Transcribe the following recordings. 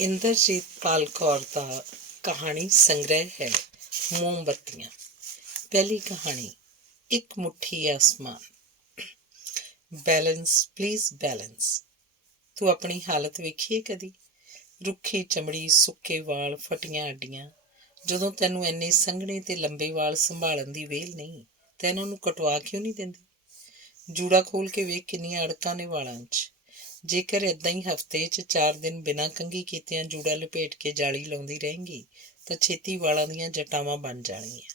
ਇੰਦਰਜੀਤ ਪਾਲ ਕੌਰ ਦਾ ਕਹਾਣੀ ਸੰਗ੍ਰਹਿ ਹੈ ਮੋਮਬੱਤੀਆਂ। ਪਹਿਲੀ ਕਹਾਣੀ, ਇੱਕ ਮੁੱਠੀ ਆਸਮਾਨ। Balance please balance. ਤੂੰ ਆਪਣੀ ਹਾਲਤ ਵੇਖੀ ਹੈ ਕਦੀ? ਰੁੱਖੀ ਚਮੜੀ, ਸੁੱਕੇ ਵਾਲ, ਫਟੀਆਂ ਅੱਡੀਆਂ। ਜਦੋਂ ਤੈਨੂੰ ਇੰਨੇ ਸੰਘਣੇ ਤੇ ਲੰਬੇ ਵਾਲ ਸੰਭਾਲਣ ਦੀ ਵਿਹਲ ਨਹੀਂ ਤਾਂ ਇਹਨਾਂ ਨੂੰ ਕਟਵਾ ਕਿਉਂ ਨਹੀਂ ਦਿੰਦੀ? ਜੂੜਾ ਖੋਲ ਕੇ ਵੇਖ ਕਿੰਨੀਆਂ ਅੜਕਾਂ ਨੇ ਵਾਲਾਂ 'ਚ। ਜੇਕਰ ਏਦਾਂ ਹੀ ਹਫ਼ਤੇ 'ਚ 4 ਦਿਨ ਬਿਨਾਂ ਕੰਘੀ ਕੀਤਿਆਂ ਜੂੜਾ ਲਪੇਟ ਕੇ ਜਾਲੀ ਲਾਉਂਦੀ ਰਹੇਂਗੀ ਤਾਂ ਛੇਤੀ ਵਾਲਾਂ ਦੀਆਂ ਜਟਾਵਾਂ ਬਣ ਜਾਣਗੀਆਂ।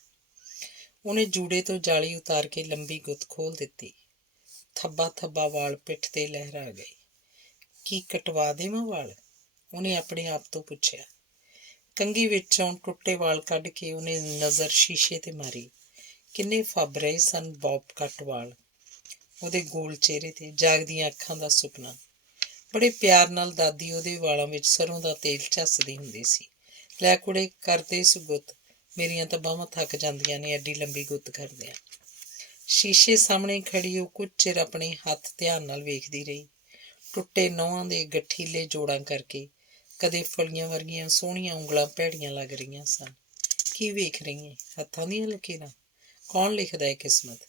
ਉਹਨੇ ਜੂੜੇ ਤੋਂ ਜਾਲੀ ਉਤਾਰ ਕੇ ਲੰਬੀ ਗੁੱਤ ਖੋਲ੍ਹ ਦਿੱਤੀ। ਥੱਬਾ ਥੱਬਾ ਵਾਲ ਪਿੱਠ 'ਤੇ ਲਹਿਰਾ ਗਏ। ਕੀ ਕਟਵਾ ਦੇਵਾਂ ਵਾਲ? ਉਹਨੇ ਆਪਣੇ ਆਪ ਤੋਂ ਪੁੱਛਿਆ। ਕੰਘੀ ਵਿੱਚੋਂ ਟੁੱਟੇ ਵਾਲ ਕੱਢ ਕੇ ਉਹਨੇ ਨਜ਼ਰ ਸ਼ੀਸ਼ੇ 'ਤੇ ਮਾਰੀ। ਕਿੰਨੇ ਫੱਬ ਰਹੇ ਸਨ ਬੌਬ ਕੱਟ ਵਾਲ। ਉਹਦੇ ਗੋਲ ਚਿਹਰੇ 'ਤੇ ਜਾਗਦੀਆਂ ਅੱਖਾਂ ਦਾ ਸੁਪਨਾ। ਬੜੇ ਪਿਆਰ ਨਾਲ ਦਾਦੀ ਉਹਦੇ ਵਾਲਾਂ ਵਿੱਚ ਸਰੋਂ ਦਾ ਤੇਲ ਝੱਸਦੀ ਹੁੰਦੀ ਸੀ। ਲੈ ਕੁੜੇ, ਕਰਦੇ ਇਸ ਗੁੱਤ, ਮੇਰੀਆਂ ਤਾਂ ਬਾਹਾਂ ਥੱਕ ਜਾਂਦੀਆਂ ਨੇ ਐਡੀ ਲੰਬੀ ਗੁੱਤ ਕਰਦਿਆਂ। ਸ਼ੀਸ਼ੇ ਸਾਹਮਣੇ ਖੜੀ ਉਹ ਕੁਝ ਚਿਰ ਆਪਣੇ ਹੱਥ ਧਿਆਨ ਨਾਲ ਵੇਖਦੀ ਰਹੀ। ਟੁੱਟੇ ਨਹੁੰਆਂ ਦੇ ਗਠੀਲੇ ਜੋੜਾਂ ਕਰਕੇ ਕਦੇ ਫਲੀਆਂ ਵਰਗੀਆਂ ਸੋਹਣੀਆਂ ਉਂਗਲਾਂ ਭੈੜੀਆਂ ਲੱਗ ਰਹੀਆਂ ਸਨ। ਕੀ ਵੇਖ ਰਹੀ ਹੈ? ਹੱਥਾਂ ਦੀਆਂ ਲਕੀਰਾਂ। ਕੌਣ ਲਿਖਦਾ ਹੈ ਕਿਸਮਤ?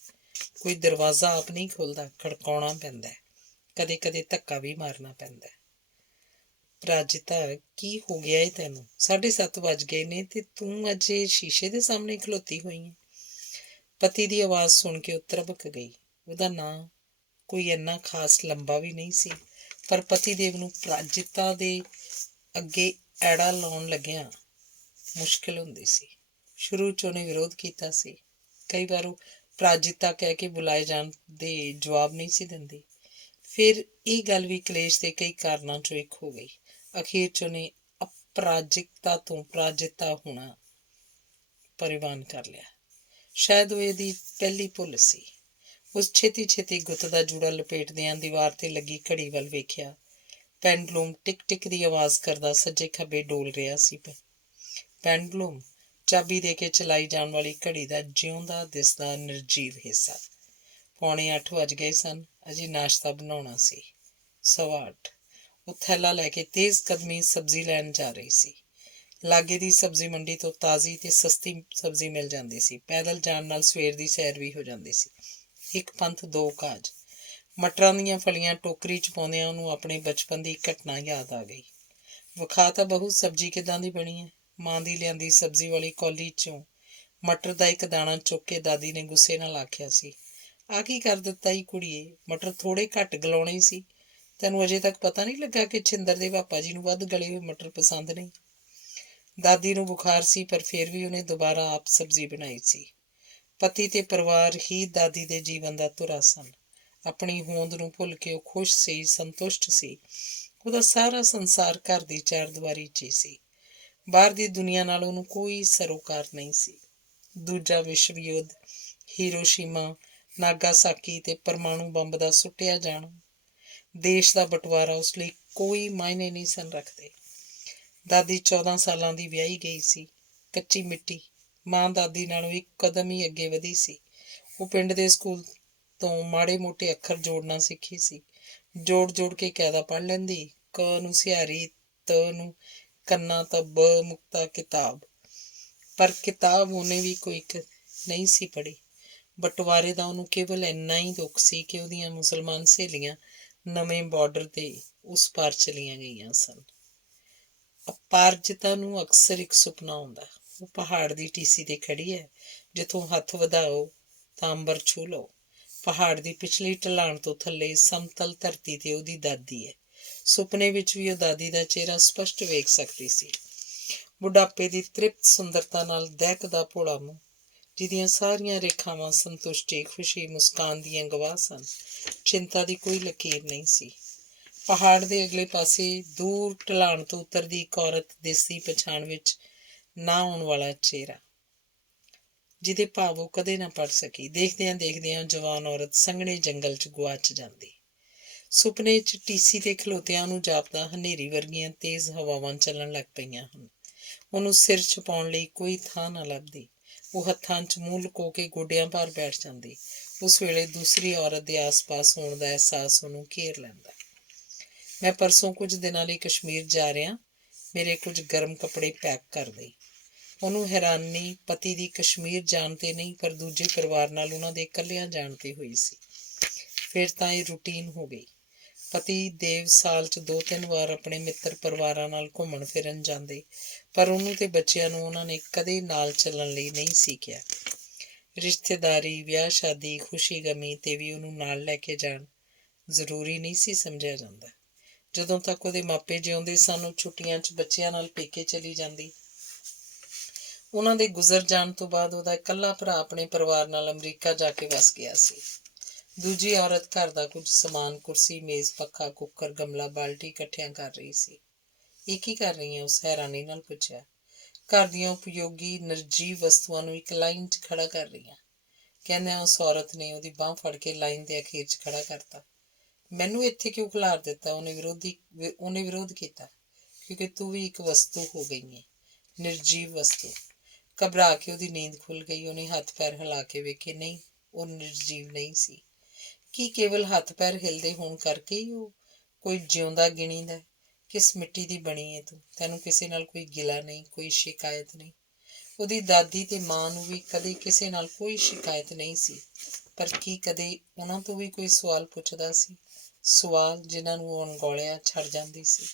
ਕੋਈ ਦਰਵਾਜ਼ਾ ਆਪ ਨਹੀਂ ਖੁੱਲ੍ਹਦਾ, ਖੜਕਾਉਣਾ ਪੈਂਦਾ। ਕਦੇ ਕਦੇ ਧੱਕਾ ਵੀ ਮਾਰਨਾ ਪੈਂਦਾ। ਪਰਾਜਿਤਾ, ਕੀ ਹੋ ਗਿਆ ਏ ਤੈਨੂੰ? 7:30 ਵੱਜ ਗਏ ਨੇ ਤੇ ਤੂੰ ਅਜੇ ਸ਼ੀਸ਼ੇ ਦੇ ਸਾਹਮਣੇ ਖਲੋਤੀ ਹੋਈ ਹੈ। ਪਤੀ ਦੀ ਆਵਾਜ਼ ਸੁਣ ਕੇ ਉਹ ਤ੍ਰਭਕ ਗਈ। ਉਹਦਾ ਨਾਂ ਕੋਈ ਇੰਨਾ ਖਾਸ ਲੰਬਾ ਵੀ ਨਹੀਂ ਸੀ, ਪਰ ਪਤੀ ਦੇਵ ਨੂੰ ਪਰਾਜਿਤਾ ਦੇ ਅੱਗੇ ਐੜਾ ਲਾਉਣ ਲੱਗਿਆਂ ਮੁਸ਼ਕਿਲ ਹੁੰਦੀ ਸੀ। ਸ਼ੁਰੂ 'ਚ ਉਹਨੇ ਵਿਰੋਧ ਕੀਤਾ ਸੀ। ਕਈ ਵਾਰ ਉਹ ਪਰਾਜਿਤਾ ਕਹਿ ਕੇ ਬੁਲਾਏ ਜਾਣ ਦੇ ਜਵਾਬ ਨਹੀਂ ਸੀ ਦਿੰਦੀ। ਫਿਰ ਇਹ ਗੱਲ ਵੀ ਕਲੇਸ਼ ਦੇ ਕਈ ਕਾਰਨਾਂ 'ਚੋਂ ਇੱਕ ਹੋ ਗਈ। ਅਖੀਰ 'ਚ ਉਹਨੇ ਅਪਰਾਜਿਕਤਾ ਤੋਂ ਪਰਾਜਿਤਾ ਹੋਣਾ ਪਰਿਵਾਨ ਕਰ ਲਿਆ। ਸ਼ਾਇਦ ਉਹ ਇਹਦੀ ਪਹਿਲੀ ਭੁੱਲ ਸੀ। ਉਸ ਛੇਤੀ ਛੇਤੀ ਗੁੱਤ ਦਾ ਜੂੜਾ ਲਪੇਟਦਿਆਂ ਦੀਵਾਰ 'ਤੇ ਲੱਗੀ ਘੜੀ ਵੱਲ ਵੇਖਿਆ। ਪੈਂਡਲੂਮ ਟਿਕ ਟਿਕ ਦੀ ਆਵਾਜ਼ ਕਰਦਾ ਸੱਜੇ ਖੱਬੇ ਡੋਲ ਰਿਹਾ ਸੀ। ਪੈਂਡਲੂਮ ਚਾਬੀ ਦੇ ਕੇ ਚਲਾਈ ਜਾਣ ਵਾਲੀ ਘੜੀ ਦਾ ਜਿਉਂਦਾ ਦਿਸਦਾ ਨਿਰਜੀਵ ਹਿੱਸਾ। 7:45 ਵੱਜ ਗਏ ਸਨ। ਅਜੇ ਨਾਸ਼ਤਾ ਬਣਾਉਣਾ ਸੀ। 8:15। ਉਹ ਥੈਲਾ ਲੈ ਕੇ ਤੇਜ਼ ਕਦਮੀ ਸਬਜ਼ੀ ਲੈਣ ਜਾ ਰਹੀ ਸੀ। ਲਾਗੇ ਦੀ ਸਬਜ਼ੀ ਮੰਡੀ ਤੋਂ ਤਾਜ਼ੀ ਤੇ ਸਸਤੀ ਸਬਜ਼ੀ ਮਿਲ ਜਾਂਦੀ ਸੀ। ਪੈਦਲ ਜਾਣ ਨਾਲ ਸਵੇਰ ਦੀ ਸੈਰ ਵੀ ਹੋ ਜਾਂਦੀ ਸੀ। ਇੱਕ ਪੰਥ ਦੋ ਕਾਜ। ਮਟਰਾਂ ਦੀਆਂ ਫਲੀਆਂ ਟੋਕਰੀ 'ਚ ਪਾਉਂਦਿਆਂ ਉਹਨੂੰ ਆਪਣੇ ਬਚਪਨ ਦੀ ਘਟਨਾ ਯਾਦ ਆ ਗਈ। ਵਿਖਾ ਤਾਂ ਬਹੂ ਸਬਜ਼ੀ ਕਿੱਦਾਂ ਦੀ ਬਣੀ ਹੈ? ਮਾਂ ਦੀ ਲਿਆਂਦੀ ਸਬਜ਼ੀ ਵਾਲੀ ਕੌਲੀ 'ਚੋਂ ਮਟਰ ਦਾ ਇੱਕ ਦਾਣਾ ਚੁੱਕ ਕੇ ਦਾਦੀ ਨੇ ਗੁੱਸੇ ਨਾਲ ਆਖਿਆ ਸੀ। ਆ ਕੀ ਕਰ ਦਿੱਤਾ ਈ ਕੁੜੀਏ? ਮਟਰ ਥੋੜ੍ਹੇ ਘੱਟ ਗਲਾਉਣੇ ਸੀ। ਤੈਨੂੰ ਅਜੇ ਤੱਕ ਪਤਾ ਨਹੀਂ ਲੱਗਾ ਕਿ ਛਿੰਦਰ ਦੇ ਪਾਪਾ ਜੀ ਨੂੰ ਵੱਧ ਗਲੇ ਹੋਏ ਮਟਰ ਪਸੰਦ ਨਹੀਂ? ਦਾਦੀ ਨੂੰ ਬੁਖਾਰ ਸੀ, ਪਰ ਫਿਰ ਵੀ ਉਹਨੇ ਦੁਬਾਰਾ ਆਪ ਸਬਜ਼ੀ ਬਣਾਈ ਸੀ। ਪਤੀ ਤੇ ਪਰਿਵਾਰ ਹੀ ਦਾਦੀ ਦੇ ਜੀਵਨ ਦਾ ਧੁਰਾ ਸਨ। ਆਪਣੀ ਹੋਂਦ ਨੂੰ ਭੁੱਲ ਕੇ ਉਹ ਖੁਸ਼ ਸੀ, ਸੰਤੁਸ਼ਟ ਸੀ। ਉਹਦਾ ਸਾਰਾ ਸੰਸਾਰ ਘਰ ਦੀ ਚਾਰਦੀਵਾਰੀ 'ਚ ਹੀ ਸੀ। ਬਾਹਰ ਦੀ ਦੁਨੀਆ ਨਾਲ ਉਹਨੂੰ ਕੋਈ ਸਰੋਕਾਰ ਨਹੀਂ ਸੀ। ਦੂਜਾ ਵਿਸ਼ਵ ਯੁੱਧ, ਹੀਰੋਸ਼ੀਮਾ, ਨਾਗਾਸਾਕੀ ਤੇ ਪਰਮਾਣੂ ਬੰਬ ਦਾ ਸੁੱਟਿਆ ਜਾਣਾ, ਦੇਸ਼ ਦਾ ਬਟਵਾਰਾ ਉਸ ਲਈ ਕੋਈ ਮਾਇਨੇ ਨਹੀਂ ਸਨ ਰੱਖਦੇ। ਦਾਦੀ 14 ਸਾਲਾਂ ਦੀ ਵਿਆਹੀ ਗਈ ਸੀ। ਕੱਚੀ ਮਿੱਟੀ। ਮਾਂ ਦਾਦੀ ਨਾਲੋਂ ਇੱਕ ਕਦਮ ਹੀ ਅੱਗੇ ਵਧੀ ਸੀ। ਉਹ ਪਿੰਡ ਦੇ ਸਕੂਲ ਤੋਂ ਮਾੜੇ ਮੋਟੇ ਅੱਖਰ ਜੋੜਨਾ ਸਿੱਖੀ ਸੀ। ਜੋੜ ਜੋੜ ਕੇ ਕਾਇਦਾ ਪੜ੍ਹ ਲੈਂਦੀ। ਕ ਨੂੰ ਸਿਹਾਰੀ, ਤ ਨੂੰ ਕੰਨਾ ਤਾਂ ਬ ਮੁਕਤਾ ਕਿਤਾਬ। ਪਰ ਕਿਤਾਬ ਉਹਨੇ ਵੀ ਕੋਈ ਇੱਕ ਨਹੀਂ ਸੀ ਪੜ੍ਹੀ। ਬਟਵਾਰੇ ਦਾ ਉਹਨੂੰ ਕੇਵਲ ਇੰਨਾ ਹੀ ਦੁੱਖ ਸੀ ਕਿ ਉਹਦੀਆਂ ਮੁਸਲਮਾਨ ਸਹੇਲੀਆਂ ਨਵੇਂ ਬਾਰਡਰ 'ਤੇ ਉਸ ਪਾਰ ਚਲੀਆਂ ਗਈਆਂ ਸਨ। ਅਪਰਾਜਿਤਾ ਨੂੰ ਅਕਸਰ ਇੱਕ ਸੁਪਨਾ ਆਉਂਦਾ। ਉਹ ਪਹਾੜ ਦੀ ਟੀਸੀ 'ਤੇ ਖੜੀ ਹੈ। ਜਿੱਥੋਂ ਹੱਥ ਵਧਾਓ ਤਾਂ ਅੰਬਰ ਛੂਹ ਲਓ। ਪਹਾੜ ਦੀ ਪਿਛਲੀ ਢਲਾਣ ਤੋਂ ਥੱਲੇ ਸਮਤਲ ਧਰਤੀ 'ਤੇ ਉਹਦੀ ਦਾਦੀ ਹੈ। ਸੁਪਨੇ ਵਿੱਚ ਵੀ ਉਹ ਦਾਦੀ ਦਾ ਚਿਹਰਾ ਸਪਸ਼ਟ ਵੇਖ ਸਕਦੀ ਸੀ। ਬੁਢਾਪੇ ਦੀ ਤ੍ਰਿਪਤ ਸੁੰਦਰਤਾ ਨਾਲ ਦਹਿਕਦਾ ਭੋਲਾ ਮੂੰਹ, ਜਿਹਦੀਆਂ ਸਾਰੀਆਂ ਰੇਖਾਵਾਂ ਸੰਤੁਸ਼ਟੀ, ਖੁਸ਼ੀ, ਮੁਸਕਾਨ ਦੀਆਂ ਗਵਾਹ ਸਨ। ਚਿੰਤਾ ਦੀ ਕੋਈ ਲਕੀਰ ਨਹੀਂ ਸੀ। ਪਹਾੜ ਦੇ ਅਗਲੇ ਪਾਸੇ ਦੂਰ ਢਲਾਣ ਤੋਂ ਉਤਰਦੀ ਇੱਕ ਔਰਤ ਦਿਸਦੀ ਪਛਾਣ ਵਿੱਚ ਨਾ ਆਉਣ ਵਾਲਾ ਚਿਹਰਾ, ਜਿਹਦੇ ਭਾਵ ਉਹ ਕਦੇ ਨਾ ਪੜ੍ਹ ਸਕੀ। ਦੇਖਦਿਆਂ ਦੇਖਦਿਆਂ ਜਵਾਨ ਔਰਤ ਸੰਘਣੇ ਜੰਗਲ 'ਚ ਗੁਆਚ ਜਾਂਦੀ। ਸੁਪਨੇ 'ਚ ਟੀਸੀ 'ਤੇ ਖਲੋਤਿਆਂ ਨੂੰ ਜਾਪਦਾ ਹਨੇਰੀ ਵਰਗੀਆਂ ਤੇਜ਼ ਹਵਾਵਾਂ ਚੱਲਣ ਲੱਗ ਪਈਆਂ ਹਨ। ਉਹਨੂੰ ਸਿਰ ਛੁਪਾਉਣ ਲਈ ਕੋਈ ਥਾਂ ਨਾ ਲੱਭਦੀ। ਉਹ ਹੱਥਾਂ 'ਚ ਮੂੰਹ ਲੁਕੋ ਕੇ ਗੋਡਿਆਂ ਭਾਰ ਬੈਠ ਜਾਂਦੀ। ਉਸ ਵੇਲੇ ਦੂਸਰੀ ਔਰਤ ਦੇ ਆਸ-ਪਾਸ ਹੋਣ ਦਾ ਅਹਿਸਾਸ ਉਹਨੂੰ ਘੇਰ ਲੈਂਦਾ। ਮੈਂ ਪਰਸੋਂ ਕੁਝ ਦਿਨਾਂ ਲਈ ਕਸ਼ਮੀਰ ਜਾ ਰਿਹਾ। ਮੇਰੇ ਕੁਝ ਗਰਮ ਕੱਪੜੇ ਪੈਕ ਕਰ ਦੇਈ। ਉਹਨੂੰ ਹੈਰਾਨੀ ਪਤੀ ਦੀ ਕਸ਼ਮੀਰ ਜਾਣ 'ਤੇ ਨਹੀਂ, ਪਰ ਦੂਜੇ ਪਰਿਵਾਰ ਨਾਲ ਉਹਨਾਂ ਦੇ ਇਕੱਲਿਆਂ ਜਾਣ 'ਤੇ ਹੋਈ ਸੀ। ਫਿਰ ਤਾਂ ਇਹ ਰੂਟੀਨ ਹੋ ਗਈ। ਪਤੀ ਦੇਵ ਸਾਲ 'ਚ 2-3 ਵਾਰ ਆਪਣੇ ਮਿੱਤਰ ਪਰਿਵਾਰਾਂ ਨਾਲ ਘੁੰਮਣ ਫਿਰਨ ਜਾਂਦੇ, ਪਰ ਉਹਨੂੰ ਤੇ ਬੱਚਿਆਂ ਨੂੰ ਉਹਨਾਂ ਨੇ ਕਦੇ ਨਾਲ ਚੱਲਣ ਲਈ ਨਹੀਂ ਸੀ ਕਿਹਾ। ਰਿਸ਼ਤੇਦਾਰੀ, ਵਿਆਹ ਸ਼ਾਦੀ, ਖੁਸ਼ੀ ਗਮੀ 'ਤੇ ਵੀ ਉਹਨੂੰ ਨਾਲ ਲੈ ਕੇ ਜਾਣ ਜ਼ਰੂਰੀ ਨਹੀਂ ਸੀ ਸਮਝਿਆ ਜਾਂਦਾ। ਜਦੋਂ ਤੱਕ ਉਹਦੇ ਮਾਪੇ ਜਿਉਂਦੇ ਸਨ, ਉਹ ਛੁੱਟੀਆਂ 'ਚ ਬੱਚਿਆਂ ਨਾਲ ਪੇਕੇ ਚਲੀ ਜਾਂਦੀ। ਉਹਨਾਂ ਦੇ ਗੁਜ਼ਰ ਜਾਣ ਤੋਂ ਬਾਅਦ ਉਹਦਾ ਇਕੱਲਾ ਭਰਾ ਆਪਣੇ ਪਰਿਵਾਰ ਨਾਲ ਅਮਰੀਕਾ ਜਾ ਕੇ ਵਸ ਗਿਆ ਸੀ। ਦੂਜੀ ਔਰਤ ਘਰ ਦਾ ਕੁਝ ਸਮਾਨ, ਕੁਰਸੀ, ਮੇਜ਼, ਪੱਖਾ, ਕੁੱਕਰ, ਗਮਲਾ, ਬਾਲਟੀ ਇਕੱਠਿਆਂ ਕਰ ਰਹੀ ਸੀ। ਇਹ ਕੀ ਕਰ ਰਹੀ ਹੈ? ਉਸ ਹੈਰਾਨੀ ਨਾਲ ਪੁੱਛਿਆ। ਘਰ ਦੀਆਂ ਉਪਯੋਗੀ ਨਿਰਜੀਵ ਵਸਤੂਆਂ ਨੂੰ ਇੱਕ ਲਾਈਨ 'ਚ ਖੜਾ ਕਰ ਰਹੀਆਂ। ਕਹਿੰਦਿਆਂ ਉਸ ਔਰਤ ਨੇ ਉਹਦੀ ਬਾਂਹ ਫੜ ਕੇ ਲਾਈਨ ਦੇ ਅਖੀਰ 'ਚ ਖੜਾ ਕਰਤਾ। ਮੈਨੂੰ ਇੱਥੇ ਕਿਉਂ ਖਿਲਾਰ ਦਿੱਤਾ? ਉਹਨੇ ਵਿਰੋਧ ਕੀਤਾ। ਕਿਉਂਕਿ ਤੂੰ ਵੀ ਇੱਕ ਵਸਤੂ ਹੋ ਗਈ ਹੈ, ਨਿਰਜੀਵ ਵਸਤੂ। ਘਬਰਾ ਕੇ ਉਹਦੀ ਨੀਂਦ ਖੁੱਲ੍ਹ ਗਈ। ਉਹਨੇ ਹੱਥ ਪੈਰ ਹਿਲਾ ਕੇ ਵੇਖੇ। ਨਹੀਂ, ਉਹ ਨਿਰਜੀਵ ਨਹੀਂ ਸੀ। ਕੀ ਕੇਵਲ ਹੱਥ ਪੈਰ ਹਿਲਦੇ ਹੋਣ ਕਰਕੇ ਹੀ ਉਹ ਕੋਈ ਜਿਉਂਦਾ ਗਿਣੀਦਾ? ਕਿਸ ਮਿੱਟੀ ਦੀ ਬਣੀ ਹੈ ਤੂੰ? ਤੈਨੂੰ ਕਿਸੇ ਨਾਲ ਕੋਈ ਗਿਲਾ ਨਹੀਂ, ਕੋਈ ਸ਼ਿਕਾਇਤ ਨਹੀਂ। ਉਹਦੀ ਦਾਦੀ ਤੇ ਮਾਂ ਨੂੰ ਵੀ ਕਦੇ ਕਿਸੇ ਨਾਲ ਕੋਈ ਸ਼ਿਕਾਇਤ ਨਹੀਂ ਸੀ, ਪਰ ਕੀ ਕਦੇ ਉਹਨਾਂ ਤੋਂ ਵੀ ਕੋਈ ਸਵਾਲ ਪੁੱਛਦਾ ਸੀ? ਸਵਾਲ ਜਿਨ੍ਹਾਂ ਨੂੰ ਉਹ ਅਣਗੌਲਿਆ ਛੱਡ ਜਾਂਦੀ ਸੀ।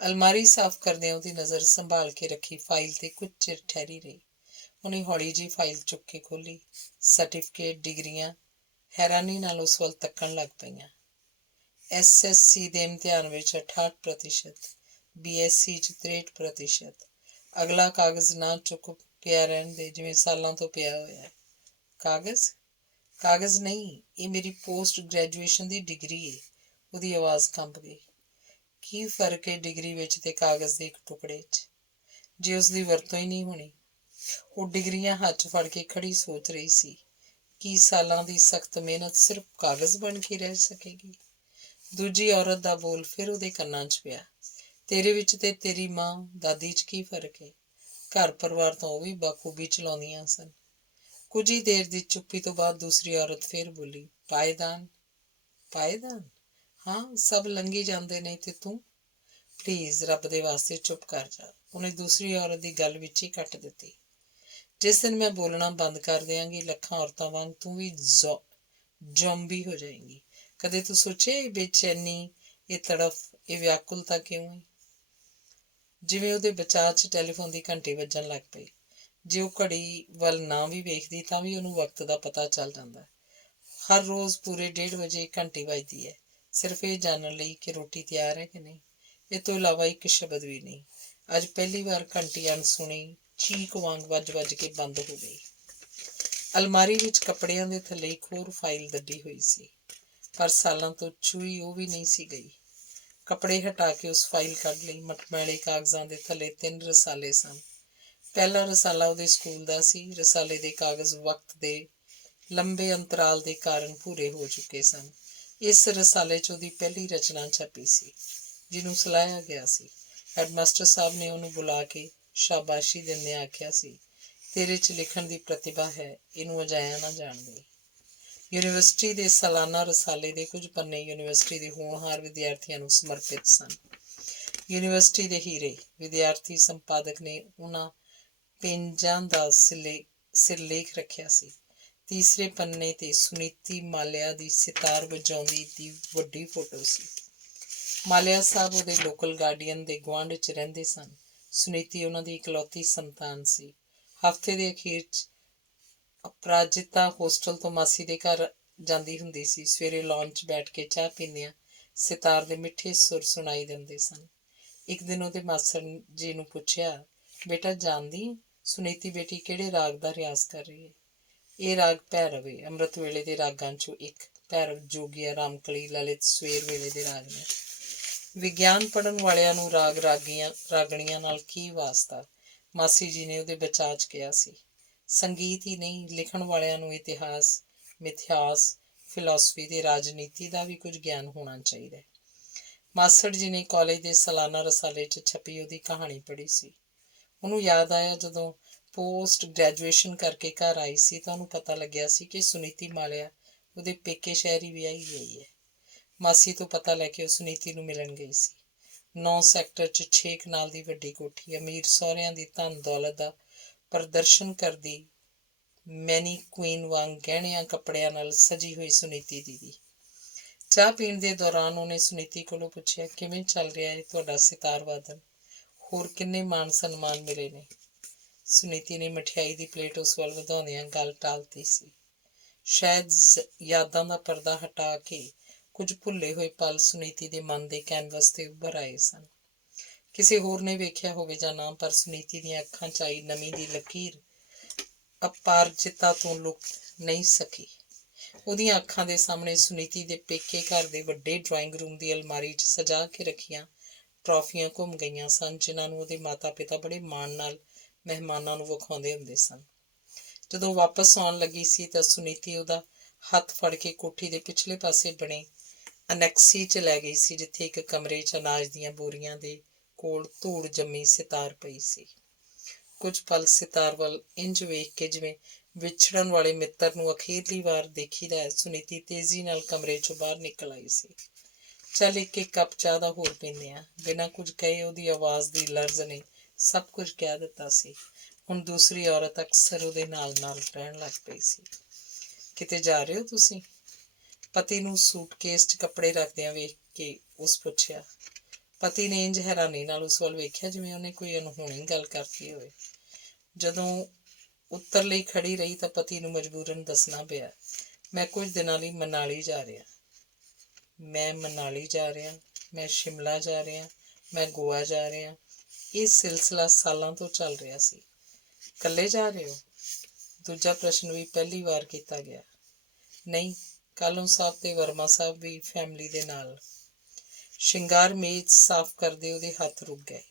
ਅਲਮਾਰੀ ਸਾਫ਼ ਕਰਦਿਆਂ ਉਹਦੀ ਨਜ਼ਰ ਸੰਭਾਲ ਕੇ ਰੱਖੀ ਫਾਈਲ 'ਤੇ ਕੁਝ ਚਿਰ ਠਹਿਰੀ ਰਹੀ। ਉਹਨੇ ਹੌਲੀ ਜਿਹੀ ਫਾਈਲ ਚੁੱਕ ਕੇ ਖੋਲ੍ਹੀ। ਸਰਟੀਫਿਕੇਟ, ਡਿਗਰੀਆਂ ਹੈਰਾਨੀ ਨਾਲ ਉਸ ਵੱਲ ਤੱਕਣ ਲੱਗ ਪਈਆਂ। SSC ਦੇ ਇਮਤਿਹਾਨ ਵਿੱਚ 68%, BSc 'ਚ 63%। ਅਗਲਾ ਕਾਗਜ਼ ਨਾ ਚੁੱਕ ਪਿਆ ਰਹਿਣ ਦੇ, ਜਿਵੇਂ ਸਾਲਾਂ ਤੋਂ ਪਿਆ ਹੋਇਆ। ਕਾਗਜ਼? ਕਾਗਜ਼ ਨਹੀਂ, ਇਹ ਮੇਰੀ ਪੋਸਟ ਗ੍ਰੈਜੂਏਸ਼ਨ ਦੀ ਡਿਗਰੀ ਹੈ। ਉਹਦੀ ਆਵਾਜ਼ ਕੰਬ ਗਈ। ਕੀ ਫਰਕ ਹੈ ਡਿਗਰੀ ਵਿੱਚ ਤੇ ਕਾਗਜ਼ ਦੇ ਇੱਕ ਟੁਕੜੇ 'ਚ, ਜੇ ਉਸਦੀ ਵਰਤੋਂ ਹੀ ਨਹੀਂ ਹੋਣੀ? ਉਹ ਡਿਗਰੀਆਂ ਹੱਥ 'ਚ ਫੜ ਕੇ ਖੜੀ ਸੋਚ ਰਹੀ ਸੀ। ਕੀ ਸਾਲਾਂ ਦੀ ਸਖਤ ਮਿਹਨਤ ਸਿਰਫ ਕਾਗਜ਼ ਬਣ ਕੇ ਰਹਿ ਸਕੇਗੀ? ਦੂਜੀ ਔਰਤ ਦਾ ਬੋਲ ਫਿਰ ਉਹਦੇ ਕੰਨਾਂ 'ਚ ਪਿਆ। ਤੇਰੇ ਵਿੱਚ ਤੇ ਤੇਰੀ ਮਾਂ ਦਾਦੀ 'ਚ ਕੀ ਫਰਕ ਹੈ? ਘਰ ਪਰਿਵਾਰ ਤਾਂ ਉਹ ਵੀ ਬਾਖੂਬੀ ਚਲਾਉਂਦੀਆਂ ਸਨ। ਕੁਝ ਹੀ ਦੇਰ ਦੀ ਚੁੱਪੀ ਤੋਂ ਬਾਅਦ ਦੂਸਰੀ ਔਰਤ ਫਿਰ ਬੋਲੀ। ਪਾਏਦਾਨ? ਪਾਏਦਾਨ? ਹਾਂ, ਸਭ ਲੰਘੀ ਜਾਂਦੇ ਨੇ ਤੇ ਤੂੰ? ਪਲੀਜ਼ ਰੱਬ ਦੇ ਵਾਸਤੇ ਚੁੱਪ ਕਰ ਜਾ। ਉਹਨੇ ਦੂਸਰੀ ਔਰਤ ਦੀ ਗੱਲ ਵਿੱਚ ਹੀ ਕੱਟ ਦਿੱਤੀ। ਜਿਸ ਦਿਨ ਮੈਂ ਬੋਲਣਾ ਬੰਦ ਕਰ ਦਿਆਂਗੀ, ਲੱਖਾਂ ਔਰਤਾਂ ਵਾਂਗ ਤੂੰ ਵੀ ਜ਼ੋਂਬੀ ਹੋ ਜਾਏਂਗੀ। ਕਦੇ ਤੂੰ ਸੋਚਿਆ ਇਹ ਬੇਚੈਨੀ, ਇਹ ਤੜਫ, ਇਹ ਵਿਆਕੁਲਤਾ ਕਿਉਂ ਹੈ? ਜਿਵੇਂ ਉਹਦੇ ਬਚਾਅ 'ਚ ਟੈਲੀਫੋਨ ਦੀ ਘੰਟੀ ਵੱਜਣ ਲੱਗ ਪਈ। ਜੇ ਉਹ ਘੜੀ ਵੱਲ ਨਾ ਵੀ ਵੇਖਦੀ ਤਾਂ ਵੀ ਉਹਨੂੰ ਵਕਤ ਦਾ ਪਤਾ ਚੱਲ ਜਾਂਦਾ। ਹਰ ਰੋਜ਼ ਪੂਰੇ 1:30 ਵਜੇ ਘੰਟੀ ਵੱਜਦੀ ਹੈ, ਸਿਰਫ ਇਹ ਜਾਣਨ ਲਈ ਕਿ ਰੋਟੀ ਤਿਆਰ ਹੈ ਕਿ ਨਹੀਂ। ਇਹ ਤੋਂ ਇਲਾਵਾ ਇੱਕ ਸ਼ਬਦ ਵੀ ਨਹੀਂ। ਅੱਜ ਪਹਿਲੀ ਵਾਰ ਘੰਟੀ ਅਣਸੁਣੀ ਚੀਕ ਵਾਂਗ ਵੱਜ ਕੇ ਬੰਦ ਹੋ ਗਈ। ਅਲਮਾਰੀ ਵਿੱਚ ਕੱਪੜਿਆਂ ਦੇ ਥੱਲੇ ਇੱਕ ਹੋਰ ਫਾਈਲ ਦੱਬੀ ਹੋਈ ਸੀ, ਪਰ ਸਾਲਾਂ ਤੋਂ ਛੂਹੀ ਉਹ ਵੀ ਨਹੀਂ ਸੀ ਗਈ। ਕੱਪੜੇ ਹਟਾ ਕੇ ਉਸ ਫਾਈਲ ਕੱਢ ਲਈ। ਮਟਮੈਲੇ ਕਾਗਜ਼ਾਂ ਦੇ ਥੱਲੇ 3 ਰਸਾਲੇ ਸਨ। ਪਹਿਲਾ ਰਸਾਲਾ ਉਹਦੇ ਸਕੂਲ ਦਾ ਸੀ। ਰਸਾਲੇ ਦੇ ਕਾਗਜ਼ ਵਕਤ ਦੇ ਲੰਬੇ ਅੰਤਰਾਲ ਦੇ ਕਾਰਨ ਭੂਰੇ ਹੋ ਚੁੱਕੇ ਸਨ। ਇਸ ਰਸਾਲੇ 'ਚ ਉਹਦੀ ਪਹਿਲੀ ਰਚਨਾ ਛਪੀ ਸੀ, ਜਿਹਨੂੰ ਸਲਾਹਿਆ ਗਿਆ ਸੀ। ਹੈਡਮਾਸਟਰ ਸਾਹਿਬ ਨੇ ਉਹਨੂੰ ਬੁਲਾ ਕੇ ਸ਼ਾਬਾਸ਼ੀ ਦਿੰਦਿਆਂ ਆਖਿਆ ਸੀ, ਤੇਰੇ 'ਚ ਲਿਖਣ ਦੀ ਪ੍ਰਤਿਭਾ ਹੈ, ਇਹਨੂੰ ਅਜਾਇਆ ਨਾ ਜਾਣ ਦੇ। ਯੂਨੀਵਰਸਿਟੀ ਦੇ ਸਾਲਾਨਾ ਰਸਾਲੇ ਦੇ ਕੁਝ ਪੰਨੇ ਯੂਨੀਵਰਸਿਟੀ ਦੇ ਹੋਣਹਾਰ ਵਿਦਿਆਰਥੀਆਂ ਨੂੰ ਸਮਰਪਿਤ ਸਨ। ਯੂਨੀਵਰਸਿਟੀ ਦੇ ਹੀਰੇ। ਵਿਦਿਆਰਥੀ ਸੰਪਾਦਕ ਨੇ ਉਹਨਾਂ ਪੇਜਾਂ ਦਾ ਸਿਰਲੇਖ ਰੱਖਿਆ ਸੀ। ਤੀਸਰੇ ਪੰਨੇ 'ਤੇ ਸੁਨੀਤੀ ਮਾਲਿਆ ਦੀ ਸਿਤਾਰ ਵਜਾਉਂਦੀ ਦੀ ਵੱਡੀ ਫੋਟੋ ਸੀ। ਮਾਲਿਆ ਸਾਹਿਬ ਉਹਦੇ ਲੋਕਲ ਗਾਰਡੀਅਨ ਦੇ ਗੁਆਂਢ 'ਚ ਰਹਿੰਦੇ ਸਨ। ਸੁਨੀਤੀ ਉਹਨਾਂ ਦੀ ਇਕਲੌਤੀ ਸੰਤਾਨ ਸੀ। ਹਫ਼ਤੇ ਦੇ ਅਖੀਰ 'ਚ ਅਪਰਾਜਿਤਾ ਹੋਸਟਲ ਤੋਂ ਮਾਸੀ ਦੇ ਘਰ ਜਾਂਦੀ ਹੁੰਦੀ ਸੀ। ਸਵੇਰੇ ਲੌਨ 'ਚ ਬੈਠ ਕੇ ਚਾਹ ਪੀਂਦਿਆਂ ਸਿਤਾਰ ਦੇ ਮਿੱਠੇ ਸੁਰ ਸੁਣਾਈ ਦਿੰਦੇ ਸਨ। ਇੱਕ ਦਿਨ ਉਹਦੇ ਮਾਸੜ ਜੀ ਨੂੰ ਪੁੱਛਿਆ, ਬੇਟਾ ਜਾਣਦੀ ਸੁਨੀਤੀ ਬੇਟੀ ਕਿਹੜੇ ਰਾਗ ਦਾ ਰਿਆਜ਼ ਕਰ ਰਹੀ ਹੈ? ਇਹ ਰਾਗ ਭੈਰਵ ਹੈ। ਅੰਮ੍ਰਿਤ ਵੇਲੇ ਦੇ ਰਾਗਾਂ 'ਚੋਂ ਇੱਕ। ਭੈਰਵ, ਜੋਗੀਆ, ਰਾਮਕਲੀ, ਲਲਿਤ ਸਵੇਰ ਵੇਲੇ ਦੇ ਰਾਗ ਨੇ। ਵਿਗਿਆਨ ਪੜ੍ਹਨ ਵਾਲਿਆਂ ਨੂੰ ਰਾਗ ਰਾਗਣੀਆਂ ਨਾਲ ਕੀ ਵਾਸਤਾ? ਮਾਸੀ ਜੀ ਨੇ ਉਹਦੇ ਬਚਾਅ 'ਚ ਕਿਹਾ ਸੀ। ਸੰਗੀਤ ਹੀ ਨਹੀਂ, ਲਿਖਣ ਵਾਲਿਆਂ ਨੂੰ ਇਤਿਹਾਸ, ਮਿਥਿਹਾਸ, ਫਿਲਾਸਫੀ ਤੇ ਰਾਜਨੀਤੀ ਦਾ ਵੀ ਕੁਝ ਗਿਆਨ ਹੋਣਾ ਚਾਹੀਦਾ। ਮਾਸੜ ਜੀ ਨੇ ਕਾਲਜ ਦੇ ਸਾਲਾਨਾ ਰਸਾਲੇ 'ਚ ਛਪੀ ਉਹਦੀ ਕਹਾਣੀ ਪੜ੍ਹੀ ਸੀ। ਉਹਨੂੰ ਯਾਦ ਆਇਆ, ਜਦੋਂ ਪੋਸਟ ਗ੍ਰੈਜੂਏਸ਼ਨ ਕਰਕੇ ਘਰ ਆਈ ਸੀ ਤਾਂ ਉਹਨੂੰ ਪਤਾ ਲੱਗਿਆ ਸੀ ਕਿ ਸੁਨੀਤੀ ਮਾਲਿਆ ਉਹਦੇ ਪੇਕੇ ਸ਼ਹਿਰ ਹੀ ਵਿਆਹੀ ਗਈ ਹੈ। ਮਾਸੀ ਤੋਂ ਪਤਾ ਲੈ ਕੇ ਉਹ ਸੁਨੀਤੀ ਨੂੰ ਮਿਲਣ ਗਈ ਸੀ। 9 ਸੈਕਟਰ 'ਚ 6 ਕਨਾਲ ਦੀ ਵੱਡੀ ਕੋਠੀ, ਅਮੀਰ ਸਹੁਰਿਆਂ ਦੀ ਧਨ ਦੌਲਤ ਦਾ ਪ੍ਰਦਰਸ਼ਨ ਕਰਦੀ ਮੈਨੀ ਕੁਈਨ ਵਾਂਗ ਗਹਿਣਿਆਂ ਕੱਪੜਿਆਂ ਨਾਲ ਸਜੀ ਹੋਈ ਸੁਨੀਤੀ ਦੀਦੀ। ਚਾਹ ਪੀਣ ਦੇ ਦੌਰਾਨ ਉਹਨੇ ਸੁਨੀਤੀ ਕੋਲੋਂ ਪੁੱਛਿਆ, ਕਿਵੇਂ ਚੱਲ ਰਿਹਾ ਹੈ ਤੁਹਾਡਾ ਸਿਤਾਰ ਵਾਦਨ? ਹੋਰ ਕਿੰਨੇ ਮਾਣ ਸਨਮਾਨ ਮਿਲੇ ਨੇ? ਸੁਨੀਤੀ ਨੇ ਮਠਿਆਈ ਦੀ ਪਲੇਟ ਉਸ ਵੱਲ ਵਧਾਉਂਦਿਆਂ ਗੱਲ ਟਾਲਤੀ ਸੀ। ਸ਼ਾਇਦ ਯਾਦਾਂ ਦਾ ਪਰਦਾ ਹਟਾ ਕੇ ਕੁਝ ਭੁੱਲੇ ਹੋਏ ਪਲ ਸੁਨੀਤੀ ਦੇ ਮਨ ਦੇ ਕੈਨਵਸ ਤੇ ਉੱਭਰ ਆਏ ਸਨ। ਕਿਸੇ ਹੋਰ ਨੇ ਵੇਖਿਆ ਹੋਵੇ ਜਾਂ ਨਾ, ਪਰ ਸੁਨੀਤੀ ਦੀਆਂ ਅੱਖਾਂ 'ਚ ਆਈ ਨਮੀ ਦੀ ਲਕੀਰ ਅਪਾਰਜਿਤਾ ਤੋਂ ਲੁਕ ਨਹੀਂ ਸਕੀ। ਉਹਦੀਆਂ ਅੱਖਾਂ ਦੇ ਸਾਹਮਣੇ ਸੁਨੀਤੀ ਦੇ ਪੇਕੇ ਘਰ ਦੇ ਵੱਡੇ ਡਰਾਇੰਗ ਰੂਮ ਦੀ ਅਲਮਾਰੀ 'ਚ ਸਜਾ ਕੇ ਰੱਖੀਆਂ ਟਰਾਫੀਆਂ ਘੁੰਮ ਗਈਆਂ ਸਨ, ਜਿਨ੍ਹਾਂ ਨੂੰ ਉਹਦੇ ਮਾਤਾ ਪਿਤਾ ਬੜੇ ਮਾਣ ਨਾਲ ਮਹਿਮਾਨਾਂ ਨੂੰ ਵਿਖਾਉਂਦੇ ਹੁੰਦੇ ਸਨ। ਜਦੋਂ ਵਾਪਸ ਆਉਣ ਲੱਗੀ ਸੀ ਤਾਂ ਸੁਨੀਤੀ ਉਹਦਾ ਹੱਥ ਫੜ ਕੇ ਕੋਠੀ ਦੇ ਪਿਛਲੇ ਪਾਸੇ ਬਣੇ ਅਨੈਕਸੀ 'ਚ ਲੈ ਗਈ ਸੀ, ਜਿੱਥੇ ਇੱਕ ਕਮਰੇ 'ਚ ਅਨਾਜ ਦੀਆਂ ਬੋਰੀਆਂ ਦੇ ਕੋਲ ਧੂੜ ਜੰਮੀ ਸਿਤਾਰ ਪਈ ਸੀ। ਕੁਝ ਪਲ ਸਿਤਾਰ ਵੱਲ ਇੰਝ ਵੇਖ ਕੇ ਜਿਵੇਂ ਵਿਛੜਨ ਵਾਲੇ ਮਿੱਤਰ ਨੂੰ ਅਖੀਰਲੀ ਵਾਰ ਦੇਖੀਦਾ ਹੈ, ਸੁਨੀਤੀ ਤੇਜ਼ੀ ਨਾਲ ਕਮਰੇ 'ਚੋਂ ਬਾਹਰ ਨਿਕਲ ਆਈ ਸੀ। ਚੱਲ ਇੱਕ ਕੱਪ ਚਾਹ ਦਾ ਹੋਰ ਪੀਂਦੇ ਹਾਂ। ਬਿਨਾਂ ਕੁਝ ਕਹੇ ਉਹਦੀ ਆਵਾਜ਼ ਦੀ ਲਰਜ਼ ਨੇ ਸਭ ਕੁਝ ਕਹਿ ਦਿੱਤਾ ਸੀ। ਹੁਣ ਦੂਸਰੀ ਔਰਤ ਅਕਸਰ ਉਹਦੇ ਨਾਲ ਨਾਲ ਰਹਿਣ ਲੱਗ ਪਈ ਸੀ। ਕਿਤੇ ਜਾ ਰਹੇ ਹੋ ਤੁਸੀਂ? ਪਤੀ ਨੂੰ ਸੂਟਕੇਸ 'ਚ ਕੱਪੜੇ ਰੱਖਦਿਆਂ ਵੇਖ ਕੇ ਉਸ ਪੁੱਛਿਆ। ਪਤੀ ਨੇ ਇੰਝ ਹੈਰਾਨੀ ਨਾਲ ਉਸ ਵੱਲ ਵੇਖਿਆ ਜਿਵੇਂ ਉਹਨੇ ਕੋਈ ਅਣਹੋਣੀ ਗੱਲ ਕਰਤੀ ਹੋਵੇ। ਜਦੋਂ ਉੱਤਰ ਲਈ ਖੜੀ ਰਹੀ ਤਾਂ ਪਤੀ ਨੂੰ ਮਜਬੂਰਨ ਦੱਸਣਾ ਪਿਆ, ਮੈਂ ਕੁਝ ਦਿਨਾਂ ਲਈ ਮਨਾਲੀ ਜਾ ਰਿਹਾ। ਮੈਂ ਮਨਾਲੀ ਜਾ ਰਿਹਾ, ਮੈਂ ਸ਼ਿਮਲਾ ਜਾ ਰਿਹਾ, ਮੈਂ ਗੋਆ ਜਾ ਰਿਹਾ। ਇਹ ਸਿਲਸਿਲਾ ਸਾਲਾਂ ਤੋਂ ਚੱਲ ਰਿਹਾ ਸੀ। ਇਕੱਲੇ ਜਾ ਰਹੇ ਹੋ? ਦੂਜਾ ਪ੍ਰਸ਼ਨ ਵੀ ਪਹਿਲੀ ਵਾਰ ਕੀਤਾ ਗਿਆ। ਨਹੀਂ, ਕਾਲੋਂ ਸਾਹਿਬ ਤੇ ਵਰਮਾ ਸਾਹਿਬ ਵੀ ਫੈਮਿਲੀ ਦੇ ਨਾਲ। ਸ਼ਿੰਗਾਰ ਮੇਜ਼ ਸਾਫ਼ ਕਰਦੇ ਉਹਦੇ ਹੱਥ ਰੁਕ ਗਏ।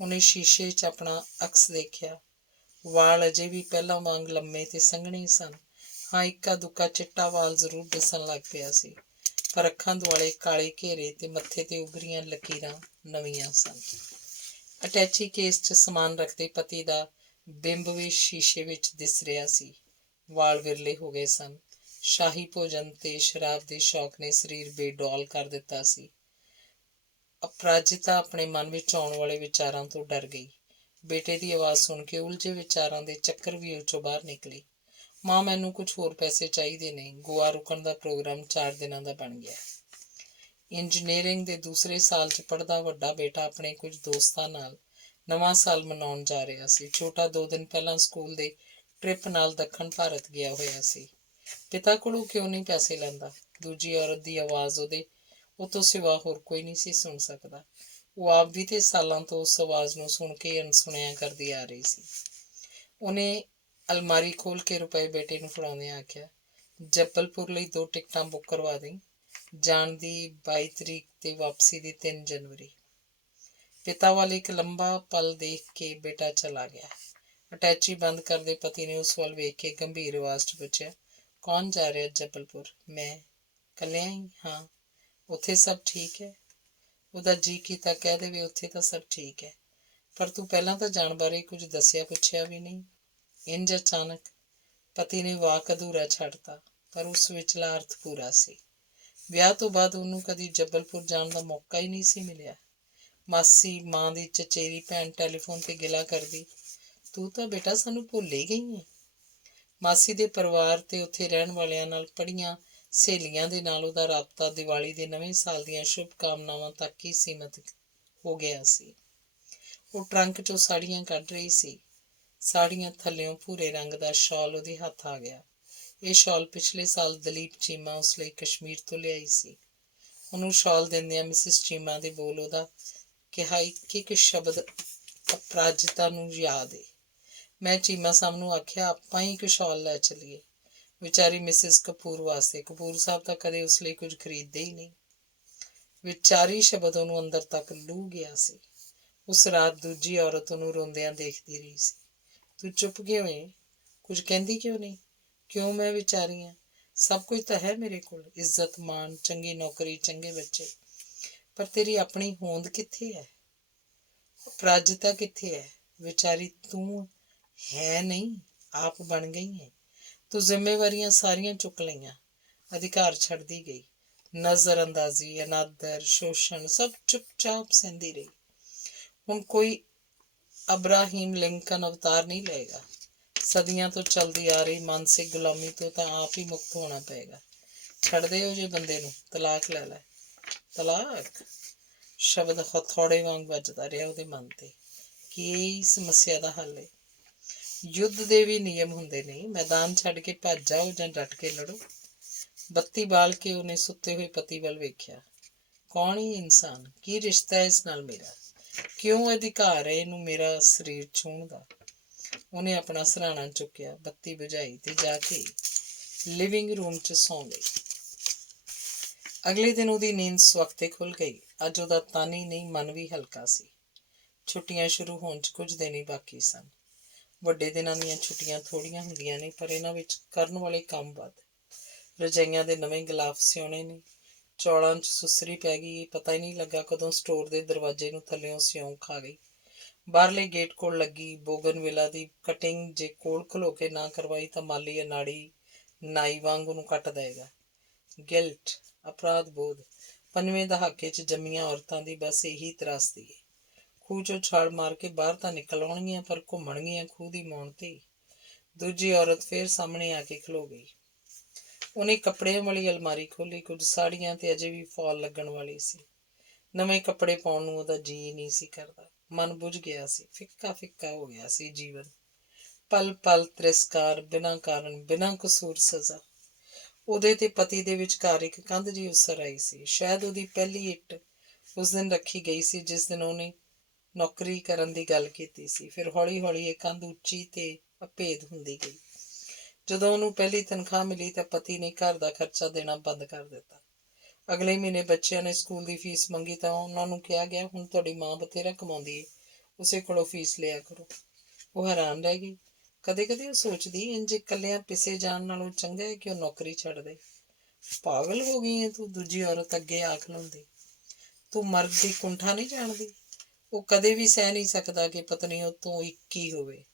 ਉਹਨੇ ਸ਼ੀਸ਼ੇ 'ਚ ਆਪਣਾ ਅਕਸ ਦੇਖਿਆ। ਵਾਲ ਅਜੇ ਵੀ ਪਹਿਲਾਂ ਵਾਂਗ ਲੰਮੇ ਤੇ ਸੰਘਣੇ ਸਨ। ਹਾਂ, ਇੱਕਾ ਦੁੱਕਾ ਚਿੱਟਾ ਵਾਲ ਜ਼ਰੂਰ ਦਿਸਣ ਲੱਗ ਪਿਆ ਸੀ, ਪਰ ਅੱਖਾਂ ਦੁਆਲੇ ਕਾਲੇ ਘੇਰੇ ਤੇ ਮੱਥੇ ਤੇ ਉਭਰੀਆਂ ਲਕੀਰਾਂ ਨਵੀਆਂ ਸਨ। ਅਟੈਚੀ ਕੇਸ 'ਚ ਸਮਾਨ ਰੱਖਦੇ ਪਤੀ ਦਾ ਬਿੰਬ ਵੀ ਸ਼ੀਸ਼ੇ ਵਿੱਚ ਦਿਸ ਰਿਹਾ ਸੀ। ਵਾਲ ਵਿਰਲੇ ਹੋ ਗਏ ਸਨ। ਸ਼ਾਹੀ ਭੋਜਨ ਤੇ ਸ਼ਰਾਬ ਦੇ ਸ਼ੌਕ ਨੇ ਸਰੀਰ ਬੇਡੌਲ ਕਰ ਦਿੱਤਾ ਸੀ। ਅਪਰਾਜਿਤਾ ਆਪਣੇ ਮਨ ਵਿੱਚ ਆਉਣ ਵਾਲੇ ਵਿਚਾਰਾਂ ਤੋਂ ਡਰ ਗਈ। ਬੇਟੇ ਦੀ ਆਵਾਜ਼ ਸੁਣ ਕੇ ਉਲਝੇ ਵਿਚਾਰਾਂ ਦੇ ਚੱਕਰ ਵੀ ਉਹ 'ਚੋਂ ਬਾਹਰ ਨਿਕਲੀ। ਮਾਂ, ਮੈਨੂੰ ਕੁਝ ਹੋਰ ਪੈਸੇ ਚਾਹੀਦੇ ਨੇ। ਗੋਆ ਰੁਕਣ ਦਾ ਪ੍ਰੋਗਰਾਮ 4 ਦਿਨਾਂ ਦਾ ਬਣ ਗਿਆ। ਇੰਜੀਨੀਅਰਿੰਗ ਦੇ ਦੂਸਰੇ ਸਾਲ 'ਚ ਪੜ੍ਹਦਾ ਵੱਡਾ ਬੇਟਾ ਆਪਣੇ ਕੁਝ ਦੋਸਤਾਂ ਨਾਲ ਨਵਾਂ ਸਾਲ ਮਨਾਉਣ ਜਾ ਰਿਹਾ ਸੀ। ਛੋਟਾ 2 ਦਿਨ ਪਹਿਲਾਂ ਸਕੂਲ ਦੇ ਟ੍ਰਿਪ ਨਾਲ ਦੱਖਣ ਭਾਰਤ ਗਿਆ ਹੋਇਆ ਸੀ। ਪਿਤਾ ਕੋਲੋਂ ਕਿਉਂ ਨਹੀਂ ਪੈਸੇ ਲੈਂਦਾ? ਦੂਜੀ ਔਰਤ ਦੀ ਆਵਾਜ਼ ਉਹ ਤੋਂ ਸਿਵਾ ਹੋਰ ਕੋਈ ਨਹੀਂ ਸੀ ਸੁਣ ਸਕਦਾ। ਉਹ ਆਪ ਵੀ ਤੇ ਸਾਲਾਂ ਤੋਂ ਉਸ ਆਵਾਜ਼ ਨੂੰ ਸੁਣ ਕੇ ਅਣਸੁਣਿਆ ਕਰਦੀ ਆ ਰਹੀ ਸੀ। ਉਹਨੇ ਅਲਮਾਰੀ ਖੋਲ੍ਹ ਕੇ ਰੁਪਏ ਬੇਟੇ ਨੂੰ ਫੜਾਉਂਦਿਆਂ ਆਖਿਆ, ਜਬਲਪੁਰ ਲਈ 2 ਟਿਕਟਾਂ ਬੁੱਕ ਕਰਵਾ ਦੇਈਂ। ਜਾਣ ਦੀ 22 ਤਰੀਕ ਤੇ ਵਾਪਸੀ ਦੀ 3 ਜਨਵਰੀ। ਪਿਤਾ ਵੱਲ ਇੱਕ ਲੰਬਾ ਪਲ ਦੇਖ ਕੇ ਬੇਟਾ ਚਲਾ ਗਿਆ। ਅਟੈਚੀ ਬੰਦ ਕਰਦੇ ਪਤੀ ਨੇ ਉਸ ਵੱਲ ਵੇਖ ਕੇ ਗੰਭੀਰ ਆਵਾਜ਼ 'ਚ ਪੁੱਛਿਆ, ਕੌਣ ਜਾ ਰਿਹਾ ਜਬਲਪੁਰ? ਮੈਂ। ਇਕੱਲਿਆਂ ਹੀ? ਹਾਂ। ਉੱਥੇ ਸਭ ਠੀਕ ਹੈ? ਉਹਦਾ ਜੀ ਕੀਤਾ ਕਹਿ ਦੇਵੇ ਉੱਥੇ ਤਾਂ ਸਭ ਠੀਕ ਹੈ, ਪਰ ਤੂੰ ਪਹਿਲਾਂ ਤਾਂ ਜਾਣ ਬਾਰੇ ਕੁਝ ਦੱਸਿਆ ਪੁੱਛਿਆ ਵੀ ਨਹੀਂ। ਇੰਝ ਅਚਾਨਕ? ਪਤੀ ਨੇ ਵਾਕ ਅਧੂਰਾ ਛੱਡਤਾ, ਪਰ ਉਸ ਵਿਚਲਾ ਅਰਥ ਪੂਰਾ ਸੀ। ਵਿਆਹ ਤੋਂ ਬਾਅਦ ਉਹਨੂੰ ਕਦੀ ਜਬਲਪੁਰ ਜਾਣ ਦਾ ਮੌਕਾ ਹੀ ਨਹੀਂ ਸੀ ਮਿਲਿਆ। ਮਾਸੀ, ਮਾਂ ਦੀ ਚਚੇਰੀ ਭੈਣ ਟੈਲੀਫੋਨ ਤੇ ਗਿਲਾ ਕਰਦੀ, ਤੂੰ ਤਾਂ ਬੇਟਾ ਸਾਨੂੰ ਭੁੱਲ ਹੀ ਗਈ ਹੈ। ਮਾਸੀ ਦੇ ਪਰਿਵਾਰ ਤੇ ਉੱਥੇ ਰਹਿਣ ਵਾਲਿਆਂ ਨਾਲ ਪੜ੍ਹੀਆਂ ਸਹੇਲੀਆਂ ਦੇ ਨਾਲ ਉਹਦਾ ਰਾਬਤਾ ਦੀਵਾਲੀ ਦੇ ਨਵੇਂ ਸਾਲ ਦੀਆਂ ਸ਼ੁਭ ਕਾਮਨਾਵਾਂ ਤੱਕ ਹੀ ਸੀਮਤ ਹੋ ਗਿਆ ਸੀ। ਉਹ ਟਰੰਕ 'ਚੋਂ ਸਾੜੀਆਂ ਕੱਢ ਰਹੀ ਸੀ। ਸਾੜੀਆਂ ਥੱਲਿਓਂ ਭੂਰੇ ਰੰਗ ਦਾ ਸ਼ਾਲ ਉਹਦੇ ਹੱਥ ਆ ਗਿਆ। ਇਹ ਸ਼ਾਲ ਪਿਛਲੇ ਸਾਲ ਦਲੀਪ ਚੀਮਾ ਉਸ ਲਈ ਕਸ਼ਮੀਰ ਤੋਂ ਲਿਆਈ ਸੀ। ਉਹਨੂੰ ਸ਼ਾਲ ਦਿੰਦਿਆਂ ਮਿਸਿਸ ਚੀਮਾ ਦੇ ਬੋਲ ਉਹਦਾ ਕਿਹਾ ਇੱਕ ਸ਼ਬਦ ਅਪਰਾਜਿਤਾ ਨੂੰ ਯਾਦ ਏ। ਮੈਂ ਚੀਮਾ ਸਾਹਿਬ ਨੂੰ ਆਖਿਆ, ਆਪਾਂ ਹੀ ਇੱਕ ਸ਼ਾਲ ਲੈ ਚੱਲੀਏ। ਵਿਚਾਰੀ ਮਿਸਿਸ ਕਪੂਰ ਵਾਸਤੇ। ਕਪੂਰ ਸਾਹਿਬ ਤਾਂ ਕਦੇ ਉਸ ਲਈ ਕੁਝ ਖਰੀਦਦੇ ਹੀ ਨਹੀਂ। ਵਿਚਾਰੀ ਸ਼ਬਦ ਉਹਨੂੰ ਅੰਦਰ ਤੱਕ ਲੂਹ ਗਿਆ ਸੀ। ਉਸ ਰਾਤ ਦੂਜੀ ਔਰਤ ਉਹਨੂੰ ਰੋਂਦਿਆਂ ਦੇਖਦੀ ਰਹੀ ਸੀ। ਤੂੰ ਚੁੱਪ ਕਿਉਂ ਏ? ਕੁਝ ਕਹਿੰਦੀ ਕਿਉਂ ਨਹੀਂ? ਕਿਉਂ ਮੈਂ ਵਿਚਾਰੀ ਹਾਂ? ਸਭ ਕੁਝ ਤਾਂ ਹੈ ਮੇਰੇ ਕੋਲ, ਇੱਜ਼ਤ, ਮਾਣ, ਚੰਗੀ ਨੌਕਰੀ, ਚੰਗੇ ਬੱਚੇ, ਪਰ ਤੇਰੀ ਆਪਣੀ ਹੋਂਦ ਕਿੱਥੇ ਹੈ? ਅਪਰਾਜਿਤਾ ਕਿੱਥੇ ਹੈ? ਵਿਚਾਰੀ ਤੂੰ ਹੈ ਨਹੀਂ, ਆਪ ਬਣ ਗਈ ਹੈ। ਤੂੰ ਜ਼ਿੰਮੇਵਾਰੀਆਂ ਸਾਰੀਆਂ ਚੁੱਕ ਲਈਆਂ, ਅਧਿਕਾਰ ਛੱਡਦੀ ਗਈ। ਨਜ਼ਰਅੰਦਾਜ਼ੀ, ਅਨਾਦਰ, ਸ਼ੋਸ਼ਣ ਸਭ ਚੁੱਪਚਾਪ ਸਹਿੰਦੀ ਰਹੀ। ਹੁਣ ਕੋਈ ਅਬਰਾਹਿਮ ਲਿੰਕਨ ਅਵਤਾਰ ਨਹੀਂ ਲਏਗਾ। ਸਦੀਆਂ ਤੋਂ ਚੱਲਦੀ ਆ ਰਹੀ ਮਾਨਸਿਕ ਗੁਲਾਮੀ ਤੋਂ ਤਾਂ ਆਪ ਹੀ ਮੁਕਤ ਹੋਣਾ ਪਏਗਾ। ਛੱਡ ਦੇ ਇਹੋ ਜਿਹੇ ਬੰਦੇ ਨੂੰ, ਤਲਾਕ ਲੈ ਲੈ। ਤਲਾਕ ਸ਼ਬਦ ਹਥੌੜੇ ਵਾਂਗ ਵੱਜਦਾ ਰਿਹਾ ਉਹਦੇ ਮਨ ਤੇ। ਕੀ ਇਹ ਸਮੱਸਿਆ ਦਾ ਹੱਲ ਹੈ? ਯੁੱਧ ਦੇ ਵੀ ਨਿਯਮ ਹੁੰਦੇ ਨੇ। ਮੈਦਾਨ ਛੱਡ ਕੇ ਭੱਜ ਜਾਓ ਜਾਂ ਡਟ ਕੇ ਲੜੋ। ਬੱਤੀ ਬਾਲ ਕੇ ਉਹਨੇ ਸੁੱਤੇ ਹੋਏ ਪਤੀ ਵੱਲ ਵੇਖਿਆ। ਕੌਣ ਹੀ ਇਨਸਾਨ? ਕੀ ਰਿਸ਼ਤਾ ਹੈ ਇਸ ਨਾਲ ਮੇਰਾ? ਕਿਉਂ ਅਧਿਕਾਰ ਹੈ ਇਹਨੂੰ ਮੇਰਾ ਸਰੀਰ ਛੂਹਣ ਦਾ? ਉਹਨੇ ਆਪਣਾ ਸਿਰਹਾਣਾ ਚੁੱਕਿਆ, ਬੱਤੀ ਬੁਝਾਈ ਤੇ ਜਾ ਕੇ ਲਿਵਿੰਗ ਰੂਮ 'ਚ ਸੌਂ ਗਈ। ਅਗਲੇ ਦਿਨ ਉਹਦੀ ਨੀਂਦ ਸਵਖਤੇ ਖੁੱਲ੍ਹ ਗਈ। ਅੱਜ ਉਹਦਾ ਤਨ ਹੀ ਨਹੀਂ, ਮਨ ਵੀ ਹਲਕਾ ਸੀ। ਛੁੱਟੀਆਂ ਸ਼ੁਰੂ ਹੋਣ 'ਚ ਕੁਝ ਦਿਨ ਹੀ ਬਾਕੀ ਸਨ। ਵੱਡੇ ਦਿਨਾਂ ਦੀਆਂ ਛੁੱਟੀਆਂ ਥੋੜ੍ਹੀਆਂ ਹੁੰਦੀਆਂ ਨੇ, ਪਰ ਇਹਨਾਂ ਵਿੱਚ ਕਰਨ ਵਾਲੇ ਕੰਮ ਵੱਧ। ਰਜਾਈਆਂ ਦੇ ਨਵੇਂ ਗਿਲਾਫ ਸਿਉਣੇ ਨੇ। ਚੌਲਾਂ 'ਚ ਸੁਸਰੀ ਪੈ ਗਈ। ਪਤਾ ਹੀ ਨਹੀਂ ਲੱਗਾ ਕਦੋਂ ਸਟੋਰ ਦੇ ਦਰਵਾਜ਼ੇ ਨੂੰ ਥੱਲਿਓਂ ਸਿਉਂਕ ਖਾ ਗਈ। ਬਾਹਰਲੇ ਗੇਟ ਕੋਲ ਲੱਗੀ ਬੋਗਨਵਿਲਾ ਦੀ ਕਟਿੰਗ ਜੇ ਕੋਲ ਖਲੋ ਕੇ ਨਾ ਕਰਵਾਈ ਤਾਂ ਮਾਲੀ ਅਨਾੜੀ ਨਾਈ ਵਾਂਗ ਉਹਨੂੰ ਕੱਟ ਦੇਵੇਗਾ। ਗਿਲਟ, ਅਪਰਾਧ ਬੋਧ, 5ਵੇਂ ਦਹਾਕੇ 'ਚ ਜੰਮੀਆਂ ਔਰਤਾਂ ਦੀ ਬਸ ਇਹੀ ਤਰਾਸਦੀ ਹੈ। ਖੂਹ 'ਚੋਂ ਛਾਲ ਮਾਰ ਕੇ ਬਾਹਰ ਤਾਂ ਨਿਕਲ ਆਉਣਗੀਆਂ, ਪਰ ਘੁੰਮਣਗੀਆਂ ਖੂਹ ਦੀ ਮੌਣ ਤੇ। ਦੂਜੀ ਔਰਤ ਫੇਰ ਸਾਹਮਣੇ ਆ ਕੇ ਖਲੋ ਗਈ। ਉਹਨੇ ਕੱਪੜਿਆਂ ਵਾਲੀ ਅਲਮਾਰੀ ਖੋਲ੍ਹੀ। ਕੁਝ ਸਾੜੀਆਂ ਤੇ ਅਜੇ ਵੀ ਫਾਲ ਲੱਗਣ ਵਾਲੀ ਸੀ। ਨਵੇਂ ਕੱਪੜੇ ਪਾਉਣ ਨੂੰ ਉਹਦਾ ਜੀਅ ਨਹੀਂ ਸੀ ਕਰਦਾ। ਮਨ ਬੁੱਝ ਗਿਆ ਸੀ। ਫਿੱਕਾ ਫਿੱਕਾ ਹੋ ਗਿਆ ਸੀ ਜੀਵਨ। ਪਲ ਪਲ ਤਿਰਸਕਾਰ, ਬਿਨਾਂ ਕਾਰਨ, ਬਿਨਾਂ ਕਸੂਰ ਸਜ਼ਾ। ਉਹਦੇ ਤੇ ਪਤੀ ਦੇ ਵਿਚਕਾਰ ਇੱਕ ਕੰਧ ਜਿਹੀ ਉਸਰ ਆਈ ਸੀ। ਸ਼ਾਇਦ ਉਹਦੀ ਪਹਿਲੀ ਇੱਟ ਉਸ ਦਿਨ ਰੱਖੀ ਗਈ ਸੀ ਜਿਸ ਦਿਨ ਉਹਨੇ ਨੌਕਰੀ ਕਰਨ ਦੀ ਗੱਲ ਕੀਤੀ ਸੀ। ਫਿਰ ਹੌਲੀ ਹੌਲੀ ਇਹ ਕੰਧ ਉੱਚੀ ਤੇ ਅਭੇਦ ਹੁੰਦੀ ਗਈ। ਜਦੋਂ ਉਹਨੂੰ ਪਹਿਲੀ ਤਨਖਾਹ ਮਿਲੀ ਤਾਂ ਪਤੀ ਨੇ ਘਰ ਦਾ ਖਰਚਾ ਦੇਣਾ ਬੰਦ ਕਰ ਦਿੱਤਾ। ਅਗਲੇ ਮਹੀਨੇ ਬੱਚਿਆਂ ਨੇ ਸਕੂਲ ਦੀ ਫੀਸ ਮੰਗੀ ਤਾਂ ਉਹਨਾਂ ਨੂੰ ਕਿਹਾ ਗਿਆ, ਹੁਣ ਤੁਹਾਡੀ ਮਾਂ ਬਥੇਰਾ ਕਮਾਉਂਦੀ ਏ, ਉਸੇ ਕੋਲੋਂ ਫੀਸ ਲਿਆ ਕਰੋ। ਉਹ ਹੈਰਾਨ ਰਹਿ ਗਈ। ਕਦੇ ਕਦੇ ਉਹ ਸੋਚਦੀ, ਇੰਝ ਇਕੱਲਿਆਂ ਪਿਸੇ ਜਾਣ ਨਾਲੋਂ ਚੰਗਾ ਹੈ ਕਿ ਉਹ ਨੌਕਰੀ ਛੱਡ ਦੇ। ਪਾਗਲ ਹੋ ਗਈ ਹੈ ਤੂੰ? ਦੂਜੀ ਔਰਤ ਅੱਗੇ ਆ ਖਲੋਂਦੀ। ਤੂੰ ਮਰਦ ਦੀ ਕੁੰਠਾ ਨਹੀਂ ਜਾਣਦੀ? ਉਹ ਕਦੇ ਵੀ ਸਹਿ ਨਹੀਂ ਸਕਦਾ ਕਿ ਪਤਨੀ ਉਹ ਤੋਂ ਇੱਕੀ ਹੋਵੇ।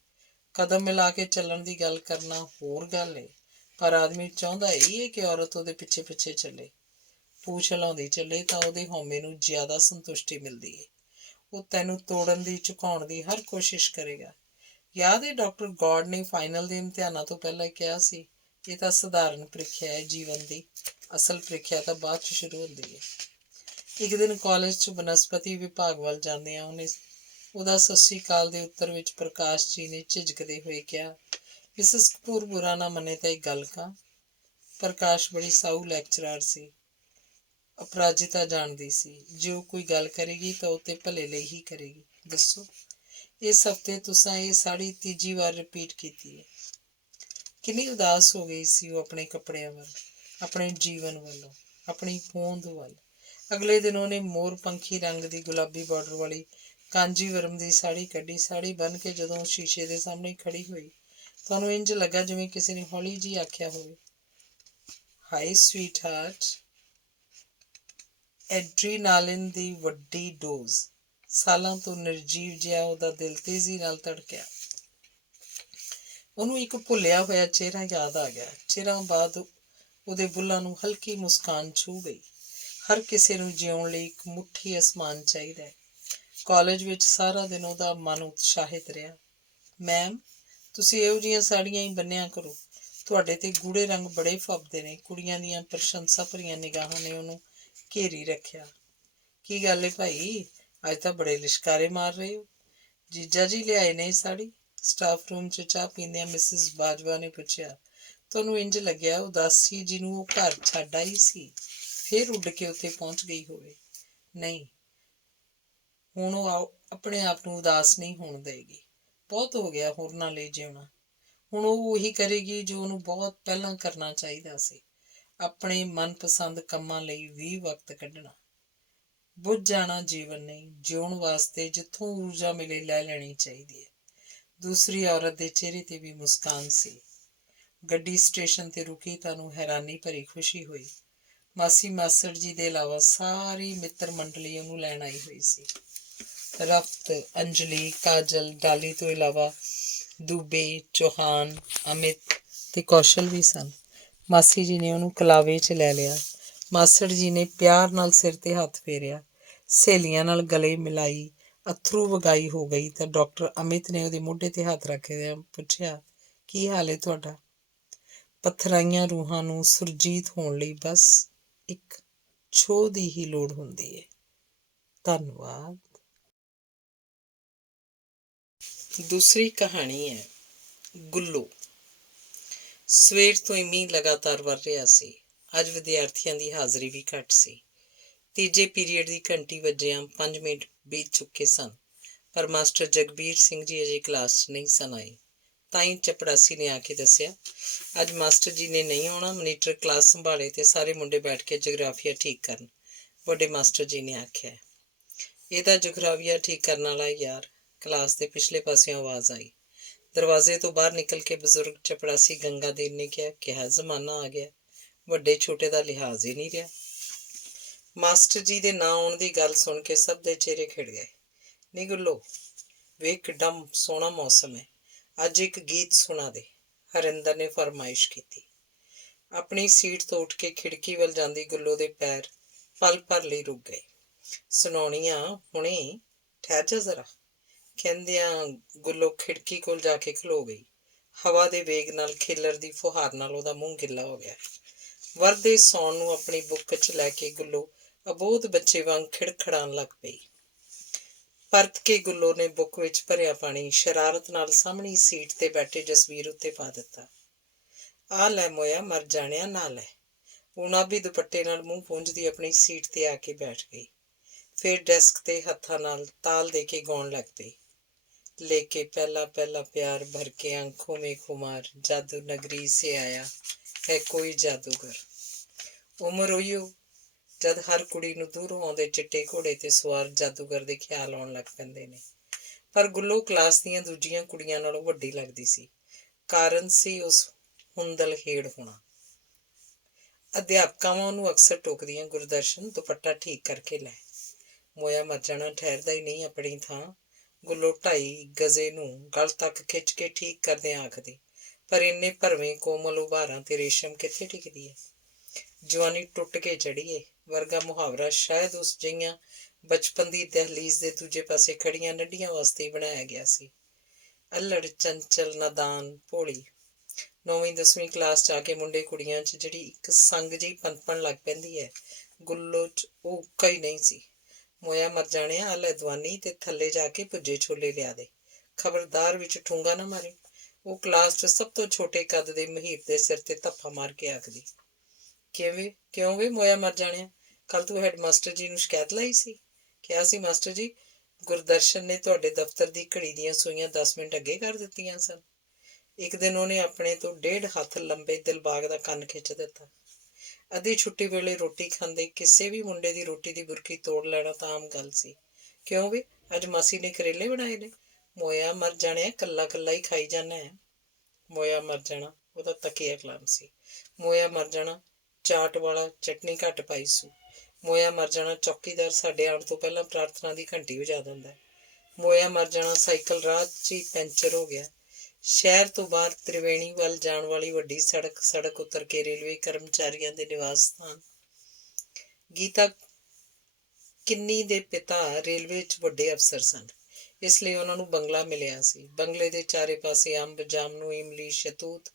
ਕਦਮ ਮਿਲਾ ਕੇ ਚੱਲਣ ਦੀ ਗੱਲ ਕਰਨਾ ਹੋਰ ਗੱਲ ਏ, ਪਰ ਆਦਮੀ ਚਾਹੁੰਦਾ ਇਹੀ ਹੈ ਕਿ ਔਰਤ ਉਹਦੇ ਪਿੱਛੇ ਪਿੱਛੇ ਚੱਲੇ। ਪੂਛ ਹਿਲਾਉਂਦੀ ਚੱਲੇ ਤਾਂ ਉਹਦੇ ਹਉਮੈ ਨੂੰ ਜ਼ਿਆਦਾ ਸੰਤੁਸ਼ਟੀ ਮਿਲਦੀ ਹੈ। ਉਹ ਤੈਨੂੰ ਤੋੜਨ ਦੀ, ਝੁਕਾਉਣ ਦੀ ਹਰ ਕੋਸ਼ਿਸ਼ ਕਰੇਗਾ। ਯਾਦ ਹੈ ਡਾਕਟਰ ਗੌਡ ਨੇ ਫਾਈਨਲ ਦੇ ਇਮਤਿਹਾਨਾਂ ਤੋਂ ਪਹਿਲਾਂ ਕਿਹਾ ਸੀ, ਇਹ ਤਾਂ ਸਧਾਰਨ ਪ੍ਰੀਖਿਆ ਹੈ ਜੀਵਨ ਦੀ, ਅਸਲ ਪ੍ਰੀਖਿਆ ਤਾਂ ਬਾਅਦ 'ਚ ਸ਼ੁਰੂ ਹੁੰਦੀ ਹੈ। ਇੱਕ ਦਿਨ ਕਾਲਜ 'ਚ ਬਨਸਪਤੀ ਵਿਭਾਗ ਵੱਲ ਜਾਂਦਿਆਂ ਉਹਦਾ ਸਤਿ ਸ੍ਰੀ ਅਕਾਲ ਦੇ ਉੱਤਰ ਵਿੱਚ ਪ੍ਰਕਾਸ਼ ਜੀ ਨੇ ਝਿਜਕਦੇ ਹੋਏ ਕਿਹਾ, ਮਿਸਿਸ ਕਪੂਰ ਬੁਰਾ ਨਾ ਮੰਨੇ ਤਾਂ ਇੱਕ ਗੱਲ ਕਹਾਂ। ਪ੍ਰਕਾਸ਼ ਬੜੀ ਸਾਊ ਲੈਕਚਰਾਰ ਸੀ। ਅਪਰਾਜਿਤਾ ਜਾਣਦੀ ਸੀ, ਜੇ ਉਹ ਕੋਈ ਗੱਲ ਕਰੇਗੀ ਤਾਂ ਉਹ ਤੇ ਭਲੇ ਲਈ ਹੀ ਕਰੇਗੀ। ਦੱਸੋ, ਇਸ ਹਫ਼ਤੇ ਤੁਸੀਂ ਇਹ ਸਾੜੀ ਤੀਜੀ ਵਾਰ ਰਿਪੀਟ ਕੀਤੀ ਹੈ। ਕਿੰਨੀ ਉਦਾਸ ਹੋ ਗਈ ਸੀ ਉਹ ਆਪਣੇ ਕੱਪੜਿਆਂ ਵੱਲ, ਆਪਣੇ ਜੀਵਨ ਵੱਲੋਂ, ਆਪਣੀ ਹੋਂਦ ਵੱਲ। ਅਗਲੇ ਦਿਨ ਉਹਨੇ ਮੋਰ ਪੰਖੀ ਰੰਗ ਦੀ ਗੁਲਾਬੀ ਬਾਰਡਰ ਵਾਲੀ ਕਾਂਜੀਵਰਮ ਦੀ ਸਾੜੀ ਕੱਢੀ। ਸਾੜੀ ਬੰਨ੍ਹ ਕੇ ਜਦੋਂ ਉਹ ਸ਼ੀਸ਼ੇ ਦੇ ਸਾਹਮਣੇ ਖੜੀ ਹੋਈ ਤਾਂ ਉਹਨੂੰ ਇੰਝ ਲੱਗਾ ਜਿਵੇਂ ਕਿਸੇ ਨੇ ਹੌਲੀ ਜਿਹੀ ਆਖਿਆ ਹੋਵੇ, ਹਾਈ ਸਵੀਟ ਹਾਰਟ। ਐਡਰੀਨਾਲਿਨ ਦੀ ਵੱਡੀ ਡੋਜ਼। ਸਾਲਾਂ ਤੋਂ ਨਿਰਜੀਵ ਜਿਹਾ ਉਹਦਾ ਦਿਲ ਤੇਜ਼ੀ ਨਾਲ ਧੜਕਿਆ। ਉਹਨੂੰ ਇੱਕ ਭੁੱਲਿਆ ਹੋਇਆ ਚਿਹਰਾ ਯਾਦ ਆ ਗਿਆ। ਚਿਰਾਂ ਬਾਅਦ ਉਹਦੇ ਬੁੱਲ੍ਹਾਂ ਨੂੰ ਹਲਕੀ ਮੁਸਕਾਨ ਛੂਹ ਗਈ। ਹਰ ਕਿਸੇ ਨੂੰ ਜਿਉਣ ਲਈ ਇੱਕ ਮੁੱਠੀ ਅਸਮਾਨ ਚਾਹੀਦਾ ਹੈ। ਕਾਲਜ ਵਿੱਚ ਸਾਰਾ ਦਿਨ ਉਹਦਾ ਮਨ ਉਤਸ਼ਾਹਿਤ ਰਿਹਾ। ਮੈਮ, ਤੁਸੀਂ ਇਹੋ ਜਿਹੀਆਂ ਸਾੜੀਆਂ ਹੀ ਬੰਨਿਆ ਕਰੋ, ਤੁਹਾਡੇ ਤੇ ਗੂੜੇ ਰੰਗ ਬੜੇ ਫੱਬਦੇ ਨੇ। ਕੁੜੀਆਂ ਦੀਆਂ ਪ੍ਰਸ਼ੰਸਾ ਭਰੀਆਂ ਨਿਗਾਹਾਂ ਨੇ ਉਹਨੂੰ ਘੇਰੀ ਰੱਖਿਆ। ਕੀ ਗੱਲ ਏ ਭਾਈ, ਅੱਜ ਤਾਂ ਬੜੇ ਲਿਸ਼ਕਾਰੇ ਮਾਰ ਰਹੇ ਹੋ। ਜੀਜਾ ਜੀ ਲਿਆਏ ਨੇ ਸਾੜੀ? ਸਟਾਫ ਰੂਮ 'ਚ ਚਾਹ ਪੀਂਦਿਆਂ ਮਿਸਿਸ ਬਾਜਵਾ ਨੇ ਪੁੱਛਿਆ। ਤੁਹਾਨੂੰ ਇੰਝ ਲੱਗਿਆ ਉਦਾਸੀ ਜਿਹਨੂੰ ਉਹ ਘਰ ਛੱਡ ਆਈ ਸੀ ਫੇਰ ਉੱਡ ਕੇ ਉੱਥੇ ਪਹੁੰਚ ਗਈ ਹੋਵੇ। ਨਹੀਂ, ਹੁਣ ਉਹ ਆਪਣੇ ਆਪ ਨੂੰ ਉਦਾਸ ਨਹੀਂ ਹੋਣ ਦੇਵੇਗੀ। ਬਹੁਤ ਹੋ ਗਿਆ ਹੋਰਨਾਂ ਲਈ ਜਿਉਣਾ। ਹੁਣ ਉਹ ਉਹੀ ਕਰੇਗੀ ਜੋ ਉਹਨੂੰ ਬਹੁਤ ਪਹਿਲਾਂ ਕਰਨਾ ਚਾਹੀਦਾ ਸੀ, ਆਪਣੇ ਮਨਪਸੰਦ ਕੰਮਾਂ ਲਈ ਵੀ ਵਕਤ ਕੱਢਣਾ। ਬੁੱਝ ਜਾਣਾ ਜੀਵਨ ਨਹੀਂ, ਜਿਉਣ ਵਾਸਤੇ ਜਿੱਥੋਂ ਊਰਜਾ ਮਿਲੇ ਲੈ ਲੈਣੀ ਚਾਹੀਦੀ ਹੈ। ਦੂਸਰੀ ਔਰਤ ਦੇ ਚਿਹਰੇ ਤੇ ਵੀ ਮੁਸਕਾਨ ਸੀ। ਗੱਡੀ ਸਟੇਸ਼ਨ ਤੇ ਰੁਕੀ ਤਾਂ ਉਹਨੂੰ ਹੈਰਾਨੀ ਭਰੀ ਖੁਸ਼ੀ ਹੋਈ। ਮਾਸੀ ਮਾਸੜ ਜੀ ਦੇ ਇਲਾਵਾ ਸਾਰੀ ਮਿੱਤਰ ਮੰਡਲੀ ਉਹਨੂੰ ਲੈਣ ਆਈ ਹੋਈ ਸੀ। ਰਫਤ, ਅੰਜਲੀ, ਕਾਜਲ, ਡਾਲੀ ਤੋਂ ਇਲਾਵਾ ਦੂਬੇ, ਚੌਹਾਨ, ਅਮਿਤ ਤੇ ਕੌਸ਼ਲ ਵੀ ਸਨ। ਮਾਸੀ ਜੀ ਨੇ ਉਹਨੂੰ ਕਲਾਵੇ 'ਚ ਲੈ ਲਿਆ। ਮਾਸੜ ਜੀ ਨੇ ਪਿਆਰ ਨਾਲ ਸਿਰ ਤੇ ਹੱਥ ਫੇਰਿਆ। ਸਹੇਲੀਆਂ ਨਾਲ ਗਲੇ ਮਿਲਾਈ ਅੱਥਰੂ ਵਗਾਈ ਹੋ ਗਈ ਤਾਂ ਡਾਕਟਰ ਅਮਿਤ ਨੇ ਉਹਦੇ ਮੋਢੇ ਤੇ ਹੱਥ ਰੱਖਦਿਆਂ ਪੁੱਛਿਆ, ਕੀ ਹਾਲ ਹੈ ਤੁਹਾਡਾ? ਪੱਥਰਾਈਆਂ ਰੂਹਾਂ ਨੂੰ ਸੁਰਜੀਤ ਹੋਣ ਲਈ ਬਸ ਇੱਕ ਛੋਹ ਦੀ ਹੀ ਲੋੜ ਹੁੰਦੀ ਹੈ। ਧੰਨਵਾਦ। ਦੂਸਰੀ ਕਹਾਣੀ ਹੈ ਗੁੱਲੋ। ਸਵੇਰ ਤੋਂ ਹੀ ਮੀਂਹ ਲਗਾਤਾਰ ਵਰ ਰਿਹਾ ਸੀ। ਅੱਜ ਵਿਦਿਆਰਥੀਆਂ ਦੀ ਹਾਜ਼ਰੀ ਵੀ ਘੱਟ ਸੀ। ਤੀਜੇ ਪੀਰੀਅਡ ਦੀ ਘੰਟੀ ਵੱਜਿਆਂ 5 ਮਿੰਟ ਬੀਤ ਚੁੱਕੇ ਸਨ, ਪਰ ਮਾਸਟਰ ਜਗਬੀਰ ਸਿੰਘ ਜੀ ਅਜੇ ਕਲਾਸ 'ਚ ਨਹੀਂ ਸਨ ਆਏ। ਤਾਂ ਹੀ ਚਪੜਾਸੀ ਨੇ ਆ ਕੇ ਦੱਸਿਆ, ਅੱਜ ਮਾਸਟਰ ਜੀ ਨੇ ਨਹੀਂ ਆਉਣਾ। ਮਨੀਟਰ ਕਲਾਸ ਸੰਭਾਲੇ ਤੇ ਸਾਰੇ ਮੁੰਡੇ ਬੈਠ ਕੇ ਜਗਰਾਫੀਆ ਠੀਕ ਕਰਨ, ਵੱਡੇ ਮਾਸਟਰ ਜੀ ਨੇ ਆਖਿਆ। ਇਹਦਾ ਜਗਰਾਫੀਆ ਠੀਕ ਕਰਨ ਵਾਲਾ ਯਾਰ। ਕਲਾਸ ਦੇ ਪਿਛਲੇ ਪਾਸਿਓਂ ਆਵਾਜ਼ ਆਈ। ਦਰਵਾਜ਼ੇ ਤੋਂ ਬਾਹਰ ਨਿਕਲ ਕੇ ਬਜ਼ੁਰਗ ਚਪੜਾਸੀ ਗੰਗਾਦੇਵ ਨੇ ਕਿਹਾ ਜ਼ਮਾਨਾ ਆ ਗਿਆ, ਵੱਡੇ ਛੋਟੇ ਦਾ ਲਿਹਾਜ਼ ਹੀ ਨਹੀਂ ਰਿਹਾ। ਮਾਸਟਰ ਜੀ ਦੇ ਨਾਂ ਆਉਣ ਦੀ ਗੱਲ ਸੁਣ ਕੇ ਸਭ ਦੇ ਚਿਹਰੇ ਖਿੜ ਗਏ। ਨੀ ਗੁੱਲੋ, ਵੇਖ ਕਿੱਡਾ ਸੋਹਣਾ ਮੌਸਮ ਹੈ, ਅੱਜ ਇੱਕ ਗੀਤ ਸੁਣਾ ਦੇ, ਹਰਿੰਦਰ ਨੇ ਫਰਮਾਇਸ਼ ਕੀਤੀ। ਆਪਣੀ ਸੀਟ ਤੋਂ ਉੱਠ ਕੇ ਖਿੜਕੀ ਵੱਲ ਜਾਂਦੀ ਗੁੱਲੋ ਦੇ ਪੈਰ ਪਲ ਭਰ ਲਈ ਰੁਕ ਗਏ। ਸੁਣਾਉਣੀ ਆ ਹੁਣੇ, ਠਹਿਰ ਜਾ ਜ਼ਰਾ, ਕਹਿੰਦਿਆਂ ਗੁੱਲੋ ਖਿੜਕੀ ਕੋਲ ਜਾ ਕੇ ਖਲੋ ਗਈ। ਹਵਾ ਦੇ ਵੇਗ ਨਾਲ ਖਿੱਲਰਦੀ ਫੁਹਾਰ ਨਾਲ ਉਹਦਾ ਮੂੰਹ ਗਿੱਲਾ ਹੋ ਗਿਆ। ਵਰਦੇ ਸੌਣ ਨੂੰ ਆਪਣੀ ਬੁੱਕ 'ਚ ਲੈ ਕੇ ਗੁੱਲੋ ਅਬੋਧ ਬੱਚੇ ਵਾਂਗ ਖਿੜਖੜਾਉਣ ਲੱਗ ਪਈ। ਪਰਤ ਕੇ ਗੁੱਲੋ ਨੇ ਬੁੱਕ ਵਿੱਚ ਭਰਿਆ ਪਾਣੀ ਸ਼ਰਾਰਤ ਨਾਲ ਸਾਹਮਣੀ ਸੀਟ ਤੇ ਬੈਠੇ ਜਸਵੀਰ ਉੱਤੇ ਪਾ ਦਿੱਤਾ। ਆ ਲੈ ਮੋਇਆ, ਮਰ ਜਾਣਿਆ, ਨਾ ਲੈ। ਉਨਾਬੀ ਦੁਪੱਟੇ ਨਾਲ ਮੂੰਹ ਪੂੰਝਦੀ ਆਪਣੀ ਸੀਟ ਤੇ ਆ ਕੇ ਬੈਠ ਗਈ। ਫਿਰ ਡੈਸਕ ਤੇ ਹੱਥਾਂ ਨਾਲ ਤਾਲ ਦੇ ਕੇ ਗਾਉਣ ਲੱਗ ਪਈ। लेके पहला पहला प्यार भर के आंखों में खुमार, जादू नगरी से आया है कोई जादूगर। उम्र उही जद हर कुड़ी ਨੂੰ ਦੂਰੋਂ ਆਉਂਦੇ ਚਿੱਟੇ ਘੋੜੇ ਤੇ ਸਵਾਰ ਜਾਦੂਗਰ ਦੇ ਖਿਆਲ ਆਉਣ ਲੱਗ ਪੈਂਦੇ ਨੇ। ਪਰ ਗੁੱਲੋ ਕਲਾਸ ਦੀਆਂ ਦੂਜੀਆਂ ਕੁੜੀਆਂ ਨਾਲੋਂ ਵੱਡੀ ਲੱਗਦੀ ਸੀ। ਕਾਰਨ ਸੀ ਉਸ ਹੁੰਦਲ ਹੇੜ ਹੋਣਾ। ਅਧਿਆਪਕਾਵਾਂ ਉਹਨੂੰ ਅਕਸਰ ਟੋਕਦੀਆਂ, ਗੁਰਦਰਸ਼ਨ ਦੁਪੱਟਾ ਠੀਕ ਕਰਕੇ ਲੈ। ਮੋਇਆ ਮਰ ਜਾਣਾ ਠਹਿਰਦਾ ਹੀ ਨਹੀਂ ਆਪਣੀ ਥਾਂ। ਗੁੱਲੋ 2.5 ਗਜ਼ੇ ਨੂੰ ਗਲ ਤੱਕ ਖਿੱਚ ਕੇ ਠੀਕ ਕਰਦਿਆਂ ਆਖਦੀ, ਪਰ ਇੰਨੇ ਭਰਵੇਂ ਕੋਮਲ ਉਭਾਰਾਂ ਤੇ ਰੇਸ਼ਮ ਕਿੱਥੇ ਟਿਕਦੀ ਹੈ। ਜਵਾਨੀ ਟੁੱਟ ਕੇ ਚੜ੍ਹੀਏ ਵਰਗਾ ਮੁਹਾਵਰਾ ਸ਼ਾਇਦ ਉਸ ਜਿਹੀਆਂ ਬਚਪਨ ਦੀ ਦਹਿਲੀਜ਼ ਦੇ ਦੂਜੇ ਪਾਸੇ ਖੜੀਆਂ ਨੱਡੀਆਂ ਵਾਸਤੇ ਬਣਾਇਆ ਗਿਆ ਸੀ। ਅੱਲੜ, ਚੰਚਲ, ਨਾਦਾਨ, ਭੋਲੀ। 9ਵੀਂ 10ਵੀਂ ਕਲਾਸ 'ਚ ਆ ਕੇ ਮੁੰਡੇ ਕੁੜੀਆਂ 'ਚ ਜਿਹੜੀ ਇੱਕ ਸੰਗ ਜਿਹੀ ਪਨਪਣ ਲੱਗ ਪੈਂਦੀ ਹੈ, ਗੁੱਲੋ 'ਚ ਉਹ ਉੱਕਾ ਹੀ ਨਹੀਂ ਸੀ। ਮੋਇਆ ਮਰ ਜਾਣਿਆ, ਆ ਲੈ ਦਵਾਨੀ ਤੇ ਥੱਲੇ ਜਾ ਕੇ ਭੁੱਜੇ ਛੋਲੇ ਲਿਆ ਦੇ। ਖਬਰਦਾਰ ਵਿੱਚ ਠੂੰਗਾ ਨਾ ਮਾਰੇ। ਉਹ ਕਲਾਸ 'ਚ ਸਭ ਤੋਂ ਛੋਟੇ ਕੱਦ ਦੇ ਮਹੀਪ ਦੇ ਸਿਰ ਤੇ ਧੱਫਾ ਮਾਰ ਕੇ ਆਖਦੀ। ਕਿਉਂ ਵੇ ਮੋਇਆ ਮਰ ਜਾਣਿਆ, ਕੱਲ ਤੂੰ ਹੈਡ ਮਾਸਟਰ ਜੀ ਨੂੰ ਸ਼ਿਕਾਇਤ ਲਾਈ ਸੀ? ਕਿਹਾ ਸੀ ਮਾਸਟਰ ਜੀ, ਗੁਰਦਰਸ਼ਨ ਨੇ ਤੁਹਾਡੇ ਦਫ਼ਤਰ ਦੀ ਘੜੀ ਦੀਆਂ ਸੂਈਆਂ 10 ਮਿੰਟ ਅੱਗੇ ਕਰ ਦਿੱਤੀਆਂ ਸਨ। ਇੱਕ ਦਿਨ ਉਹਨੇ ਆਪਣੇ ਤੋਂ 1.5 ਹੱਥ ਲੰਬੇ ਦਿਲਬਾਗ ਦਾ ਕੰਨ ਖਿੱਚ ਦਿੱਤਾ। ਅੱਧੀ ਛੁੱਟੀ ਵੇਲੇ ਰੋਟੀ ਖਾਂਦੇ ਕਿਸੇ ਵੀ ਮੁੰਡੇ ਦੀ ਰੋਟੀ ਦੀ ਬੁਰਕੀ ਤੋੜ ਲੈਣਾ ਤਾਂ ਆਮ ਗੱਲ ਸੀ। ਕਿਉਂ ਵੇ, ਅੱਜ ਮਾਸੀ ਨੇ ਕਰੇਲੇ ਬਣਾਏ ਨੇ? ਮੋਇਆ ਮਰ ਜਾਣਿਆ, ਕੱਲਾ ਕੱਲਾ ਹੀ ਖਾਈ ਜਾਣਾ ਹੈ। ਮੋਇਆ ਮਰ ਜਾਣਾ ਉਹਦਾ ਤਕੀਆ ਕਲਾਮ ਸੀ। ਮੋਇਆ ਮਰ ਜਾਣਾ, ਚਾਟ ਵਾਲਾ ਚਟਨੀ ਘੱਟ ਪਾਈ ਸੂ। ਮੋਇਆ ਮਰ ਜਾਣਾ, ਚੌਕੀਦਾਰ ਸਾਡੇ ਆਉਣ ਤੋਂ ਪਹਿਲਾਂ ਪ੍ਰਾਰਥਨਾ ਦੀ ਘੰਟੀ ਵਜਾ ਦਿੰਦਾ। ਮੋਇਆ ਮਰ ਜਾਣਾ, ਸਾਈਕਲ ਰਾਹ 'ਚ ਹੀ ਪੈਂਚਰ ਹੋ ਗਿਆ। ਸ਼ਹਿਰ ਤੋਂ ਬਾਹਰ ਤ੍ਰਿਵੇਣੀ ਵੱਲ ਜਾਣ ਵਾਲੀ ਵੱਡੀ ਸੜਕ ਉੱਤਰ ਕੇ ਰੇਲਵੇ ਕਰਮਚਾਰੀਆਂ ਦੇ ਨਿਵਾਸ ਸਥਾਨ। ਗੀਤਾ ਕਿੰਨੀ ਦੇ ਪਿਤਾ ਰੇਲਵੇ 'ਚ ਵੱਡੇ ਅਫਸਰ ਸਨ, ਇਸ ਲਈ ਉਹਨਾਂ ਨੂੰ ਬੰਗਲਾ ਮਿਲਿਆ ਸੀ। ਬੰਗਲੇ ਦੇ ਚਾਰੇ ਪਾਸੇ ਅੰਬ, ਜਾਮਨੂੰ, ਇਮਲੀ, ਸ਼ਤੂਤ,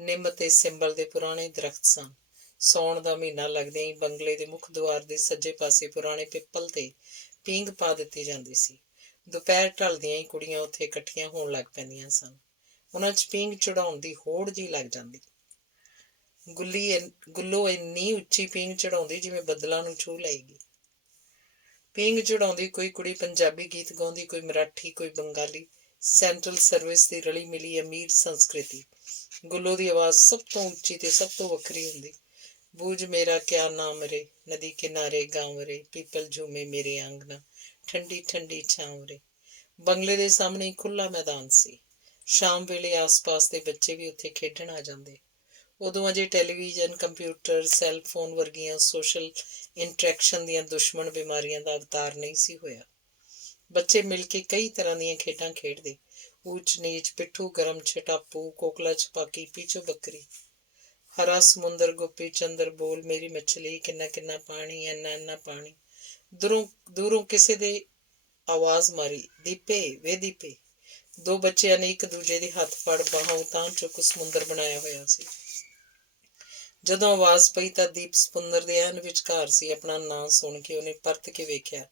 ਨਿੰਮ ਤੇ ਸਿੰਬਲ ਦੇ ਪੁਰਾਣੇ ਦਰਖਤ ਸਨ। ਸਾਉਣ ਦਾ ਮਹੀਨਾ ਲੱਗਦਿਆਂ ਹੀ ਬੰਗਲੇ ਦੇ ਮੁੱਖ ਦੁਆਰ ਦੇ ਸੱਜੇ ਪਾਸੇ ਪੁਰਾਣੇ ਪਿੱਪਲ ਤੇ ਪੀਂਘ ਪਾ ਦਿੱਤੀ ਜਾਂਦੀ ਸੀ। ਦੁਪਹਿਰ ਢਲਦਿਆਂ ਹੀ ਕੁੜੀਆਂ ਉੱਥੇ ਇਕੱਠੀਆਂ ਹੋਣ ਲੱਗ ਪੈਂਦੀਆਂ ਸਨ। ਉਹਨਾਂ 'ਚ ਪੀਂਘ ਚੜਾਉਣ ਦੀ ਹੋੜ ਜਿਹੀ ਲੱਗ ਜਾਂਦੀ। ਗੁੱਲੋ ਇੰਨੀ ਉੱਚੀ ਪੀਂਘ ਚੜਾਉਂਦੀ ਜਿਵੇਂ ਬੱਦਲਾਂ ਨੂੰ ਛੂਹ ਲਏਗੀ। ਪੀਂਘ ਚੜਾਉਂਦੀ ਕੋਈ ਕੁੜੀ ਪੰਜਾਬੀ ਗੀਤ ਗਾਉਂਦੀ, ਕੋਈ ਮਰਾਠੀ, ਕੋਈ ਬੰਗਾਲੀ। ਸੈਂਟਰਲ ਸਰਵਿਸ ਦੀ ਰਲੀ ਮਿਲੀ ਅਮੀਰ ਸੰਸਕ੍ਰਿਤੀ। ਗੁੱਲੋ ਦੀ ਆਵਾਜ਼ ਸਭ ਤੋਂ ਉੱਚੀ ਤੇ ਸਭ ਤੋਂ ਵੱਖਰੀ ਹੁੰਦੀ। ਬੂਝ ਮੇਰਾ ਕਿਆ ਨਾਮ ਰੇ, ਨਦੀ ਕਿਨਾਰੇ ਗਾਂਵ ਰੇ, ਪੀਪਲ ਝੂਮੇ ਮੇਰੇ ਆਂਗਨਾ, ਠੰਡੀ ਠੰਡੀ ਛਾਂਵ ਰੇ। ਬੰਗਲੇ ਦੇ ਸਾਹਮਣੇ ਖੁੱਲ੍ਹਾ ਮੈਦਾਨ ਸੀ। ਸ਼ਾਮ ਵੇਲੇ ਆਸ-ਪਾਸ ਦੇ ਬੱਚੇ ਵੀ ਉੱਥੇ ਖੇਡਣ ਆ ਜਾਂਦੇ। ਉਦੋਂ ਅਜੇ ਟੈਲੀਵਿਜ਼ਨ, ਕੰਪਿਊਟਰ, ਸੈੱਲਫੋਨ ਵਰਗੀਆਂ ਸੋਸ਼ਲ ਇੰਟਰੈਕਸ਼ਨ ਦੀਆਂ ਦੁਸ਼ਮਣ ਬਿਮਾਰੀਆਂ ਦਾ ਅਵਤਾਰ ਨਹੀਂ ਸੀ ਹੋਇਆ। ਬੱਚੇ ਮਿਲ ਕੇ ਕਈ ਤਰ੍ਹਾਂ ਦੀਆਂ ਖੇਡਾਂ ਖੇਡਦੇ। ਊਚ ਨੀਚ, ਪਿੱਠੂ ਗਰਮ, ਛਟਾਪੂ, ਕੋਕਲਾ ਛਪਾਕੀ, ਪੀਚੋ ਬੱਕਰੀ। ਹਰਾ ਸਮੁੰਦਰ ਗੋਪੀ ਚੰਦਰ ਬੋਲ ਮੇਰੀ ਮਛਲੀ, ਕਿੰਨਾ ਕਿੰਨਾ ਪਾਣੀ, ਇੰਨਾ ਇੰਨਾ ਪਾਣੀ। ਦੂਰੋਂ ਕਿਸੇ ਦੇ ਆਵਾਜ਼ ਮਾਰੀ, ਦੀਪੇ ਵੇ ਦੀਪੇ। ਦੋ ਬੱਚਿਆਂ ਨੇ ਇੱਕ ਦੂਜੇ ਦੇ ਹੱਥ ਫੜ ਬਾਹਾਂ ਉਤਾਂਹ ਚੁੱਕ ਸਮੁੰਦਰ ਬਣਾਇਆ ਹੋਇਆ ਸੀ। ਜਦੋਂ ਆਵਾਜ਼ ਪਈ ਤਾਂ ਦੀਪ ਸਮੁੰਦਰ ਦੇ ਐਨ ਵਿਚਕਾਰ ਸੀ। ਆਪਣਾ ਨਾਂ ਸੁਣ ਕੇ ਉਹਨੇ ਪਰਤ ਕੇ ਵੇਖਿਆ।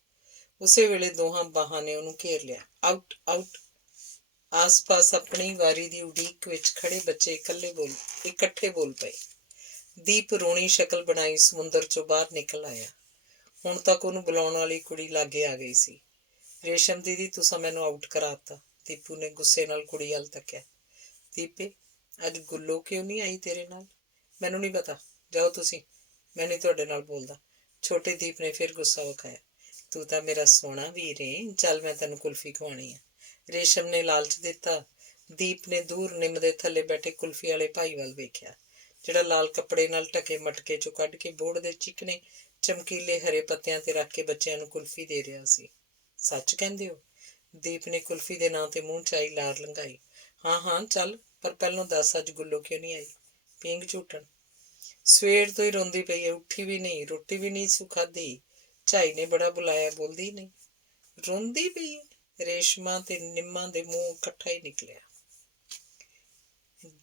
ਉਸੇ ਵੇਲੇ ਦੋਹਾਂ ਬਾਹਾਂ ਨੇ ਉਹਨੂੰ ਘੇਰ ਲਿਆ। Out out. ਆਸ-ਪਾਸ ਆਪਣੀ ਵਾਰੀ ਦੀ ਉਡੀਕ ਵਿੱਚ ਖੜੇ ਬੱਚੇ ਇਕੱਠੇ ਬੋਲ ਪਏ। ਦੀਪ ਰੋਣੀ ਸ਼ਕਲ ਬਣਾਈ ਸਮੁੰਦਰ ਚੋਂ ਬਾਹਰ ਨਿਕਲ ਆਇਆ। ਹੁਣ ਤੱਕ ਉਹਨੂੰ ਬੁਲਾਉਣ ਵਾਲੀ ਕੁੜੀ ਲਾਗੇ ਆ ਗਈ ਸੀ। ਰੇਸ਼ਮ ਦੀਦੀ, ਤੁਸੀਂ ਮੈਨੂੰ ਆਊਟ ਕਰਾਤਾ। ਦੀਪੂ ਨੇ ਗੁੱਸੇ ਨਾਲ ਕੁੜੀ ਵੱਲ ਤੱਕਿਆ। ਦੀਪੇ, ਅੱਜ ਗੁੱਲੋ ਕਿਉਂ ਨਹੀਂ ਆਈ ਤੇਰੇ ਨਾਲ? ਮੈਨੂੰ ਨਹੀਂ ਪਤਾ, ਜਾਓ ਤੁਸੀਂ, ਮੈਂ ਨਹੀਂ ਤੁਹਾਡੇ ਨਾਲ ਬੋਲਦਾ। ਛੋਟੇ ਦੀਪ ਨੇ ਫਿਰ ਗੁੱਸਾ ਵਿਖਾਇਆ। ਤੂੰ ਤਾਂ ਮੇਰਾ ਸੋਹਣਾ ਵੀਰ ਏ, ਚੱਲ ਮੈਂ ਤੈਨੂੰ ਕੁਲਫੀ ਖਵਾਉਣੀ ਆ। ਰੇਸ਼ਮ ਨੇ ਲਾਲਚ ਦਿੱਤਾ। ਦੀਪ ਨੇ ਦੂਰ ਨਿੰਮ ਦੇ ਥੱਲੇ ਬੈਠੇ ਕੁਲਫੀ ਵਾਲੇ ਭਾਈ ਵੱਲ ਵੇਖਿਆ, ਜਿਹੜਾ ਲਾਲ ਕੱਪੜੇ ਨਾਲ ਢਕੇ ਮਟਕੇ ਚੋਂ ਕੱਢ ਕੇ ਬੋਹੜ ਦੇ ਚਿਕਨੇ ਚਮਕੀਲੇ ਹਰੇ ਪੱਤਿਆਂ ਤੇ ਰੱਖ ਕੇ ਬੱਚਿਆਂ ਨੂੰ ਕੁਲਫੀ ਦੇ ਰਿਹਾ ਸੀ। ਸੱਚ ਕਹਿੰਦੇ ਹੋ? ਦੀਪ ਨੇ ਕੁਲਫੀ ਦੇ ਨਾਂ ਤੇ ਮੂੰਹ ਚ ਆਈ ਲਾਰ ਲੰਘਾਈ। ਹਾਂ ਹਾਂ ਚੱਲ, ਪਰ ਪਹਿਲੋਂ ਦੱਸ ਅੱਜ ਗੁੱਲੋ ਕਿਉਂ ਨਹੀਂ ਆਈ? ਪੀਂਘ ਝੂਟਣ। ਸਵੇਰ ਤੋਂ ਹੀ ਰੋਂਦੀ ਪਈ ਹੈ, ਉੱਠੀ ਵੀ ਨਹੀਂ, ਰੋਟੀ ਵੀ ਨਹੀਂ ਸੂ ਖਾਧੀ। ਝਾਈ ਨੇ ਬੜਾ ਬੁਲਾਇਆ, ਬੋਲਦੀ ਨਹੀਂ। ਰੋਂਦੀ ਪਈ ਹੈ? ਰੇਸ਼ਮਾ ਤੇ ਨਿੰਮਾਂ ਦੇ ਮੂੰਹ ਇਕੱਠਾ ਹੀ ਨਿਕਲਿਆ।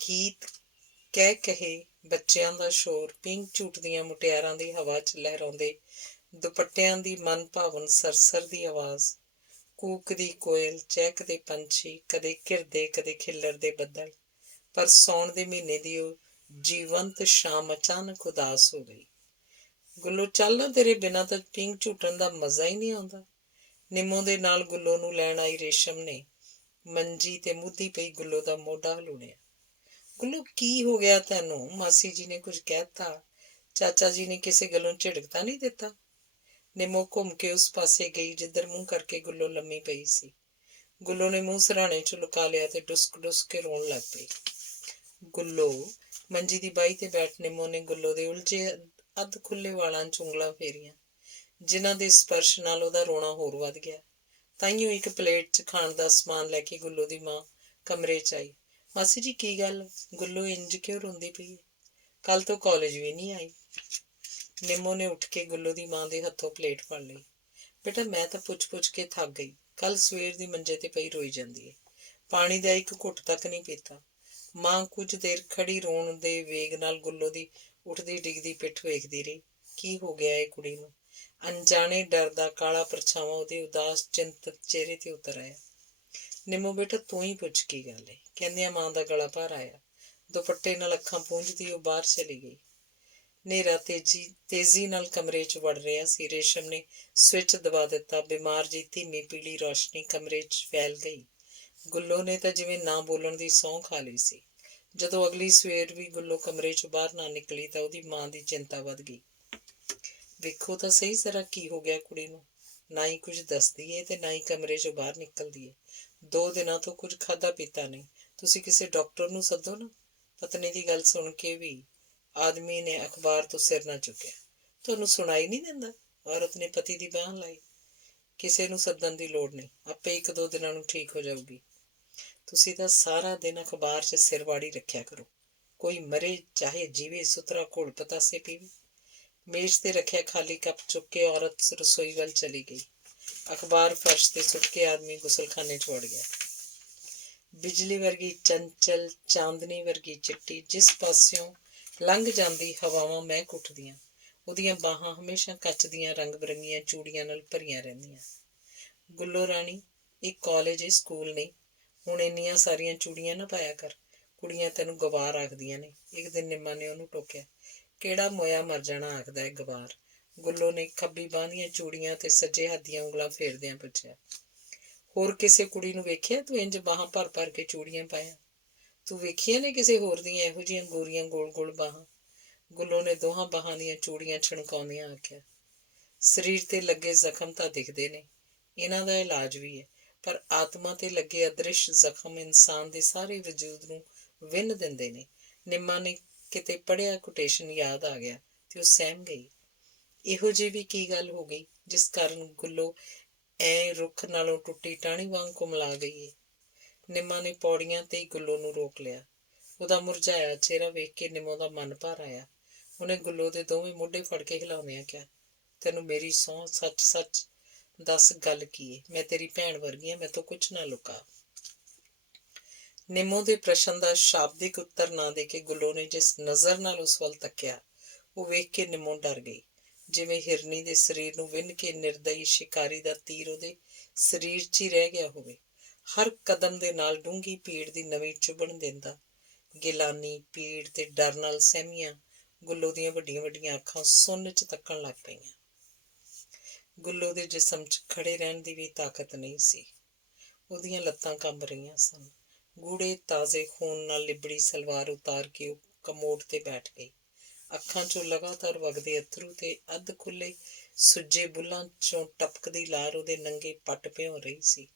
ਗੀਤ ਕਹਿ ਕਹੇ ਬੱਚਿਆਂ ਦਾ ਸ਼ੋਰ, ਪੀਂਘ ਝੂਟਦੀਆਂ ਮੁਟਿਆਰਾਂ ਦੀ ਹਵਾ ਚ ਲਹਿਰਾਉਂਦੇ ਦੁਪੱਟਿਆਂ ਦੀ ਮਨ ਭਾਵਨ ਸਰਸਰ ਦੀ ਆਵਾਜ਼, ਕੂਕਦੀ ਕੋਇਲ, ਚਹਿਕਦੇ ਪੰਛੀ, ਕਦੇ ਘਿਰਦੇ ਕਦੇ ਖਿੱਲਰਦੇ ਬੱਦਲ। ਪਰ ਸਾਉਣ ਦੇ ਮਹੀਨੇ ਦੀ ਉਹ ਜੀਵੰਤ ਸ਼ਾਮ ਅਚਾਨਕ ਉਦਾਸ ਹੋ ਗਈ। ਗੁੱਲੋ ਚੱਲ ਨਾ, ਤੇਰੇ ਬਿਨਾਂ ਤਾਂ ਪੀਂਘ ਝੂਟਣ ਦਾ ਮਜ਼ਾ ਹੀ ਨਹੀਂ ਆਉਂਦਾ। ਨਿੰਮੋ ਦੇ ਨਾਲ ਗੁੱਲੋ ਨੂੰ ਲੈਣ ਆਈ ਰੇਸ਼ਮ ਨੇ ਮੰਜੀ ਤੇ ਮੁੱਧੀ ਪਈ ਗੁੱਲੋ ਦਾ ਮੋਢਾ ਹਲੂਣਿਆ। ਗੁੱਲੋ, ਕੀ ਹੋ ਗਿਆ ਤੈਨੂੰ? ਮਾਸੀ ਜੀ ਨੇ ਕੁਝ ਕਹਿਤਾ? ਚਾਚਾ ਜੀ ਨੇ ਕਿਸੇ ਗੱਲੋਂ ਝਿੜਕ ਤਾਂ ਨਹੀਂ ਦਿੱਤਾ? ਨਿੰਮੋ ਘੁੰਮ ਕੇ ਉਸ ਪਾਸੇ ਗਈ ਜਿੱਧਰ ਮੂੰਹ ਕਰਕੇ ਗੁੱਲੋ ਲੰਮੀ ਪਈ ਸੀ। ਗੁੱਲੋ ਨੇ ਮੂੰਹ ਸਿਰਹਾਣੇ ਚ ਲੁਕਾ ਲਿਆ ਤੇ ਡੁਸਕ ਡੁਸਕ ਕੇ ਰੋਣ ਲੱਗ ਪਈ। ਗੁੱਲੋ, ਮੰਜੀ ਦੀ ਬਾਈ ਤੇ ਬੈਠ ਨਿੰਮੋ ਨੇ ਗੁੱਲੋ ਦੇ ਉਲਝੇ ਅੱਧ ਖੁੱਲੇ ਵਾਲਾਂ ਚ ਉਂਗਲਾਂ ਫੇਰੀਆਂ, ਜਿਨ੍ਹਾਂ ਦੇ ਸਪਰਸ਼ ਨਾਲ ਉਹਦਾ ਰੋਣਾ ਹੋਰ ਵੱਧ ਗਿਆ। ਤਾਈਓ ਇੱਕ ਪਲੇਟ ਚ ਖਾਣ ਦਾ ਸਮਾਨ ਲੈ ਕੇ ਗੁੱਲੋ ਦੀ ਮਾਂ ਕਮਰੇ ਚ ਆਈ। ਮਾਸੀ ਜੀ, ਕੀ ਗੱਲ? ਗੁੱਲੋ ਇੰਜ ਕਿਉਂ ਰੋਂਦੀ ਪਈ ਹੈ? ਕੱਲ ਤੋਂ ਕਾਲਜ ਵੀ ਨਹੀਂ ਆਈ। ਨਿੰਮੋ ਨੇ ਉੱਠ ਕੇ ਗੁੱਲੋ ਦੀ ਮਾਂ ਦੇ ਹੱਥੋਂ ਪਲੇਟ ਫੜ ਲਈ। ਬੇਟਾ, ਮੈਂ ਤਾਂ ਪੁੱਛ ਕੇ ਥੱਕ ਗਈ। ਕੱਲ ਸਵੇਰ ਦੀ ਮੰਜੇ ਤੇ ਪਈ ਰੋਈ ਜਾਂਦੀ ਹੈ, ਪਾਣੀ ਦਾ ਇੱਕ ਘੁੱਟ ਤੱਕ ਨਹੀਂ ਪੀਤਾ। ਮਾਂ ਕੁਝ ਦੇਰ ਖੜੀ ਰੋਣ ਦੇ ਵੇਗ ਨਾਲ ਗੁੱਲੋ ਦੀ ਉੱਠਦੀ ਡਿੱਗਦੀ ਪਿੱਠ ਵੇਖਦੀ ਰਹੀ। ਕੀ ਹੋ ਗਿਆ ਇਹ ਕੁੜੀ ਨੂੰ? ਅਣਜਾਣੇ ਡਰ ਦਾ ਕਾਲਾ ਪਰਛਾਵਾਂ ਉਹਦੇ ਉਦਾਸ ਚਿੰਤਤ ਚਿਹਰੇ ਤੇ ਉਤਰ ਆਇਆ। ਨਿੰਮੋ ਬੇਟਾ, ਤੂੰ ਹੀ ਪੁੱਛ ਕੀ ਗੱਲ ਹੈ? ਕਹਿੰਦਿਆਂ ਮਾਂ ਦਾ ਗਲਾ ਭਰ ਆਇਆ। ਦੁਪੱਟੇ ਨਾਲ ਅੱਖਾਂ ਪੂੰਝਦੀ ਉਹ ਬਾਹਰ ਚਲੀ ਗਈ। ਹਨੇਰਾ ਤੇਜ਼ੀ ਨਾਲ ਕਮਰੇ ਚ ਵੜ ਰਿਹਾ ਸੀ। ਰੇਸ਼ਮ ਨੇ ਸਵਿੱਚ ਦਬਾ ਦਿੱਤਾ। ਬਿਮਾਰ ਜੀ ਧੀਮੀ ਪੀਲੀ ਰੌਸ਼ਨੀ ਕਮਰੇ ਚ ਫੈਲ ਗਈ। ਗੁੱਲੋ ਨੇ ਤਾਂ ਜਿਵੇਂ ਨਾ ਬੋਲਣ ਦੀ ਸਹੁੰ ਖਾ ਲਈ ਸੀ। ਜਦੋਂ ਅਗਲੀ ਸਵੇਰ ਵੀ ਗੁੱਲੋ ਕਮਰੇ ਚ ਬਾਹਰ ਨਾ ਨਿਕਲੀ ਤਾਂ ਉਹਦੀ ਮਾਂ ਦੀ ਚਿੰਤਾ ਵੱਧ ਗਈ। ਵੇਖੋ ਤਾਂ ਸਹੀ ਜ਼ਰਾ ਕੀ ਹੋ ਗਿਆ ਕੁੜੀ ਨੂੰ। ਨਾ ਹੀ ਕੁਝ ਦੱਸਦੀ ਏ ਤੇ ਨਾ ਹੀ ਕਮਰੇ ਚੋਂ ਬਾਹਰ ਨਿਕਲਦੀ ਏ। 2 ਦਿਨਾਂ ਤੋਂ ਕੁਝ ਖਾਧਾ ਪੀਤਾ ਨਹੀਂ। ਤੁਸੀਂ ਕਿਸੇ ਡਾਕਟਰ ਨੂੰ ਸੱਦੋ ਨਾ। ਪਤਨੀ ਦੀ ਗੱਲ ਸੁਣ ਕੇ ਵੀ ਆਦਮੀ ਨੇ ਅਖਬਾਰ ਤੋਂ ਸਿਰ ਨਾ ਚੁੱਕਿਆ। ਤੁਹਾਨੂੰ ਸੁਣਾਈ ਨਹੀਂ ਦਿੰਦਾ? ਔਰਤ ਨੇ ਪਤੀ ਦੀ ਬਾਂਹ ਲਾਈ। ਕਿਸੇ ਨੂੰ ਸੱਦਣ ਦੀ ਲੋੜ ਨਹੀਂ, ਆਪੇ 1-2 ਦਿਨਾਂ ਨੂੰ ਠੀਕ ਹੋ ਜਾਊਗੀ। ਤੁਸੀਂ ਤਾਂ ਸਾਰਾ ਦਿਨ ਅਖਬਾਰ 'ਚ ਸਿਰਵਾੜੀ ਰੱਖਿਆ ਕਰੋ। ਕੋਈ ਮਰੇ ਚਾਹੇ ਜੀਵੇ, ਸੁਥਰਾ ਘੋਲ ਪਤਾਸੇ ਪੀਵੇ। ਮੇਜ਼ ਤੇ ਰੱਖਿਆ ਖਾਲੀ ਕੱਪ ਚੁੱਕ ਕੇ ਔਰਤ ਰਸੋਈ ਵੱਲ ਚਲੀ ਗਈ। ਅਖਬਾਰ ਫਰਸ਼ ਤੇ ਸੁੱਟ ਕੇ ਆਦਮੀ ਗੁਸਲਖਾਨੇ 'ਚ ਵੜ ਗਿਆ। ਬਿਜਲੀ ਵਰਗੀ ਚੰਚਲ, ਚਾਂਦਨੀ ਵਰਗੀ ਚਿੱਟੀ, ਜਿਸ ਪਾਸਿਓਂ ਲੰਘ ਜਾਂਦੀ ਹਵਾਵਾਂ ਮਹਿਕ ਉੱਠਦੀਆਂ। ਉਹਦੀਆਂ ਬਾਹਾਂ ਹਮੇਸ਼ਾ ਕੱਚ ਦੀਆਂ ਰੰਗ ਬਰੰਗੀਆਂ ਚੂੜੀਆਂ ਨਾਲ ਭਰੀਆਂ ਰਹਿੰਦੀਆਂ। ਗੁੱਲੋ ਰਾਣੀ, ਇਹ ਕਾਲਜ ਏ, ਸਕੂਲ ਨਹੀਂ। ਹੁਣ ਇੰਨੀਆਂ ਸਾਰੀਆਂ ਚੂੜੀਆਂ ਨਾ ਪਾਇਆ ਕਰ। ਕੁੜੀਆਂ ਤੈਨੂੰ ਗਵਾਰ ਆਖਦੀਆਂ ਨੇ। ਇੱਕ ਦਿਨ ਨਿੰਮਾ ਨੇ ਉਹਨੂੰ ਟੋਕਿਆ। ਕਿਹੜਾ ਮੋਇਆ ਮਰ ਜਾਣਾ ਆਖਦਾ ਹੈ ਗਵਾਰ? ਗੁੱਲੋ ਨੇ ਖੱਬੀ ਬਾਂਹ ਦੀਆਂ ਚੂੜੀਆਂ ਤੇ ਸੱਜੇ ਹੱਥ ਦੀਆਂ ਉਂਗਲਾਂ ਫੇਰਦਿਆਂ ਪੁੱਛਿਆ। ਹੋਰ ਕਿਸੇ ਕੁੜੀ ਨੂੰ ਵੇਖਿਆ ਤੂੰ ਇੰਜ ਬਾਹਾਂ ਭਰ ਭਰ ਕੇ ਚੂੜੀਆਂ ਪਾਇਆ? ਤੂੰ ਵੇਖੀਆਂ ਨੇ ਕਿਸੇ ਹੋਰ ਦੀਆਂ ਇਹੋ ਜਿਹੀਆਂ ਗੋਰੀਆਂ ਗੋਲ ਗੋਲ ਬਾਹਾਂ? ਗੁੱਲੋ ਨੇ ਦੋਹਾਂ ਬਾਹਾਂ ਦੀਆਂ ਚੂੜੀਆਂ ਛਣਕਾਉਂਦਿਆਂ ਆਖਿਆ। ਸਰੀਰ ਤੇ ਲੱਗੇ ਜ਼ਖਮ ਤਾਂ ਦਿਖਦੇ ਨੇ, ਇਹਨਾਂ ਦਾ ਇਲਾਜ ਵੀ ਹੈ, ਪਰ ਆਤਮਾ ਤੇ ਲੱਗੇ ਅਦ੍ਰਿਸ਼ ਜ਼ਖਮ ਇਨਸਾਨ ਦੇ ਸਾਰੇ ਵਜੂਦ ਨੂੰ ਵਿੰਨ ਦਿੰਦੇ ਨੇ। ਨਿੰਮਾ ਨੇ ਕਿਤੇ ਪੜ੍ਹਿਆ ਕੋਟੇਸ਼ਨ ਯਾਦ ਆ ਗਿਆ ਤੇ ਉਹ ਸਹਿਮ ਗਈ। ਇਹੋ ਜਿਹੀ ਵੀ ਕੀ ਗੱਲ ਹੋ ਗਈ ਜਿਸ ਕਾਰਨ ਗੁੱਲੋ ਰੁੱਖ ਨਾਲੋਂ ਟੁੱਟੀ ਟਾਹਣੀ ਵਾਂਗ ਕੁਮਲਾ ਗਈ ਏ? ਨਿੰਮਾ ਨੇ ਪੌੜੀਆਂ ਤੇ ਹੀ ਗੁੱਲੋ ਨੂੰ ਰੋਕ ਲਿਆ। ਉਹਦਾ ਮੁਰਝਾਇਆ ਚਿਹਰਾ ਵੇਖ ਕੇ ਨਿੰਮੋ ਦਾ ਮਨ ਭਰ ਆਇਆ। ਉਹਨੇ ਗੁੱਲੋ ਦੇ ਦੋਵੇਂ ਮੋਢੇ ਫੜ ਕੇ ਹਿਲਾਉਂਦਿਆਂ ਕਿਹਾ, ਤੈਨੂੰ ਮੇਰੀ ਸਹੁੰ ਸੱਚ ਸੱਚ ਦੱਸ ਗੱਲ ਕੀ ਏ? ਮੈਂ ਤੇਰੀ ਭੈਣ ਵਰਗੀ ਆਂ, ਮੈਥੋਂ ਕੁਛ ਨਾ ਲੁਕਾ। ਨਿੰਮੋ ਦੇ ਪ੍ਰਸ਼ਨ ਦਾ ਸ਼ਾਬਦਿਕ ਉੱਤਰ ਨਾ ਦੇ ਕੇ ਗੁੱਲੋ ਨੇ ਜਿਸ ਨਜ਼ਰ ਨਾਲ ਉਸ ਵੱਲ ਤੱਕਿਆ, ਉਹ ਵੇਖ ਕੇ ਨਿੰਮੋ ਡਰ ਗਈ। ਜਿਵੇਂ ਹਿਰਨੀ ਦੇ ਸਰੀਰ ਨੂੰ ਵਿੰਨ੍ਹ ਕੇ ਨਿਰਦਈ ਸ਼ਿਕਾਰੀ ਦਾ ਤੀਰ ਉਹਦੇ ਸਰੀਰ 'ਚ ਹੀ ਰਹਿ ਗਿਆ ਹੋਵੇ। ਹਰ ਕਦਮ ਦੇ ਨਾਲ ਡੂੰਘੀ ਪੀੜ ਦੀ ਨਵੀਂ ਚੁਭਣ ਦਿੰਦਾ। ਗਿਲਾਨੀ, ਪੀੜ ਤੇ ਡਰ ਨਾਲ ਸਹਿਮੀਆਂ ਗੁੱਲੋ ਦੀਆਂ ਵੱਡੀਆਂ ਵੱਡੀਆਂ ਅੱਖਾਂ ਸੁੰਨ 'ਚ ਤੱਕਣ ਲੱਗ ਪਈਆਂ। ਗੁੱਲੋ ਦੇ ਜਿਸਮ 'ਚ ਖੜੇ ਰਹਿਣ ਦੀ ਵੀ ਤਾਕਤ ਨਹੀਂ ਸੀ। ਉਹਦੀਆਂ ਲੱਤਾਂ ਕੰਬ ਰਹੀਆਂ ਸਨ। ਗੂੜੇ ਤਾਜ਼ੇ ਖੂਨ ਨਾਲ ਲਿਬੜੀ ਸਲਵਾਰ ਉਤਾਰ ਕੇ ਉਹ ਕਮੋਡ ਤੇ ਬੈਠ ਗਈ। ਅੱਖਾਂ 'ਚੋਂ ਲਗਾਤਾਰ ਵਗਦੇ ਅੱਥਰੂ ਤੇ ਅੱਧ ਖੁੱਲ੍ਹੇ ਸੁੱਜੇ ਬੁੱਲ੍ਹਾਂ 'ਚੋਂ ਟਪਕਦੀ ਲਾਰ ਉਹਦੇ ਨੰਗੇ ਪੱਟ ਭਿਉਂ ਰਹੀ ਸੀ।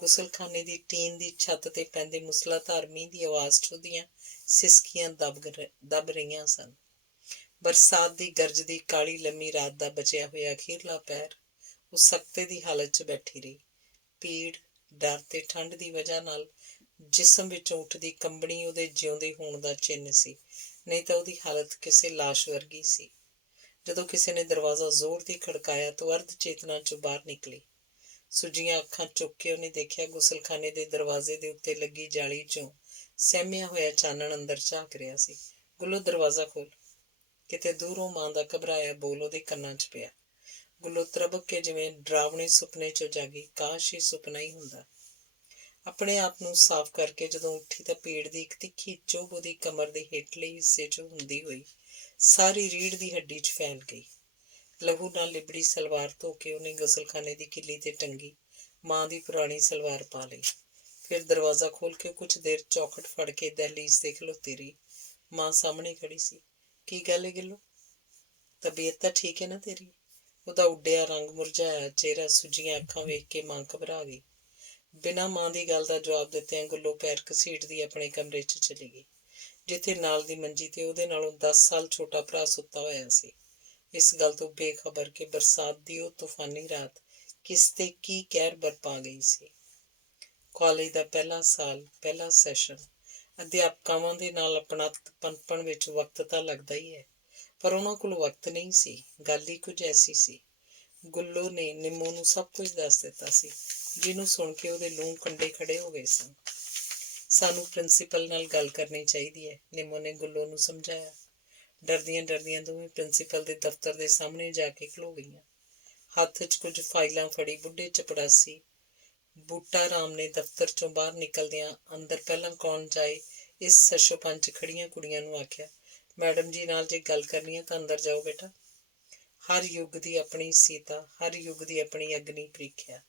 ਗੁਸਲਖਾਨੇ ਦੀ ਟੀਨ ਦੀ ਛੱਤ ਤੇ ਪੈਂਦੇ ਮੁਸਲਾਧਾਰ ਮੀਂਹ ਦੀ ਆਵਾਜ਼ 'ਚ ਉਹਦੀਆਂ ਸਿਸਕੀਆਂ ਦਬ ਰਹੀਆਂ ਸਨ। ਬਰਸਾਤ ਦੀ ਗਰਜਦੀ ਕਾਲੀ ਲੰਮੀ ਰਾਤ ਦਾ ਬਚਿਆ ਹੋਇਆ ਅਖੀਰਲਾ ਪੈਰ ਉਹ ਸਕਤੇ ਦੀ ਹਾਲਤ 'ਚ ਬੈਠੀ ਰਹੀ। ਪੀੜ, ਡਰ ਤੇ ਠੰਡ ਦੀ ਵਜ੍ਹਾ ਨਾਲ ਜਿਸਮ ਵਿੱਚੋਂ ਉੱਠਦੀ ਕੰਬਣੀ ਉਹਦੇ ਜਿਉਂਦੇ ਹੋਣ ਦਾ ਚਿੰਨ੍ਹ ਸੀ, ਨਹੀਂ ਤਾਂ ਉਹਦੀ ਹਾਲਤ ਕਿਸੇ ਲਾਸ਼ ਵਰਗੀ ਸੀ। ਜਦੋਂ ਕਿਸੇ ਨੇ ਦਰਵਾਜ਼ਾ ਜ਼ੋਰ ਦੀ ਖੜਕਾਇਆ ਤਾਂ ਅਰਧ ਚੇਤਨਾ 'ਚੋਂ ਬਾਹਰ ਨਿਕਲੀ। ਸੁੱਜੀਆਂ ਅੱਖਾਂ ਚੁੱਕ ਕੇ ਉਹਨੇ ਦੇਖਿਆ ਗੁਸਲਖਾਨੇ ਦੇ ਦਰਵਾਜ਼ੇ ਦੇ ਉੱਤੇ ਲੱਗੀ ਜਾਲੀ 'ਚੋਂ ਸਹਿਮਿਆ ਹੋਇਆ ਚਾਨਣ ਅੰਦਰ ਝਾਕ ਰਿਹਾ ਸੀ। ਗੁੱਲੋ, ਦਰਵਾਜ਼ਾ ਖੋਲ੍ਹ। ਕਿਤੇ ਦੂਰੋਂ ਮਾਂ ਦਾ ਘਬਰਾਇਆ ਬੋਲ ਉਹਦੇ ਕੰਨਾਂ 'ਚ ਪਿਆ। ਗੁੱਲੋ ਤਰਬਕ ਕੇ ਜਿਵੇਂ ਡਰਾਵਣੇ ਸੁਪਨੇ 'ਚੋਂ ਜਾਗੀ। ਕਾਸ਼ ਇਹ ਸੁਪਨਾ ਹੀ ਹੁੰਦਾ। ਆਪਣੇ ਆਪ ਨੂੰ ਸਾਫ਼ ਕਰਕੇ ਜਦੋਂ ਉੱਠੀ ਤਾਂ ਪੀੜ ਦੀ ਇੱਕ ਤਿੱਖੀ ਚੁੱਭ ਉਹਦੀ ਕਮਰ ਦੇ ਹੇਠਲੇ ਹਿੱਸੇ 'ਚੋਂ ਹੁੰਦੀ ਹੋਈ ਸਾਰੀ ਰੀੜ੍ਹ ਦੀ ਹੱਡੀ 'ਚ ਫੈਲ ਗਈ। ਲਹੂ ਨਾਲ ਲਿਬੜੀ ਸਲਵਾਰ ਧੋ ਕੇ ਉਹਨੇ ਗੁਸਲਖਾਨੇ ਦੀ ਕਿੱਲੀ ਤੇ ਟੰਗੀ ਮਾਂ ਦੀ ਪੁਰਾਣੀ ਸਲਵਾਰ ਪਾ ਲਈ। ਫਿਰ ਦਰਵਾਜ਼ਾ ਖੋਲ੍ਹ ਕੇ ਕੁਛ ਦੇਰ ਚੌਖਟ ਫੜ ਕੇ ਦਹਿਲੀਜ਼ ਤੇ ਖਲੋਤੀ ਰਹੀ। ਮਾਂ ਸਾਹਮਣੇ ਖੜੀ ਸੀ। ਕੀ ਗੱਲ ਏ ਗਿੱਲੋ? ਤਬੀਅਤ ਤਾਂ ਠੀਕ ਹੈ ਨਾ ਤੇਰੀ? ਉਹਦਾ ਉੱਡਿਆ ਰੰਗ, ਮੁਰਝਾਇਆ ਚਿਹਰਾ, ਸੁੱਜੀਆਂ ਅੱਖਾਂ ਵੇਖ ਕੇ ਮਾਂ ਘਬਰਾ ਗਈ। ਬਿਨਾਂ ਮਾਂ ਦੀ ਗੱਲ ਦਾ ਜਵਾਬ ਦਿੱਤਿਆਂ ਗੁੱਲੋ ਪੈਰ ਘਸੀਟਦੀ ਆਪਣੇ ਕਮਰੇ 'ਚ ਚਲੀ ਗਈ, ਜਿੱਥੇ ਨਾਲ ਦੀ ਮੰਜੀ ਤੇ ਉਹਦੇ ਨਾਲੋਂ 10 ਸਾਲ ਛੋਟਾ ਭਰਾ ਸੁੱਤਾ ਹੋਇਆ ਸੀ, ਇਸ ਗੱਲ ਤੋਂ ਬੇਖਬਰ ਕਿ ਬਰਸਾਤ ਦੀ ਉਹ ਤੂਫਾਨੀ ਰਾਤ ਕਿਸ ਤੇ ਕੀ ਕਹਿਰ ਬਰਪਾ ਗਈ ਸੀ। ਕਾਲਜ ਦਾ ਪਹਿਲਾ ਸਾਲ, ਪਹਿਲਾ ਸੈਸ਼ਨ। ਅਧਿਆਪਕਾਵਾਂ ਦੇ ਨਾਲ ਆਪਣਾ ਪਨਪਣ ਵਿੱਚ ਵਕਤ ਤਾਂ ਲੱਗਦਾ ਹੀ ਹੈ, ਪਰ ਉਹਨਾਂ ਕੋਲ ਵਕਤ ਨਹੀਂ ਸੀ। ਗੱਲ ਹੀ ਕੁਝ ਐਸੀ ਸੀ। ਗੁੱਲੋ ਨੇ ਨਿੰਮੋ ਨੂੰ ਸਭ ਕੁਝ ਦੱਸ ਦਿੱਤਾ ਸੀ, ਜਿਹਨੂੰ ਸੁਣ ਕੇ ਉਹਦੇ ਲੂੰ ਕੰਡੇ ਖੜੇ ਹੋ ਗਏ ਸਨ। ਸਾਨੂੰ ਪ੍ਰਿੰਸੀਪਲ ਨਾਲ ਗੱਲ ਕਰਨੀ ਚਾਹੀਦੀ ਹੈ, ਨਿੰਮੋ ਨੇ ਗੁੱਲੋ ਨੂੰ ਸਮਝਾਇਆ। ਡਰਦੀਆਂ ਡਰਦੀਆਂ ਦੋਵੇਂ ਪ੍ਰਿੰਸੀਪਲ ਦੇ ਦਫ਼ਤਰ ਦੇ ਸਾਹਮਣੇ ਜਾ ਕੇ ਖਲੋ ਗਈਆਂ। ਹੱਥ 'ਚ ਕੁਝ ਫਾਈਲਾਂ ਫੜੀ ਬੁੱਢੇ ਚਪੜਾਸੀ ਬੂਟਾ ਰਾਮ ਨੇ ਦਫ਼ਤਰ 'ਚੋਂ ਬਾਹਰ ਨਿਕਲਦਿਆਂ ਅੰਦਰ ਪਹਿਲਾਂ ਕੌਣ ਜਾਏ ਇਸ ਸਸ਼ੋਪਨ 'ਚ ਖੜੀਆਂ ਕੁੜੀਆਂ ਨੂੰ ਆਖਿਆ, ਮੈਡਮ ਜੀ ਨਾਲ ਜੇ ਗੱਲ ਕਰਨੀ ਹੈ ਤਾਂ ਅੰਦਰ ਜਾਓ ਬੇਟਾ। ਹਰ ਯੁੱਗ ਦੀ ਆਪਣੀ ਸੀਤਾ, ਹਰ ਯੁੱਗ ਦੀ ਆਪਣੀ ਅਗਨੀ ਪ੍ਰੀਖਿਆ।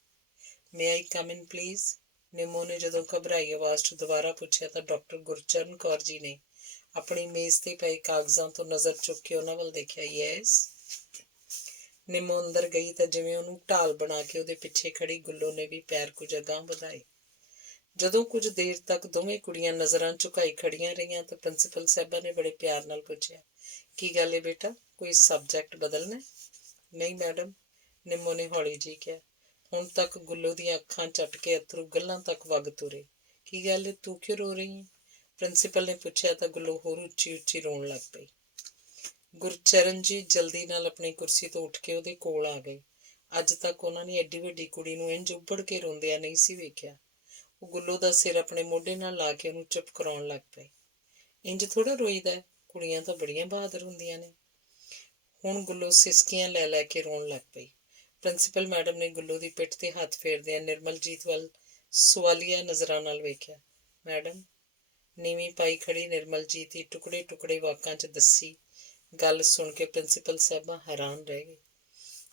ਮੇ ਆਈ ਕਮ ਇਨ ਪਲੀਜ਼? ਨਿੰਮੋ ਨੇ ਜਦੋਂ ਘਬਰਾਈ ਆਵਾਜ਼ 'ਚ ਦੁਬਾਰਾ ਪੁੱਛਿਆ ਤਾਂ ਡਾਕਟਰ ਗੁਰਚਰਨ ਕੌਰ ਜੀ ਨੇ ਆਪਣੀ ਮੇਜ਼ ਤੇ ਪਏ ਕਾਗਜ਼ਾਂ ਤੋਂ ਨਜ਼ਰ ਚੁੱਕ ਕੇ ਉਹਨਾਂ ਵੱਲ ਦੇਖਿਆ। ਯੈਸ। ਨਿੰਮੋ ਅੰਦਰ ਗਈ ਤਾਂ ਜਿਵੇਂ ਉਹਨੂੰ ਢਾਲ ਬਣਾ ਕੇ ਉਹਦੇ ਪਿੱਛੇ ਖੜੀ ਗੁੱਲੋ ਨੇ ਵੀ ਪੈਰ ਕੁਝ ਅਗਾਂਹ ਵਧਾਏ। ਜਦੋਂ ਕੁਝ ਦੇਰ ਤੱਕ ਦੋਵੇਂ ਕੁੜੀਆਂ ਨਜ਼ਰਾਂ ਝੁਕਾਈ ਖੜੀਆਂ ਰਹੀਆਂ ਤਾਂ ਪ੍ਰਿੰਸੀਪਲ ਸਾਹਿਬਾ ਨੇ ਬੜੇ ਪਿਆਰ ਨਾਲ ਪੁੱਛਿਆ, ਕੀ ਗੱਲ ਏ ਬੇਟਾ, ਕੋਈ ਸਬਜੈਕਟ ਬਦਲਣਾ? ਨਹੀਂ ਮੈਡਮ, ਨਿੰਮੋ ਨੇ ਹੌਲੀ ਜਿਹੀ ਕਿਹਾ। ਹੁਣ ਤੱਕ ਗੁੱਲੋ ਦੀਆਂ ਅੱਖਾਂ ਚੱਟ ਕੇ ਅੱਥਰੂ ਗੱਲ੍ਹਾਂ ਤੱਕ ਵਗ ਤੁਰੇ। ਕੀ ਗੱਲ ਏ, ਤੂੰ ਕਿਉਂ ਰੋ ਰਹੀ ਹੈ? ਪ੍ਰਿੰਸੀਪਲ ਨੇ ਪੁੱਛਿਆ ਤਾਂ ਗੁੱਲੋ ਹੋਰ ਉੱਚੀ ਉੱਚੀ ਰੋਣ ਲੱਗ ਪਈ। ਗੁਰਚਰਨ ਜੀ ਜਲਦੀ ਨਾਲ ਆਪਣੀ ਕੁਰਸੀ ਤੋਂ ਉੱਠ ਕੇ ਉਹਦੇ ਕੋਲ ਆ ਗਏ। ਅੱਜ ਤੱਕ ਉਹਨਾਂ ਨੇ ਐਡੀ ਵੱਡੀ ਕੁੜੀ ਨੂੰ ਇੰਝ ਉੱਭੜ ਕੇ ਰੋਂਦਿਆਂ ਨਹੀਂ ਸੀ ਵੇਖਿਆ। ਉਹ ਗੁੱਲੋ ਦਾ ਸਿਰ ਆਪਣੇ ਮੋਢੇ ਨਾਲ ਲਾ ਕੇ ਉਹਨੂੰ ਚੁੱਪ ਕਰਾਉਣ ਲੱਗ ਪਏ। ਇੰਝ ਥੋੜ੍ਹਾ ਰੋਈਦਾ, ਕੁੜੀਆਂ ਤਾਂ ਬੜੀਆਂ ਬਹਾਦਰ ਹੁੰਦੀਆਂ ਨੇ। ਹੁਣ ਗੁੱਲੋ ਸਿਸਕੀਆਂ ਲੈ ਲੈ ਕੇ ਰੋਣ ਲੱਗ ਪਈ। ਪ੍ਰਿੰਸੀਪਲ ਮੈਡਮ ਨੇ ਗੁੱਲੋ ਦੀ ਪਿੱਠ ਤੇ ਹੱਥ ਫੇਰਦਿਆਂ ਨਿਰਮਲਜੀਤ ਵੱਲ ਸਵਾਲੀਆ ਨਜ਼ਰਾਂ ਨਾਲ ਵੇਖਿਆ। ਮੈਡਮ? ਨੀਵੀਂ ਪਾਈ ਖੜੀ ਨਿਰਮਲਜੀਤ ਦੀ ਟੁਕੜੇ ਟੁਕੜੇ ਵਾਕਾਂ 'ਚ ਦੱਸੀ ਗੱਲ ਸੁਣ ਕੇ ਪ੍ਰਿੰਸੀਪਲ ਸਾਹਿਬਾਂ ਹੈਰਾਨ ਰਹਿ ਗਏ।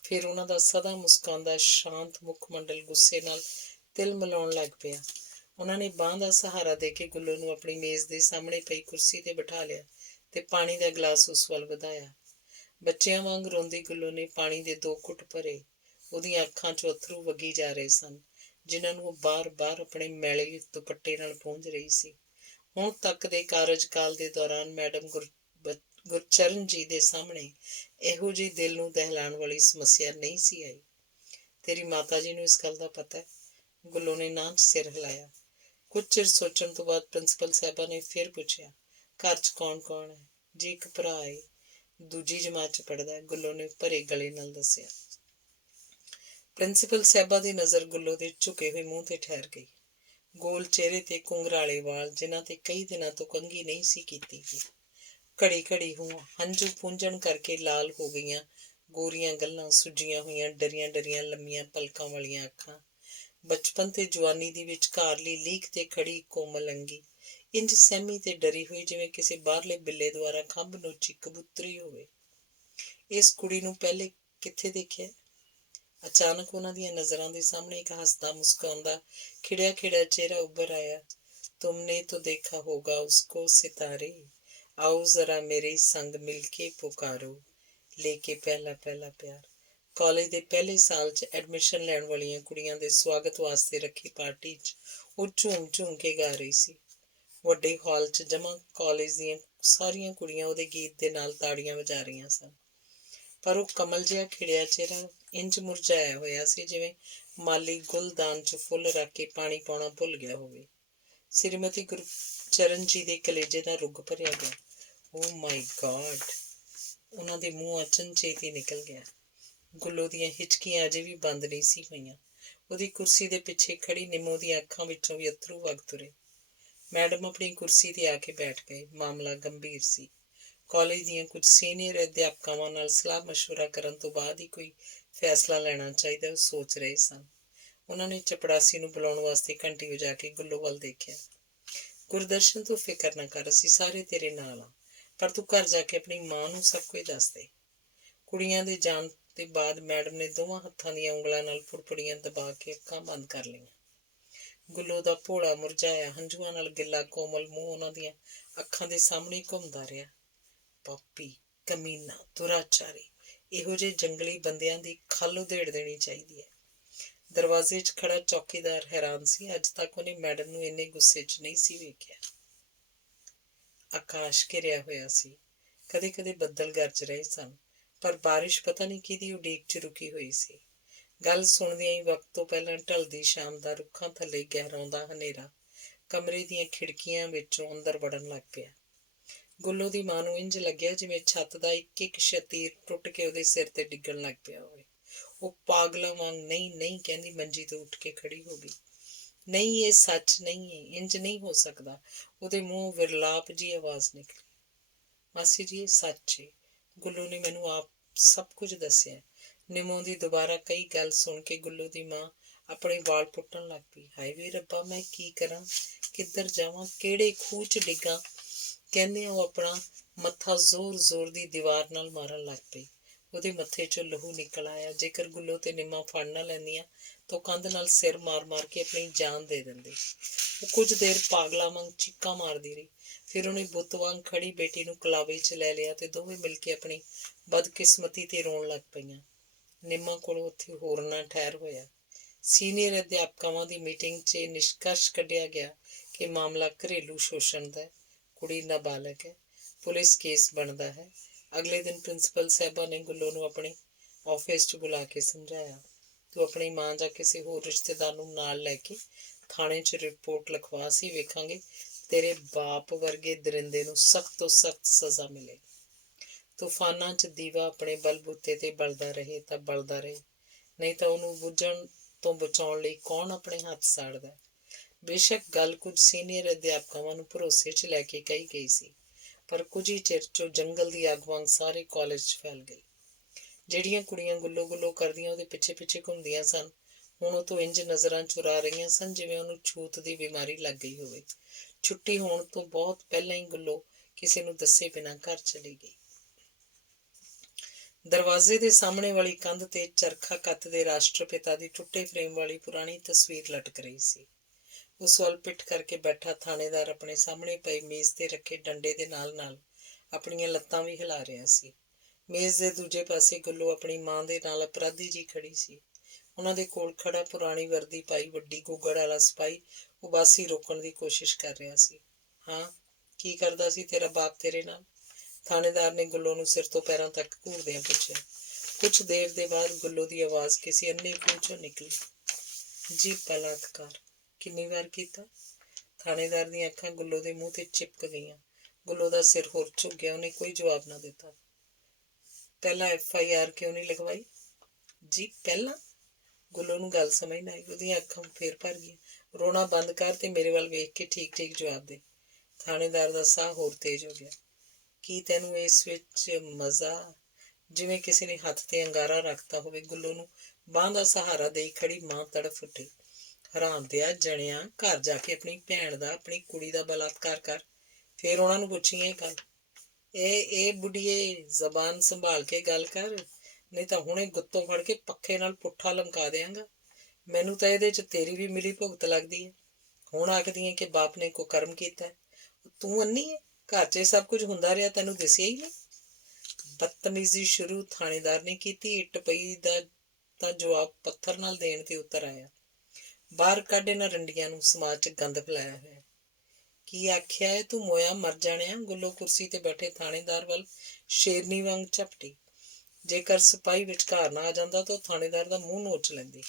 ਫਿਰ ਉਹਨਾਂ ਦਾ ਸਦਾ ਮੁਸਕਾਉਂਦਾ ਸ਼ਾਂਤ ਮੁੱਖ ਮੰਡਲ ਗੁੱਸੇ ਨਾਲ ਤਿਲ ਮਿਲਾਉਣ ਲੱਗ ਪਿਆ। ਉਹਨਾਂ ਨੇ ਬਾਂਹ ਦਾ ਸਹਾਰਾ ਦੇ ਕੇ ਗੁੱਲੋ ਨੂੰ ਆਪਣੀ ਮੇਜ਼ ਦੇ ਸਾਹਮਣੇ ਪਈ ਕੁਰਸੀ ਤੇ ਬਿਠਾ ਲਿਆ ਤੇ ਪਾਣੀ ਦਾ ਗਲਾਸ ਉਸ ਵੱਲ ਵਧਾਇਆ। ਬੱਚਿਆਂ ਵਾਂਗ ਰੋਂਦੀ ਗੁੱਲੋ ਨੇ ਪਾਣੀ ਦੇ 2 ਘੁੱਟ ਭਰੇ। ਉਹਦੀਆਂ ਅੱਖਾਂ 'ਚੋਂ ਅੱਥਰੂ ਵਗੀ ਜਾ ਰਹੇ ਸਨ, ਜਿਨ੍ਹਾਂ ਨੂੰ ਉਹ ਬਾਰ-ਬਾਰ ਆਪਣੇ ਮੈਲੇ ਦੁਪੱਟੇ ਨਾਲ ਪੂੰਝ ਰਹੀ ਸੀ। ਹੁਣ ਤੱਕ ਦੇ ਕਾਰਜਕਾਲ ਦੇ ਦੌਰਾਨ ਮੈਡਮ ਗੁਰਚਰਨ ਜੀ ਦੇ ਸਾਹਮਣੇ ਇਹੋ ਜਿਹੀ ਦਿਲ ਨੂੰ ਦਹਿਲਾਉਣ ਵਾਲੀ ਸਮੱਸਿਆ ਨਹੀਂ ਸੀ ਆਈ। ਤੇਰੀ ਮਾਤਾ ਜੀ ਨੂੰ ਇਸ ਗੱਲ ਦਾ ਪਤਾ? ਗੁੱਲੋ ਨੇ ਨਾਂਹ 'ਚ ਸਿਰ ਹਿਲਾਇਆ। ਕੁਝ ਚਿਰ ਸੋਚਣ ਤੋਂ ਬਾਅਦ ਪ੍ਰਿੰਸੀਪਲ ਸਾਹਿਬਾਂ ਨੇ ਫਿਰ ਪੁੱਛਿਆ, घर च कौन कौन है? जी एक भरा है, दूजी जमात च पढ़दा है, गुल्लो ने भरे गले नाल दस्सिया। प्रिंसीपल साहिबा दी नज़र गुल्लो दे झुके हुए मूँह ते ठहर गई। गोल चेहरे ते घुंघराले वाल जिन्हां ते कई दिनां तो कंघी नहीं सी कीती गई, घड़ी घड़ी हंझू पूंझण करके लाल हो गईयां गोरियां गल्लां, सुजियां होईयां डरियां डरियां लम्मियां पलकां वालियां अखां, बचपन ते जवानी दी विचकारली लीक ते खड़ी कोमल अंगी इंज सहमी ते डरी हुई जिवें किसी बाहरले बिल्ले द्वारा खंभ नोची कबूतरी होवे। इस कुड़ी नूं पहले कित्थे देखिआ? अचानक उन्हां दियां नज़रां दे सामने एक हसदा मुस्कुरांदा खिड़िया खिड़िया चेहरा उभर आया। तुमने तो देखा होगा उसको सितारे, आओ जरा मेरे संग मिलके पुकारो, लेके पहला पहला प्यार। कॉलेज ਦੇ ਪਹਿਲੇ ਸਾਲ 'ਚ ਐਡਮਿਸ਼ਨ ਲੈਣ ਵਾਲੀਆਂ ਕੁੜੀਆਂ ਦੇ ਸਵਾਗਤ ਵਾਸਤੇ ਰੱਖੀ ਪਾਰਟੀ 'ਚ ਉਹ ਝੂਮ ਝੂਮ ਕੇ ਗਾ ਰਹੀ ਸੀ। ਵੱਡੇ ਹਾਲ 'ਚ ਜਮ੍ਹਾਂ ਕਾਲਜ ਦੀਆਂ ਸਾਰੀਆਂ ਕੁੜੀਆਂ ਉਹਦੇ ਗੀਤ ਦੇ ਨਾਲ ਤਾੜੀਆਂ ਵਜਾ ਰਹੀਆਂ ਸਨ, ਪਰ ਉਹ ਕਮਲ ਜਿਹਾ ਖਿੜਿਆ ਚਿਹਰਾ ਇੰਜ ਮੁਰਝਾਇਆ ਹੋਇਆ ਸੀ ਜਿਵੇਂ ਮਾਲੀ ਗੁਲਦਾਨ 'ਚ ਫੁੱਲ ਰੱਖ ਕੇ ਪਾਣੀ ਪਾਉਣਾ ਭੁੱਲ ਗਿਆ ਹੋਵੇ। ਸ੍ਰੀਮਤੀ ਗੁਰਚਰਨ ਜੀ ਦੇ ਕਲੇਜੇ ਦਾ ਰੁੱਗ ਭਰਿਆ ਗਿਆ। ਓ ਮਾਈ ਗॉड! ਉਹਨਾਂ ਦੇ ਮੂੰਹ ਅਚਨਚੇਤ ਹੀ ਨਿਕਲ ਗਿਆ। ਗੁੱਲੋ ਦੀਆਂ ਹਿਚਕੀਆਂ ਅਜੇ ਵੀ ਬੰਦ ਨਹੀਂ ਸੀ ਹੋਈਆਂ। ਉਹਦੀ ਕੁਰਸੀ ਦੇ ਪਿੱਛੇ ਖੜੀ ਨਿੰਮੋ ਦੀਆਂ ਅੱਖਾਂ ਵਿੱਚੋਂ ਵੀ ਅੱਥਰੂ ਵਗ ਤੁਰੇ। ਮੈਡਮ ਆਪਣੀ ਕੁਰਸੀ 'ਤੇ ਆ ਕੇ ਬੈਠ ਗਏ। ਮਾਮਲਾ ਗੰਭੀਰ ਸੀ। ਕਾਲਜ ਦੀਆਂ ਕੁਝ ਸੀਨੀਅਰ ਅਧਿਆਪਕਾਵਾਂ ਨਾਲ ਸਲਾਹ ਮਸ਼ਵਰਾ ਕਰਨ ਤੋਂ ਬਾਅਦ ਹੀ ਕੋਈ ਫੈਸਲਾ ਲੈਣਾ ਚਾਹੀਦਾ, ਉਹ ਸੋਚ ਰਹੇ ਸਨ। ਉਹਨਾਂ ਨੇ ਚਪੜਾਸੀ ਨੂੰ ਬੁਲਾਉਣ ਵਾਸਤੇ ਘੰਟੀ ਵਜਾ ਕੇ ਗੁੱਲੋ ਵੱਲ ਦੇਖਿਆ। ਗੁਰਦਰਸ਼ਨ, ਤੂੰ ਫਿਕਰ ਨਾ ਕਰ, ਅਸੀਂ ਸਾਰੇ ਤੇਰੇ ਨਾਲ ਹਾਂ, ਪਰ ਤੂੰ ਘਰ ਜਾ ਕੇ ਆਪਣੀ ਮਾਂ ਨੂੰ ਸਭ ਕੁਝ ਦੱਸ ਦੇ। ਕੁੜੀਆਂ ਦੇ ਜਾਣ ਤੇ ਬਾਅਦ ਮੈਡਮ ਨੇ ਦੋਵਾਂ ਹੱਥਾਂ ਦੀਆਂ ਉਂਗਲਾਂ ਨਾਲ ਫੁੜਫੁੜੀਆਂ ਦਬਾ ਕੇ ਅੱਖਾਂ ਬੰਦ ਕਰ ਲਈਆਂ। ਗੁੱਲੋ ਦਾ ਭੋਲਾ ਮੁਰਝਾਇਆ ਹੰਝੂਆਂ ਨਾਲ ਗਿੱਲਾ ਕੋਮਲ ਮੂੰਹ ਉਹਨਾਂ ਦੀਆਂ ਅੱਖਾਂ ਦੇ ਸਾਹਮਣੇ ਘੁੰਮਦਾ ਰਿਹਾ। ਪਾਪੀ, ਕਮੀਨਾ, ਦੁਰਾਚਾਰੀ, ਇਹੋ ਜਿਹੇ ਜੰਗਲੀ ਬੰਦਿਆਂ ਦੀ ਖੱਲ ਉਧੇੜ ਦੇਣੀ ਚਾਹੀਦੀ ਹੈ। ਦਰਵਾਜ਼ੇ 'ਚ ਖੜਾ ਚੌਕੀਦਾਰ ਹੈਰਾਨ ਸੀ। ਅੱਜ ਤੱਕ ਉਹਨੇ ਮੈਡਮ ਨੂੰ ਇੰਨੇ ਗੁੱਸੇ 'ਚ ਨਹੀਂ ਸੀ ਵੇਖਿਆ। ਆਕਾਸ਼ ਘਿਰਿਆ ਹੋਇਆ ਸੀ। ਕਦੇ ਕਦੇ ਬੱਦਲ ਗਰਜ ਰਹੇ ਸਨ, ਪਰ ਬਾਰਿਸ਼ ਪਤਾ ਨਹੀਂ ਕਿਹਦੀ ਉਡੀਕ 'ਚ ਰੁਕੀ ਹੋਈ ਸੀ। ਗੱਲ ਸੁਣਦਿਆਂ ਹੀ ਵਕਤ ਤੋਂ ਪਹਿਲਾਂ ਢਲਦੀ ਸ਼ਾਮ ਦਾ ਰੁੱਖਾਂ ਥੱਲੇ ਗਹਿਰਾਉਂਦਾ ਹਨੇਰਾ ਕਮਰੇ ਦੀਆਂ ਖਿੜਕੀਆਂ ਵਿੱਚੋਂ ਅੰਦਰ ਵੜਨ ਲੱਗ ਪਿਆ। ਗੁੱਲੋ ਦੀ ਮਾਂ ਨੂੰ ਇੰਝ ਲੱਗਿਆ ਜਿਵੇਂ ਛੱਤ ਦਾ ਇੱਕ ਇੱਕ ਸ਼ਤੀਰ ਟੁੱਟ ਕੇ ਉਹਦੇ ਸਿਰ ਤੇ ਡਿੱਗਣ ਲੱਗ ਪਿਆ ਹੋਵੇ। ਉਹ ਪਾਗਲਾਂ ਵਾਂਗ ਨਹੀਂ ਨਹੀਂ ਕਹਿੰਦੀ ਮੰਜੀ ਤੋਂ ਉੱਠ ਕੇ ਖੜੀ ਹੋ ਗਈ। ਨਹੀਂ, ਇਹ ਸੱਚ ਨਹੀਂ ਹੈ, ਇੰਝ ਨਹੀਂ ਹੋ ਸਕਦਾ। ਉਹਦੇ ਮੂੰਹੋਂ ਵਿਰਲਾਪ ਜਿਹੀ ਆਵਾਜ਼ ਨਿਕਲੀ। ਮਾਸੀ ਜੀ, ਇਹ ਸੱਚ ਹੈ। ਗੁੱਲੋ ਨੇ ਮੈਨੂੰ ਆਪ ਸਭ ਕੁਝ ਦੱਸਿਆ। ਨਿੰਮੋ ਦੀ ਦੁਬਾਰਾ ਕਈ ਗੱਲ ਸੁਣ ਕੇ ਗੁੱਲੋ ਦੀ ਮਾਂ ਆਪਣੇ ਵਾਲ ਪੁੱਟਣ ਲੱਗ ਪਈ। ਹਾਏ ਵੇ ਰੱਬਾ, ਮੈਂ ਕੀ ਕਰਾਂ, ਕਿੱਧਰ ਜਾਵਾਂ, ਕਿਹੜੇ ਖੂਹ 'ਚ ਡਿੱਗਾਂ। ਕਹਿੰਦਿਆਂ ਉਹ ਆਪਣਾ ਮੱਥਾ ਜ਼ੋਰ ਜ਼ੋਰ ਦੀ ਦੀਵਾਰ ਨਾਲ ਮਾਰਨ ਲੱਗ ਪਈ। ਉਹਦੇ ਮੱਥੇ 'ਚੋਂ ਲਹੂ ਨਿਕਲ ਆਇਆ। ਜੇਕਰ ਗੁੱਲੋ ਤੇ ਨਿੰਮਾਂ ਫੜ ਨਾ ਲੈਂਦੀਆਂ ਤਾਂ ਉਹ ਕੰਧ ਨਾਲ ਸਿਰ ਮਾਰ ਮਾਰ ਕੇ ਆਪਣੀ ਜਾਨ ਦੇ ਦਿੰਦੇ। ਉਹ ਕੁਝ ਦੇਰ ਪਾਗਲਾਂ ਵਾਂਗ ਚੀਕਾਂ ਮਾਰਦੀ ਰਹੀ। ਫਿਰ ਉਹਨੇ ਬੁੱਤ ਵਾਂਗ ਖੜੀ ਬੇਟੀ ਨੂੰ ਕਲਾਵੇ 'ਚ ਲੈ ਲਿਆ ਤੇ ਦੋਵੇਂ ਮਿਲ ਕੇ ਆਪਣੀ ਬਦਕਿਸਮਤੀ ਤੇ ਰੋਣ ਲੱਗ ਪਈਆਂ। ਨਿੰਮਾਂ ਕੋਲੋਂ ਉੱਥੇ ਹੋਰ ਨਾ ਠਹਿਰ ਹੋਇਆ। ਸੀਨੀਅਰ ਅਧਿਆਪਕਾਵਾਂ ਦੀ ਮੀਟਿੰਗ 'ਚ ਇਹ ਨਿਸ਼ਕਰਸ਼ ਕੱਢਿਆ ਗਿਆ ਕਿ ਮਾਮਲਾ ਘਰੇਲੂ ਸ਼ੋਸ਼ਣ ਦਾ ਹੈ। ਕੁੜੀ ਨਾਬਾਲਗ ਹੈ। ਪੁਲਿਸ ਕੇਸ ਬਣਦਾ ਹੈ। ਅਗਲੇ ਦਿਨ ਪ੍ਰਿੰਸੀਪਲ ਸਾਹਿਬਾ ਨੇ ਗੁੱਲੋ ਨੂੰ ਆਪਣੇ ਆਫਿਸ 'ਚ ਬੁਲਾ ਕੇ ਸਮਝਾਇਆ, ਤੂੰ ਆਪਣੀ ਮਾਂ ਜਾਂ ਕਿਸੇ ਹੋਰ ਰਿਸ਼ਤੇਦਾਰ ਨੂੰ ਨਾਲ ਲੈ ਕੇ ਥਾਣੇ 'ਚ ਰਿਪੋਰਟ ਲਿਖਵਾ, ਅਸੀਂ ਵੇਖਾਂਗੇ ਤੇਰੇ ਬਾਪ ਵਰਗੇ ਦਰਿੰਦੇ ਨੂੰ ਸਖਤ ਤੋਂ ਸਖਤ ਸਜ਼ਾ ਮਿਲੇ। ਤੂਫਾਨਾਂ 'ਚ ਦੀਵਾ ਆਪਣੇ ਬਲਬੂਤੇ ਤੇ ਬਲਦਾ ਰਹੇ ਤਾਂ ਬਲਦਾ ਰਹੇ, ਨਹੀਂ ਤਾਂ ਉਹਨੂੰ ਬੁੱਝਣ ਤੋਂ ਬਚਾਉਣ ਲਈ ਕੌਣ ਆਪਣੇ ਹੱਥ ਸਾੜਦਾ। ਬੇਸ਼ੱਕ ਗੱਲ ਕੁਝ ਸੀਨੀਅਰ ਅਧਿਆਪਕਾਵਾਂ ਨੂੰ ਭਰੋਸੇ 'ਚ ਲੈ ਕੇ ਕਹੀ ਗਈ ਸੀ, ਪਰ ਕੁਝ ਹੀ ਚਿਰ 'ਚੋਂ ਜੰਗਲ ਦੀ ਅੱਗ ਵਾਂਗ ਸਾਰੇ ਕਾਲਜ 'ਚ ਫੈਲ ਗਈ। ਜਿਹੜੀਆਂ ਕੁੜੀਆਂ ਗੁੱਲੋ ਗੁੱਲੋ ਕਰਦੀਆਂ ਉਹਦੇ ਪਿੱਛੇ ਪਿੱਛੇ ਘੁੰਮਦੀਆਂ ਸਨ, ਹੁਣ ਉਹ ਤੋਂ ਇੰਝ ਨਜ਼ਰਾਂ ਚੁਰਾ ਰਹੀਆਂ ਸਨ ਜਿਵੇਂ ਉਹਨੂੰ ਛੂਤ ਦੀ ਬਿਮਾਰੀ ਲੱਗ ਗਈ ਹੋਵੇ। ਛੁੱਟੀ ਹੋਣ ਤੋਂ ਬਹੁਤ ਪਹਿਲਾਂ ਹੀ ਗੁੱਲੋ ਕਿਸੇ ਨੂੰ ਦੱਸੇ ਬਿਨਾਂ ਘਰ ਚਲੀ ਗਈ। ਦਰਵਾਜ਼ੇ ਦੇ ਸਾਹਮਣੇ ਵਾਲੀ ਕੰਧ ਤੇ ਚਰਖਾ ਕੱਤਦੇ ਰਾਸ਼ਟਰਪਿਤਾ ਦੀ ਟੁੱਟੇ ਫਰੇਮ ਵਾਲੀ ਪੁਰਾਣੀ ਤਸਵੀਰ ਲਟਕ ਰਹੀ ਸੀ। ਉਸ ਵੱਲ ਪਿੱਠ ਕਰਕੇ ਬੈਠਾ ਥਾਣੇਦਾਰ ਆਪਣੇ ਸਾਹਮਣੇ ਪਏ ਮੇਜ਼ ਤੇ ਰੱਖੇ ਡੰਡੇ ਦੇ ਨਾਲ ਨਾਲ ਆਪਣੀਆਂ ਲੱਤਾਂ ਵੀ ਹਿਲਾ ਰਿਹਾ ਸੀ। ਮੇਜ਼ ਦੇ ਦੂਜੇ ਪਾਸੇ ਗੁੱਲੋ ਆਪਣੀ ਮਾਂ ਦੇ ਨਾਲ ਅਪਰਾਧੀ ਜੀ ਖੜੀ ਸੀ। ਉਹਨਾਂ ਦੇ ਕੋਲ ਖੜਾ ਪੁਰਾਣੀ ਵਰਦੀ ਪਾਈ ਵੱਡੀ ਗੁੱਗੜ ਵਾਲਾ ਸਿਪਾਹੀ ਉਬਾਸੀ ਰੋਕਣ ਦੀ ਕੋਸ਼ਿਸ਼ ਕਰ ਰਿਹਾ ਸੀ। ਹਾਂ, ਕੀ ਕਰਦਾ ਸੀ ਤੇਰਾ ਬਾਪ ਤੇਰੇ ਨਾਲ? ਥਾਣੇਦਾਰ ਨੇ ਗੁੱਲੋ ਨੂੰ ਸਿਰ ਤੋਂ ਪੈਰਾਂ ਤੱਕ ਘੂਰਦਿਆਂ ਪੁੱਛਿਆ। ਕੁਛ ਦੇਰ ਦੇ ਬਾਅਦ ਗੁੱਲੋ ਦੀ ਆਵਾਜ਼ ਕਿਸੇ ਅੰਨੇ ਖੂਹ 'ਚੋਂ ਨਿਕਲੀ। ਜੀ ਬਲਾਤਕਾਰ। ਕਿੰਨੀ ਵਾਰ ਕੀਤਾ? ਥਾਣੇਦਾਰ ਦੀਆਂ ਅੱਖਾਂ ਗੁੱਲੋ ਦੇ ਮੂੰਹ ਤੇ ਚਿਪਕ ਗਈਆਂ। ਗੁੱਲੋ ਦਾ ਸਿਰ ਹੋਰ ਝੁਕ ਗਿਆ। ਉਹਨੇ ਕੋਈ ਜਵਾਬ ਨਾ ਦਿੱਤਾ। ਪਹਿਲਾਂ FIR ਕਿਉਂ ਨਹੀਂ ਲਗਵਾਈ? ਜੀ ਪਹਿਲਾਂ? ਗੁੱਲੋ ਨੂੰ ਗੱਲ ਸਮਝ ਨਾ ਆਈ। ਉਹਦੀਆਂ ਅੱਖਾਂ ਫੇਰ ਭਰ ਗਈਆਂ। ਰੋਣਾ ਬੰਦ ਕਰ ਤੇ ਮੇਰੇ ਵੱਲ ਵੇਖ ਕੇ ਠੀਕ ਠੀਕ ਜਵਾਬ ਦੇ। ਥਾਣੇਦਾਰ ਦਾ ਸਾਹ ਹੋਰ ਤੇਜ਼ ਹੋ ਗਿਆ। ਕੀ ਤੈਨੂੰ ਇਸ ਵਿੱਚ ਮਜ਼ਾ? ਜਿਵੇਂ ਕਿਸੇ ਨੇ ਹੱਥ ਤੇ ਅੰਗਾਰਾ ਰੱਖਤਾ ਹੋਵੇ। ਗੁੱਲੋ ਨੂੰ ਬਾਂਹ ਦਾ ਸਹਾਰਾ ਦੇਈ ਖੜੀ ਮਾਂ ਤੜਫ ਉੱਠੀ। ਹਰਾਮਦਿਆ ਜਣਿਆ, ਘਰ ਜਾ ਕੇ ਆਪਣੀ ਭੈਣ ਦਾ, ਆਪਣੀ ਕੁੜੀ ਦਾ ਬਲਾਤਕਾਰ ਕਰ, ਫੇਰ ਉਹਨਾਂ ਨੂੰ ਪੁੱਛੀਏ ਇਹ ਗੱਲ। ਇਹ ਬੁੱਢੀਏ, ਜ਼ਬਾਨ ਸੰਭਾਲ ਕੇ ਗੱਲ ਕਰ, ਨਹੀਂ ਤਾਂ ਹੁਣੇ ਗੁੱਤੋਂ ਫੜ ਕੇ ਪੱਖੇ ਨਾਲ ਪੁੱਠਾ ਲਮਕਾ ਦਿਆਂਗਾ। ਮੈਨੂੰ ਤਾਂ ਇਹਦੇ 'ਚ ਤੇਰੀ ਵੀ ਮਿਲੀ ਭੁਗਤ ਲੱਗਦੀ ਹੈ। ਹੁਣ ਆਖਦੀ ਹੈ ਕਿ ਬਾਪ ਨੇ ਕੁਕਰਮ ਕੀਤਾ। ਤੂੰ ਅੰਨੀ ਹੈ? ਘਰ 'ਚ ਸਭ ਕੁਝ ਹੁੰਦਾ ਰਿਹਾ, ਤੈਨੂੰ ਦਿਸਿਆ ਹੀ ਨਹੀਂ? ਬਦਤਮੀਜ਼ੀ ਸ਼ੁਰੂ ਥਾਣੇਦਾਰ ਨੇ ਕੀਤੀ। ਇੱਟ ਪਈ ਦਾ ਤਾਂ ਜਵਾਬ ਪੱਥਰ ਨਾਲ ਦੇਣ ਤੇ ਉਤਰ ਆਇਆ। ਬਾਹਰ ਕੱਢ ਇਹਨਾਂ ਰੰਡੀਆਂ ਨੂੰ, ਸਮਾਜ 'ਚ ਗੰਦ ਫੈਲਾਇਆ ਹੋਇਆ। ਕੀ ਆਖਿਆ ਹੈ ਤੂੰ ਮੋਇਆ ਮਰ ਜਾਣਿਆ? ਗੁੱਲੋ ਕੁਰਸੀ ਤੇ ਬੈਠੇ ਥਾਣੇਦਾਰ ਵੱਲ ਸ਼ੇਰਨੀ ਵਾਂਗ ਝਪਟੀ। ਜੇਕਰ ਸਿਪਾਹੀ ਵਿਚਕਾਰ ਨਾ ਆ ਜਾਂਦਾ ਤਾਂ ਉਹ ਥਾਣੇਦਾਰ ਦਾ ਮੂੰਹ ਨੋਚ ਲੈਂਦੀ।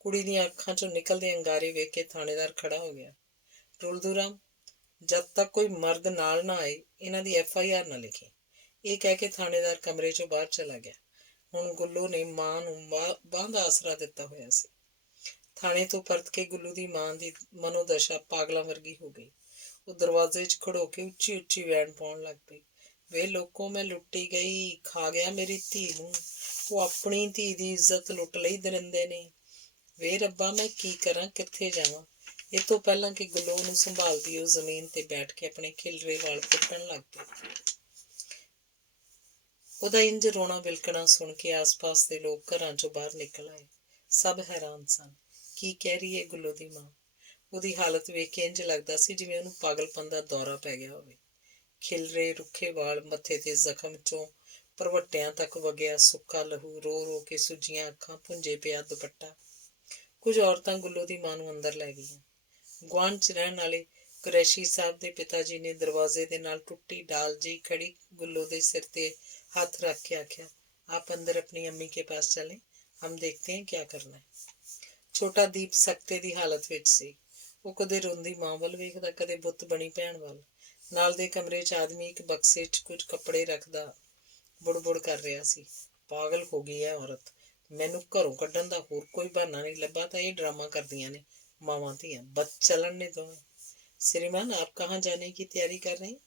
ਕੁੜੀ ਦੀਆਂ ਅੱਖਾਂ 'ਚੋਂ ਨਿਕਲਦੇ ਅੰਗਾਰੇ ਵੇਖ ਕੇ ਥਾਣੇਦਾਰ ਖੜਾ ਹੋ ਗਿਆ। ਰੁਲਦੂ ਰਾਮ, ਜਦ ਤੱਕ ਕੋਈ ਮਰਦ ਨਾਲ ਨਾ ਆਏ ਇਹਨਾਂ ਦੀ FIR ਨਾ ਲਿਖੀ। ਇਹ ਕਹਿ ਕੇ ਥਾਣੇਦਾਰ ਕਮਰੇ 'ਚੋਂ ਬਾਹਰ ਚਲਾ ਗਿਆ। ਹੁਣ ਗੁੱਲੋ ਨੇ ਮਾਂ ਨੂੰ ਬਾਂਹ ਦਾ ਆਸਰਾ ਦਿੱਤਾ ਹੋਇਆ ਸੀ। ਥਾਣੇ ਤੋਂ ਪਰਤ ਕੇ ਗੁੱਲੂ ਦੀ ਮਾਂ ਦੀ ਮਨੋਦਸ਼ਾ ਪਾਗਲਾਂ ਵਰਗੀ ਹੋ ਗਈ। ਉਹ ਦਰਵਾਜ਼ੇ 'ਚ ਖੜੋ ਕੇ ਉੱਚੀ ਉੱਚੀ ਵੈਣ ਪਾਉਣ ਲੱਗ ਪਈ। ਵੇ ਲੋਕੋ, ਮੈਂ ਲੁੱਟੀ ਗਈ, ਖਾ ਗਿਆ ਮੇਰੀ ਧੀ ਨੂੰ। ਉਹ ਆਪਣੀ ਧੀ ਦੀ ਇੱਜ਼ਤ ਲੁੱਟ ਲਈ ਦਰਿੰਦੇ ਨੇ। ਵੇ ਰੱਬਾ, ਮੈਂ ਕੀ ਕਰਾਂ, ਕਿੱਥੇ ਜਾਵਾਂ? ਇਹ ਤੋਂ ਪਹਿਲਾਂ ਕਿ ਗੁੱਲੋ ਨੂੰ ਸੰਭਾਲਦੀ, ਉਹ ਜ਼ਮੀਨ ਤੇ ਬੈਠ ਕੇ ਆਪਣੇ ਖਿਲਰੇ ਵਾਲ ਪੁੱਟਣ ਲੱਗ ਪਈ। ਉਹਦਾ ਇੰਜ ਰੋਣਾ ਬਿਲਕਣਾ ਸੁਣ ਕੇ ਆਸ-ਪਾਸ ਦੇ ਲੋਕ ਘਰਾਂ 'ਚੋਂ ਬਾਹਰ ਨਿਕਲ ਆਏ। ਸਭ ਹੈਰਾਨ ਸਨ। ਕੀ ਕਹਿ ਰਹੀ ਹੈ ਗੁੱਲੋ ਦੀ ਮਾਂ? ਉਹਦੀ ਹਾਲਤ ਵੇਖ ਕੇ ਇੰਝ ਲੱਗਦਾ ਸੀ ਜਿਵੇਂ ਉਹਨੂੰ ਪਾਗਲਪਨ ਦਾ ਦੌਰਾ ਪੈ ਗਿਆ ਹੋਵੇ। ਖਿਲਰੇ ਰੁੱਖੇ ਵਾਲ, ਮੱਥੇ ਤੇ ਜ਼ਖਮ 'ਚੋਂ ਭਰਵੱਟਿਆਂ ਤੱਕ ਵਗਿਆ ਸੁੱਕਾ ਲਹੂ, ਰੋ ਰੋ ਕੇ ਸੁੱਜੀਆਂ ਅੱਖਾਂ, ਭੁੰਜੇ ਪਿਆ ਦੁਪੱਟਾ। ਕੁਝ ਔਰਤਾਂ ਗੁੱਲੋ ਦੀ ਮਾਂ ਨੂੰ ਅੰਦਰ ਲੈ ਗਈਆਂ। ਗੁਆਂਢ 'ਚ ਰਹਿਣ ਵਾਲੇ ਕੁਰੈਸ਼ੀ ਸਾਹਿਬ ਦੇ ਪਿਤਾ ਜੀ ਨੇ ਦਰਵਾਜ਼ੇ ਦੇ ਨਾਲ ਟੁੱਟੀ ਡਾਲ ਜਿਹੀ ਖੜੀ ਗੁੱਲੋ ਦੇ ਸਿਰ ਤੇ ਹੱਥ ਰੱਖ ਕੇ ਆਖਿਆ, ਆਪ ਅੰਦਰ अपनी अम्मी के पास चलें, हम देखते हैं क्या करना है। ਛੋਟਾ ਦੀਪ ਸਖਤੇ ਦੀ ਹਾਲਤ ਵਿੱਚ ਸੀ। ਉਹ ਕਦੇ ਰੋਂਦੀ ਮਾਂ ਵੱਲ ਵੇਖਦਾ, ਕਦੇ ਬੁੱਤ ਬਣੀ ਭੈਣ ਵੱਲ। ਨਾਲ ਦੇ ਕਮਰੇ 'ਚ ਆਦਮੀ ਇੱਕ ਬਕਸੇ 'ਚ ਕੁਝ ਕੱਪੜੇ ਰੱਖਦਾ ਬੁੜ ਕਰ ਰਿਹਾ ਸੀ। ਪਾਗਲ ਹੋ ਗਈ ਹੈ ਔਰਤ। ਮੈਨੂੰ ਘਰੋਂ ਕੱਢਣ ਦਾ ਹੋਰ ਕੋਈ ਬਹਾਨਾ ਨਹੀਂ ਲੱਭਾ ਤਾਂ ਇਹ ਡਰਾਮਾ ਕਰਦੀਆਂ ਨੇ ਮਾਵਾਂ ਧੀਆਂ। ਬਸ ਚੱਲਣ ਨੇ ਦੋਵੇਂ। श्रीमान, आप कहाँ जाने की तैयारी कर रहे हैं?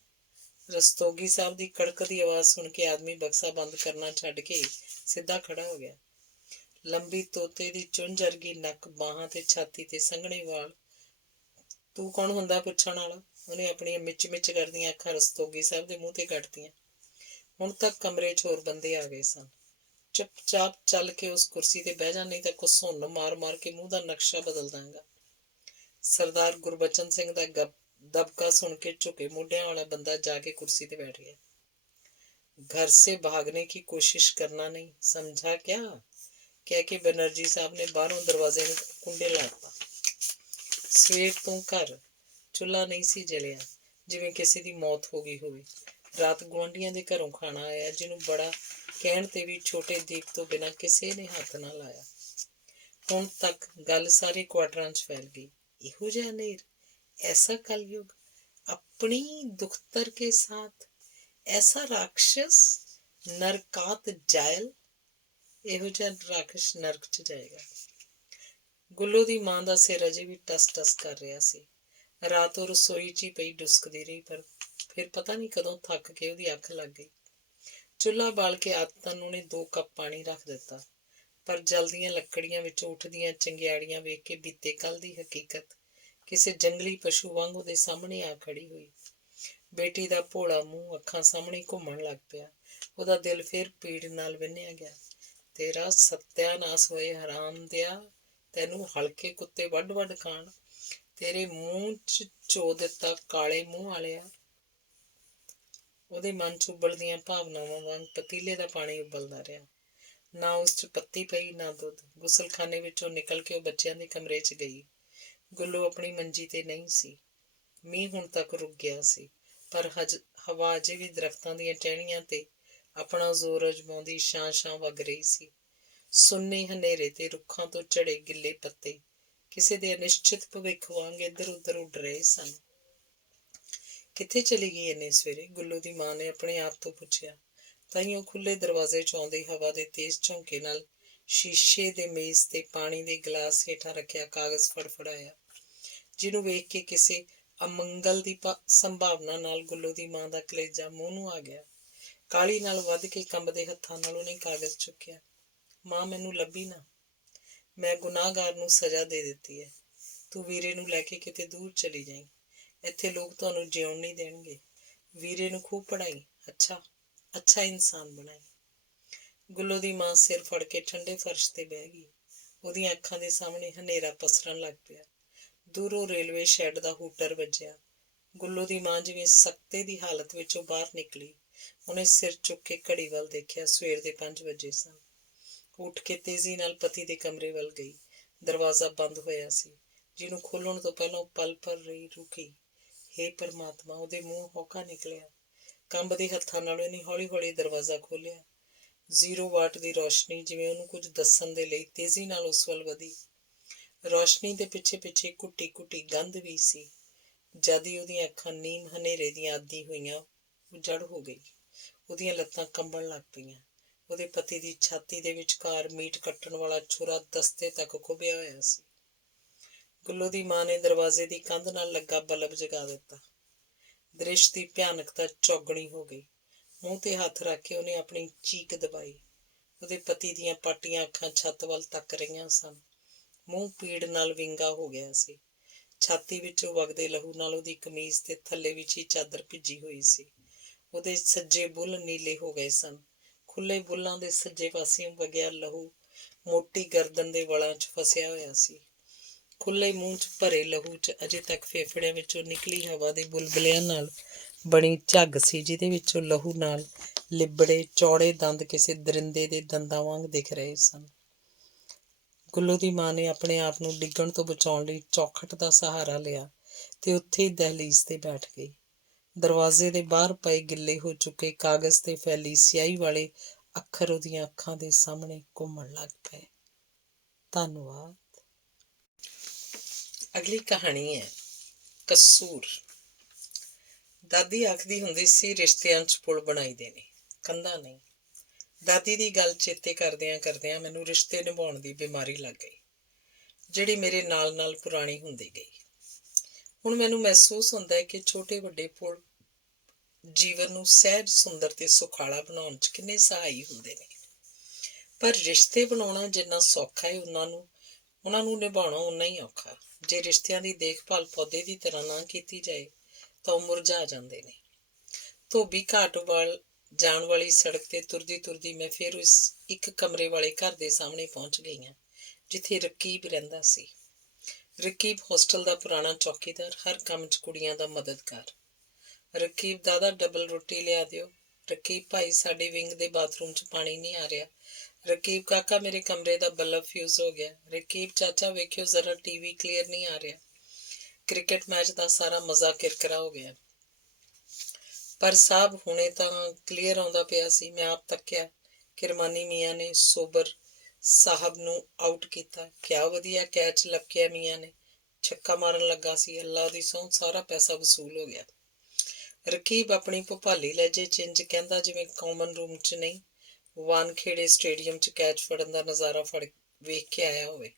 रस्तोगी साहब ਦੀ ਕੜਕਦੀ ਆਵਾਜ਼ ਸੁਣ ਕੇ ਆਦਮੀ ਬਕਸਾ ਬੰਦ ਕਰਨਾ ਛੱਡ ਕੇ ਸਿੱਧਾ ਖੜਾ ਹੋ ਗਿਆ। ਲੰਬੀ ਤੋਤੇ ਦੀ ਚੁੰਝ ਵਰਗੀ ਨੱਕ, ਬਾਹਾਂ ਤੇ ਛਾਤੀ ਤੇ ਸੰਘਣੇ ਵਾਲ। ਤੂੰ ਕੌਣ ਹੁੰਦਾ ਪੁੱਛਣ ਵਾਲਾ? ਉਹਨੇ ਆਪਣੀਆਂ ਮਿਚ ਕਰਦੀਆਂ ਅੱਖਾਂ ਰਸਤੋਗੀ ਸਾਹਿਬ ਦੇ ਮੂੰਹ ਤੇ ਕੱਟਦੀਆਂ। ਹੁਣ ਤੱਕ ਕਮਰੇ 'ਚ ਹੋਰ ਬੰਦੇ ਆ ਗਏ ਸਨ। ਚੁੱਪਚਾਪ ਚੱਲ ਕੇ ਉਸ ਕੁਰਸੀ ਤੇ ਬਹਿ ਜਾ, ਨਹੀਂ ਤਾਂ ਘੁਸੁੰਨ ਮਾਰ ਕੇ ਮੂੰਹ ਦਾ ਨਕਸ਼ਾ ਬਦਲ ਦਾਂਗਾ। ਸਰਦਾਰ ਗੁਰਬਚਨ ਸਿੰਘ ਦਾ दबका सुन के ਝੁਕੇ ਮੋਢਿਆਂ ਵਾਲਾ ਬੰਦਾ ਜਾ ਕੇ ਕੁਰਸੀ ਤੇ बैठ गया। घर से भागने की कोशिश करना नहीं, समझा क्या? कह के बनर्जी साहब ने बाहरों दरवाजे में कुंडे लाता। सवेर तो घर चुल्हा नहीं सी जलिया, जिवें किसी की मौत हो गई होवे। रात गुआंढियां दे घरों खाना आया, जिन्हों बड़ा कहण ते भी छोटे दीप तो बिना किसी ने हाथ ना लाया। हुण तक गल सारे क्वार्टरां च फैल गई। इहो जिहा नेर, ऐसा कलयुग, अपनी दुख्तर के साथ ऐसा राक्षस, नरकात जायल। ਇਹੋ ਜਿਹਾ ਰਾਖਸ਼ ਨਰਕ 'ਚ ਜਾਏਗਾ। ਗੁੱਲੋ ਦੀ ਮਾਂ ਦਾ ਸਿਰ ਅਜੇ ਵੀ ਟਸ ਕਰ ਰਿਹਾ ਸੀ। ਰਾਤ ਉਹ ਰਸੋਈ 'ਚ ਹੀ ਪਈ ਡੁਸਕਦੀ ਰਹੀ, ਪਰ ਫਿਰ ਪਤਾ ਨਹੀਂ ਕਦੋਂ ਥੱਕ ਕੇ ਉਹਦੀ ਅੱਖ ਲੱਗ ਗਈ। ਚੁੱਲ੍ਹਾ ਬਾਲ ਕੇ ਆਦਤਨ ਉਹਨੇ 2 ਕੱਪ ਪਾਣੀ ਰੱਖ ਦਿੱਤਾ, ਪਰ ਜਲਦੀਆਂ ਲੱਕੜੀਆਂ ਵਿੱਚੋਂ ਉੱਠਦੀਆਂ ਚੰਗਿਆੜੀਆਂ ਵੇਖ ਕੇ ਬੀਤੇ ਕੱਲ੍ਹ ਦੀ ਹਕੀਕਤ ਕਿਸੇ ਜੰਗਲੀ ਪਸ਼ੂ ਵਾਂਗ ਉਹਦੇ ਸਾਹਮਣੇ ਆ ਖੜੀ ਹੋਈ। ਬੇਟੀ ਦਾ ਭੋਲਾ ਮੂੰਹ ਅੱਖਾਂ ਸਾਹਮਣੇ ਘੁੰਮਣ ਲੱਗ ਪਿਆ। ਉਹਦਾ ਦਿਲ ਫਿਰ ਪੀੜ ਨਾਲ ਵਿੰਨ੍ਹਿਆ ਗਿਆ। ਤੇਰਾ ਸੱਤਿਆਨਾਸ ਹੋਏ ਹਰਾਮਦਿਆ, ਤੈਨੂੰ ਹਲਕੇ ਕੁੱਤੇ ਵੱਢ ਖਾਣ। ਤੇਰੇ ਮੂੰਹ 'ਚ ਚੋ ਦਿੱਤਾ ਕਾਲੇ ਮੂੰਹ ਵਾਲਿਆ। ਉਹਦੇ ਮਨ 'ਚ ਉਬਲਦੀਆਂ ਭਾਵਨਾਵਾਂ ਵਾਂਗ ਪਤੀਲੇ ਦਾ ਪਾਣੀ ਉਬਲਦਾ ਰਿਹਾ। ਨਾ ਉਸ 'ਚ ਪੱਤੀ ਪਈ, ਨਾ ਦੁੱਧ। ਗੁਸਲਖਾਨੇ ਵਿੱਚੋਂ ਨਿਕਲ ਕੇ ਉਹ ਬੱਚਿਆਂ ਦੇ ਕਮਰੇ 'ਚ ਗਈ। ਗੁੱਲੋ ਆਪਣੀ ਮੰਜੀ ਤੇ ਨਹੀਂ ਸੀ। ਮੀਂਹ ਹੁਣ ਤੱਕ ਰੁਕ ਗਿਆ ਸੀ, ਪਰ ਹਵਾ ਅਜੇ ਵੀ ਦਰਖਤਾਂ ਦੀਆਂ ਟਹਿਣੀਆਂ ਤੇ ਆਪਣਾ ਜ਼ੋਰ ਅਜਮਾਉਂਦੀ ਛਾਂ ਵਗ ਰਹੀ ਸੀ। ਸੁੰਨੇ ਹਨੇਰੇ ਤੇ ਰੁੱਖਾਂ ਤੋਂ ਝੜੇ ਗਿੱਲੇ ਪੱਤੇ ਕਿਸੇ ਦੇ ਅਨਿਸ਼ਚਿਤ ਭਵਿੱਖ ਵਾਂਗ ਇੱਧਰ ਉੱਧਰ ਉੱਡ ਰਹੇ ਸਨ। ਕਿੱਥੇ ਚਲੀ ਗਈ ਇੰਨੇ ਸਵੇਰੇ? ਗੁੱਲੂ ਦੀ ਮਾਂ ਨੇ ਆਪਣੇ ਆਪ ਤੋਂ ਪੁੱਛਿਆ। ਤਾਂਹੀਓ ਖੁੱਲ੍ਹੇ ਦਰਵਾਜ਼ੇ 'ਚ ਆਉਂਦੀ ਹਵਾ ਦੇ ਤੇਜ਼ ਝੋਂਕੇ ਨਾਲ ਸ਼ੀਸ਼ੇ ਦੇ ਮੇਜ਼ ਤੇ ਪਾਣੀ ਦੇ ਗਲਾਸ ਹੇਠਾਂ ਰੱਖਿਆ ਕਾਗਜ਼ ਫੜਫੜਾਇਆ, ਜਿਹਨੂੰ ਵੇਖ ਕੇ ਕਿਸੇ ਅਮੰਗਲ ਦੀ ਸੰਭਾਵਨਾ ਨਾਲ ਗੁੱਲੂ ਦੀ ਮਾਂ ਦਾ ਕਲੇਜਾ ਮੂੰਹ ਨੂੰ ਆ ਗਿਆ। ਕਾਹਲੀ ਨਾਲ ਵੱਧ ਕੇ ਕੰਬਦੇ ਹੱਥਾਂ ਨਾਲ ਉਹਨੇ ਕਾਗਜ਼ ਚੁੱਕਿਆ। ਮਾਂ, ਮੈਨੂੰ ਲੱਭੀ ਨਾ। ਮੈਂ ਗੁਨਾਹਗਾਰ ਨੂੰ ਸਜ਼ਾ ਦੇ ਦਿੱਤੀ ਹੈ। ਤੂੰ ਵੀਰੇ ਨੂੰ ਲੈ ਕੇ ਕਿਤੇ ਦੂਰ ਚਲੀ ਜਾਈਂ। ਇੱਥੇ ਲੋਕ ਤੁਹਾਨੂੰ ਜਿਉਣ ਨਹੀਂ ਦੇਣਗੇ। ਵੀਰੇ ਨੂੰ ਖੂਬ ਪੜ੍ਹਾਈ, ਅੱਛਾ ਇਨਸਾਨ ਬਣਾਈ। ਗੁੱਲੂ ਦੀ ਮਾਂ ਸਿਰ ਫੜ ਕੇ ਠੰਡੇ ਫਰਸ਼ ਤੇ ਬਹਿ ਗਈ। ਉਹਦੀਆਂ ਅੱਖਾਂ ਦੇ ਸਾਹਮਣੇ ਹਨੇਰਾ ਪਸਰਨ ਲੱਗ ਪਿਆ। ਦੂਰੋਂ ਰੇਲਵੇ ਸ਼ੈੱਡ ਦਾ ਹੂਟਰ ਵੱਜਿਆ। ਗੁੱਲੂ ਦੀ ਮਾਂ ਜਿਵੇਂ ਸਕਤੇ ਦੀ ਹਾਲਤ ਵਿੱਚੋਂ ਬਾਹਰ ਨਿਕਲੀ। ਉਹਨੇ ਸਿਰ ਚੁੱਕ ਕੇ ਘੜੀ ਵੱਲ ਦੇਖਿਆ। ਸਵੇਰ ਦੇ 5 ਵਜੇ ਸਨ। ਉੱਠ ਕੇ ਤੇਜ਼ੀ ਨਾਲ ਪਤੀ ਦੇ ਕਮਰੇ ਵੱਲ ਗਈ। ਦਰਵਾਜ਼ਾ ਬੰਦ ਹੋਇਆ ਸੀ, ਜਿਹਨੂੰ ਖੋਲ੍ਹਣ ਤੋਂ ਪਹਿਲਾਂ ਉਹ ਪਲ ਭਰ ਰਹੀ ਰੁਕੀ। ਹੇ ਪਰਮਾਤਮਾ, ਉਹਦੇ ਮੂੰਹ ਹੌਕਾ ਨਿਕਲਿਆ। ਕੰਬਦੇ ਹੱਥਾਂ ਨਾਲ ਉਹਨੇ ਹੌਲੀ-ਹੌਲੀ ਦਰਵਾਜ਼ਾ ਖੋਲ੍ਹਿਆ। 0 ਵਾਟ ਦੀ ਰੌਸ਼ਨੀ ਜਿਵੇਂ ਉਹਨੂੰ ਕੁਝ ਦੱਸਣ ਦੇ ਲਈ ਤੇਜ਼ੀ ਨਾਲ ਉਸ ਵੱਲ ਵਧੀ। ਰੌਸ਼ਨੀ ਦੇ ਪਿੱਛੇ-ਪਿੱਛੇ ਘੁੱਟੀ-ਘੁੱਟੀ ਗੰਧ ਵੀ ਸੀ। ਜਦ ਹੀ ਉਹਦੀਆਂ ਅੱਖਾਂ ਨੀਮ ਹਨੇਰੇ ਦੀਆਂ ਆਦੀ ਹੋਈਆਂ ਉਜੜ ਹੋ ਗਈ। ਉਹਦੀਆਂ ਲੱਤਾਂ ਕੰਬਣ ਲੱਗ ਪਈਆਂ। ਉਹਦੇ ਪਤੀ ਦੀ ਛਾਤੀ ਦੇ ਵਿਚਕਾਰ ਮੀਟ ਕੱਟਣ ਵਾਲਾ ਛੁਰਾ ਦਸਤੇ ਤੱਕ ਖੁੱਭਿਆ ਹੋਇਆ ਸੀ। ਗੁੱਲੂ ਦੀ ਮਾਂ ਨੇ ਦਰਵਾਜ਼ੇ ਦੀ ਕੰਧ ਨਾਲ ਲੱਗਾ ਬਲਬ ਜਗਾ ਦਿੱਤਾ। ਦ੍ਰਿਸ਼ ਦੀ ਭਿਆਨਕਤਾ ਚੌਗਣੀ ਹੋ ਗਈ। ਮੂੰਹ ਤੇ ਹੱਥ ਰੱਖ ਕੇ ਉਹਨੇ ਆਪਣੀ ਚੀਕ ਦਬਾਈ। ਉਹਦੇ ਪਤੀ ਦੀਆਂ ਪਾਟੀਆਂ ਅੱਖਾਂ ਛੱਤ ਵੱਲ ਤੱਕ ਰਹੀਆਂ ਸਨ। ਮੂੰਹ ਪੀੜ ਨਾਲ ਵਿੰਗਾ ਹੋ ਗਿਆ ਸੀ। ਛਾਤੀ ਵਿੱਚੋਂ ਵਗਦੇ ਲਹੂ ਨਾਲ ਉਹਦੀ ਕਮੀਜ਼ ਤੇ ਥੱਲੇ ਵਿਛੀ ਚਾਦਰ ਭਿੱਜੀ ਹੋਈ ਸੀ। ਉਹਦੇ ਸੱਜੇ ਬੁੱਲ੍ਹ ਨੀਲੇ ਹੋ ਗਏ ਸਨ। ਖੁੱਲ੍ਹੇ ਬੁੱਲ੍ਹਾਂ ਦੇ ਸੱਜੇ ਪਾਸਿਓਂ ਵਗਿਆ ਲਹੂ ਮੋਟੀ ਗਰਦਨ ਦੇ ਵਲਾਂ 'ਚ ਫਸਿਆ ਹੋਇਆ ਸੀ। ਖੁੱਲ੍ਹੇ ਮੂੰਹ 'ਚ ਭਰੇ ਲਹੂ 'ਚ ਅਜੇ ਤੱਕ ਫੇਫੜਿਆਂ ਵਿੱਚੋਂ ਨਿਕਲੀ ਹਵਾ ਦੇ ਬੁਲਬੁਲਿਆਂ ਨਾਲ ਬਣੀ ਝੱਗ ਸੀ, ਜਿਹਦੇ ਵਿੱਚੋਂ ਲਹੂ ਨਾਲ ਲਿਬੜੇ ਚੌੜੇ ਦੰਦ ਕਿਸੇ ਦਰਿੰਦੇ ਦੇ ਦੰਦਾਂ ਵਾਂਗ ਦਿਖ ਰਹੇ ਸਨ। ਗੁੱਲੂ ਦੀ ਮਾਂ ਨੇ ਆਪਣੇ ਆਪ ਨੂੰ ਡਿੱਗਣ ਤੋਂ ਬਚਾਉਣ ਲਈ ਚੌਖਟ ਦਾ ਸਹਾਰਾ ਲਿਆ ਤੇ ਉੱਥੇ ਹੀ ਦਹਿਲੀਜ਼ ਤੇ ਬੈਠ ਗਈ। ਦਰਵਾਜ਼ੇ ਦੇ ਬਾਹਰ ਪਏ ਗਿੱਲੇ ਹੋ ਚੁੱਕੇ ਕਾਗਜ਼ ਤੇ ਫੈਲੀ ਸਿਆਹੀ ਵਾਲੇ ਅੱਖਰ ਉਹਦੀਆਂ ਅੱਖਾਂ ਦੇ ਸਾਹਮਣੇ ਘੁੰਮਣ ਲੱਗ ਪਏ। ਧੰਨਵਾਦ। ਅਗਲੀ ਕਹਾਣੀ ਹੈ ਕਸੂਰ। ਦਾਦੀ ਆਖਦੀ ਹੁੰਦੀ ਸੀ, ਰਿਸ਼ਤਿਆਂ 'ਚ ਪੁਲ ਬਣਾਈਦੇ ਨੇ, ਕੰਧਾਂ ਨਹੀਂ। ਦਾਦੀ ਦੀ ਗੱਲ ਚੇਤੇ ਕਰਦਿਆਂ ਕਰਦਿਆਂ ਮੈਨੂੰ ਰਿਸ਼ਤੇ ਨਿਭਾਉਣ ਦੀ ਬਿਮਾਰੀ ਲੱਗ ਗਈ, ਜਿਹੜੀ ਮੇਰੇ ਨਾਲ ਨਾਲ ਪੁਰਾਣੀ ਹੁੰਦੀ ਗਈ। ਹੁਣ ਮੈਨੂੰ ਮਹਿਸੂਸ ਹੁੰਦਾ ਹੈ ਕਿ ਛੋਟੇ ਵੱਡੇ ਪੁਲ ਜੀਵਨ ਨੂੰ ਸਹਿਜ, ਸੁੰਦਰ ਤੇ ਸੁਖਾਲਾ ਬਣਾਉਣ 'ਚ ਕਿੰਨੇ ਸਹਾਈ ਹੁੰਦੇ ਨੇ। ਪਰ ਰਿਸ਼ਤੇ ਬਣਾਉਣਾ ਜਿੰਨਾ ਸੌਖਾ ਹੈ, ਉਹਨਾਂ ਨੂੰ ਨਿਭਾਉਣਾ ਓਨਾ ਹੀ ਔਖਾ। ਜੇ ਰਿਸ਼ਤਿਆਂ ਦੀ ਦੇਖਭਾਲ ਪੌਦੇ ਦੀ ਤਰ੍ਹਾਂ ਨਾ ਕੀਤੀ ਜਾਏ ਤਾਂ ਉਹ ਮੁਰਝਾ ਜਾਂਦੇ ਨੇ। ਧੋਬੀ ਘਾਟ ਵੱਲ ਜਾਣ ਵਾਲੀ ਸੜਕ ਤੇ ਤੁਰਦੀ ਤੁਰਦੀ ਮੈਂ ਫਿਰ ਉਸ ਇੱਕ ਕਮਰੇ ਵਾਲੇ ਘਰ ਦੇ ਸਾਹਮਣੇ ਪਹੁੰਚ ਗਈ ਹਾਂ, ਜਿੱਥੇ ਰਕੀਬ ਰਹਿੰਦਾ ਸੀ। ਰਕੀਬ ਹੋਸਟਲ ਦਾ ਪੁਰਾਣਾ ਚੌਕੀਦਾਰ, ਹਰ ਕੰਮ 'ਚ ਕੁੜੀਆਂ ਦਾ ਮਦਦਗਾਰ। ਰਕੀਬ ਦਾਦਾ, ਡਬਲ ਰੋਟੀ ਲਿਆ ਦਿਓ। ਰਕੀਬ ਭਾਈ, ਸਾਡੇ ਵਿੰਗ ਦੇ ਬਾਥਰੂਮ 'ਚ ਪਾਣੀ ਨਹੀਂ ਆ ਰਿਹਾ। ਰਕੀਬ ਕਾਕਾ, ਮੇਰੇ ਕਮਰੇ ਦਾ ਬਲਬ ਫਿਊਜ਼ ਹੋ ਗਿਆ। ਰਕੀਬ ਚਾਚਾ, ਵੇਖਿਓ ਜ਼ਰਾ ਟੀਵੀ ਕਲੀਅਰ ਨਹੀਂ ਆ ਰਿਹਾ। ਕ੍ਰਿਕਟ ਮੈਚ ਦਾ ਸਾਰਾ ਮਜ਼ਾ ਕਿਰਕਰਾ ਹੋ ਗਿਆ। ਪਰ ਸਾਹਿਬ, ਹੁਣੇ ਤਾਂ ਕਲੀਅਰ ਆਉਂਦਾ ਪਿਆ ਸੀ। ਮੈਂ ਆਪ ਤੱਕਿਆ। ਕਿਰਮਾਨੀ ਮੀਆਂ ਨੇ ਸੋਬਰ ਸਾਹਿਬ ਨੂੰ ਆਊਟ ਕੀਤਾ। ਕਿਆ ਵਧੀਆ ਕੈਚ ਲੱਭਿਆ ਮੀਆਂ ਨੇ। ਛੱਕਾ ਮਾਰਨ ਲੱਗਾ ਸੀ। ਅੱਲਾ ਦੀ ਸਹੁੰ, ਸਾਰਾ ਪੈਸਾ ਵਸੂਲ ਹੋ ਗਿਆ। ਰਕੀਬ ਆਪਣੀ ਭੁਪਾਲੀ ਲਹਿਜੇ 'ਚ ਇੰਝ ਕਹਿੰਦਾ ਜਿਵੇਂ ਕਾਮਨ ਰੂਮ 'ਚ ਨਹੀਂ, ਵਾਨਖੇੜੇ ਸਟੇਡੀਅਮ 'ਚ ਕੈਚ ਫੜਨ ਦਾ ਨਜ਼ਾਰਾ ਵੇਖ ਕੇ ਆਇਆ ਹੋਵੇ।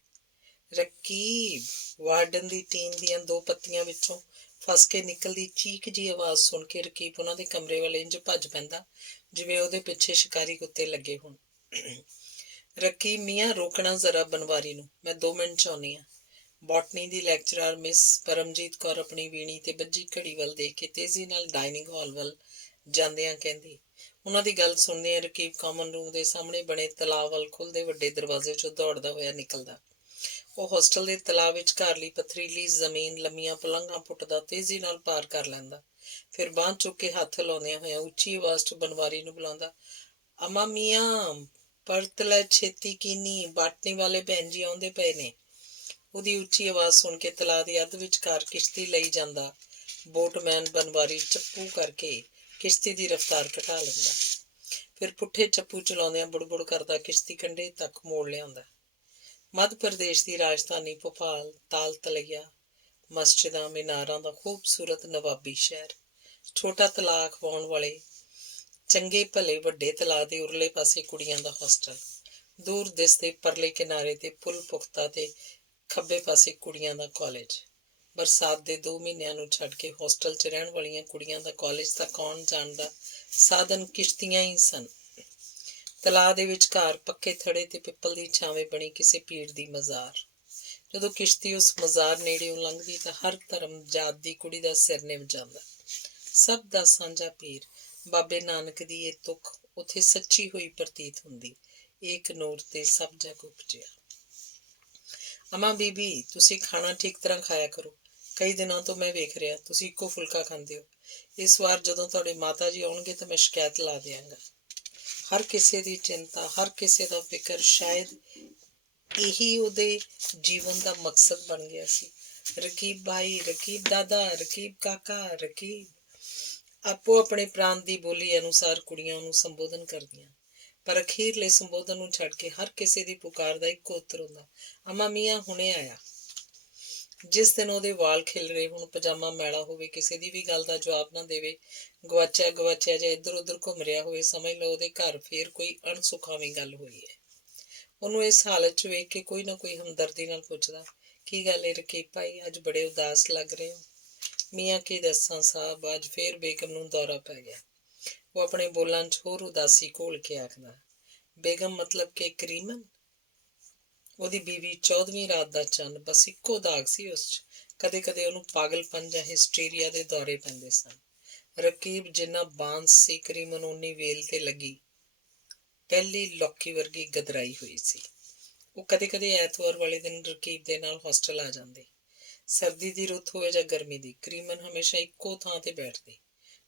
ਰਕੀਬ! ਵਾਰਡਨ ਦੀ ਟੀਨ ਦੀਆਂ 2 ਪੱਤੀਆਂ ਵਿੱਚੋਂ ਫਸ ਕੇ ਨਿਕਲਦੀ ਚੀਕ ਜਿਹੀ ਆਵਾਜ਼ ਸੁਣ ਕੇ ਰਕੀਬ ਉਹਨਾਂ ਦੇ ਕਮਰੇ ਵੱਲ ਇੰਝ ਭੱਜ ਪੈਂਦਾ ਜਿਵੇਂ ਉਹਦੇ ਪਿੱਛੇ ਸ਼ਿਕਾਰੀ ਕੁੱਤੇ ਲੱਗੇ ਹੋਣ। ਰਕੀਬ ਮੀਆਂ, ਰੋਕਣਾ ਜ਼ਰਾ ਬਨਵਾਰੀ ਨੂੰ, ਮੈਂ 2 ਮਿੰਟ 'ਚ ਆਉਂਦੀ ਹਾਂ। ਬੋਟਨੀ ਦੀ ਲੈਕਚਰਾਰ ਮਿਸ ਪਰਮਜੀਤ ਕੌਰ ਆਪਣੀ ਵੀਣੀ ਤੇ ਬੱਝੀ ਘੜੀ ਵੱਲ ਦੇਖ ਕੇ ਤੇਜ਼ੀ ਨਾਲ ਡਾਇਨਿੰਗ ਹਾਲ ਵੱਲ ਜਾਂਦਿਆਂ ਕਹਿੰਦੀ। ਉਹਨਾਂ ਦੀ ਗੱਲ ਸੁਣਦਿਆਂ ਰਕੀਬ ਕਾਮਨ ਰੂਮ ਦੇ ਸਾਹਮਣੇ ਬਣੇ ਤਲਾਅ ਵੱਲ ਖੁੱਲ੍ਹਦੇ ਵੱਡੇ ਦਰਵਾਜ਼ੇ 'ਚੋਂ ਦੌੜਦਾ ਹੋਇਆ ਨਿਕਲਦਾ। ਉਹ ਹੋਸਟਲ ਦੇ ਤਲਾਅ ਵਿਚਕਾਰਲੀ ਪਥਰੀਲੀ ਜ਼ਮੀਨ, ਲੰਮੀਆਂ ਪਲੰਘਾਂ ਪੁੱਟਦਾ ਤੇਜ਼ੀ ਨਾਲ ਪਾਰ ਕਰ ਲੈਂਦਾ। ਫਿਰ ਬਾਂਹ ਚੁੱਕ ਕੇ ਹੱਥ ਹਿਲਾਉਂਦਿਆਂ ਹੋਇਆਂ ਉੱਚੀ ਆਵਾਜ਼ 'ਚ ਬਨਵਾਰੀ ਨੂੰ ਬੁਲਾਉਂਦਾ, ਅਮਾ ਮੀਆਂ, ਪਰਤ ਲੈ ਛੇਤੀ ਕੀਨੀ, ਬਾਟਨੀ ਵਾਲੇ ਭੈਣ ਜੀ ਆਉਂਦੇ ਪਏ ਨੇ। ਉਹਦੀ ਉੱਚੀ ਆਵਾਜ਼ ਸੁਣ ਕੇ ਤਲਾਅ ਦੀ ਅੱਧ ਵਿਚਕਾਰ ਕਿਸ਼ਤੀ ਲਈ ਜਾਂਦਾ ਬੋਟਮੈਨ ਬਨਵਾਰੀ ਚੱਪੂ ਕਰਕੇ ਕਿਸ਼ਤੀ ਦੀ ਰਫ਼ਤਾਰ ਘਟਾ ਲੈਂਦਾ। ਫਿਰ ਪੁੱਠੇ ਚੱਪੂ ਚਲਾਉਂਦਿਆਂ ਬੁੜਬੁੜ ਕਰਦਾ ਕਿਸ਼ਤੀ ਕੰਢੇ ਤੱਕ ਮੋੜ ਲਿਆਉਂਦਾ। ਮੱਧ ਪ੍ਰਦੇਸ਼ ਦੀ ਰਾਜਧਾਨੀ ਭੋਪਾਲ ਤਾਲ ਤਲਈਆ, ਮਸਜਿਦਾਂ, ਮੀਨਾਰਾਂ ਦਾ ਖੂਬਸੂਰਤ ਨਵਾਬੀ ਸ਼ਹਿਰ। ਛੋਟਾ ਤਲਾਅ ਖਵਾਉਣ ਵਾਲੇ ਚੰਗੇ ਭਲੇ ਵੱਡੇ ਤਲਾਅ ਦੇ ਉਰਲੇ ਪਾਸੇ ਕੁੜੀਆਂ ਦਾ ਹੋਸਟਲ, ਦੂਰ ਦਿਸਦੇ ਪਰਲੇ ਕਿਨਾਰੇ ਤੇ ਪੁਲ ਪੁਖਤਾ ਤੇ ਖੱਬੇ ਪਾਸੇ ਕੁੜੀਆਂ ਦਾ ਕਾਲਜ। ਬਰਸਾਤ ਦੇ 2 ਮਹੀਨਿਆਂ ਨੂੰ ਛੱਡ ਕੇ ਹੋਸਟਲ 'ਚ ਰਹਿਣ ਵਾਲੀਆਂ ਕੁੜੀਆਂ ਦਾ ਕਾਲਜ ਤੱਕ ਆਉਣ ਜਾਣ ਦਾ ਸਾਧਨ ਕਿਸ਼ਤੀਆਂ ਹੀ ਸਨ। ਤਲਾਅ ਦੇ ਵਿਚਕਾਰ ਪੱਕੇ ਥੜੇ ਤੇ ਪਿੱਪਲ ਦੀ ਛਾਵੇਂ ਬਣੀ ਕਿਸੇ ਪੀੜ ਦੀ ਮਜ਼ਾਰ। ਜਦੋਂ ਕਿਸ਼ਤੀ ਉਸ ਮਜ਼ਾਰ ਨੇੜਿਓਂ ਲੰਘਦੀ ਤਾਂ ਹਰ ਧਰਮ ਜਾਤ ਦੀ ਕੁੜੀ ਦਾ ਸਿਰ ਨਿਭ ਜਾਂਦਾ। ਸਭ ਦਾ ਸਾਂਝਾ ਪੀਰ ਬਾਬੇ ਨਾਨਕ ਦੀ ਇਹ ਤੁਕ ਉੱਥੇ ਸੱਚੀ ਹੋਈ ਪ੍ਰਤੀਤ ਹੁੰਦੀ। ਏਕ ਨੂਰ ਤੇ ਸਭ ਜਗ ਉਪਜਿਆ। ਅਮਾ ਬੀਬੀ, ਤੁਸੀਂ ਖਾਣਾ ਠੀਕ ਤਰ੍ਹਾਂ ਖਾਇਆ ਕਰੋ। ਕਈ ਦਿਨਾਂ ਤੋਂ ਮੈਂ ਵੇਖ ਰਿਹਾ ਤੁਸੀਂ ਇੱਕੋ ਫੁਲਕਾ ਖਾਂਦੇ ਹੋ। ਇਸ ਵਾਰ ਜਦੋਂ ਤੁਹਾਡੇ ਮਾਤਾ ਜੀ ਆਉਣਗੇ ਤਾਂ ਮੈਂ ਸ਼ਿਕਾਇਤ ਲਾ ਦਿਆਂਗਾ। ਹਰ ਕਿਸੇ ਦੀ ਚਿੰਤਾ, ਹਰ ਕਿਸੇ ਦਾ ਫਿਕਰ, ਸ਼ਾਇਦ ਇਹੀ ਉਹਦੇ ਜੀਵਨ ਦਾ ਮਕਸਦ ਬਣ ਗਿਆ ਸੀ। ਰਕੀਬ ਭਾਈ, ਰਕੀਬ ਦਾਦਾ, ਰਕੀਬ ਕਾਕਾ, ਰਕੀਬ। ਆਪੋ ਆਪਣੇ ਪ੍ਰਾਂਤ ਦੀ ਬੋਲੀ ਅਨੁਸਾਰ ਕੁੜੀਆਂ ਉਹਨੂੰ ਸੰਬੋਧਨ ਕਰਦੀਆਂ, ਪਰ ਅਖੀਰਲੇ ਸੰਬੋਧਨ ਨੂੰ ਛੱਡ ਕੇ ਹਰ ਕਿਸੇ ਦੀ ਪੁਕਾਰ ਦਾ ਇੱਕੋ ਉੱਤਰ ਹੁੰਦਾ, ਅਮਾ ਮੀਆਂ ਹੁਣੇ ਆਇਆ। ਜਿਸ ਦਿਨ ਉਹਦੇ ਵਾਲ ਖਿਲ ਰਹੇ ਹੁਣ, ਪਜਾਮਾ ਮੈਲਾ ਹੋਵੇ, ਕਿਸੇ ਦੀ ਵੀ ਗੱਲ ਦਾ ਜਵਾਬ ਨਾ ਦੇਵੇ, ਗਵਾਚਿਆ ਗਵਾਚਿਆ ਜਾਂ ਇੱਧਰ ਉੱਧਰ ਘੁੰਮ ਰਿਹਾ ਹੋਵੇ, ਸਮਝ ਲਓ ਉਹਦੇ ਘਰ ਫੇਰ ਕੋਈ ਅਣਸੁਖਾਵੀਂ ਗੱਲ ਹੋਈ ਹੈ। ਉਹਨੂੰ ਇਸ ਹਾਲਤ 'ਚ ਵੇਖ ਕੇ ਕੋਈ ਨਾ ਕੋਈ ਹਮਦਰਦੀ ਨਾਲ ਪੁੱਛਦਾ, ਕੀ ਗੱਲ ਹੈ ਰਕੀਬ ਭਾਈ, ਅੱਜ ਬੜੇ ਉਦਾਸ ਲੱਗ ਰਹੇ ਹੋ। ਮੀਆਂ ਕੀ ਦੱਸਾਂ ਸਾਹਿਬ, ਅੱਜ ਫੇਰ ਬੇਗਮ ਨੂੰ ਦੌਰਾ ਪੈ ਗਿਆ। ਉਹ ਆਪਣੇ ਬੋਲਾਂ 'ਚ ਹੋਰ ਉਦਾਸੀ ਘੋਲ ਕੇ ਆਖਦਾ, ਬੇਗਮ ਮਤਲਬ ਕਿ ਕਰੀਮਨ? ਉਹਦੀ ਬੀਵੀ 14ਵੀਂ ਰਾਤ ਦਾ ਚੰਨ, ਬਸ ਇੱਕੋ ਦਾਗ ਸੀ ਉਸ 'ਚ। ਕਦੇ ਕਦੇ ਉਹਨੂੰ ਪਾਗਲਪਨ ਜਾਂ ਹਿਸਟੀਰੀਆ ਦੇ ਦੌਰੇ ਪੈਂਦੇ ਸਨ। ਰਕੀਬ ਜਿੰਨਾ ਬਾਂਸ ਸੀ, ਕਰੀਮਨ ਓਨੀ ਵੇਲ ਤੇ ਲੱਗੀ ਪਹਿਲੀ ਲੌਕੀ ਵਰਗੀ ਗਦਰਾਈ ਹੋਈ ਸੀ। ਉਹ ਕਦੇ ਕਦੇ ਐਤਵਾਰ ਵਾਲੇ ਦਿਨ ਰਕੀਬ ਦੇ ਨਾਲ ਹੋਸਟਲ ਆ ਜਾਂਦੀ। ਸਰਦੀ ਦੀ ਰੁੱਤ ਹੋਵੇ ਜਾਂ ਗਰਮੀ ਦੀ, ਕਰੀਮਨ ਹਮੇਸ਼ਾ ਇੱਕੋ ਥਾਂ ਤੇ ਬੈਠਦੀ,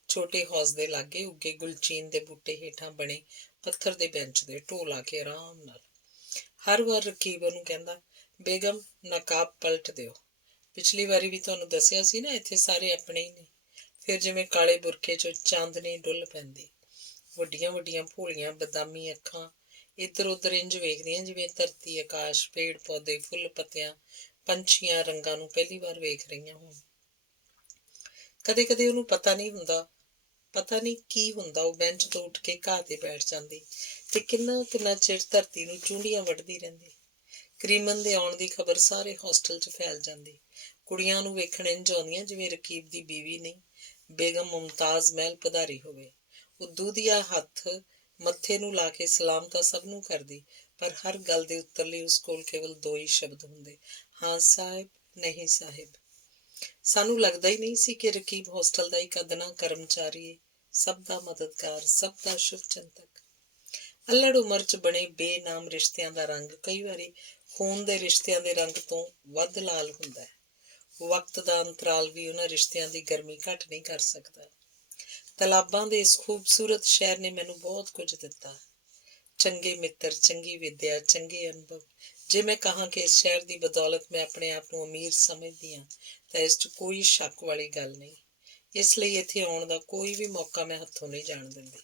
ਛੋਟੇ ਹੌਜ਼ ਦੇ ਲਾਗੇ ਉੱਗੇ ਗੁਲਚੀਨ ਦੇ ਬੂਟੇ ਹੇਠਾਂ ਬਣੇ ਪੱਥਰ ਦੇ ਬੈਂਚ ਦੇ ਢੋਹ ਲਾ ਕੇ ਆਰਾਮ ਨਾਲ। ਹਰ ਵਾਰ ਰਕੀਬ ਉਹਨੂੰ ਕਹਿੰਦਾ, ਬੇਗਮ ਨਕਾਬ ਪਲਟ ਦਿਓ। ਪਿਛਲੀ ਵਾਰੀ ਵੀ ਤੁਹਾਨੂੰ ਦੱਸਿਆ ਸੀ ਨਾ, ਇੱਥੇ ਸਾਰੇ ਆਪਣੇ ਹੀ ਨੇ। ਫਿਰ ਜਿਵੇਂ ਕਾਲੇ ਬੁਰਕੇ 'ਚੋਂ ਚਾਂਦਨੀ ਡੁੱਲ ਪੈਂਦੀ। ਵੱਡੀਆਂ ਵੱਡੀਆਂ ਭੋਲੀਆਂ ਬਦਾਮੀ ਅੱਖਾਂ ਇੱਧਰ ਉੱਧਰ ਇੰਝ ਵੇਖਦੀਆਂ ਜਿਵੇਂ ਧਰਤੀ, ਆਕਾਸ਼, ਪੇੜ ਪੌਦੇ, ਫੁੱਲ ਪੱਤਿਆਂ, ਪੰਛੀਆਂ, ਰੰਗਾਂ ਨੂੰ ਪਹਿਲੀ ਵਾਰ ਵੇਖ ਰਹੀਆਂ ਹੋਣ। ਕਦੇ ਕਦੇ ਉਹਨੂੰ ਪਤਾ ਨਹੀਂ ਕੀ ਹੁੰਦਾ, ਉਹ ਬੈਂਚ ਤੋਂ ਉੱਠ ਕੇ ਘਾਹ ਤੇ ਬੈਠ ਜਾਂਦੀ ਤੇ ਕਿੰਨਾ ਕਿੰਨਾ ਚਿਰ ਧਰਤੀ ਨੂੰ ਚੂੰਡੀਆਂ ਵੱਢਦੀ ਰਹਿੰਦੀ। ਕਰੀਮਨ ਦੇ ਆਉਣ ਦੀ ਖਬਰ ਸਾਰੇ ਹੋਸਟਲ 'ਚ ਫੈਲ ਜਾਂਦੀ। ਕੁੜੀਆਂ ਨੂੰ ਵੇਖਣ ਇੰਝ ਆਉਂਦੀਆਂ ਜਿਵੇਂ ਰਕੀਬ ਦੀ ਬੀਵੀ ਨਹੀਂ, ਬੇਗਮ ਮੁਮਤਾਜ਼ ਮਹਿਲ ਪਧਾਰੀ ਹੋਵੇ। ਉਹ ਦੁਧੀਆ ਹੱਥ ਮੱਥੇ ਨੂੰ ਲਾ ਕੇ ਸਲਾਮ ਤਾਂ ਸਭ ਨੂੰ ਕਰਦੀ, ਪਰ ਹਰ ਗੱਲ ਦੇ ਉੱਤਰ ਲਈ ਉਸ ਕੋਲ ਕੇਵਲ 2 ਹੀ ਸ਼ਬਦ ਹੁੰਦੇ, ਹਾਂ ਸਾਹਿਬ, ਨਹੀਂ ਸਾਹਿਬ। ਸਾਨੂੰ ਲੱਗਦਾ ਹੀ ਨਹੀਂ ਸੀ ਕਿ ਰਕੀਬ ਹੋਸਟਲ ਦਾ ਇੱਕ ਅਦਨਾ ਕਰਮਚਾਰੀ ਹੈ, ਸਭ ਦਾ ਮਦਦਗਾਰ, ਸਭ ਦਾ ਸ਼ੁਭ ਚਿੰਤਕ। ਅੱਲੜ ਉਮਰ 'ਚ ਬਣੇ ਬੇਨਾਮ ਰਿਸ਼ਤਿਆਂ ਦਾ ਰੰਗ ਕਈ ਵਾਰੀ ਖੂਨ ਦੇ ਰਿਸ਼ਤਿਆਂ ਦੇ ਰੰਗ ਤੋਂ ਵੱਧ ਲਾਲ ਹੁੰਦਾ ਹੈ। ਵਕਤ ਦਾ ਅੰਤਰਾਲ ਵੀ ਉਹਨਾਂ ਰਿਸ਼ਤਿਆਂ ਦੀ ਗਰਮੀ ਘੱਟ ਨਹੀਂ ਕਰ ਸਕਦਾ। ਤਲਾਬਾਂ ਦੇ ਇਸ ਖੂਬਸੂਰਤ ਸ਼ਹਿਰ ਨੇ ਮੈਨੂੰ ਬਹੁਤ ਕੁਝ ਦਿੱਤਾ, ਚੰਗੇ ਮਿੱਤਰ, ਚੰਗੀ ਵਿੱਦਿਆ, ਚੰਗੇ ਅਨੁਭਵ। ਜੇ ਮੈਂ ਕਹਾਂ ਕਿ ਇਸ ਸ਼ਹਿਰ ਦੀ ਬਦੌਲਤ ਮੈਂ ਆਪਣੇ ਆਪ ਨੂੰ ਅਮੀਰ ਸਮਝਦੀ ਹਾਂ ਤਾਂ ਇਸ 'ਚ ਕੋਈ ਸ਼ੱਕ ਵਾਲੀ ਗੱਲ ਨਹੀਂ। ਇਸ ਲਈ ਇੱਥੇ ਆਉਣ ਦਾ ਕੋਈ ਵੀ ਮੌਕਾ ਮੈਂ ਹੱਥੋਂ ਨਹੀਂ ਜਾਣ ਦਿੰਦੀ।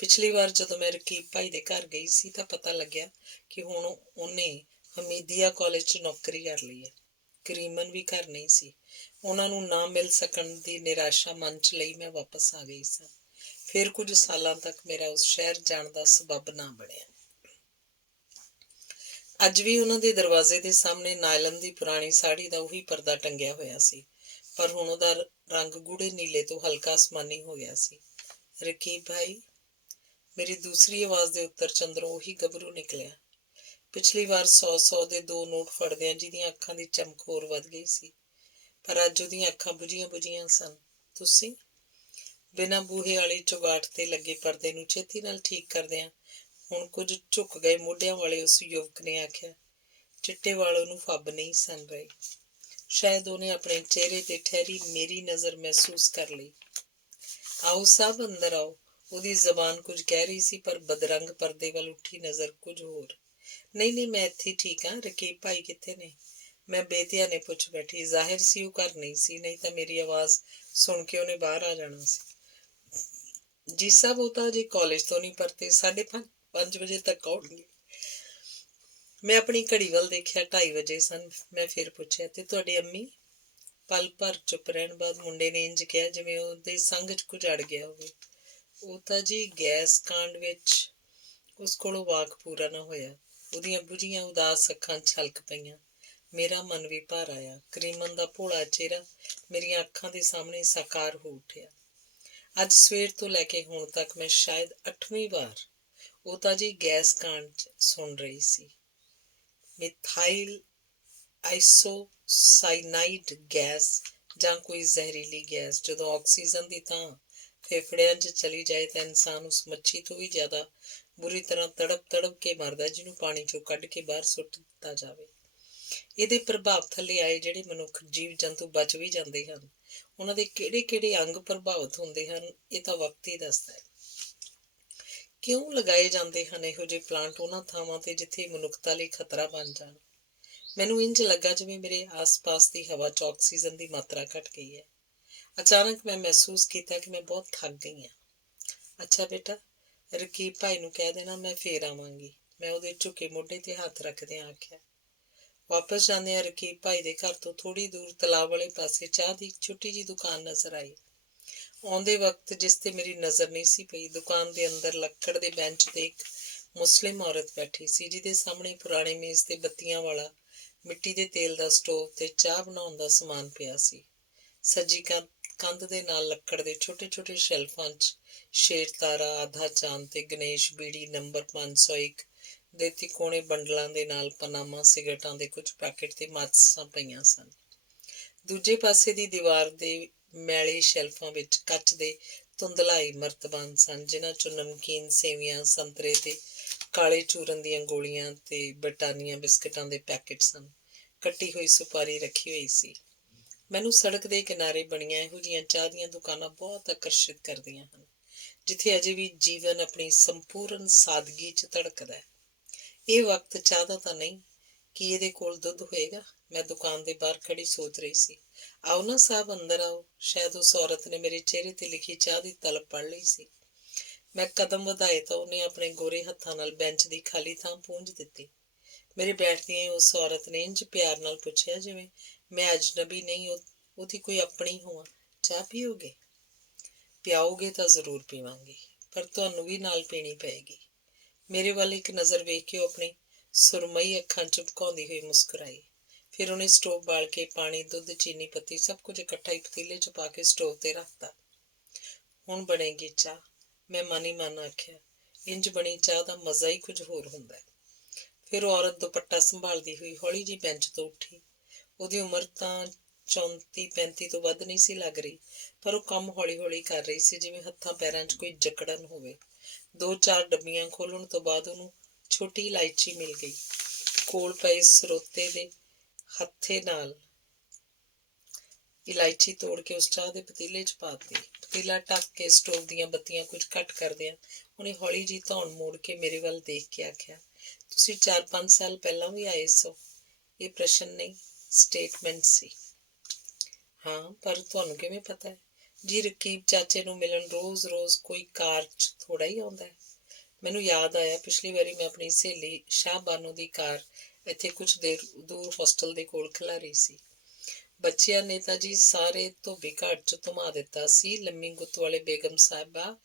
ਪਿਛਲੀ ਵਾਰ ਜਦੋਂ ਮੈਂ ਰਕੀਬ ਭਾਈ ਦੇ ਘਰ ਗਈ ਸੀ ਤਾਂ ਪਤਾ ਲੱਗਿਆ ਕਿ ਹੁਣ ਉਹਨੇ ਹਮੀਦੀਆ ਕਾਲਜ 'ਚ ਨੌਕਰੀ ਕਰ ਲਈ ਹੈ। ਕਰੀਮਨ ਵੀ ਘਰ ਨਹੀਂ ਸੀ। ਉਹਨਾਂ ਨੂੰ ਨਾ ਮਿਲ ਸਕਣ ਦੀ ਨਿਰਾਸ਼ਾ ਮਨ 'ਚ ਲਈ ਮੈਂ ਵਾਪਸ ਆ ਗਈ ਸਾਂ। ਫਿਰ ਕੁਝ ਸਾਲਾਂ ਤੱਕ ਮੇਰਾ ਉਸ ਸ਼ਹਿਰ ਜਾਣ ਦਾ ਸਬੱਬ ਨਾ ਬਣਿਆ। ਅੱਜ ਵੀ ਉਹਨਾਂ ਦੇ ਦਰਵਾਜ਼ੇ ਦੇ ਸਾਹਮਣੇ ਨਾਇਲਨ ਦੀ ਪੁਰਾਣੀ ਸਾੜੀ ਦਾ ਉਹੀ ਪਰਦਾ ਟੰਗਿਆ ਹੋਇਆ ਸੀ, ਪਰ ਹੁਣ ਉਹਦਾ ਰੰਗ ਗੂੜੇ ਨੀਲੇ ਤੋਂ ਹਲਕਾ ਅਸਮਾਨੀ ਹੋ ਗਿਆ ਸੀ। ਰਕੀਬ ਭਾਈ, ਮੇਰੀ ਦੂਸਰੀ ਆਵਾਜ਼ ਦੇ ਉੱਤਰ 'ਚ ਅੰਦਰੋਂ ਉਹੀ ਗੱਭਰੂ ਨਿਕਲਿਆ। ਪਿਛਲੀ ਵਾਰ 100 ਦੇ 2 ਨੋਟ ਫੜਦਿਆਂ ਜਿਹਦੀਆਂ ਅੱਖਾਂ ਦੀ ਚਮਕ ਹੋਰ ਵੱਧ ਗਈ ਸੀ, ਪਰ ਅੱਜ ਉਹਦੀਆਂ ਅੱਖਾਂ ਬੁਝੀਆਂ ਬੁਝੀਆਂ ਸਨ। ਤੁਸੀਂ? ਬਿਨਾਂ ਬੂਹੇ ਵਾਲੀ ਚੁਗਾਟ ਤੇ ਲੱਗੇ ਪਰਦੇ ਨੂੰ ਛੇਤੀ ਨਾਲ ਠੀਕ ਕਰਦਿਆਂ ਹੁਣ ਕੁਝ ਝੁਕ ਗਏ ਮੋਢਿਆਂ ਵਾਲੇ ਉਸ ਯੁਵਕ ਨੇ ਆਖਿਆ। ਚਿੱਟੇ ਵਾਲ ਉਹਨੂੰ ਫੱਬ ਨਹੀਂ ਸਨ ਰਹੇ। ਸ਼ਾਇਦ ਉਹਨੇ ਆਪਣੇ ਚਿਹਰੇ ਤੇ ਠਹਿਰੀ ਮੇਰੀ ਨਜ਼ਰ ਮਹਿਸੂਸ ਕਰ ਲਈ। ਆਓ ਸਭ ਅੰਦਰ ਆਓ। ਉਹਦੀ ਜ਼ਬਾਨ ਕੁਝ ਕਹਿ ਰਹੀ ਸੀ, ਪਰ ਬਦਰੰਗ ਪਰਦੇ ਵੱਲ ਉੱਠੀ ਨਜ਼ਰ ਕੁਝ ਹੋਰ। ਨਹੀਂ, ਮੈਂ ਇੱਥੇ ਠੀਕ ਹਾਂ। ਰਕੀਬ ਭਾਈ ਕਿੱਥੇ ਨੇ? ਮੈਂ ਬੇਧਿਆਨੇ ਪੁੱਛ ਬੈਠੀ। ਜ਼ਾਹਿਰ ਸੀ ਉਹ ਘਰ ਨਹੀਂ ਸੀ, ਨਹੀਂ ਤਾਂ ਮੇਰੀ ਆਵਾਜ਼ ਸੁਣ ਕੇ ਉਹਨੇ ਬਾਹਰ ਆ ਜਾਣਾ ਸੀ। ਜੀ ਸਾਹਿਬ, ਉਹ ਤਾਂ ਅਜੇ ਕਾਲਜ ਤੋਂ ਨਹੀਂ ਪਰਤੇ, 5:30 ਤੱਕ ਆਉਣਗੇ। ਮੈਂ ਆਪਣੀ ਘੜੀ ਵੱਲ ਦੇਖਿਆ, 2:30 ਵਜੇ ਸਨ। ਮੈਂ ਫਿਰ ਪੁੱਛਿਆ, ਤੇ ਤੁਹਾਡੀ ਅੰਮੀ? ਪਲ ਭਰ ਚੁੱਪ ਰਹਿਣ ਬਾਅਦ ਮੁੰਡੇ ਨੇ ਇੰਝ ਕਿਹਾ ਜਿਵੇਂ ਉਹਦੇ ਸੰਗ 'ਚ ਕੁਝ ਅੜ ਗਿਆ ਹੋਵੇ। ਉਹ ਤਾਂ ਜੀ ਗੈਸ ਕਾਂਡ ਵਿੱਚ। ਉਸ ਕੋਲੋਂ ਵਾਕ ਪੂਰਾ ਨਾ ਹੋਇਆ। ਉਹਦੀਆਂ ਬੁਝੀਆਂ ਉਦਾਸ ਅੱਖਾਂ ਛਲਕ ਪਈਆਂ। ਮੇਰਾ ਮਨ ਵੀ ਭਰ ਆਇਆ। ਕਰੀਮਨ ਦਾ ਭੋਲਾ ਚਿਹਰਾ ਮੇਰੀਆਂ ਅੱਖਾਂ ਦੇ ਸਾਹਮਣੇ ਸਾਕਾਰ ਹੋ ਉੱਠਿਆ। ਅੱਜ ਸਵੇਰ ਤੋਂ ਲੈ ਕੇ ਹੁਣ ਤੱਕ ਮੈਂ ਸ਼ਾਇਦ 8ਵੀਂ ਵਾਰ ਉਹ ਤਾਂ ਜੀ ਗੈਸ ਕਾਂਡ ਸੁਣ ਰਹੀ ਸੀ। ਮਿਥਾਈਲ ਆਈਸੋਸਾਈਨਾਈਡ ਗੈਸ ਜਾਂ ਕੋਈ ਜ਼ਹਿਰੀਲੀ ਗੈਸ ਜਦੋਂ ਆਕਸੀਜਨ ਦੀ ਥਾਂ ਫੇਫੜਿਆਂ 'ਚ ਚਲੀ ਜਾਏ ਤਾਂ ਇਨਸਾਨ ਉਸ ਮੱਛੀ ਤੋਂ ਵੀ ਜ਼ਿਆਦਾ ਬੁਰੀ ਤਰ੍ਹਾਂ ਤੜਪ ਤੜਪ ਕੇ ਮਰਦਾ ਜਿਹਨੂੰ ਪਾਣੀ 'ਚੋਂ ਕੱਢ ਕੇ ਬਾਹਰ ਸੁੱਟ ਦਿੱਤਾ ਜਾਵੇ। ਇਹਦੇ ਪ੍ਰਭਾਵ ਥੱਲੇ ਆਏ ਜਿਹੜੇ ਮਨੁੱਖ ਜੀਵ ਜੰਤੂ ਬਚ ਵੀ ਜਾਂਦੇ ਹਨ, ਉਹਨਾਂ ਦੇ ਕਿਹੜੇ ਕਿਹੜੇ ਅੰਗ ਪ੍ਰਭਾਵਿਤ ਹੁੰਦੇ ਹਨ, ਇਹ ਤਾਂ ਵਕਤ ਹੀ ਦੱਸਦਾ ਹੈ। ਕਿਉਂ ਲਗਾਏ ਜਾਂਦੇ ਹਨ ਇਹੋ ਜਿਹੇ ਪਲਾਂਟ ਉਹਨਾਂ ਥਾਵਾਂ ਤੇ ਜਿੱਥੇ ਮਨੁੱਖਤਾ ਲਈ ਖਤਰਾ ਬਣ ਜਾਣ? ਮੈਨੂੰ ਇੰਝ ਲੱਗਾ ਜਿਵੇਂ ਮੇਰੇ ਆਸ-ਪਾਸ ਦੀ ਹਵਾ 'ਚ ਆਕਸੀਜਨ ਦੀ ਮਾਤਰਾ ਘਟ ਗਈ ਹੈ। ਅਚਾਨਕ ਮੈਂ ਮਹਿਸੂਸ ਕੀਤਾ ਕਿ ਮੈਂ ਬਹੁਤ ਥੱਕ ਗਈ ਹਾਂ। ਅੱਛਾ ਬੇਟਾ, ਰਕੀਬ ਭਾਈ ਨੂੰ ਕਹਿ ਦੇਣਾ ਮੈਂ ਫੇਰ ਆਵਾਂਗੀ, ਮੈਂ ਉਹਦੇ ਝੁਕੇ ਮੋਢੇ ਤੇ ਹੱਥ ਰੱਖਦਿਆਂ ਆਖਿਆ। ਵਾਪਸ ਜਾਂਦਿਆਂ ਰਕੀਬ ਭਾਈ ਦੇ ਘਰ ਤੋਂ ਥੋੜ੍ਹੀ ਦੂਰ ਤਲਾਬ ਵਾਲੇ ਪਾਸੇ ਚਾਹ ਦੀ ਇੱਕ ਛੋਟੀ ਜਿਹੀ ਦੁਕਾਨ ਨਜ਼ਰ ਆਈ। ਆਉਂਦੇ ਵਕਤ ਜਿਸ ਤੇ ਮੇਰੀ ਨਜ਼ਰ ਨਹੀਂ ਸੀ ਪਈ, ਦੁਕਾਨ ਦੇ ਅੰਦਰ ਲੱਕੜ ਦੇ ਬੈਂਚ ਤੇ ਇੱਕ ਮੁਸਲਿਮ ਔਰਤ ਬੈਠੀ ਸੀ, ਜਿਹਦੇ ਸਾਹਮਣੇ ਪੁਰਾਣੇ ਮੇਜ਼ ਤੇ ਬੱਤੀਆਂ ਵਾਲਾ ਮਿੱਟੀ ਦੇ ਤੇਲ ਦਾ ਸਟੋਵ ਤੇ ਚਾਹ ਬਣਾਉਣ ਦਾ ਸਮਾਨ ਪਿਆ ਸੀ। ਸੱਜੀ ਕੰਧ ਦੇ ਨਾਲ ਲੱਕੜ ਦੇ ਛੋਟੇ ਛੋਟੇ ਸ਼ੈਲਫਾਂ 'ਚ ਸ਼ੇਰ ਤਾਰਾ, ਆਧਾ ਚਾਂਦ ਤੇ ਗਣੇਸ਼ ਬੀੜੀ ਨੰਬਰ 501 ਦੇ ਤਿਕੋਣੇ ਬੰਡਲਾਂ ਦੇ ਨਾਲ ਪਨਾਮਾ ਸਿਗਰਟਾਂ ਦੇ ਕੁਝ ਪੈਕੇਟ ਤੇ ਮਾਚਿਸਾਂ ਪਈਆਂ ਸਨ। ਦੂਜੇ ਪਾਸੇ ਦੀ ਦੀਵਾਰ ਦੇ ਮੈਲੇ ਸ਼ੈਲਫਾਂ ਵਿੱਚ ਕੱਚ ਦੇ ਧੁੰਦਲਾਈ ਮਰਤਬਾਨ ਸਨ, ਜਿਨ੍ਹਾਂ 'ਚੋਂ ਨਮਕੀਨ, ਸੇਵੀਆਂ, ਸੰਤਰੇ ਤੇ ਕਾਲੇ ਚੂਰਨ ਦੀਆਂ ਗੋਲੀਆਂ ਤੇ ਬਟਾਨੀਆ ਬਿਸਕਟਾਂ ਦੇ ਪੈਕੇਟ ਸਨ। ਕੱਟੀ ਹੋਈ ਸੁਪਾਰੀ ਰੱਖੀ ਹੋਈ ਸੀ। ਮੈਨੂੰ ਸੜਕ ਦੇ ਕਿਨਾਰੇ ਬਣੀਆਂ ਇਹੋ ਜਿਹੀਆਂ ਚਾਹ ਦੀਆਂ ਦੁਕਾਨਾਂ ਬਹੁਤ ਆਕਰਸ਼ਿਤ ਕਰਦੀਆਂ ਹਨ, ਜਿੱਥੇ ਅਜੇ ਵੀ ਜੀਵਨ ਆਪਣੀ ਸੰਪੂਰਨ ਸਾਦਗੀ 'ਚ ਧੜਕਦਾ ਹੈ। ਇਹ ਵਕਤ ਚਾਹ ਦਾ ਤਾਂ ਨਹੀਂ। ਕੀ ਇਹਦੇ ਕੋਲ ਦੁੱਧ ਹੋਏਗਾ? ਮੈਂ ਦੁਕਾਨ ਦੇ ਬਾਹਰ ਖੜੀ ਸੋਚ ਰਹੀ ਸੀ। ਆਓ ਨਾ ਸਾਹਿਬ, ਅੰਦਰ ਆਓ। ਸ਼ਾਇਦ ਉਸ ਔਰਤ ਨੇ ਮੇਰੇ ਚਿਹਰੇ ਤੇ ਲਿਖੀ ਚਾਹ ਦੀ ਤਲਬ ਪੜ੍ਹ ਲਈ ਸੀ। ਮੈਂ ਕਦਮ ਵਧਾਏ ਤਾਂ ਉਹਨੇ ਆਪਣੇ ਗੋਰੇ ਹੱਥਾਂ ਨਾਲ ਬੈਂਚ ਦੀ ਖਾਲੀ ਥਾਂ ਪੂੰਝ ਦਿੱਤੀ। ਮੇਰੇ ਬੈਠਦਿਆਂ ਹੀ ਉਸ ਔਰਤ ਨੇ ਇੰਝ ਪਿਆਰ ਨਾਲ ਪੁੱਛਿਆ ਜਿਵੇਂ ਮੈਂ ਅਜਨਬੀ ਨਹੀਂ, ਉਹਦੀ ਕੋਈ ਆਪਣੀ ਹੋਵਾਂ। ਚਾਹ ਪੀਓਗੇ? ਪਿਆਓਗੇ ਤਾਂ ਜ਼ਰੂਰ ਪੀਵਾਂਗੀ, ਪਰ ਤੁਹਾਨੂੰ ਵੀ ਨਾਲ ਪੀਣੀ ਪਏਗੀ। ਮੇਰੇ ਵੱਲ ਇੱਕ ਨਜ਼ਰ ਵੇਖ ਕੇ ਉਹ ਆਪਣੀ ਸੁਰਮਈ ਅੱਖਾਂ ਝੁਪਕਾਉਂਦੀ ਹੋਈ ਮੁਸਕਰਾਈ। ਫਿਰ ਉਹਨੇ ਸਟੋਵ ਬਾਲ ਕੇ ਪਾਣੀ, ਦੁੱਧ, ਚੀਨੀ ਪੱਤੀ ਸਭ ਕੁਝ ਇਕੱਠਾ ਹੀ ਪਤੀਲੇ 'ਚ ਪਾ ਕੇ ਸਟੋਵ ਤੇ ਰੱਖਤਾ। ਹੁਣ ਬਣੇਗੀ ਚਾਹ, ਮੈਂ ਮਨ ਹੀ ਮਨ ਆਖਿਆ। ਇੰਝ ਬਣੀ ਚਾਹ ਦਾ ਮਜ਼ਾ ਹੀ ਕੁਝ ਹੋਰ ਹੁੰਦਾ ਹੈ। ਫਿਰ ਉਹ ਔਰਤ ਦੁਪੱਟਾ ਸੰਭਾਲਦੀ ਹੋਈ ਹੌਲੀ ਜਿਹੀ ਬੈਂਚ ਤੋਂ ਉੱਠੀ। ਉਹਦੀ ਉਮਰ ਤਾਂ 34-35 ਤੋਂ ਵੱਧ ਨਹੀਂ ਸੀ ਲੱਗ ਰਹੀ, ਪਰ ਉਹ ਕੰਮ ਹੌਲੀ ਹੌਲੀ ਕਰ ਰਹੀ ਸੀ, ਜਿਵੇਂ ਹੱਥਾਂ ਪੈਰਾਂ 'ਚ ਕੋਈ ਜਕੜਨ ਹੋਵੇ। 2-4 ਡੱਬੀਆਂ ਖੋਲ੍ਹਣ ਤੋਂ ਬਾਅਦ ਉਹਨੂੰ ਛੋਟੀ ਇਲਾਇਚੀ ਮਿਲ ਗਈ। ਕੋਲ ਪਏ ਸਰੋਤੇ ਦੇ ਹੱਥੇ ਨਾਲ ਇਲਾਇਚੀ ਤੋੜ ਕੇ ਉਸ ਚਾਹ ਦੇ ਪਤੀਲੇ 'ਚ ਪਾ ਦਿੱਤੀ। ਪਤੀਲਾ ਢੱਕ ਕੇ ਸਟੋਵ ਦੀਆਂ ਬੱਤੀਆਂ ਕੁਝ ਘੱਟ ਕਰਦਿਆਂ ਉਹਨੇ ਹੌਲੀ ਜਿਹੀ ਧੌਣ ਮੋੜ ਕੇ ਮੇਰੇ ਵੱਲ ਦੇਖ ਕੇ ਆਖਿਆ, ਤੁਸੀਂ 4-5 ਸਾਲ ਪਹਿਲਾਂ ਵੀ ਆਏ ਸੋ? ਇਹ ਪ੍ਰਸ਼ਨ ਨਹੀਂ, ਸਟੇਟਮੈਂਟ ਸੀ। ਹਾਂ, ਪਰ ਤੁਹਾਨੂੰ ਕਿਵੇਂ ਪਤਾ ਹੈ? ਜੀ, ਰਕੀਬ ਚਾਚੇ ਨੂੰ ਮਿਲਣ ਰੋਜ਼-ਰੋਜ਼ ਕੋਈ ਕਾਰ 'ਚ ਥੋੜ੍ਹਾ ਹੀ ਆਉਂਦਾ ਹੈ। ਮੈਨੂੰ ਯਾਦ ਆਇਆ, ਪਿਛਲੀ ਵਾਰੀ ਮੈਂ ਆਪਣੀ ਸਹੇਲੀ ਸ਼ਾਹਬਾਨੋ ਦੀ ਕਾਰ ਇੱਥੇ ਕੁਝ ਦੇਰ ਦੂਰ ਹੋਸਟਲ ਦੇ ਕੋਲ ਖਿਲਾਰੀ ਸੀ। ਬੱਚਿਆਂ ਨੇ ਤਾਂ ਜੀ ਸਾਰੇ ਧੋਬੀ ਘਾਟ 'ਚ ਧੁਮਾ ਦਿੱਤਾ ਸੀ। ਲੰਮੀ ਗੁੱਤ ਵਾਲੇ ਬੇਗਮ ਸਾਹਿਬਾ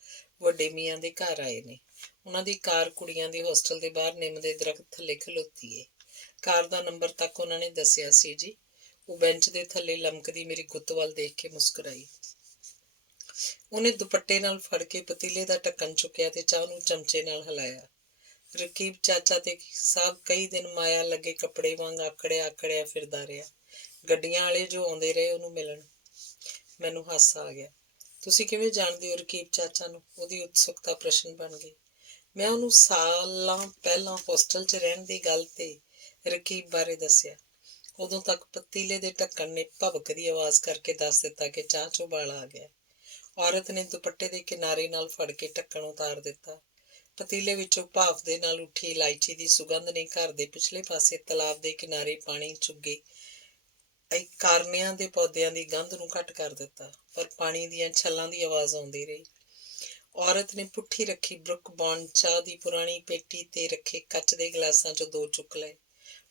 ਵੱਡੇ ਮੀਆਂ ਦੇ ਘਰ ਆਏ ਨੇ। ਉਹਨਾਂ ਦੀ ਕਾਰ ਕੁੜੀਆਂ ਦੇ ਹੋਸਟਲ ਦੇ ਬਾਹਰ ਨਿੰਮ ਦੇ ਦਰਖਤ ਥੱਲੇ ਖਲੋਤੀ ਏ। ਕਾਰ ਦਾ ਨੰਬਰ ਤੱਕ ਉਹਨਾਂ ਨੇ ਦੱਸਿਆ ਸੀ ਜੀ। ਉਹ ਬੈਂਚ ਦੇ ਥੱਲੇ ਲਮਕਦੀ ਮੇਰੀ ਗੁੱਤ ਵੱਲ ਦੇਖ ਕੇ ਮੁਸਕਰਾਈ। ਉਹਨੇ ਦੁਪੱਟੇ ਨਾਲ ਫੜ ਕੇ ਪਤੀਲੇ ਦਾ ਢੱਕਣ ਚੁੱਕਿਆ ਤੇ ਚਾਹ ਨੂੰ ਚਮਚੇ ਨਾਲ ਹਿਲਾਇਆ। ਰਕੀਬ ਚਾਚਾ ਤੇ ਸਾਹਿਬ ਕਈ ਦਿਨ ਮਾਇਆ ਲੱਗੇ ਕੱਪੜੇ ਵਾਂਗ ਆਕੜਿਆ ਆਕੜਿਆ ਫਿਰਦਾ ਰਿਹਾ। ਗੱਡੀਆਂ ਵਾਲੇ ਜੋ ਆਉਂਦੇ ਰਹੇ ਉਹਨੂੰ ਮਿਲਣ। ਮੈਨੂੰ ਹਾਸਾ ਆ ਗਿਆ। ਤੁਸੀਂ ਕਿਵੇਂ ਜਾਣਦੇ ਹੋ ਰਕੀਬ ਚਾਚਾ ਨੂੰ? ਉਹਦੀ ਉਤਸੁਕਤਾ ਪ੍ਰਸ਼ਨ ਬਣ ਗਈ। ਮੈਂ ਉਹਨੂੰ ਸਾਲਾਂ ਪਹਿਲਾਂ ਹੋਸਟਲ 'ਚ ਰਹਿਣ ਦੀ ਗੱਲ ਤੇ ਰਕੀਬ ਬਾਰੇ ਦੱਸਿਆ। ਉਦੋਂ ਤੱਕ ਪਤੀਲੇ ਦੇ ਢੱਕਣ ਨੇ ਭਵਕਦੀ ਆਵਾਜ਼ ਕਰਕੇ ਦੱਸ ਦਿੱਤਾ ਕਿ ਚਾਹ 'ਚ ਉਬਾਲ ਆ ਗਿਆ। ਔਰਤ ਨੇ ਦੁਪੱਟੇ ਦੇ ਕਿਨਾਰੇ ਨਾਲ ਫੜ ਕੇ ਢੱਕਣ ਉਤਾਰ ਦਿੱਤਾ। ਪਤੀਲੇ ਵਿੱਚੋਂ ਭਾਫ਼ ਦੇ ਨਾਲ ਉੱਠੀ ਇਲਾਇਚੀ ਦੀ ਸੁਗੰਧ ਨੇ ਘਰ ਦੇ ਪਿਛਲੇ ਪਾਸੇ ਤਲਾਬ ਦੇ ਕਿਨਾਰੇ ਪਾਣੀ ਚੁੱਗੇ ਕਾਰਨਿਆਂ ਦੇ ਪੌਦਿਆਂ ਦੀ ਗੰਧ ਨੂੰ ਘੱਟ ਕਰ ਦਿੱਤਾ, ਪਰ ਪਾਣੀ ਦੀਆਂ ਛੱਲਾਂ ਦੀ ਆਵਾਜ਼ ਆਉਂਦੀ ਰਹੀ। ਔਰਤ ਨੇ ਪੁੱਠੀ ਰੱਖੀ ਬਰੁੱਕ ਬੌਂਡ ਚਾਹ ਦੀ ਪੁਰਾਣੀ ਪੇਟੀ ਤੇ ਰੱਖੇ ਕੱਚ ਦੇ ਗਲਾਸਾਂ 'ਚੋਂ 2 ਚੁੱਕ ਲਏ।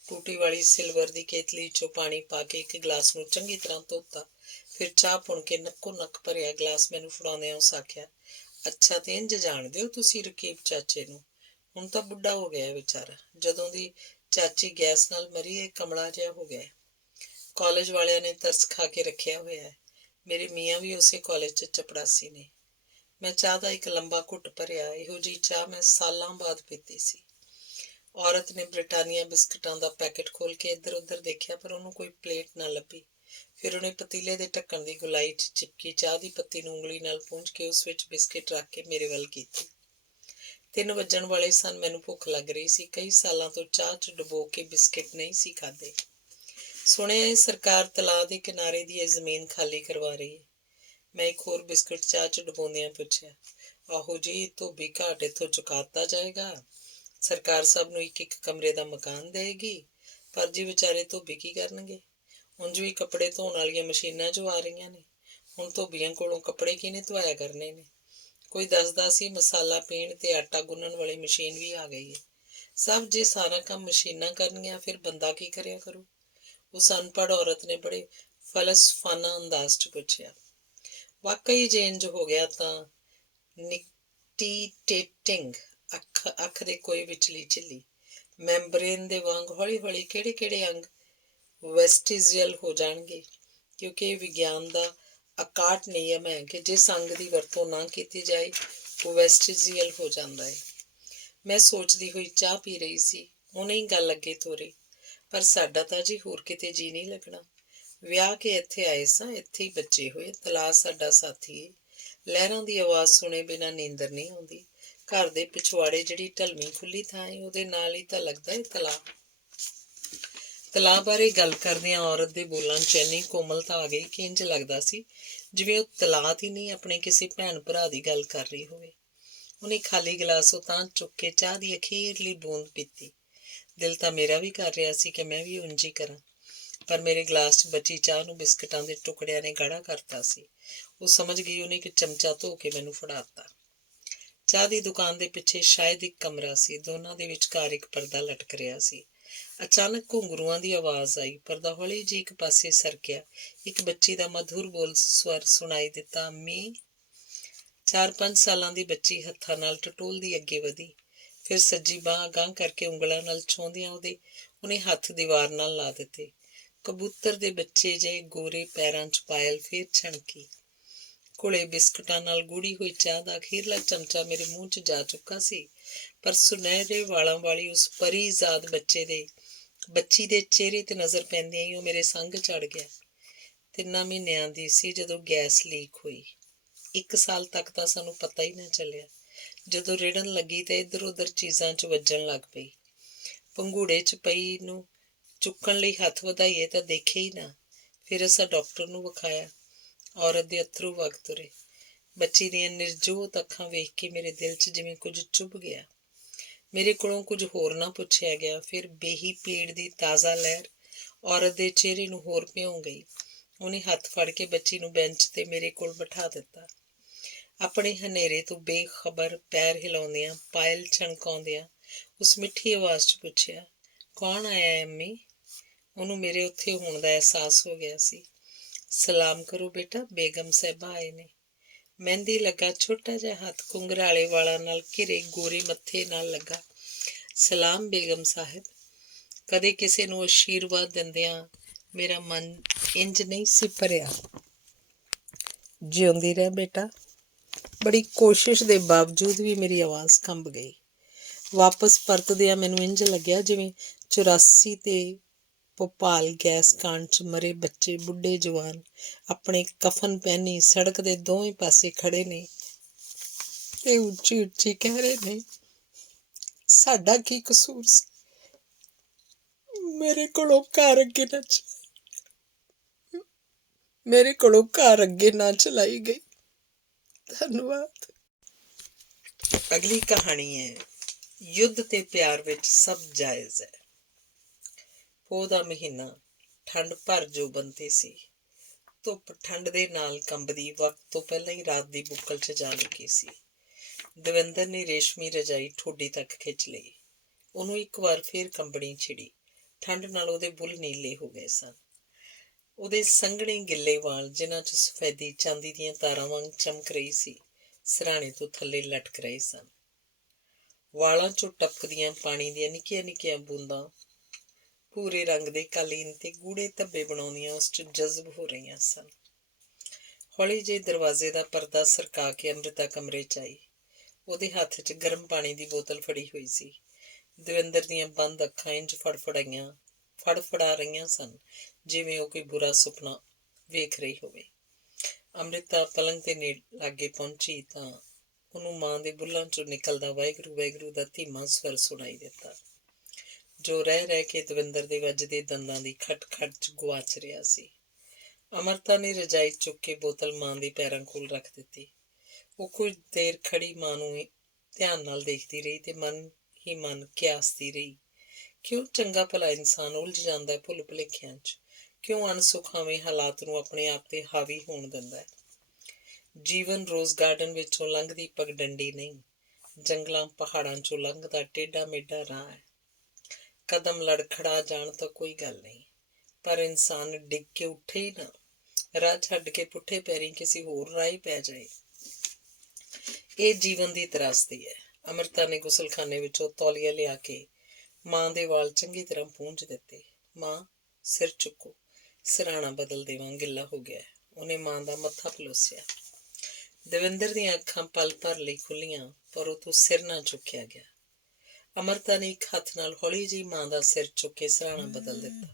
ਟੂਟੀ ਵਾਲੀ ਸਿਲਵਰ ਦੀ ਕੇਤਲੀ 'ਚੋਂ ਪਾਣੀ ਪਾ ਕੇ ਇੱਕ ਗਲਾਸ ਨੂੰ ਚੰਗੀ ਤਰ੍ਹਾਂ ਧੋਤਾ। ਫਿਰ ਚਾਹ ਪੁਣ ਕੇ ਨੱਕੋ ਨੱਕ ਭਰਿਆ ਗਲਾਸ ਮੈਨੂੰ ਫੜਾਉਂਦਿਆਂ ਉਸ ਆਖਿਆ, ਅੱਛਾ ਤੇ ਇੰਝ ਜਾਣਦੇ ਹੋ ਤੁਸੀਂ ਰਕੀਬ ਚਾਚੇ ਨੂੰ? ਹੁਣ ਤਾਂ ਬੁੱਢਾ ਹੋ ਗਿਆ ਵਿਚਾਰਾ। ਜਦੋਂ ਦੀ ਚਾਚੀ ਗੈਸ ਨਾਲ ਮਰੀ ਇਹ ਕਮਲਾ ਜਿਹਾ ਹੋ ਗਿਆ। ਕਾਲਜ ਵਾਲਿਆਂ ਨੇ ਤਰਸ ਖਾ ਕੇ ਰੱਖਿਆ ਹੋਇਆ ਹੈ। ਮੇਰੇ ਮੀਆਂ ਵੀ ਉਸੇ ਕਾਲਜ 'ਚ ਚਪੜਾਸੀ ਨੇ। ਮੈਂ ਚਾਹ ਦਾ ਇੱਕ ਲੰਬਾ ਘੁੱਟ ਭਰਿਆ। ਇਹੋ ਜਿਹੀ ਚਾਹ ਮੈਂ ਸਾਲਾਂ ਬਾਅਦ ਪੀਤੀ ਸੀ। ਔਰਤ ਨੇ ਬ੍ਰਿਟਾਨੀਆ ਬਿਸਕੁਟਾਂ ਦਾ ਪੈਕਟ ਖੋਲ੍ਹ ਕੇ ਇੱਧਰ ਉੱਧਰ ਦੇਖਿਆ, ਪਰ ਉਹਨੂੰ ਕੋਈ ਪਲੇਟ ਨਾ ਲੱਭੀ। ਫਿਰ ਉਹਨੇ ਪਤੀਲੇ ਦੇ ਢੱਕਣ ਦੀ ਗੁਲਾਈ 'ਚ ਚਿਪਕੀ ਚਾਹ ਦੀ ਪੱਤੀ ਨੂੰ ਉਂਗਲੀ ਨਾਲ ਪੂੰਝ ਕੇ ਉਸ ਵਿੱਚ ਬਿਸਕਿਟ ਰੱਖ ਕੇ ਮੇਰੇ ਵੱਲ ਕੀਤੀ। 3 ਵੱਜਣ ਵਾਲੇ ਸਨ। ਮੈਨੂੰ ਭੁੱਖ ਲੱਗ ਰਹੀ ਸੀ। ਕਈ ਸਾਲਾਂ ਤੋਂ ਚਾਹ 'ਚ ਡੁਬੋ ਕੇ ਬਿਸਕਿਟ ਨਹੀਂ ਸੀ ਖਾਧੇ। ਸੁਣਿਆ ਇਹ ਸਰਕਾਰ ਤਲਾਅ ਦੇ ਕਿਨਾਰੇ ਦੀ ਇਹ ਜ਼ਮੀਨ ਖਾਲੀ ਕਰਵਾ ਰਹੀ ਹੈ। ਮੈਂ ਇੱਕ ਹੋਰ ਬਿਸਕੁਟ ਚਾਹ 'ਚ ਡੁਬੋਂਦਿਆਂ ਪੁੱਛਿਆ, ਆਹੋ ਜੀ, ਧੋਬੀ ਘਾਟ ਇੱਥੋਂ ਚੁਕਾਤਾ ਜਾਏਗਾ? ਸਰਕਾਰ ਸਭ ਨੂੰ ਇੱਕ ਇੱਕ ਕਮਰੇ ਦਾ ਮਕਾਨ ਦੇਏਗੀ, ਪਰ ਜੀ ਵਿਚਾਰੇ ਧੋਬੀ ਕੀ ਕਰਨਗੇ? ਉਂਝ ਵੀ ਕੱਪੜੇ ਧੋਣ ਵਾਲੀਆਂ ਮਸ਼ੀਨਾਂ ਜੋ ਆ ਰਹੀਆਂ ਨੇ, ਹੁਣ ਧੋਬੀਆਂ ਕੋਲੋਂ ਕੱਪੜੇ ਕਿਹਨੇ ਧੋਇਆ ਕਰਨੇ ਨੇ? ਕੋਈ ਦੱਸਦਾ ਸੀ ਮਸਾਲਾ ਪੀਣ ਤੇ ਆਟਾ ਗੁੰਨਣ ਵਾਲੀ ਮਸ਼ੀਨ ਵੀ ਆ ਗਈ ਹੈ। ਸਭ ਜੇ ਸਾਰਾ ਕੰਮ ਮਸ਼ੀਨਾਂ ਕਰਨੀਆਂ, ਫਿਰ ਬੰਦਾ ਕੀ ਕਰਿਆ ਕਰੂ? ਉਸ ਅਨਪੜ੍ਹ ਔਰਤ ਨੇ ਬੜੇ ਫਲਸਫਾਨਾ ਅੰਦਾਜ਼ 'ਚ ਪੁੱਛਿਆ। ਵਾਕਈ ਜੇ ਇੰਝ ਹੋ ਗਿਆ ਤਾਂ ਨਿਕਟੀਟੇਟਿੰਗ ਅੱਖ ਦੇ ਕੋਈ ਵਿਚਲੀ ਝਿੱਲੀ ਮੈਂਬਰੇਨ ਦੇ ਵਾਂਗ ਹੌਲੀ ਹੌਲੀ ਕਿਹੜੇ ਕਿਹੜੇ ਅੰਗ ਵੈਸਟੀਜ਼ੀਅਲ ਹੋ ਜਾਣਗੇ, ਕਿਉਂਕਿ ਇਹ ਵਿਗਿਆਨ ਦਾ ਅਕਾਟ ਨਿਯਮ ਹੈ ਕਿ ਜਿਸ ਅੰਗ ਦੀ ਵਰਤੋਂ ਨਾ ਕੀਤੀ ਜਾਏ ਉਹ ਵੈਸਟੀਜ਼ੀਅਲ ਹੋ ਜਾਂਦਾ ਹੈ। ਮੈਂ ਸੋਚਦੀ ਹੋਈ ਚਾਹ ਪੀ ਰਹੀ ਸੀ। ਉਹਨੇ ਹੀ ਗੱਲ ਅੱਗੇ ਤੋਰੀ, ਪਰ ਸਾਡਾ ਤਾਂ ਜੀ ਹੋਰ ਕਿਤੇ ਜੀ ਨਹੀਂ ਲੱਗਣਾ। ਵਿਆਹ ਕੇ ਇੱਥੇ ਆਏ ਸਾਂ, ਇੱਥੇ ਹੀ ਬੱਚੇ ਹੋਏ। ਤਲਾਅ ਸਾਡਾ ਸਾਥੀ ਏ। ਲਹਿਰਾਂ ਦੀ ਆਵਾਜ਼ ਸੁਣੇ ਬਿਨਾਂ ਨੀਂਦਰ ਨਹੀਂ ਆਉਂਦੀ। ਘਰ ਦੇ ਪਿਛਵਾੜੇ ਜਿਹੜੀ ਢਲਵੀਂ ਖੁੱਲ੍ਹੀ ਥਾਂ ਏ, ਉਹਦੇ ਨਾਲ ਹੀ ਤਾਂ ਲੱਗਦਾ ਏ ਤਲਾਅ। ਤਲਾਅ ਬਾਰੇ ਗੱਲ ਕਰਦਿਆਂ ਔਰਤ ਦੇ ਬੋਲਾਂ 'ਚ ਇੰਨੀ ਕੋਮਲਤਾ ਆ ਗਈ ਕਿ ਇੰਝ ਲੱਗਦਾ ਸੀ ਜਿਵੇਂ ਉਹ ਤਲਾਅ ਦੀ ਨਹੀਂ, ਆਪਣੇ ਕਿਸੇ ਭੈਣ ਭਰਾ ਦੀ ਗੱਲ ਕਰ ਰਹੀ ਹੋਵੇ। ਉਹਨੇ ਖਾਲੀ ਗਲਾਸ ਉਤਾਂਹ ਚੁੱਕ ਕੇ ਚਾਹ ਦੀ ਅਖੀਰਲੀ ਬੂੰਦ ਪੀਤੀ। ਦਿਲ ਤਾਂ ਮੇਰਾ ਵੀ ਕਰ ਰਿਹਾ ਸੀ ਕਿ ਮੈਂ ਵੀ ਉਂਝ ਹੀ ਕਰਾਂ, ਪਰ ਮੇਰੇ ਗਲਾਸ 'ਚ ਬਚੀ ਚਾਹ ਨੂੰ ਬਿਸਕਟਾਂ ਦੇ ਟੁਕੜਿਆਂ ਨੇ ਗਾੜਾ ਕਰਤਾ ਸੀ। ਉਹ ਸਮਝ ਗਈ। ਉਹਨੇ ਇੱਕ ਚਮਚਾ ਧੋ ਕੇ ਮੈਨੂੰ ਫੜਾ ਦਿੱਤਾ। ਚਾਹ ਦੀ ਦੁਕਾਨ ਦੇ ਪਿੱਛੇ ਸ਼ਾਇਦ ਇੱਕ ਕਮਰਾ ਸੀ। ਦੋਨਾਂ ਦੇ ਵਿਚਕਾਰ ਇੱਕ ਪਰਦਾ ਲਟਕ ਰਿਹਾ ਸੀ। ਅਚਾਨਕ ਘੁੰਗਰੂਆਂ ਦੀ ਆਵਾਜ਼ ਆਈ। ਪਰਦਾ ਹੌਲੀ ਜਿਹੀ ਇੱਕ ਪਾਸੇ ਸਰਕਿਆ। ਇੱਕ ਬੱਚੀ ਦਾ ਮਧੁਰ ਬੋਲ ਸਵਰ ਸੁਣਾਈ ਦਿੱਤਾ, ਅੰਮੀ। 4-5 ਸਾਲਾਂ ਦੀ ਬੱਚੀ ਹੱਥਾਂ ਨਾਲ ਟਟੋਲਦੀ ਅੱਗੇ ਵਧੀ। ਫਿਰ ਸੱਜੀ ਬਾਂਹ ਅਗਾਂਹ ਕਰਕੇ ਉਂਗਲਾਂ ਨਾਲ ਛੋਹਦਿਆਂ ਉਹਨੇ ਹੱਥ ਦੀਵਾਰ ਨਾਲ ਲਾ ਦਿੱਤੇ। ਕਬੂਤਰ ਦੇ ਬੱਚੇ ਜਿਹੇ ਗੋਰੇ ਪੈਰਾਂ 'ਚ ਪਾਇਲ ਫਿਰ ਛਣਕੀ। ਘੁਲੇ ਬਿਸਕੁਟਾਂ ਨਾਲ ਗੂੜੀ ਹੋਈ ਚਾਹ ਦਾ ਅਖੀਰਲਾ ਚਮਚਾ ਮੇਰੇ ਮੂੰਹ 'ਚ ਜਾ ਚੁੱਕਾ ਸੀ, ਪਰ ਸੁਨਹਿਰੇ ਵਾਲਾਂ ਵਾਲੀ ਉਸ ਪਰੀਜ਼ਾਦ ਬੱਚੀ ਦੇ ਚਿਹਰੇ 'ਤੇ ਨਜ਼ਰ ਪੈਂਦਿਆਂ ਹੀ ਉਹ ਮੇਰੇ ਸੰਗ ਚੜ੍ਹ ਗਿਆ। 3 ਮਹੀਨਿਆਂ ਦੀ ਸੀ ਜਦੋਂ ਗੈਸ ਲੀਕ ਹੋਈ। 1 ਸਾਲ ਤੱਕ ਤਾਂ ਸਾਨੂੰ ਪਤਾ ਹੀ ਨਾ ਚੱਲਿਆ। ਜਦੋਂ ਰਿੜਨ ਲੱਗੀ ਤਾਂ ਇੱਧਰ ਉੱਧਰ ਚੀਜ਼ਾਂ 'ਚ ਵੱਜਣ ਲੱਗ ਪਈ। ਪੰਘੂੜੇ 'ਚ ਪਈ ਨੂੰ ਚੁੱਕਣ ਲਈ ਹੱਥ ਵਧਾਈਏ ਤਾਂ ਦੇਖੇ ਹੀ ਨਾ। ਫਿਰ ਅਸਾਂ ਡਾਕਟਰ ਨੂੰ ਵਿਖਾਇਆ। ਔਰਤ ਦੇ ਅੱਥਰੂ ਵਗ ਤੁਰੇ। ਬੱਚੀ ਦੀਆਂ ਨਿਰਜੋਤ ਅੱਖਾਂ ਵੇਖ ਕੇ ਮੇਰੇ ਦਿਲ 'ਚ ਜਿਵੇਂ ਕੁਝ ਚੁੱਭ ਗਿਆ। ਮੇਰੇ ਕੋਲੋਂ ਕੁਝ ਹੋਰ ਨਾ ਪੁੱਛਿਆ ਗਿਆ। ਫਿਰ ਬੇਹੀ ਪੀੜ ਦੀ ਤਾਜ਼ਾ ਲਹਿਰ ਔਰਤ ਦੇ ਚਿਹਰੇ ਨੂੰ ਹੋਰ ਭਿਉਂ ਗਈ। ਉਹਨੇ ਹੱਥ ਫੜ ਕੇ ਬੱਚੀ ਨੂੰ ਬੈਂਚ 'ਤੇ ਮੇਰੇ ਕੋਲ ਬਿਠਾ ਦਿੱਤਾ। ਆਪਣੇ ਹਨੇਰੇ ਤੋਂ ਬੇਖਬਰ ਪੈਰ ਹਿਲਾਉਂਦਿਆਂ, ਪਾਇਲ ਛਣਕਾਉਂਦਿਆਂ ਉਸ ਮਿੱਠੀ ਆਵਾਜ਼ 'ਚ ਪੁੱਛਿਆ, ਕੌਣ ਆਇਆ ਅੰਮੀ? ਉਹਨੂੰ ਮੇਰੇ ਉੱਥੇ ਹੋਣ ਦਾ ਅਹਿਸਾਸ ਹੋ ਗਿਆ ਸੀ। ਸਲਾਮ ਕਰੋ ਬੇਟਾ, ਬੇਗਮ ਸਾਹਿਬਾ ਆਏ ਨੇ। ਮਹਿੰਦੀ ਲੱਗਾ ਛੋਟਾ ਜਿਹਾ ਹੱਥ ਘੁੰਗਰਾਲੇ ਵਾਲਾਂ ਨਾਲ ਘਿਰੇ ਗੋਰੇ ਮੱਥੇ ਨਾਲ ਲੱਗਾ। ਸਲਾਮ ਬੇਗਮ ਸਾਹਿਬ। ਕਦੇ ਕਿਸੇ ਨੂੰ ਅਸ਼ੀਰਵਾਦ ਦਿੰਦਿਆਂ ਮੇਰਾ ਮਨ ਇੰਝ ਨਹੀਂ ਸੀ ਭਰਿਆ। ਜਿਉਂਦੀ ਰਹਿ ਬੇਟਾ। ਬੜੀ ਕੋਸ਼ਿਸ਼ ਦੇ ਬਾਵਜੂਦ ਵੀ ਮੇਰੀ ਆਵਾਜ਼ ਕੰਬ ਗਈ। ਵਾਪਸ ਪਰਤਦਿਆਂ ਮੈਨੂੰ ਇੰਝ ਲੱਗਿਆ ਜਿਵੇਂ 84 ਤੇ ਭੋਪਾਲ ਗੈਸ ਕਾਂਡ 'ਚ ਮਰੇ ਬੱਚੇ, ਬੁੱਢੇ ਜਵਾਨ ਆਪਣੇ ਕਫਨ ਪਹਿਨੀ ਸੜਕ ਦੇ ਦੋਵੇਂ ਪਾਸੇ ਖੜ੍ਹੇ ਨੇ ਤੇ ਉੱਚੀ ਉੱਚੀ ਕਹਿ ਰਹੇ ਨੇ, ਸਾਡਾ ਕੀ ਕਸੂਰ ਸੀ? ਮੇਰੇ ਕੋਲੋਂ ਘਰ ਅੱਗੇ ਨਾ ਚਲਾਈ ਗਈ। ਧੰਨਵਾਦ। ਅਗਲੀ ਕਹਾਣੀ ਹੈ, ਯੁੱਧ ਤੇ ਪਿਆਰ ਵਿੱਚ ਸਭ ਜਾਇਜ਼ ਹੈ। ਪੋਹ ਦਾ ਮਹੀਨਾ। ਠੰਡ ਭਰ ਜੋਬਨ 'ਤੇ ਸੀ। ਧੁੱਪ ਠੰਡ ਦੇ ਨਾਲ ਕੰਬਦੀ ਵਕਤ ਤੋਂ ਪਹਿਲਾਂ ਹੀ ਰਾਤ ਦੀ ਬੁੱਕਲ 'ਚ ਜਾ ਲੁਕੀ ਸੀ। ਦਵਿੰਦਰ ਨੇ ਰੇਸ਼ਮੀ ਰਜਾਈ ਠੋਡੀ ਤੱਕ ਖਿੱਚ ਲਈ। ਉਹਨੂੰ ਇੱਕ ਵਾਰ ਫੇਰ ਕੰਬਣੀ ਛਿੜੀ। ਠੰਡ ਨਾਲ ਉਹਦੇ ਬੁੱਲ ਨੀਲੇ ਹੋ ਗਏ ਸਨ। ਉਹਦੇ ਸੰਘਣੇ ਗਿੱਲੇ ਵਾਲ, ਜਿਨ੍ਹਾਂ 'ਚ ਸਫੈਦੀ ਚਾਂਦੀ ਦੀਆਂ ਤਾਰਾਂ ਵਾਂਗ ਚਮਕ ਰਹੀ ਸੀ, ਸਿਰਹਾਣੇ ਤੋਂ ਥੱਲੇ ਲਟਕ ਰਹੇ ਸਨ। ਵਾਲਾਂ 'ਚੋਂ ਟਪਕਦੀਆਂ ਪਾਣੀ ਦੀਆਂ ਨਿੱਕੀਆਂ ਨਿੱਕੀਆਂ ਬੂੰਦਾਂ ਭੂਰੇ ਰੰਗ ਦੇ ਕਾਲੀਨ ਤੇ ਗੂੜੇ ਧੱਬੇ ਬਣਾਉਂਦੀਆਂ ਉਸ 'ਚ ਜਜ਼ਬ ਹੋ ਰਹੀਆਂ ਸਨ। ਹੌਲੀ ਜਿਹੇ ਦਰਵਾਜ਼ੇ ਦਾ ਪਰਦਾ ਸਰਕਾ ਕੇ ਅੰਮ੍ਰਿਤਾ ਕਮਰੇ 'ਚ ਆਈ। ਉਹਦੇ ਹੱਥ 'ਚ ਗਰਮ ਪਾਣੀ ਦੀ ਬੋਤਲ ਫੜੀ ਹੋਈ ਸੀ। ਦਵਿੰਦਰ ਦੀਆਂ ਬੰਦ ਅੱਖਾਂ ਇੰਝ ਫੜਫੜਾ ਰਹੀਆਂ ਸਨ, ਜਿਵੇਂ ਉਹ ਕੋਈ ਬੁਰਾ ਸੁਪਨਾ ਵੇਖ ਰਹੀ ਹੋਵੇ। ਅੰਮ੍ਰਿਤਾ ਪਲੰਗ ਤੇ ਲਾਗੇ ਪਹੁੰਚੀ ਤਾਂ ਉਹਨੂੰ ਮਾਂ ਦੇ ਬੁੱਲ੍ਹਾਂ 'ਚੋਂ ਨਿਕਲਦਾ ਵਾਹਿਗੁਰੂ ਵਾਹਿਗੁਰੂ ਦਾ ਧੀਮਾ ਸਵਰ ਸੁਣਾਈ ਦਿੱਤਾ, ਜੋ ਰਹਿ ਰਹਿ ਕੇ ਦਵਿੰਦਰ ਦੇ ਵੱਜਦੇ ਦੰਦਾਂ ਦੀ ਖਟ 'ਚ ਗੁਆਚ ਰਿਹਾ ਸੀ। ਅੰਮ੍ਰਿਤਾ ਨੇ ਰਜਾਈ ਚੁੱਕ ਕੇ ਬੋਤਲ ਮਾਂ ਦੇ ਪੈਰਾਂ ਕੋਲ ਰੱਖ ਦਿੱਤੀ। ਉਹ ਕੁਝ ਦੇਰ ਖੜੀ ਮਾਂ ਨੂੰ ਧਿਆਨ ਨਾਲ ਦੇਖਦੀ ਰਹੀ ਤੇ ਮਨ ਹੀ ਮਨ ਕਿਆਸਦੀ ਰਹੀ, ਕਿਉਂ ਚੰਗਾ ਭਲਾ ਇਨਸਾਨ ਉਲਝ ਜਾਂਦਾ ਭੁੱਲ ਭੁਲੇਖਿਆਂ 'ਚ, ਕਿਉਂ ਅਣਸੁਖਾਵੇਂ ਹਾਲਾਤ ਨੂੰ ਆਪਣੇ ਆਪ ਤੇ ਹਾਵੀ ਹੋਣ ਦਿੰਦਾ ਹੈ। ਜੀਵਨ ਰੋਜ਼ ਗਾਰਡਨ ਵਿੱਚੋਂ ਲੰਘਦੀ ਪਗਡੰਡੀ ਨਹੀਂ, ਜੰਗਲਾਂ ਪਹਾੜਾਂ 'ਚੋਂ ਲੰਘਦਾ ਟੇਢਾ ਮੇਢਾ ਰਾਹ ਹੈ। ਕਦਮ ਲੜਖੜਾ ਜਾਣ ਤਾਂ ਕੋਈ ਗੱਲ ਨਹੀਂ, ਪਰ ਇਨਸਾਨ ਡਿੱਗ ਕੇ ਉੱਠੇ ਹੀ ਨਾ, ਰਾਹ ਛੱਡ ਕੇ ਪੁੱਠੇ ਪੈਰੀਂ ਕਿਸੇ ਹੋਰ ਰਾਹ ਹੀ ਪੈ ਜਾਏ। ਇਹ ਜੀਵਨ ਦੀ ਤਰਾਸਦੀ ਹੈ। ਅੰਮ੍ਰਿਤਾ ਨੇ ਗੁਸਲਖਾਨੇ ਵਿੱਚੋਂ ਤੌਲੀਆ ਲਿਆ ਕੇ ਮਾਂ ਦੇ ਵਾਲ ਚੰਗੀ ਤਰ੍ਹਾਂ ਪੂੰਝ ਦਿੱਤੇ। ਮਾਂ, ਸਿਰ ਚੁੱਕੋ, ਸਿਰਹਾਣਾ ਬਦਲ ਦੇਵਾਂ, ਗਿੱਲਾ ਹੋ ਗਿਆ। ਉਹਨੇ ਮਾਂ ਦਾ ਮੱਥਾ ਪਲੋਸਿਆ। ਦਵਿੰਦਰ ਦੀਆਂ ਅੱਖਾਂ ਪਲ ਭਰ ਲਈ ਖੁੱਲ੍ਹੀਆਂ, ਪਰ ਉਹ ਤੋਂ ਸਿਰ ਨਾ ਚੁੱਕਿਆ ਗਿਆ। ਅੰਮ੍ਰਿਤਾ ਨੇ ਇੱਕ ਹੱਥ ਨਾਲ ਹੌਲੀ ਜਿਹੀ ਮਾਂ ਦਾ ਸਿਰ ਚੁੱਕ ਕੇ ਸਿਰਹਾਣਾ ਬਦਲ ਦਿੱਤਾ,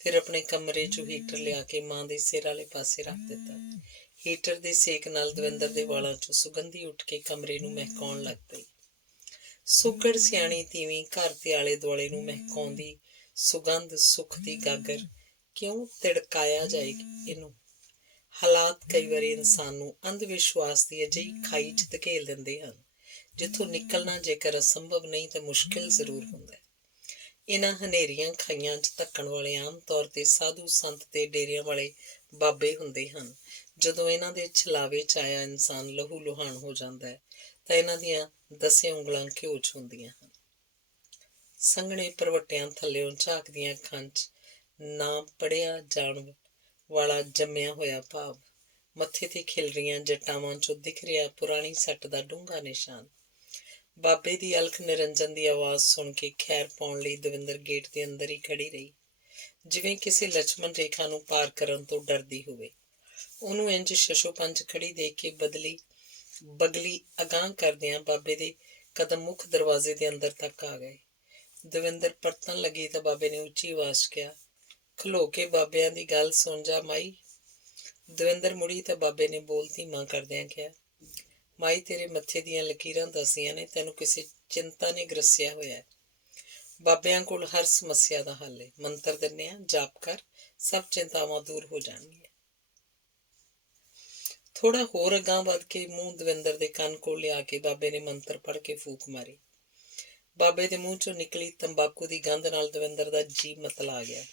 ਫਿਰ ਆਪਣੇ ਕਮਰੇ 'ਚੋਂ ਹੀਟਰ ਲਿਆ ਕੇ ਮਾਂ ਦੇ ਸਿਰ ਵਾਲੇ ਪਾਸੇ ਰੱਖ ਦਿੱਤਾ। ਹੀਟਰ ਦੇ ਸੇਕ ਨਾਲ ਦਵਿੰਦਰ ਦੇ ਵਾਲਾਂ 'ਚੋਂ ਸੁਗੰਧੀ ਉੱਠ ਕੇ ਕਮਰੇ ਨੂੰ ਮਹਿਕਾਉਣ ਲੱਗ ਪਈ। ਸੁਘੜ ਸਿਆਣੀ ਤੀਵੀਂ ਘਰ ਦੇ ਆਲੇ ਦੁਆਲੇ ਨੂੰ ਮਹਿਕਾਉਂਦੀ ਸੁਗੰਧ ਸੁੱਖ ਦੀ ਗਾਗਰ, ਕਿਉਂ ਤਿੜਕਾਇਆ ਜਾਏ ਇਹਨੂੰ। ਹਾਲਾਤ ਕਈ ਵਾਰੀ ਇਨਸਾਨ ਨੂੰ ਅੰਧ ਵਿਸ਼ਵਾਸ ਦੀ ਅਜਿਹੀ ਖਾਈ 'ਚ ਧਕੇਲ ਦਿੰਦੇ ਹਨ, ਜਿੱਥੋਂ ਨਿਕਲਣਾ ਜੇਕਰ ਅਸੰਭਵ ਨਹੀਂ ਤਾਂ ਮੁਸ਼ਕਿਲ ਜ਼ਰੂਰ ਹੁੰਦਾ। ਇਹਨਾਂ ਹਨੇਰੀਆਂ ਖਾਈਆਂ 'ਚ ਧੱਕਣ ਵਾਲੇ ਆਮ ਤੌਰ 'ਤੇ ਸਾਧੂ ਸੰਤ ਤੇ ਡੇਰਿਆਂ ਵਾਲੇ ਬਾਬੇ ਹੁੰਦੇ ਹਨ। ਜਦੋਂ ਇਹਨਾਂ ਦੇ ਛਲਾਵੇ 'ਚ ਆਇਆ ਇਨਸਾਨ ਲਹੂ ਲੁਹਾਨ ਹੋ ਜਾਂਦਾ ਹੈ ਤਾਂ ਇਹਨਾਂ ਦੀਆਂ ਦਸੇ ਉਂਗਲਾਂ ਘਿਓ 'ਚ ਹੁੰਦੀਆਂ ਹਨ। ਸੰਘਣੇ ਭਰਵੱਟਿਆਂ ਥੱਲਿਓਂ ਝਾਕਦੀਆਂ ਅੱਖਾਂ 'ਚ ਨਾ ਪੜ੍ਹਿਆ ਜਾਣ ਵਾਲਾ ਜੰਮਿਆ ਹੋਇਆ ਭਾਵ, ਮੱਥੇ 'ਤੇ ਖਿਲ ਰਹੀਆਂ ਜਟਾਵਾਂ 'ਚੋਂ ਦਿਖ ਰਿਹਾ ਪੁਰਾਣੀ ਸੱਟ ਦਾ ਡੂੰਘਾ ਨਿਸ਼ਾਨ। ਬਾਬੇ ਦੀ ਅਲਖ ਨਿਰੰਜਨ ਦੀ ਆਵਾਜ਼ ਸੁਣ ਕੇ ਖੈਰ ਪਾਉਣ ਲਈ ਦਵਿੰਦਰ ਗੇਟ ਦੇ ਅੰਦਰ ਹੀ ਖੜੀ ਰਹੀ, ਜਿਵੇਂ ਕਿਸੇ ਲਛਮਣ ਰੇਖਾ ਨੂੰ ਪਾਰ ਕਰਨ ਤੋਂ ਡਰਦੀ ਹੋਵੇ। ਉਹਨੂੰ ਇੰਝ ਸ਼ਸ਼ੋਪੰਜ ਖੜੀ ਦੇਖ ਕੇ ਬਗਲੀ ਅਗਾਂਹ ਕਰਦਿਆਂ ਬਾਬੇ ਦੇ ਕਦਮ ਮੁੱਖ ਦਰਵਾਜ਼ੇ ਦੇ ਅੰਦਰ ਤੱਕ ਆ ਗਏ। ਦਵਿੰਦਰ ਪਰਤਣ ਲੱਗੀ ਤਾਂ ਬਾਬੇ ਨੇ ਉੱਚੀ ਆਵਾਜ਼ 'ਚ ਕਿਹਾ, ਖਲੋ ਕੇ ਬਾਬਿਆਂ ਦੀ ਗੱਲ ਸੁਣ ਜਾ ਮਾਈ। ਦਵਿੰਦਰ ਮੁੜੀ ਤਾਂ ਬਾਬੇ ਨੇ ਬੋਲ ਧੀਮਾ ਕਰਦਿਆਂ ਕਿਹਾ, ਮਾਈ, ਤੇਰੇ ਮੱਥੇ ਦੀਆਂ ਲਕੀਰਾਂ ਦੱਸਦੀਆਂ ਨੇ ਤੈਨੂੰ ਕਿਸੇ ਚਿੰਤਾ ਨੇ ਗਰਸਿਆ ਹੋਇਆ। ਬਾਬਿਆਂ ਕੋਲ ਹਰ ਸਮੱਸਿਆ ਦਾ ਹੱਲ ਹੈ। ਮੰਤਰ ਦਿੰਦੇ ਹਾਂ, ਜਾਪ ਕਰ, ਸਭ ਚਿੰਤਾਵਾਂ ਦੂਰ ਹੋ ਜਾਣਗੀਆਂ। ਥੋੜਾ ਹੋਰ ਅਗਾਂਹ ਵੱਧ ਕੇ ਮੂੰਹ ਦਵਿੰਦਰ ਦੇ ਕੰਨ ਕੋਲ ਲਿਆ ਕੇ ਬਾਬੇ ਨੇ ਮੰਤਰ ਪੜ੍ਹ ਕੇ ਫੂਕ ਮਾਰੀ। ਬਾਬੇ ਦੇ ਮੂੰਹ 'ਚੋਂ ਨਿਕਲੀ ਤੰਬਾਕੂ ਦੀ ਗੰਧ ਨਾਲ ਦਵਿੰਦਰ ਦਾ ਜੀਅ ਮਤਲਾ ਗਿਆ।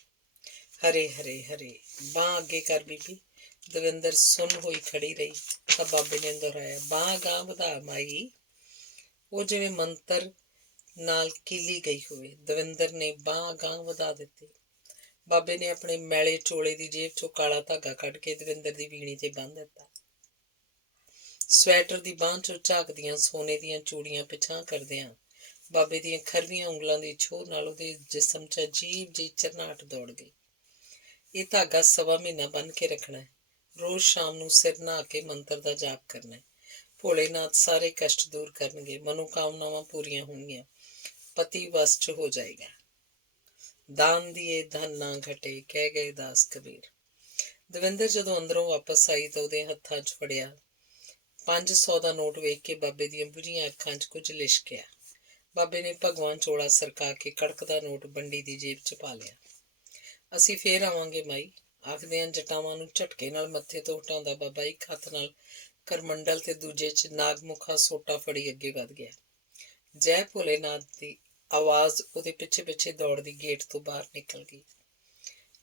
ਹਰੇ ਹਰੇ ਹਰੇ, ਬਾਂਹ ਅੱਗੇ ਕਰ ਬੀਬੀ। ਦਵਿੰਦਰ ਸੁੰਨ ਹੋਈ ਖੜੀ ਰਹੀ ਤਾਂ ਬਾਬੇ ਨੇ ਦੁਹਰਾਇਆ, ਬਾਂਹ ਅਗਾਂਹ ਵਧਾ ਮਾਈ। ਉਹ ਜਿਵੇਂ ਮੰਤਰ ਨਾਲ ਕੀਲੀ ਗਈ ਹੋਵੇ। ਦਵਿੰਦਰ ਨੇ ਬਾਂਹ ਅਗਾਂਹ ਵਧਾ ਦਿੱਤੀ। ਬਾਬੇ ਨੇ ਆਪਣੇ ਮੈਲੇ ਚੋਲੇ ਦੀ ਜੇਬ 'ਚੋਂ ਕਾਲਾ ਧਾਗਾ ਕੱਢ ਕੇ ਦਵਿੰਦਰ ਦੀ ਵੀਣੀ 'ਤੇ ਬੰਨ੍ਹ ਦਿੱਤਾ। ਸਵੈਟਰ ਦੀ ਬਾਂਹ 'ਚੋਂ ਝਾਕਦੀਆਂ ਸੋਨੇ ਦੀਆਂ ਚੂੜੀਆਂ ਪਿਛਾਂਹ ਕਰਦਿਆਂ ਬਾਬੇ ਦੀਆਂ ਖਰਵੀਆਂ ਉਂਗਲਾਂ ਦੀ ਛੋਹ ਨਾਲ ਉਹਦੇ ਜਿਸਮ 'ਚ ਅਜੀਬ ਜਿਹੀ ਝਰਨਾਹਟ ਦੌੜ ਗਈ। ਇਹ ਧਾਗਾ 1.25 ਮਹੀਨਾ ਬੰਨ੍ਹ ਕੇ ਰੱਖਣਾ ਹੈ। ਰੋਜ਼ ਸ਼ਾਮ ਨੂੰ ਸਿਰ ਨਹਾ ਕੇ ਮੰਤਰ ਦਾ ਜਾਪ ਕਰਨਾ ਹੈ। ਭੋਲੇਨਾਥ ਸਾਰੇ ਕਸ਼ਟ ਦੂਰ ਕਰਨਗੇ, ਮਨੋਕਾਮਨਾਵਾਂ ਪੂਰੀਆਂ ਹੋਣਗੀਆਂ, ਪਤੀ ਵਸ 'ਚ ਹੋ ਜਾਏਗਾ। ਦਾਨ ਦੀਏ ਧਨ ਨਾ ਘਟੇ, ਕਹਿ ਗਏ ਦਾਸ ਕਬੀਰ। ਦਵਿੰਦਰ ਜਦੋਂ ਅੰਦਰੋਂ ਵਾਪਸ ਆਈ ਤਾਂ ਉਹਦੇ ਹੱਥਾਂ 'ਚ ਫੜਿਆ 500 ਦਾ ਨੋਟ ਵੇਖ ਕੇ ਬਾਬੇ ਦੀਆਂ ਬੁਝੀਆਂ ਅੱਖਾਂ 'ਚ ਕੁਝ ਲਿਸ਼ਕਿਆ। ਬਾਬੇ ਨੇ ਭਗਵਾਨ ਚੋਲਾ ਸਰਕਾ ਕੇ ਕੜਕਦਾ ਨੋਟ ਬੰਡੀ ਦੀ ਜੇਬ 'ਚ ਪਾ ਲਿਆ। ਅਸੀਂ ਫੇਰ ਆਵਾਂਗੇ ਮਾਈ, ਆਖਦਿਆਂ ਜਟਾਵਾਂ ਨੂੰ ਝਟਕੇ ਨਾਲ ਮੱਥੇ ਤੋਂ ਹਟਾਉਂਦਾ ਬਾਬਾ ਇੱਕ ਹੱਥ ਨਾਲ ਕਰਮੰਡਲ ਤੇ ਦੂਜੇ 'ਚ ਨਾਗਮੁਖਾ ਸੋਟਾ ਫੜੀ ਅੱਗੇ ਵੱਧ ਗਿਆ। ਜੈ ਭੋਲੇਨਾਥ ਦੀ ਆਵਾਜ਼ ਉਹਦੇ ਪਿੱਛੇ ਪਿੱਛੇ ਦੌੜਦੀ ਗੇਟ ਤੋਂ ਬਾਹਰ ਨਿਕਲ ਗਈ।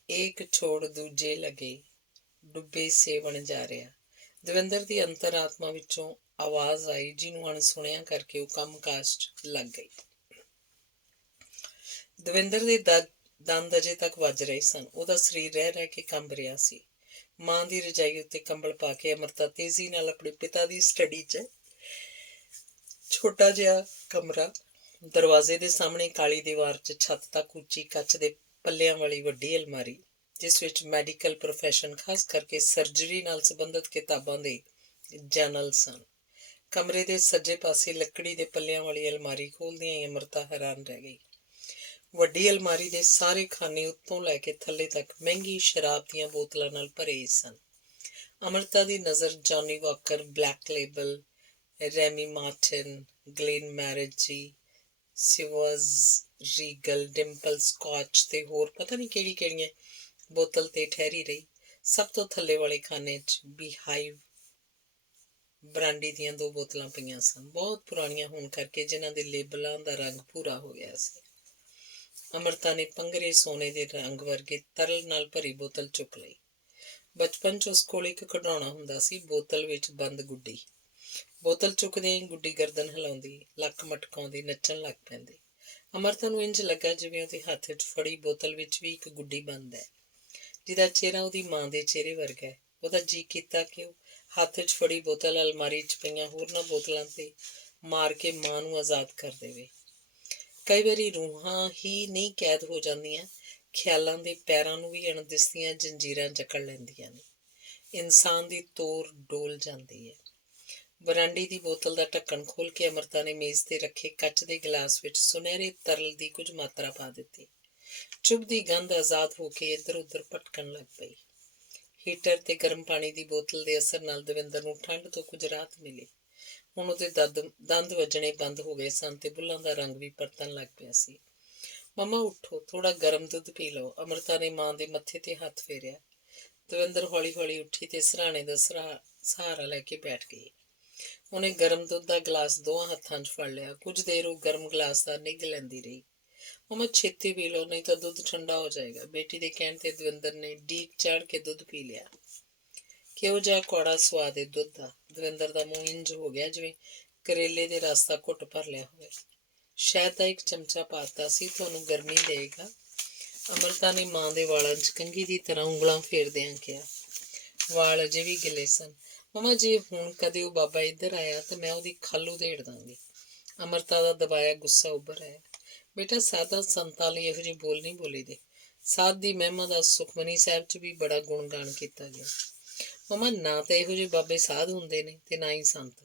ਏਕ ਛੋੜ ਦੂਜੇ ਲੱਗੇ, ਡੁੱਬੇ ਸੇਵਣ ਜਾ ਰਿਹਾ। ਦਵਿੰਦਰ ਦੀ ਅੰਤਰ-ਆਤਮਾ ਵਿੱਚੋਂ ਆਵਾਜ਼ ਆਈ, ਜਿਹਨੂੰ ਅਣਸੁਣਿਆ ਕਰਕੇ ਉਹ ਕੰਮਕਾਜ 'ਚ ਲੱਗ ਗਈ। ਦਵਿੰਦਰ ਦੇ ਦੰਦ ਅਜੇ ਤੱਕ ਵੱਜ ਰਹੇ ਸਨ। ਉਹਦਾ ਸਰੀਰ ਰਹਿ ਰਹਿ ਕੇ ਕੰਬ ਰਿਹਾ ਸੀ। ਮਾਂ ਦੀ ਰਜਾਈ ਉੱਤੇ ਕੰਬਲ ਪਾ ਕੇ ਅਮ੍ਰਿਤਾ ਤੇਜ਼ੀ ਨਾਲ ਆਪਣੇ ਪਿਤਾ ਦੀ ਸਟੱਡੀ 'ਚ ਛੋਟਾ ਜਿਹਾ ਕਮਰਾ, ਦਰਵਾਜ਼ੇ ਦੇ ਸਾਹਮਣੇ ਕਾਲੀ ਦੀਵਾਰ 'ਚ ਛੱਤ ਤੱਕ ਉੱਚੀ ਕੱਚ ਦੇ ਪੱਲਿਆਂ ਵਾਲੀ ਵੱਡੀ ਅਲਮਾਰੀ, ਜਿਸ ਵਿੱਚ ਮੈਡੀਕਲ ਪ੍ਰੋਫੈਸ਼ਨ, ਖਾਸ ਕਰਕੇ ਸਰਜਰੀ ਨਾਲ ਸੰਬੰਧਿਤ ਕਿਤਾਬਾਂ ਦੇ ਜਰਨਲ ਸਨ। ਕਮਰੇ ਦੇ ਸੱਜੇ ਪਾਸੇ ਲੱਕੜੀ ਦੇ ਪੱਲਿਆਂ ਵਾਲੀ ਅਲਮਾਰੀ ਖੋਲ੍ਹਦਿਆਂ ਹੀ ਅਮ੍ਰਿਤਾ ਹੈਰਾਨ ਰਹਿ ਗਈ। ਵੱਡੀ ਅਲਮਾਰੀ ਦੇ ਸਾਰੇ ਖਾਨੇ ਉੱਤੋਂ ਲੈ ਕੇ ਥੱਲੇ ਤੱਕ ਮਹਿੰਗੀ ਸ਼ਰਾਬ ਦੀਆਂ ਬੋਤਲਾਂ ਨਾਲ ਭਰੇ ਸਨ। ਅਮ੍ਰਿਤਾ ਦੀ ਨਜ਼ਰ Johnnie Walker, Black Label, Remy Martin, Glenmorangie, ਸਿਵਰਜ਼ ਰੀਗਲ, ਡਿੰਪਲ ਸਕਾਚ ਤੇ ਹੋਰ ਪਤਾ ਨਹੀਂ ਕਿਹੜੀਆਂ ਬੋਤਲ ਤੇ ਠਹਿਰੀ ਰਹੀ। ਸਭ ਤੋਂ ਥੱਲੇ ਵਾਲੇ ਖਾਨੇ 'ਚ ਬੀਹਾਈਵ ਬਰਾਂਡੀ ਦੀਆਂ 2 ਬੋਤਲਾਂ ਪਈਆਂ ਸਨ, ਬਹੁਤ ਪੁਰਾਣੀਆਂ ਹੋਣ ਕਰਕੇ ਜਿਨ੍ਹਾਂ ਦੇ ਲੇਬਲਾਂ ਦਾ ਰੰਗ ਭੂਰਾ ਹੋ ਗਿਆ ਸੀ। ਅਮ੍ਰਿਤਾ ਨੇ ਪੰਘਰੇ ਸੋਨੇ ਦੇ ਰੰਗ ਵਰਗੇ ਤਰਲ ਨਾਲ ਭਰੀ ਬੋਤਲ ਚੁੱਕ ਲਈ। ਬਚਪਨ 'ਚ ਉਸ ਕੋਲ ਇੱਕ ਖਿਡੌਣਾ ਹੁੰਦਾ ਸੀ, ਬੋਤਲ ਵਿੱਚ ਬੰਦ ਗੁੱਡੀ। ਬੋਤਲ ਚੁੱਕਦਿਆਂ ਹੀ ਗੁੱਡੀ ਗਰਦਨ ਹਿਲਾਉਂਦੀ, ਲੱਕ ਮਟਕਾਉਂਦੀ ਨੱਚਣ ਲੱਗ ਪੈਂਦੀ। ਅਮ੍ਰਿਤਾ ਨੂੰ ਇੰਝ ਲੱਗਾ ਜਿਵੇਂ ਉਹਦੇ ਹੱਥ 'ਚ ਫੜੀ ਬੋਤਲ ਵਿੱਚ ਵੀ ਇੱਕ ਗੁੱਡੀ ਬੰਦ ਹੈ, ਜਿਹਦਾ ਚਿਹਰਾ ਉਹਦੀ ਮਾਂ ਦੇ ਚਿਹਰੇ ਵਰਗਾ ਹੈ। ਉਹਦਾ ਜੀਅ ਕੀਤਾ ਕਿ ਉਹ ਹੱਥ 'ਚ ਫੜੀ ਬੋਤਲ ਅਲਮਾਰੀ 'ਚ ਪਈਆਂ ਹੋਰਨਾਂ ਬੋਤਲਾਂ 'ਤੇ ਮਾਰ ਕੇ ਮਾਂ ਨੂੰ ਆਜ਼ਾਦ ਕਰ ਦੇਵੇ। ਕਈ ਵਾਰੀ ਰੂਹਾਂ ਹੀ ਨਹੀਂ ਕੈਦ ਹੋ ਜਾਂਦੀਆਂ, ਖਿਆਲਾਂ ਦੇ ਪੈਰਾਂ ਨੂੰ ਵੀ ਅਣਦਿਸਦੀਆਂ ਜੰਜੀਰਾਂ ਜਕੜ ਲੈਂਦੀਆਂ ਨੇ। ਇਨਸਾਨ ਦੀ ਤੋਰ ਡੋਲ ਜਾਂਦੀ ਹੈ। ਬਰਾਂਡੀ ਦੀ ਬੋਤਲ ਦਾ ਢੱਕਣ ਖੋਲ੍ਹ ਕੇ ਅਮ੍ਰਿਤਾ ਨੇ ਮੇਜ਼ 'ਤੇ ਰੱਖੇ ਕੱਚ ਦੇ ਗਿਲਾਸ ਵਿੱਚ ਸੁਨਹਿਰੇ ਤਰਲ ਦੀ ਕੁਝ ਮਾਤਰਾ ਪਾ ਦਿੱਤੀ। ਚੁੱਭਦੀ ਗੰਧ ਆਜ਼ਾਦ ਹੋ ਕੇ ਇੱਧਰ ਉੱਧਰ ਭਟਕਣ ਲੱਗ ਪਈ। ਹੀਟਰ ਤੇ ਗਰਮ ਪਾਣੀ ਦੀ ਬੋਤਲ ਦੇ ਅਸਰ ਨਾਲ ਦਵਿੰਦਰ ਨੂੰ ਠੰਡ ਤੋਂ ਕੁਝ ਰਾਹਤ ਮਿਲੀ। ਹੁਣ ਉਹਦੇ ਦੰਦ ਵੱਜਣੇ ਬੰਦ ਹੋ ਗਏ ਸਨ ਤੇ ਬੁੱਲ੍ਹਾਂ ਦਾ ਰੰਗ ਵੀ ਪਰਤਣ ਲੱਗ ਪਿਆ ਸੀ। ਮੰਮਾ ਉੱਠੋ, ਥੋੜਾ ਗਰਮ ਦੁੱਧ ਪੀ ਲਓ। ਅਮ੍ਰਿਤਾ ਨੇ ਮਾਂ ਦੇ ਮੱਥੇ ਤੇ ਹੱਥ ਫੇਰਿਆ। ਦਵਿੰਦਰ ਹੌਲੀ ਹੌਲੀ ਉੱਠੀ ਤੇ ਸਿਰਹਾਣੇ ਦਾ ਸਹਾਰਾ ਲੈ ਕੇ ਬੈਠ ਗਈ। ਉਹਨੇ ਗਰਮ ਦੁੱਧ ਦਾ ਗਲਾਸ ਦੋਹਾਂ ਹੱਥਾਂ 'ਚ ਫੜ ਲਿਆ। ਕੁਝ ਦੇਰ ਉਹ ਗਰਮ ਗਲਾਸ ਦਾ ਨਿੱਘ ਲੈਂਦੀ ਰਹੀ। ਮੰਮਾ ਛੇਤੀ ਪੀ ਲਓ, ਨਹੀਂ ਤਾਂ ਦੁੱਧ ਠੰਡਾ ਹੋ ਜਾਏਗਾ। ਬੇਟੀ ਦੇ ਕਹਿਣ ਤੇ ਦਵਿੰਦਰ ਨੇ ਡੀਕ ਚਾੜ ਕੇ ਦੁੱਧ ਪੀ ਲਿਆ। ਕਿਹੋ ਜਿਹਾ ਕੌੜਾ ਸਵਾਦ ਏ ਦੁੱਧ ਦਾ। ਦਵਿੰਦਰ ਦਾ ਮੂੰਹ ਇੰਝ ਹੋ ਗਿਆ ਜਿਵੇਂ ਕਰੇਲੇ ਦੇ ਰਸ ਦਾ ਘੁੱਟ ਭਰ ਲਿਆ ਹੋਵੇ। ਸ਼ਹਿਦ ਦਾ ਇੱਕ ਚਮਚਾ ਪਾਤਾ ਸੀ, ਤੁਹਾਨੂੰ ਗਰਮੀ ਦੇਗਾ। ਅਮ੍ਰਿਤਾ ਨੇ ਮਾਂ ਦੇ ਵਾਲਾਂ 'ਚ ਕੰਘੀ ਦੀ ਤਰ੍ਹਾਂ ਉਂਗਲਾਂ ਫੇਰਦਿਆਂ ਕਿਹਾ। ਵਾਲ ਅਜੇ ਵੀ ਗਿੱਲੇ ਸਨ। ਮੰਮਾ ਜੇ ਹੁਣ ਕਦੇ ਉਹ ਬਾਬਾ ਇੱਧਰ ਆਇਆ ਤਾਂ ਮੈਂ ਉਹਦੀ ਖੱਲ ਉਧੇੜ ਦਾਂਗੀ। ਅਮ੍ਰਿਤਾ ਦਾ ਦਬਾਇਆ ਗੁੱਸਾ ਉੱਭਰ ਆਇਆ। ਬੇਟਾ, ਸਾਧਾਂ ਸੰਤਾਂ ਲਈ ਇਹੋ ਜਿਹੇ ਬੋਲ ਨਹੀਂ ਬੋਲੀਦੇ। ਸਾਧ ਦੀ ਮਹਿਮਾ ਦਾ ਸੁਖਮਨੀ ਸਾਹਿਬ 'ਚ ਵੀ ਬੜਾ ਗੁਣਗਾਨ ਕੀਤਾ ਗਿਆ। ਮੰਮਾ, ਨਾ ਤਾਂ ਇਹੋ ਜਿਹੇ ਬਾਬੇ ਸਾਧ ਹੁੰਦੇ ਨੇ ਤੇ ਨਾ ਹੀ ਸੰਤ।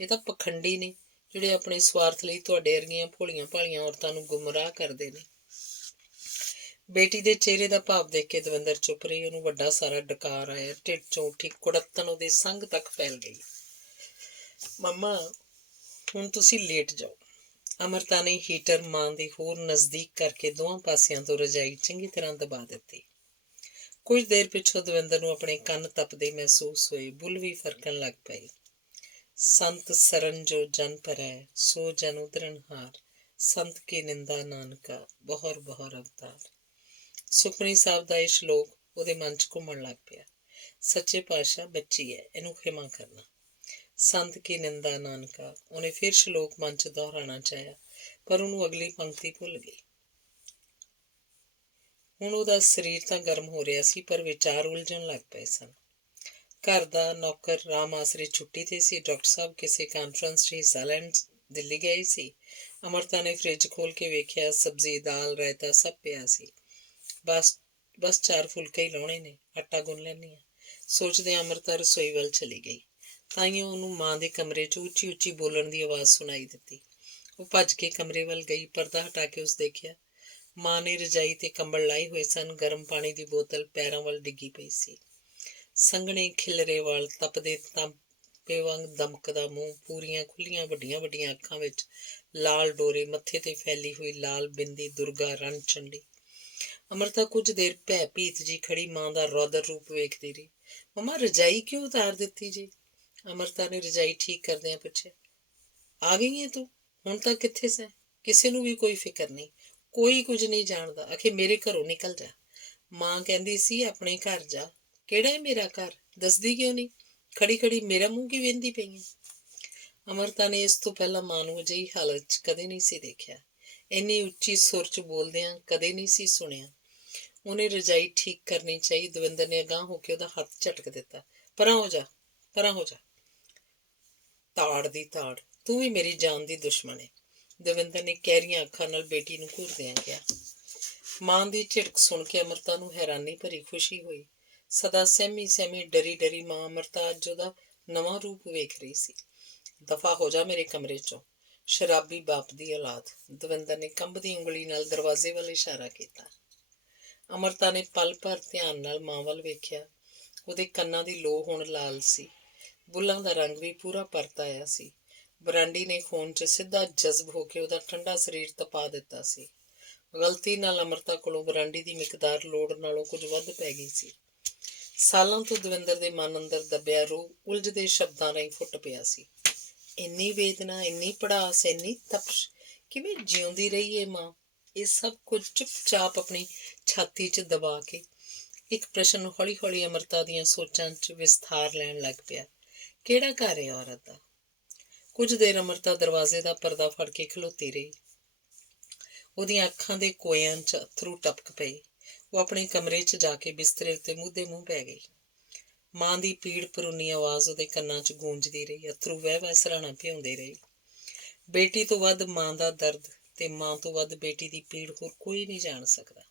ਇਹ ਤਾਂ ਪਖੰਡੀ ਨੇ ਜਿਹੜੇ ਆਪਣੇ ਸਵਾਰਥ ਲਈ ਤੁਹਾਡੇ ਵਰਗੀਆਂ ਭੋਲੀਆਂ ਭਾਲੀਆਂ ਔਰਤਾਂ ਨੂੰ ਗੁੰਮਰਾਹ ਕਰਦੇ ਨੇ। ਬੇਟੀ ਦੇ ਚਿਹਰੇ ਦਾ ਭਾਵ ਦੇਖ ਕੇ ਦਵਿੰਦਰ ਚੁੱਪ ਰਹੀ। ਉਹਨੂੰ ਵੱਡਾ ਸਾਰਾ ਡਕਾਰ ਆਇਆ। ਢਿੱਡ 'ਚੋਂ ਉੱਠੀ ਕੁੜੱਤਣ ਉਹਦੇ ਸੰਘ ਤੱਕ ਫੈਲ ਗਈ। ਮੰਮਾ, ਹੁਣ ਤੁਸੀਂ ਲੇਟ ਜਾਓ। ਅਮ੍ਰਿਤਾ ਨੇ ਹੀਟਰ ਮਾਂ ਦੇ ਹੋਰ ਨਜ਼ਦੀਕ ਕਰਕੇ ਦੋਵਾਂ ਪਾਸਿਆਂ ਤੋਂ ਰਜਾਈ ਚੰਗੀ ਤਰ੍ਹਾਂ ਦਬਾ ਦਿੱਤੀ। ਕੁਝ ਦੇਰ ਪਿੱਛੋਂ ਦਵਿੰਦਰ ਨੂੰ ਆਪਣੇ ਕੰਨ ਤਪਦੇ ਮਹਿਸੂਸ ਹੋਏ। ਬੁੱਲ੍ਹ ਵੀ ਫਰਕਣ ਲੱਗ ਪਏ। ਸੰਤ ਸਰਨ ਜੋ ਜਨ ਪਰੈ, ਸੋ ਜਨ ਉਦਰਨਹਾਰ, ਸੰਤ ਕੀ ਨਿੰਦਾ ਨਾਨਕਾ, ਬਹੁਰ ਬਹੁਰ ਅਵਤਾਰ। ਸੁਖਮਨੀ ਸਾਹਿਬ ਦਾ ਇਹ ਸ਼ਲੋਕ ਉਹਦੇ ਮਨ 'ਚ ਘੁੰਮਣ ਲੱਗ ਪਿਆ। ਸੱਚੇ ਪਾਤਸ਼ਾਹ ਬੱਚੀ ਹੈ, ਇਹਨੂੰ ਖਿਮਾ ਕਰਨਾ। ਸੰਤ ਕੀ ਨਿੰਦਾ ਨਾਨਕਾ। ਉਹਨੇ ਫਿਰ ਸ਼ਲੋਕ ਮਨ 'ਚ ਦੁਹਰਾਉਣਾ ਚਾਹਿਆ, ਪਰ ਉਹਨੂੰ ਅਗਲੀ ਪੰਕਤੀ ਭੁੱਲ ਗਈ। ਹੁਣ ਉਹਦਾ ਸਰੀਰ ਤਾਂ ਗਰਮ ਹੋ ਰਿਹਾ ਸੀ, ਪਰ ਵਿਚਾਰ ਉਲਝਣ ਲੱਗ ਪਏ ਸਨ। ਘਰ ਦਾ ਨੌਕਰ ਰਾਮ ਆਸਰੇ ਛੁੱਟੀ 'ਤੇ ਸੀ। ਡਾਕਟਰ ਸਾਹਿਬ ਕਿਸੇ ਕਾਨਫਰੰਸ 'ਚ ਹਿੱਸਾ ਲੈਣ ਦਿੱਲੀ ਗਏ ਸੀ। ਅਮ੍ਰਿਤਾ ਨੇ ਫਰਿੱਜ ਖੋਲ੍ਹ ਕੇ ਵੇਖਿਆ। ਸਬਜ਼ੀ, ਦਾਲ, ਰਾਇਤਾ ਸਭ ਪਿਆ ਸੀ। ਬਸ 4 ਫੁਲਕੇ ਹੀ ਲਾਉਣੇ ਨੇ, ਆਟਾ ਗੁੰਨ ਲੈਂਦੀ ਹਾਂ। ਸੋਚਦਿਆਂ ਅਮ੍ਰਿਤਾ ਰਸੋਈ ਵੱਲ ਚਲੀ ਗਈ। ਤਾਂਹੀਓ ਉਹਨੂੰ ਮਾਂ ਦੇ ਕਮਰੇ 'ਚ ਉੱਚੀ ਉੱਚੀ ਬੋਲਣ ਦੀ ਆਵਾਜ਼ ਸੁਣਾਈ ਦਿੱਤੀ। ਉਹ ਭੱਜ ਕੇ ਕਮਰੇ ਵੱਲ ਗਈ। ਪਰਦਾ ਹਟਾ ਕੇ ਉਸ ਦੇਖਿਆ ਮਾਂ ਨੇ ਰਜਾਈ ਤੇ ਕੰਬਲ ਲਾਏ ਹੋਏ ਸਨ। ਗਰਮ ਪਾਣੀ ਦੀ ਬੋਤਲ ਪੈਰਾਂ ਵੱਲ ਡਿੱਗੀ ਪਈ ਸੀ। ਸੰਘਣੇ ਖਿਲਰੇ ਵਾਲ, ਤਪਦੇ ਤਾਂਬੇ ਵਾਂਗ ਦਮਕਦਾ ਮੂੰਹ, ਪੂਰੀਆਂ ਖੁੱਲ੍ਹੀਆਂ ਵੱਡੀਆਂ ਵੱਡੀਆਂ ਅੱਖਾਂ ਵਿੱਚ ਲਾਲ ਡੋਰੇ, ਮੱਥੇ ਤੇ ਫੈਲੀ ਹੋਈ ਲਾਲ ਬਿੰਦੀ, ਦੁਰਗਾ ਰਣ ਚੰਡੀ। ਅਮ੍ਰਿਤਾ ਕੁਝ ਦੇਰ ਭੈ ਭੀਤ ਜੀ ਖੜੀ ਮਾਂ ਦਾ ਰੌਦਰ ਰੂਪ ਵੇਖਦੀ ਰਹੀ। ਮੰਮਾ, ਰਜਾਈ ਕਿਉਂ ਉਤਾਰ ਦਿੱਤੀ ਜੀ? ਅਮ੍ਰਿਤਾ ਨੇ ਰਜਾਈ ਠੀਕ ਕਰਦਿਆਂ ਪੁੱਛਿਆ। ਆ ਗਈ ਹੈ ਤੂੰ? ਹੁਣ ਤੱਕ ਕਿੱਥੇ ਸੈਂ? ਕਿਸੇ ਨੂੰ ਵੀ ਕੋਈ ਫਿਕਰ ਨਹੀਂ, ਕੋਈ ਕੁਝ ਨਹੀਂ ਜਾਣਦਾ। ਆਖੇ ਮੇਰੇ ਘਰੋਂ ਨਿਕਲ ਜਾ। ਮਾਂ ਕਹਿੰਦੀ ਸੀ ਆਪਣੇ ਘਰ ਜਾ। ਕਿਹੜਾ ਹੈ ਮੇਰਾ ਘਰ? ਦੱਸਦੀ ਕਿਉਂ ਨਹੀਂ? ਖੜੀ ਖੜੀ ਮੇਰਾ ਮੂੰਹ ਕੀ ਵੇਂਹਦੀ ਪਈ ਹੈ? ਅਮ੍ਰਿਤਾ ਨੇ ਇਸ ਤੋਂ ਪਹਿਲਾਂ ਮਾਂ ਨੂੰ ਅਜਿਹੀ ਹਾਲਤ 'ਚ ਕਦੇ ਨਹੀਂ ਸੀ ਦੇਖਿਆ। ਇੰਨੀ ਉੱਚੀ ਸੁਰ 'ਚ ਬੋਲਦਿਆਂ ਕਦੇ ਨਹੀਂ ਸੀ ਸੁਣਿਆ। ਉਹਨੇ ਰਜਾਈ ਠੀਕ ਕਰਨੀ ਚਾਹੀ। ਦਵਿੰਦਰ ਨੇ ਅਗਾਂਹ ਹੋ ਕੇ ਉਹਦਾ ਹੱਥ ਝਟਕ ਦਿੱਤਾ। ਪਰਾਂ ਹੋ ਜਾ, ਪਰਾਂ ਹੋ ਜਾ। ਤਾੜ ਦੀ ਤਾੜ, ਤੂੰ ਵੀ ਮੇਰੀ ਜਾਨ ਦੀ ਦੁਸ਼ਮਣ ਏ, ਦਵਿੰਦਰ ਨੇ ਗਹਿਰੀਆਂ ਅੱਖਾਂ ਨਾਲ ਬੇਟੀ ਨੂੰ ਘੂਰਦਿਆਂ ਕਿਹਾ। ਮਾਂ ਦੀ ਝਿੜਕ ਸੁਣ ਕੇ ਅੰਮ੍ਰਿਤਾ ਨੂੰ ਹੈਰਾਨੀ ਭਰੀ ਖੁਸ਼ੀ ਹੋਈ। ਸਦਾ ਸਹਿਮੀ ਸਹਿਮੀ ਡਰੀ ਡਰੀ ਮਾਂ ਅੰਮ੍ਰਿਤਾ ਅੱਜ ਉਹਦਾ ਨਵਾਂ ਰੂਪ ਵੇਖ ਰਹੀ ਸੀ। ਦਫਾ ਹੋ ਜਾ ਮੇਰੇ ਕਮਰੇ 'ਚੋਂ, ਸ਼ਰਾਬੀ ਬਾਪ ਦੀ ਔਲਾਦ, ਦਵਿੰਦਰ ਨੇ ਕੰਬਦੀ ਉਂਗਲੀ ਨਾਲ ਦਰਵਾਜ਼ੇ ਵੱਲ ਇਸ਼ਾਰਾ ਕੀਤਾ। ਅੰਮ੍ਰਿਤਾ ਨੇ ਪਲ ਭਰ ਧਿਆਨ ਨਾਲ ਮਾਂ ਵੱਲ ਵੇਖਿਆ। ਉਹਦੇ ਕੰਨਾਂ ਦੀ ਲੋ ਹੁਣ ਲਾਲ ਸੀ, ਬੁੱਲਾਂ ਦਾ ਰੰਗ ਵੀ ਪੂਰਾ ਪਰਤ ਆਇਆ ਸੀ। ਬਰਾਂਡੀ ਨੇ ਖੂਨ 'ਚ ਸਿੱਧਾ ਜਜ਼ਬ ਹੋ ਕੇ ਉਹਦਾ ਠੰਡਾ ਸਰੀਰ ਤਪਾ ਦਿੱਤਾ ਸੀ। ਗਲਤੀ ਨਾਲ ਅੰਮ੍ਰਿਤਾ ਕੋਲੋਂ ਬਰਾਂਡੀ ਦੀ ਮਿਕਦਾਰ ਲੋੜ ਨਾਲੋਂ ਕੁਝ ਵੱਧ ਪੈ ਗਈ ਸੀ। ਸਾਲਾਂ ਤੋਂ ਦਵਿੰਦਰ ਦੇ ਮਨ ਅੰਦਰ ਦੱਬਿਆ ਰੋਹ ਉਲਝਦੇ ਸ਼ਬਦਾਂ ਰਾਹੀਂ ਫੁੱਟ ਪਿਆ ਸੀ। ਇੰਨੀ ਵੇਦਨਾ, ਇੰਨੀ ਭੜਾਸ, ਇੰਨੀ ਤਪਸ਼, ਕਿਵੇਂ ਜਿਉਂਦੀ ਰਹੀ ਏ ਮਾਂ? ਇਹ ਸਭ ਕੁਝ ਚੁੱਪਚਾਪ ਆਪਣੀ ਛਾਤੀ 'ਚ ਦਬਾ ਕੇ ਇੱਕ ਪ੍ਰਸ਼ਨ ਹੌਲੀ ਹੌਲੀ ਅੰਮ੍ਰਿਤਾ ਦੀਆਂ ਸੋਚਾਂ 'ਚ ਵਿਸਥਾਰ ਲੈਣ ਲੱਗ ਪਿਆ। ਕਿਹੜਾ ਘਰ ਹੈ ਔਰਤ ਦਾ? ਕੁਝ ਦੇਰ ਅੰਮ੍ਰਿਤਾ ਦਰਵਾਜ਼ੇ ਦਾ ਪਰਦਾ ਫੜ ਕੇ ਖਲੋਤੀ ਰਹੀ। ਉਹਦੀਆਂ ਅੱਖਾਂ ਦੇ ਕੋਇਆਂ 'ਚ ਅੱਥਰੂ ਟਪਕ ਪਏ। ਉਹ ਆਪਣੇ ਕਮਰੇ 'ਚ ਜਾ ਕੇ ਬਿਸਤਰੇ ਉੱਤੇ ਮੂਧੇ ਮੂੰਹ ਪੈ ਗਈ। ਮਾਂ ਦੀ ਪੀੜ ਭਰੂਨੀ ਆਵਾਜ਼ ਉਹਦੇ ਕੰਨਾਂ 'ਚ ਗੂੰਜਦੀ ਰਹੀ। ਅੱਥਰੂ ਵਹਿ ਵਹਿ ਸਰਾਣਾ ਭਿਉਂਦੇ ਰਹੇ। ਬੇਟੀ ਤੋਂ ਵੱਧ ਮਾਂ ਦਾ ਦਰਦ ਤੇ ਮਾਂ ਤੋਂ ਵੱਧ ਬੇਟੀ ਦੀ ਪੀੜ ਹੋਰ ਕੋਈ ਨਹੀਂ ਜਾਣ ਸਕਦਾ।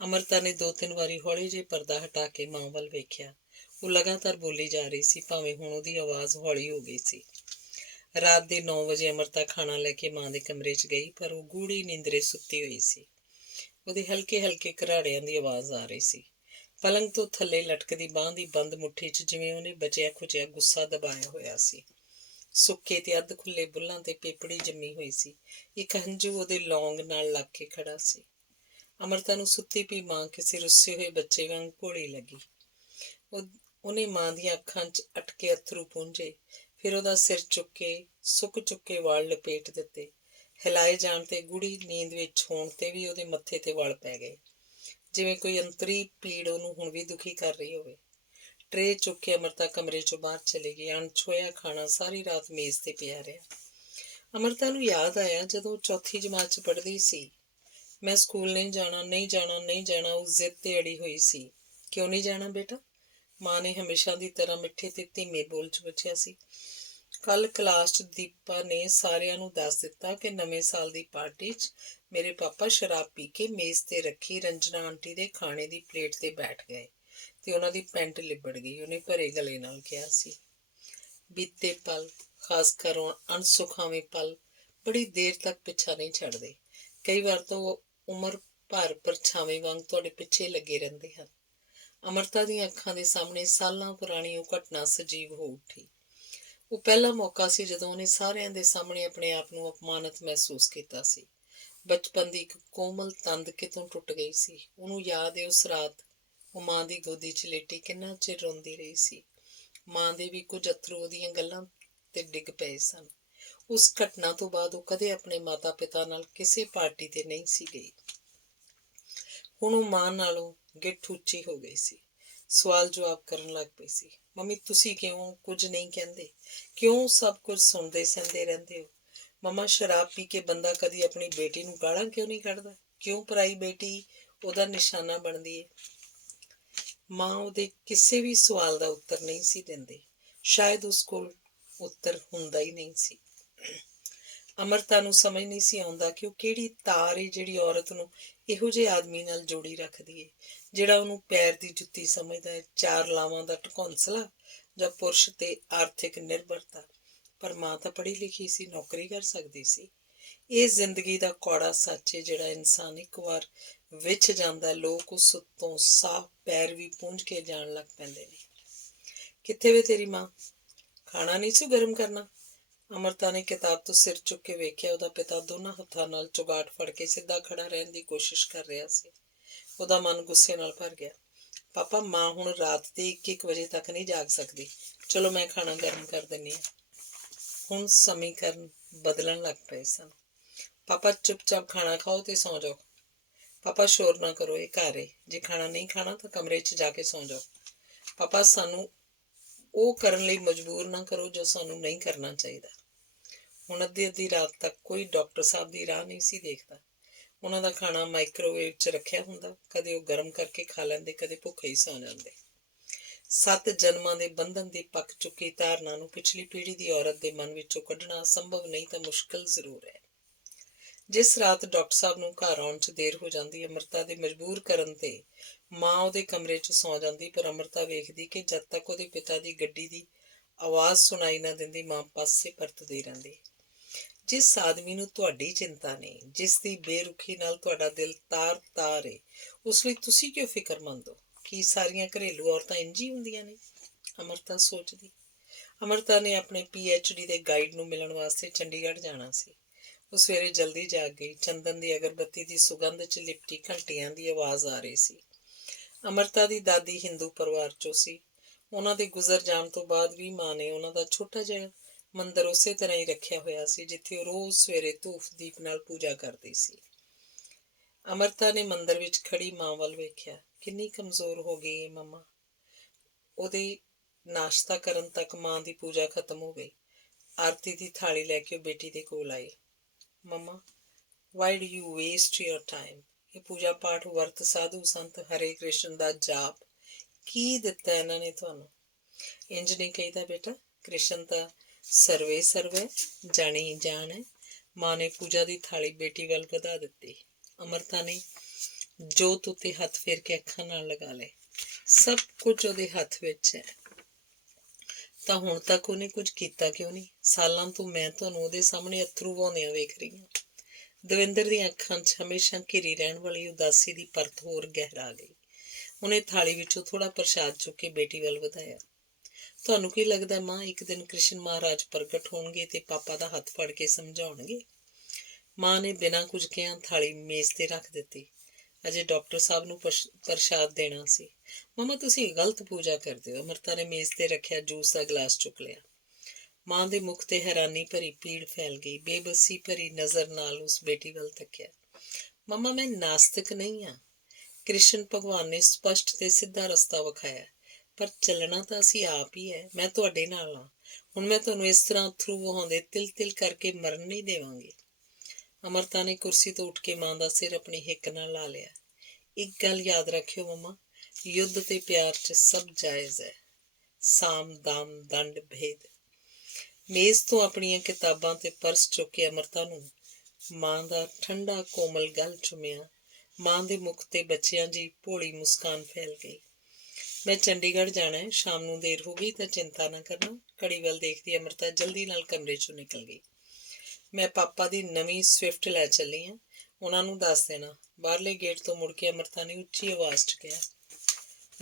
ਅੰਮ੍ਰਿਤਾ ਨੇ 2-3 ਵਾਰੀ ਹੌਲੀ ਜਿਹੇ ਪਰਦਾ ਹਟਾ ਕੇ ਮਾਂ ਵੱਲ ਵੇਖਿਆ। ਉਹ ਲਗਾਤਾਰ ਬੋਲੀ ਜਾ ਰਹੀ ਸੀ, ਭਾਵੇਂ ਹੁਣ ਉਹਦੀ ਆਵਾਜ਼ ਹੌਲੀ ਹੋ ਗਈ ਸੀ। ਰਾਤ ਦੇ 9 ਵਜੇ ਅੰਮ੍ਰਿਤਾ ਖਾਣਾ ਲੈ ਕੇ ਮਾਂ ਦੇ ਕਮਰੇ 'ਚ ਗਈ, ਪਰ ਉਹ ਗੂੜੀ ਨੀਂਦਰੇ ਸੁੱਤੀ ਹੋਈ ਸੀ। ਉਹਦੇ ਹਲਕੇ ਹਲਕੇ ਘਰਾੜਿਆਂ ਦੀ ਆਵਾਜ਼ ਆ ਰਹੀ ਸੀ। ਪਲੰਗ ਤੋਂ ਥੱਲੇ ਲਟਕਦੀ ਬਾਂਹ ਦੀ ਬੰਦ ਮੁੱਠੀ 'ਚ ਜਿਵੇਂ ਉਹਨੇ ਬਚਿਆ ਖੁਚਿਆ ਗੁੱਸਾ ਦਬਾਇਆ ਹੋਇਆ ਸੀ। ਸੁੱਕੇ ਤੇ ਅੱਧ ਖੁੱਲੇ ਬੁੱਲਾਂ ਤੇ ਪੇਪੜੀ ਜੰਮੀ ਹੋਈ ਸੀ। ਇੱਕ ਹੰਝੂ ਉਹਦੇ ਲੌਂਗ ਨਾਲ ਲੱਗ ਕੇ ਖੜਾ ਸੀ। ਅੰਮ੍ਰਿਤਾ ਨੂੰ ਸੁੱਤੀ ਪਈ ਮਾਂ ਕਿਸੇ ਰੁੱਸੇ ਹੋਏ ਬੱਚੇ ਵਾਂਗ ਭੋਲੀ ਲੱਗੀ। ਉਹਨੇ ਮਾਂ ਦੀਆਂ ਅੱਖਾਂ 'ਚ ਅਟਕੇ ਅੱਥਰੂ ਪੂੰਝੇ, ਫਿਰ ਉਹਦਾ ਸਿਰ ਚੁੱਕ ਕੇ ਸੁੱਕ ਚੁੱਕੇ ਵਾਲ ਲਪੇਟ ਦਿੱਤੇ। ਹਿਲਾਏ ਜਾਣ ਤੇ ਗੂੜੀ ਨੀਂਦ ਵਿੱਚ ਹੋਣ ਤੇ ਵੀ ਉਹਦੇ ਮੱਥੇ ਤੇ ਵਾਲ ਪੈ ਗਏ, ਜਿਵੇਂ ਕੋਈ ਅੰਤਰੀ ਪੀੜ ਉਹਨੂੰ ਹੁਣ ਵੀ ਦੁਖੀ ਕਰ ਰਹੀ ਹੋਵੇ। ਟਰੇ ਚੁੱਕ ਕੇ ਅੰਮ੍ਰਿਤਾ ਕਮਰੇ 'ਚੋਂ ਬਾਹਰ ਚਲੀ ਗਈ। ਅਣਛੋਇਆ ਖਾਣਾ ਸਾਰੀ ਰਾਤ ਮੇਜ਼ ਤੇ ਪਿਆ ਰਿਹਾ। ਅੰਮ੍ਰਿਤਾ ਨੂੰ ਯਾਦ ਆਇਆ ਜਦੋਂ ਚੌਥੀ ਜਮਾਤ 'ਚ ਪੜ੍ਹਦੀ ਸੀ। ਮੈਂ ਸਕੂਲ ਨਹੀਂ ਜਾਣਾ, ਨਹੀਂ ਜਾਣਾ, ਨਹੀਂ ਜਾਣਾ, ਉਹ ਜ਼ਿੱਦ ਤੇ ਅੜੀ ਹੋਈ ਸੀ। ਕਿਉਂ ਨਹੀਂ ਜਾਣਾ ਬੇਟਾ? ਮਾਂ ਨੇ ਹਮੇਸ਼ਾ ਦੀ ਤਰ੍ਹਾਂ ਮਿੱਠੇ ਤੇ ਧੀਮੇ ਬੋਲ 'ਚ ਪੁੱਛਿਆ ਸੀ। ਕੱਲ ਕਲਾਸ 'ਚ ਦੀਪਾ ਨੇ ਸਾਰਿਆਂ ਨੂੰ ਦੱਸ ਦਿੱਤਾ ਕਿ ਨਵੇਂ ਸਾਲ ਦੀ ਪਾਰਟੀ 'ਚ ਮੇਰੇ ਪਾਪਾ ਸ਼ਰਾਬ ਪੀ ਕੇ ਮੇਜ਼ ਤੇ ਰੱਖੀ ਰੰਜਨਾ ਆਂਟੀ ਦੇ ਖਾਣੇ ਦੀ ਪਲੇਟ ਤੇ ਬੈਠ ਗਏ ਤੇ ਉਹਨਾਂ ਦੀ ਪੈਂਟ ਲਿਬੜ ਗਈ, ਉਹਨੇ ਭਰੇ ਗਲੇ ਨਾਲ ਕਿਹਾ ਸੀ। ਬੀਤੇ ਪਲ, ਖਾਸ ਕਰ ਅਣਸੁਖਾਵੇਂ ਪਲ, ਬੜੀ ਦੇਰ ਤੱਕ ਪਿੱਛਾ ਨਹੀਂ ਛੱਡਦੇ। ਕਈ ਵਾਰ ਤਾਂ ਉਹ ਉਮਰ ਭਰ ਪਰਛਾਵੇਂ ਵਾਂਗ ਤੁਹਾਡੇ ਪਿੱਛੇ ਲੱਗੇ ਰਹਿੰਦੇ ਹਨ। ਅੰਮ੍ਰਿਤਾ ਦੀਆਂ ਅੱਖਾਂ ਦੇ ਸਾਹਮਣੇ ਸਾਲਾਂ ਪੁਰਾਣੀ ਉਹ ਘਟਨਾ ਸਜੀਵ ਹੋ ਉੱਠੀ। ਉਹ ਪਹਿਲਾ ਮੌਕਾ ਸੀ ਜਦੋਂ ਉਹਨੇ ਸਾਰਿਆਂ ਦੇ ਸਾਹਮਣੇ ਆਪਣੇ ਆਪ ਨੂੰ ਅਪਮਾਨਿਤ ਮਹਿਸੂਸ ਕੀਤਾ ਸੀ। ਬਚਪਨ ਦੀ ਇੱਕ ਕੋਮਲ ਤੰਦ ਕਿਤੋਂ ਟੁੱਟ ਗਈ ਸੀ। ਉਹਨੂੰ ਯਾਦ ਹੈ ਉਸ ਰਾਤ ਉਹ ਮਾਂ ਦੀ ਗੋਦੀ 'ਚ ਲੇਟੀ ਕਿੰਨਾ ਚਿਰ ਰੋਂਦੀ ਰਹੀ ਸੀ। ਮਾਂ ਦੇ ਵੀ ਕੁਝ ਅੱਥਰੂ ਉਹਦੀਆਂ ਗੱਲਾਂ ਤੇ ਡਿੱਗ ਪਏ ਸਨ। ਉਸ ਘਟਨਾ ਤੋਂ ਬਾਅਦ ਉਹ ਕਦੇ ਆਪਣੇ ਮਾਤਾ ਪਿਤਾ ਨਾਲ ਕਿਸੇ ਪਾਰਟੀ ਤੇ ਨਹੀਂ ਸੀ ਗਈ। ਹੁਣ ਉਹ ਮਾਂ ਨਾਲੋਂ ਗਿੱਠ ਉੱਚੀ ਹੋ ਗਈ ਸੀ। ਸਵਾਲ ਜਵਾਬ ਕਰਨ ਲੱਗ ਪਈ ਸੀ। ਮੰਮੀ, ਤੁਸੀਂ ਕਿਉਂ ਕੁਝ ਨਹੀਂ ਕਹਿੰਦੇ? ਕਿਉਂ ਸਭ ਕੁਝ ਸੁਣਦੇ ਸਹਿੰਦੇ ਰਹਿੰਦੇ ਹੋ? ਮੰਮਾ, ਸ਼ਰਾਬ ਪੀ ਕੇ ਬੰਦਾ ਕਦੀ ਆਪਣੀ ਬੇਟੀ ਨੂੰ ਗਾਲਾਂ ਕਿਉਂ ਨਹੀਂ ਕੱਢਦਾ? ਕਿਉਂ ਪਰਾਈ ਬੇਟੀ ਉਹਦਾ ਨਿਸ਼ਾਨਾ ਬਣਦੀ ਏ? ਮਾਂ ਉਹਦੇ ਕਿਸੇ ਵੀ ਸਵਾਲ ਦਾ ਉੱਤਰ ਨਹੀਂ ਸੀ ਦਿੰਦੀ। ਸ਼ਾਇਦ ਉਸ ਕੋਲ ਉੱਤਰ ਹੁੰਦਾ ਹੀ ਨਹੀਂ ਸੀ। ਅੰਮ੍ਰਿਤਾ ਨੂੰ ਸਮਝ ਨਹੀਂ ਸੀ ਆਉਂਦਾ ਕਿ ਉਹ ਕਿਹੜੀ ਤਾਰ ਏ ਜਿਹੜੀ ਔਰਤ ਨੂੰ ਇਹੋ ਜਿਹੇ ਆਦਮੀ ਨਾਲ ਜੋੜੀ ਰੱਖਦੀ ਏ, ਜਿਹੜਾ ਉਹਨੂੰ ਪੈਰ ਦੀ ਜੁੱਤੀ ਸਮਝਦਾ ਹੈ, 4 ਲਾਵਾਂ ਦਾ ਢਕੌਂਸਲਾ ਜਾਂ ਪੁਰਸ਼ ਤੇ ਆਰਥਿਕ ਨਿਰਭਰਤਾ। ਪਰ ਮਾਂ ਤਾਂ ਪੜ੍ਹੀ ਲਿਖੀ ਸੀ, ਨੌਕਰੀ ਕਰ ਸਕਦੀ ਸੀ। ਇਹ ਜ਼ਿੰਦਗੀ ਦਾ ਕੌੜਾ ਸੱਚ ਏ ਜਿਹੜਾ ਇਨਸਾਨ ਇੱਕ ਵਾਰ ਵਿਛ ਜਾਂਦਾ, ਲੋਕ ਉਸ ਉੱਤੋਂ ਸਾਫ਼ ਪੈਰ ਵੀ ਪੂੰਝ ਕੇ ਜਾਣ ਲੱਗ ਪੈਂਦੇ ਨੇ। ਕਿੱਥੇ ਵੇ ਤੇਰੀ ਮਾਂ? ਖਾਣਾ ਨਹੀਂ ਸੀ ਗਰਮ ਕਰਨਾ? ਅੰਮ੍ਰਿਤਾ ਨੇ ਕਿਤਾਬ ਤੋਂ ਸਿਰ ਚੁੱਕ ਕੇ ਵੇਖਿਆ। ਉਹਦਾ ਪਿਤਾ ਦੋਨਾਂ ਹੱਥਾਂ ਨਾਲ ਚੁਗਾਟ ਫੜ ਕੇ ਸਿੱਧਾ ਖੜਾ ਰਹਿਣ ਦੀ ਕੋਸ਼ਿਸ਼ ਕਰ ਰਿਹਾ ਸੀ। ਉਹਦਾ ਮਨ ਗੁੱਸੇ ਨਾਲ ਭਰ ਗਿਆ। ਪਾਪਾ, ਮਾਂ ਹੁਣ ਰਾਤ ਦੇ 1-1 ਵਜੇ ਤੱਕ ਨਹੀਂ ਜਾਗ ਸਕਦੀ। ਚਲੋ ਮੈਂ ਖਾਣਾ ਗਰਮ ਕਰ ਦਿੰਦੀ ਹਾਂ। ਹੁਣ ਸਮੀਕਰਨ ਬਦਲਣ ਲੱਗ ਪਏ ਸਨ। ਪਾਪਾ, ਚੁੱਪਚਾਪ ਖਾਣਾ ਖਾਓ ਤੇ ਸੌਂ ਜਾਓ। ਪਾਪਾ, ਸ਼ੋਰ ਨਾ ਕਰੋ, ਇਹ ਘਰ ਏ। ਜੇ ਖਾਣਾ ਨਹੀਂ ਖਾਣਾ ਤਾਂ ਕਮਰੇ 'ਚ ਜਾ ਕੇ ਸੌਂ ਜਾਓ। ਪਾਪਾ, ਸਾਨੂੰ ਉਹ ਕਰਨ ਲਈ ਮਜਬੂਰ ਨਾ ਕਰੋ ਜੋ ਸਾਨੂੰ ਨਹੀਂ ਕਰਨਾ ਚਾਹੀਦਾ। ਹੁਣ ਅੱਧੀ ਰਾਤ ਤੱਕ ਕੋਈ ਡਾਕਟਰ ਸਾਹਿਬ ਦੀ ਰਾਹ ਨਹੀਂ ਸੀ ਦੇਖਦਾ। ਉਹਨਾਂ ਦਾ ਖਾਣਾ ਮਾਈਕ੍ਰੋਵੇਵ 'ਚ ਰੱਖਿਆ ਹੁੰਦਾ, ਕਦੇ ਉਹ ਗਰਮ ਕਰਕੇ ਖਾ ਲੈਂਦੇ, ਕਦੇ ਭੁੱਖੇ ਹੀ ਸੌਂ ਜਾਂਦੇ। 7 ਜਨਮਾਂ ਦੇ ਬੰਧਨ ਦੀ ਪੱਕ ਚੁੱਕੀ ਧਾਰਨਾ ਨੂੰ ਪਿਛਲੀ ਪੀੜ੍ਹੀ ਦੀ ਔਰਤ ਦੇ ਮਨ ਵਿੱਚੋਂ ਕੱਢਣਾ ਅਸੰਭਵ ਨਹੀਂ ਤਾਂ ਮੁਸ਼ਕਿਲ ਜ਼ਰੂਰ ਹੈ। ਜਿਸ ਰਾਤ ਡਾਕਟਰ ਸਾਹਿਬ ਨੂੰ ਘਰ ਆਉਣ 'ਚ ਦੇਰ ਹੋ ਜਾਂਦੀ, ਅੰਮ੍ਰਿਤਾ ਦੇ ਮਜਬੂਰ ਕਰਨ ਤੇ ਮਾਂ ਉਹਦੇ ਕਮਰੇ 'ਚ ਸੌਂ ਜਾਂਦੀ, ਪਰ ਅੰਮ੍ਰਿਤਾ ਵੇਖਦੀ ਕਿ ਜਦ ਤੱਕ ਉਹਦੇ ਪਿਤਾ ਦੀ ਗੱਡੀ ਦੀ ਆਵਾਜ਼ ਸੁਣਾਈ ਨਾ ਦਿੰਦੀ, ਮਾਂ ਪਾਸੇ ਪਰਤਦੀ ਰਹਿੰਦੀ। ਜਿਸ ਆਦਮੀ ਨੂੰ ਤੁਹਾਡੀ ਚਿੰਤਾ ਨਹੀਂ, ਜਿਸ ਦੀ ਬੇਰੁਖੀ ਨਾਲ ਤੁਹਾਡਾ ਦਿਲ ਤਾਰ-ਤਾਰ ਏ, ਉਸ ਲਈ ਤੁਸੀਂ ਕਿਉਂ ਫਿਕਰਮੰਦ ਹੋ? ਕੀ ਸਾਰੀਆਂ ਘਰੇਲੂ ਔਰਤਾਂ ਇੰਝ ਹੀ ਹੁੰਦੀਆਂ ਨੇ? ਅੰਮ੍ਰਿਤਾ ਸੋਚਦੀ। ਅੰਮ੍ਰਿਤਾ ਨੇ ਆਪਣੇ PhD ਦੇ ਗਾਈਡ ਨੂੰ ਮਿਲਣ ਵਾਸਤੇ ਚੰਡੀਗੜ੍ਹ ਜਾਣਾ ਸੀ। ਉਹ ਸਵੇਰੇ ਜਲਦੀ ਜਾਗ ਗਈ। ਚੰਦਨ ਦੀ ਅਗਰਬੱਤੀ ਦੀ ਸੁਗੰਧ 'ਚ ਲਿਪਟੀ ਘੰਟੀਆਂ ਦੀ ਆਵਾਜ਼ ਆ ਰਹੀ ਸੀ। ਅੰਮ੍ਰਿਤਾ ਦੀ ਦਾਦੀ ਹਿੰਦੂ ਪਰਿਵਾਰ 'ਚੋਂ ਸੀ। ਉਹਨਾਂ ਦੇ ਗੁਜ਼ਰ ਜਾਣ ਤੋਂ ਬਾਅਦ ਵੀ ਮਾਂ ਨੇ ਉਹਨਾਂ ਦਾ ਛੋਟਾ ਜਿਹਾ ਮੰਦਰ ਉਸੇ ਤਰ੍ਹਾਂ ਹੀ ਰੱਖਿਆ ਹੋਇਆ ਸੀ, ਜਿੱਥੇ ਉਹ ਰੋਜ਼ ਸਵੇਰੇ ਧੂਫ ਦੀਪ ਨਾਲ ਪੂਜਾ ਕਰਦੀ ਸੀ। ਅੰਮ੍ਰਿਤਾ ਨੇ ਮੰਦਰ ਵਿੱਚ ਖੜੀ ਮਾਂ ਵੱਲ ਵੇਖਿਆ। ਕਿੰਨੀ ਕਮਜ਼ੋਰ ਹੋ ਗਈ ਏ ਮੰਮਾ। ਉਹਦੇ ਨਾਸ਼ਤਾ ਕਰਨ ਤੱਕ ਮਾਂ ਦੀ ਪੂਜਾ ਖਤਮ ਹੋ ਗਈ। ਆਰਤੀ ਦੀ ਥਾਲੀ ਲੈ ਕੇ ਉਹ ਬੇਟੀ ਦੇ ਕੋਲ ਆਈ। Mamma, why do you waste your time? ਇਹ ਪੂਜਾ ਪਾਠ, ਵਰਤ, ਸਾਧੂ ਸੰਤ, ਹਰੇ ਕ੍ਰਿਸ਼ਨ ਦਾ ਜਾਪ ਕੀ ਦਿੱਤਾ ਇਹਨਾਂ ਨੇ ਤੁਹਾਨੂੰ? ਇੰਝ ਨਹੀਂ ਕਹੀਦਾ ਬੇਟਾ, ਕ੍ਰਿਸ਼ਨ ਤਾਂ ਸਰਵੇ ਸਰਵੈ, ਜਾਣੀ ਜਾਣ ਹੈ। ਮਾਂ ਨੇ ਪੂਜਾ ਦੀ ਥਾਲੀ ਬੇਟੀ ਵੱਲ ਵਧਾ ਦਿੱਤੀ। ਅੰਮ੍ਰਿਤਾ ਨੇ ਜੋਤ ਉੱਤੇ ਹੱਥ ਫੇਰ ਕੇ ਅੱਖਾਂ ਨਾਲ ਲਗਾ ਲਏ। ਸਭ ਕੁਝ ਉਹਦੇ ਹੱਥ ਵਿੱਚ ਹੈ। ਤਾਂ ਹੁਣ ਤੱਕ ਉਹਨੇ ਕੁਝ ਕੀਤਾ ਕਿਉਂ ਨਹੀਂ? ਸਾਲਾਂ ਤੋਂ ਮੈਂ ਤੁਹਾਨੂੰ ਉਹਦੇ ਸਾਹਮਣੇ ਅੱਥਰੂ ਵਹਾਉਂਦਿਆਂ ਵੇਖ ਰਹੀ ਹਾਂ। ਦਵਿੰਦਰ ਦੀਆਂ ਅੱਖਾਂ 'ਚ ਹਮੇਸ਼ਾ ਘਿਰੀ ਰਹਿਣ ਵਾਲੀ ਉਦਾਸੀ ਦੀ ਪਰਤ ਹੋਰ ਗਹਿਰਾ ਗਈ। ਉਹਨੇ ਥਾਲੀ ਵਿੱਚੋਂ ਥੋੜ੍ਹਾ ਪ੍ਰਸ਼ਾਦ ਚੁੱਕ ਕੇ ਬੇਟੀ ਵੱਲ ਵਧਾਇਆ। ਤੁਹਾਨੂੰ ਕੀ ਲੱਗਦਾ ਮਾਂ, ਇੱਕ ਦਿਨ ਕ੍ਰਿਸ਼ਨ ਮਹਾਰਾਜ ਪ੍ਰਗਟ ਹੋਣਗੇ ਤੇ ਪਾਪਾ ਦਾ ਹੱਥ ਫੜ ਕੇ ਸਮਝਾਉਣਗੇ? ਮਾਂ ਨੇ ਬਿਨਾਂ ਕੁਝ ਕਿਹਾ ਥਾਲੀ ਮੇਜ਼ ਤੇ ਰੱਖ ਦਿੱਤੀ। ਅਜੇ ਡਾਕਟਰ ਸਾਹਿਬ ਨੂੰ ਪ੍ਰਸ਼ਾਦ ਦੇਣਾ ਸੀ। ਮੰਮਾ, ਤੁਸੀਂ ਗਲਤ ਪੂਜਾ ਕਰਦੇ ਹੋ। ਅੰਮ੍ਰਿਤਾ ਨੇ ਮੇਜ਼ ਤੇ ਰੱਖਿਆ ਜੂਸ ਦਾ ਗਲਾਸ ਚੁੱਕ ਲਿਆ। ਮਾਂ ਦੇ ਮੁਖ ਤੇ ਹੈਰਾਨੀ ਭਰੀ ਪੀੜ ਫੈਲ ਗਈ। ਬੇਬਸੀ ਭਰੀ ਨਜ਼ਰ ਨਾਲ ਉਸ ਬੇਟੀ ਵੱਲ ਤੱਕਿਆ। ਮੰਮਾ, ਮੈਂ ਨਾਸਤਿਕ ਨਹੀਂ ਹਾਂ। ਕ੍ਰਿਸ਼ਨ ਭਗਵਾਨ ਨੇ ਸਪਸ਼ਟ ਤੇ ਸਿੱਧਾ ਰਸਤਾ ਵਿਖਾਇਆ, ਪਰ ਚੱਲਣਾ ਤਾਂ ਅਸੀਂ ਆਪ ਹੀ ਹੈ। ਮੈਂ ਤੁਹਾਡੇ ਨਾਲ ਹਾਂ। ਹੁਣ ਮੈਂ ਤੁਹਾਨੂੰ ਇਸ ਤਰ੍ਹਾਂ ਅੱਥਰੂ ਵਹਾਉਂਦੇ ਤਿਲ-ਤਿਲ ਕਰਕੇ ਮਰਨ ਨਹੀਂ ਦੇਵਾਂਗੀ। ਅੰਮ੍ਰਿਤਾ ਨੇ ਕੁਰਸੀ ਤੋਂ ਉੱਠ ਕੇ ਮਾਂ ਦਾ ਸਿਰ ਆਪਣੀ ਹਿੱਕ ਨਾਲ ਲਾ ਲਿਆ। ਇੱਕ ਗੱਲ ਯਾਦ ਰੱਖਿਓ ਮੰਮਾ, ਯੁੱਧ ਤੇ ਪਿਆਰ 'ਚ ਸਭ ਜਾਇਜ਼ ਹੈ। ਸਾਮ, ਦਾਮ, ਦੰਡ, ਭੇਦ। ਮੇਜ਼ ਤੋਂ ਆਪਣੀਆਂ ਕਿਤਾਬਾਂ ਤੇ ਪਰਸ ਚੁੱਕ ਕੇ ਅੰਮ੍ਰਿਤਾ ਨੂੰ ਮਾਂ ਦਾ ਠੰਡਾ ਕੋਮਲ ਗਲ ਚੁੰਮਿਆ। ਮਾਂ ਦੇ ਮੁਖ ਤੇ ਬੱਚਿਆਂ ਜਿਹੀ ਭੋਲੀ ਮੁਸਕਾਨ ਫੈਲ ਗਈ। ਮੈਂ ਚੰਡੀਗੜ੍ਹ ਜਾਣਾ ਹੈ। ਸ਼ਾਮ ਨੂੰ ਦੇਰ ਹੋ ਗਈ ਤਾਂ ਚਿੰਤਾ ਨਾ ਕਰਨਾ। ਘੜੀ ਵੱਲ ਦੇਖਦੀ ਅੰਮ੍ਰਿਤਾ ਜਲਦੀ ਨਾਲ ਕਮਰੇ 'ਚੋਂ ਨਿਕਲ ਗਈ। ਮੈਂ ਪਾਪਾ ਦੀ ਨਵੀਂ ਸਵਿਫਟ ਲੈ ਚੱਲੀ ਹਾਂ, ਉਹਨਾਂ ਨੂੰ ਦੱਸ ਦੇਣਾ। ਬਾਹਰਲੇ ਗੇਟ ਤੋਂ ਮੁੜ ਕੇ ਅੰਮ੍ਰਿਤਾ ਨੇ ਉੱਚੀ ਆਵਾਜ਼ 'ਚ ਕਿਹਾ।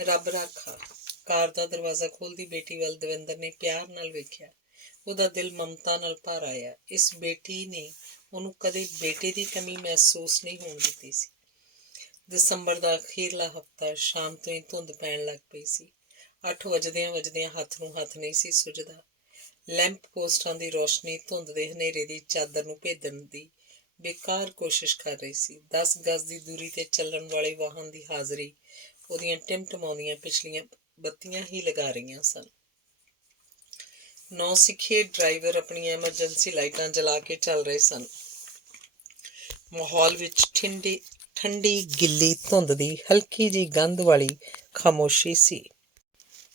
ਰੱਬ ਰਾਖਾ। ਕਾਰ ਦਾ ਦਰਵਾਜ਼ਾ ਖੋਲ੍ਹਦੀ ਬੇਟੀ ਵੱਲ ਦਵਿੰਦਰ ਨੇ ਪਿਆਰ ਨਾਲ ਵੇਖਿਆ। ਉਹਦਾ ਦਿਲ ਮਮਤਾ ਨਾਲ ਭਰ ਆਇਆ। ਇਸ ਬੇਟੀ ਨੇ ਉਹਨੂੰ ਕਦੇ ਬੇਟੇ ਦੀ ਕਮੀ ਮਹਿਸੂਸ ਨਹੀਂ ਹੋਣ ਦਿੱਤੀ ਸੀ। ਦਸੰਬਰ ਦਾ ਅਖੀਰਲਾ ਹਫ਼ਤਾ। ਸ਼ਾਮ ਤੋਂ ਹੀ ਧੁੰਦ ਪੈਣ ਲੱਗ ਪਈ ਸੀ। 8 ਵਜਦਿਆਂ ਹੱਥ ਨੂੰ ਹੱਥ ਨਹੀਂ ਸੀ ਸੁੱਝਦਾ। ਲੈਂਪ ਪੋਸਟਾਂ ਦੀ ਰੌਸ਼ਨੀ ਧੁੰਦ ਦੇ ਹਨੇਰੇ ਦੀ ਚਾਦਰ ਨੂੰ ਭੇਦਣ ਦੀ ਬੇਕਾਰ ਕੋਸ਼ਿਸ਼ ਕਰ ਰਹੀ ਸੀ। 10 ਗਜ਼ ਦੀ ਦੂਰੀ ਤੇ ਚੱਲਣ ਵਾਲੇ ਵਾਹਨ ਦੀ ਹਾਜ਼ਰੀ ਉਹਦੀਆਂ ਟਿਮਟਮਾਉਂਦੀਆਂ ਪਿਛਲੀਆਂ ਬੱਤੀਆਂ ਹੀ ਲਗਾ ਰਹੀਆਂ ਸਨ। ਨੌਸਿੱਖੇ ਡਰਾਈਵਰ ਆਪਣੀਆਂ ਐਮਰਜੈਂਸੀ ਲਾਈਟਾਂ ਜਲਾ ਕੇ ਚੱਲ ਰਹੇ ਸਨ। ਮਾਹੌਲ ਵਿੱਚ ਠੰਡੀ ਗਿੱਲੀ ਧੁੰਦ ਦੀ ਹਲਕੀ ਜਿਹੀ ਗੰਧ ਵਾਲੀ ਖਾਮੋਸ਼ੀ ਸੀ।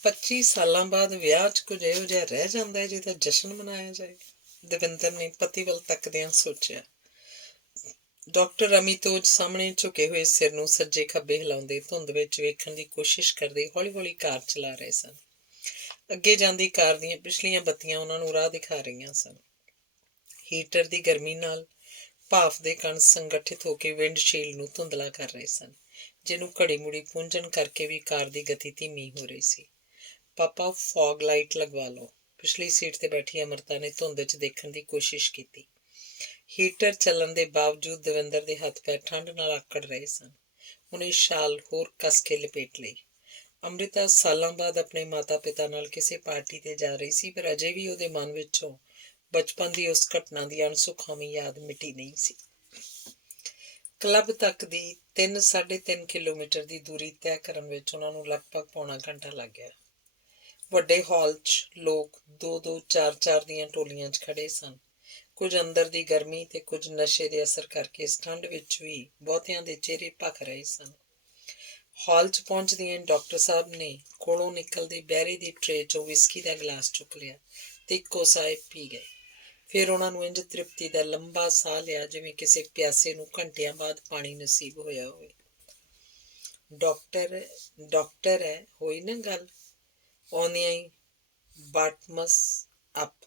25 ਸਾਲਾਂ ਬਾਅਦ ਵਿਆਹ 'ਚ ਕੁਝ ਇਹੋ ਜਿਹਾ ਰਹਿ ਜਾਂਦਾ ਹੈ ਜਿਹਦਾ ਜਸ਼ਨ ਮਨਾਇਆ ਜਾਏ, ਦਵਿੰਦਰ ਨੇ ਪਤੀ ਵੱਲ ਤੱਕਦਿਆਂ ਸੋਚਿਆ। ਡਾਕਟਰ ਅਮਿਤੋਜ ਸਾਹਮਣੇ ਝੁਕੇ ਹੋਏ ਸਿਰ ਨੂੰ ਸੱਜੇ ਖੱਬੇ ਹਿਲਾਉਂਦੇ ਧੁੰਦ ਵਿੱਚ ਵੇਖਣ ਦੀ ਕੋਸ਼ਿਸ਼ ਕਰਦੇ ਹੌਲੀ ਹੌਲੀ ਕਾਰ ਚਲਾ ਰਹੇ ਸਨ। ਅੱਗੇ ਜਾਂਦੀ ਕਾਰ ਦੀਆਂ ਪਿਛਲੀਆਂ ਬੱਤੀਆਂ ਉਹਨਾਂ ਨੂੰ ਰਾਹ ਦਿਖਾ ਰਹੀਆਂ ਸਨ। ਹੀਟਰ ਦੀ ਗਰਮੀ ਨਾਲ ਭਾਫ਼ ਦੇ ਕਣ ਸੰਗਠਿਤ ਹੋ ਕੇ ਵਿੰਡਸ਼ੀਲਡ ਨੂੰ ਧੁੰਦਲਾ ਕਰ ਰਹੇ ਸਨ, ਜਿਹਨੂੰ ਘੜੀ ਮੁੜੀ ਪੂੰਝਣ ਕਰਕੇ ਵੀ ਕਾਰ ਦੀ ਗਤੀ ਧੀਮੀ ਹੋ ਰਹੀ ਸੀ। ਪਾਪਾ, ਫੌਗ ਲਾਈਟ ਲਗਵਾ ਲਓ। ਪਿਛਲੀ ਸੀਟ ਤੇ ਬੈਠੀ ਅੰਮ੍ਰਿਤਾ ਨੇ ਧੁੰਦ 'ਚ ਦੇਖਣ ਦੀ ਕੋਸ਼ਿਸ਼ ਕੀਤੀ। ਹੀਟਰ ਚੱਲਣ ਦੇ ਬਾਵਜੂਦ ਦਵਿੰਦਰ ਦੇ ਹੱਥ ਪੈਰ ਠੰਡ ਨਾਲ ਆਕੜ ਰਹੇ ਸਨ। ਉਹਨੇ ਸ਼ਾਲ ਹੋਰ ਕੱਸ ਕੇ ਲਪੇਟ ਲਈ। ਅੰਮ੍ਰਿਤਾ ਸਾਲਾਂ ਬਾਅਦ ਆਪਣੇ ਮਾਤਾ ਪਿਤਾ ਨਾਲ ਕਿਸੇ ਪਾਰਟੀ ਤੇ ਜਾ ਰਹੀ ਸੀ, ਪਰ ਅਜੇ ਵੀ ਉਹਦੇ ਮਨ ਵਿੱਚੋਂ ਬਚਪਨ ਦੀ ਉਸ ਘਟਨਾ ਦੀ ਅਣਸੁਖਾਵੀਂ ਯਾਦ ਮਿਟੀ ਨਹੀਂ ਸੀ। ਕਲੱਬ ਤੱਕ ਦੀ 3-3.5 ਕਿਲੋਮੀਟਰ ਦੀ ਦੂਰੀ ਤੈਅ ਕਰਨ ਵਿੱਚ ਉਹਨਾਂ ਨੂੰ ਲਗਭਗ ਪੌਣਾ ਘੰਟਾ ਲੱਗ ਗਿਆ। ਵੱਡੇ ਹਾਲ 'ਚ ਲੋਕ 2-2, 4-4 ਦੀਆਂ ਟੋਲੀਆਂ 'ਚ ਖੜੇ ਸਨ। ਕੁਝ ਅੰਦਰ ਦੀ ਗਰਮੀ ਤੇ ਕੁਝ ਨਸ਼ੇ ਦੇ ਅਸਰ ਕਰਕੇ ਇਸ ਠੰਡ ਵਿੱਚ ਵੀ ਬਹੁਤਿਆਂ ਦੇ ਚਿਹਰੇ ਭਖ ਰਹੇ ਸਨ। ਹਾਲ 'ਚ ਪਹੁੰਚਦਿਆਂ ਡਾਕਟਰ ਸਾਹਿਬ ਨੇ ਕੋਲੋਂ ਨਿਕਲਦੀ ਬਹਿਰੇ ਦੀ ਟਰੇ 'ਚੋਂ ਵਿਸਕੀ ਦਾ ਗਲਾਸ ਚੁੱਕ ਲਿਆ ਤੇ ਇੱਕੋ ਸਾਹ ਪੀ ਗਏ। ਫਿਰ ਉਹਨਾਂ ਨੂੰ ਇੰਝ ਤ੍ਰਿਪਤੀ ਦਾ ਲੰਬਾ ਸਾਹ ਲਿਆ ਜਿਵੇਂ ਕਿਸੇ ਪਿਆਸੇ ਨੂੰ ਘੰਟਿਆਂ ਬਾਅਦ ਪਾਣੀ ਨਸੀਬ ਹੋਇਆ ਹੋਵੇ। ਡਾਕਟਰ ਹੈ, ਹੋਈ ਨਾ ਗੱਲ? ਆਉਂਦਿਆਂ ਹੀ ਬਾਟਮਸ ਅਪ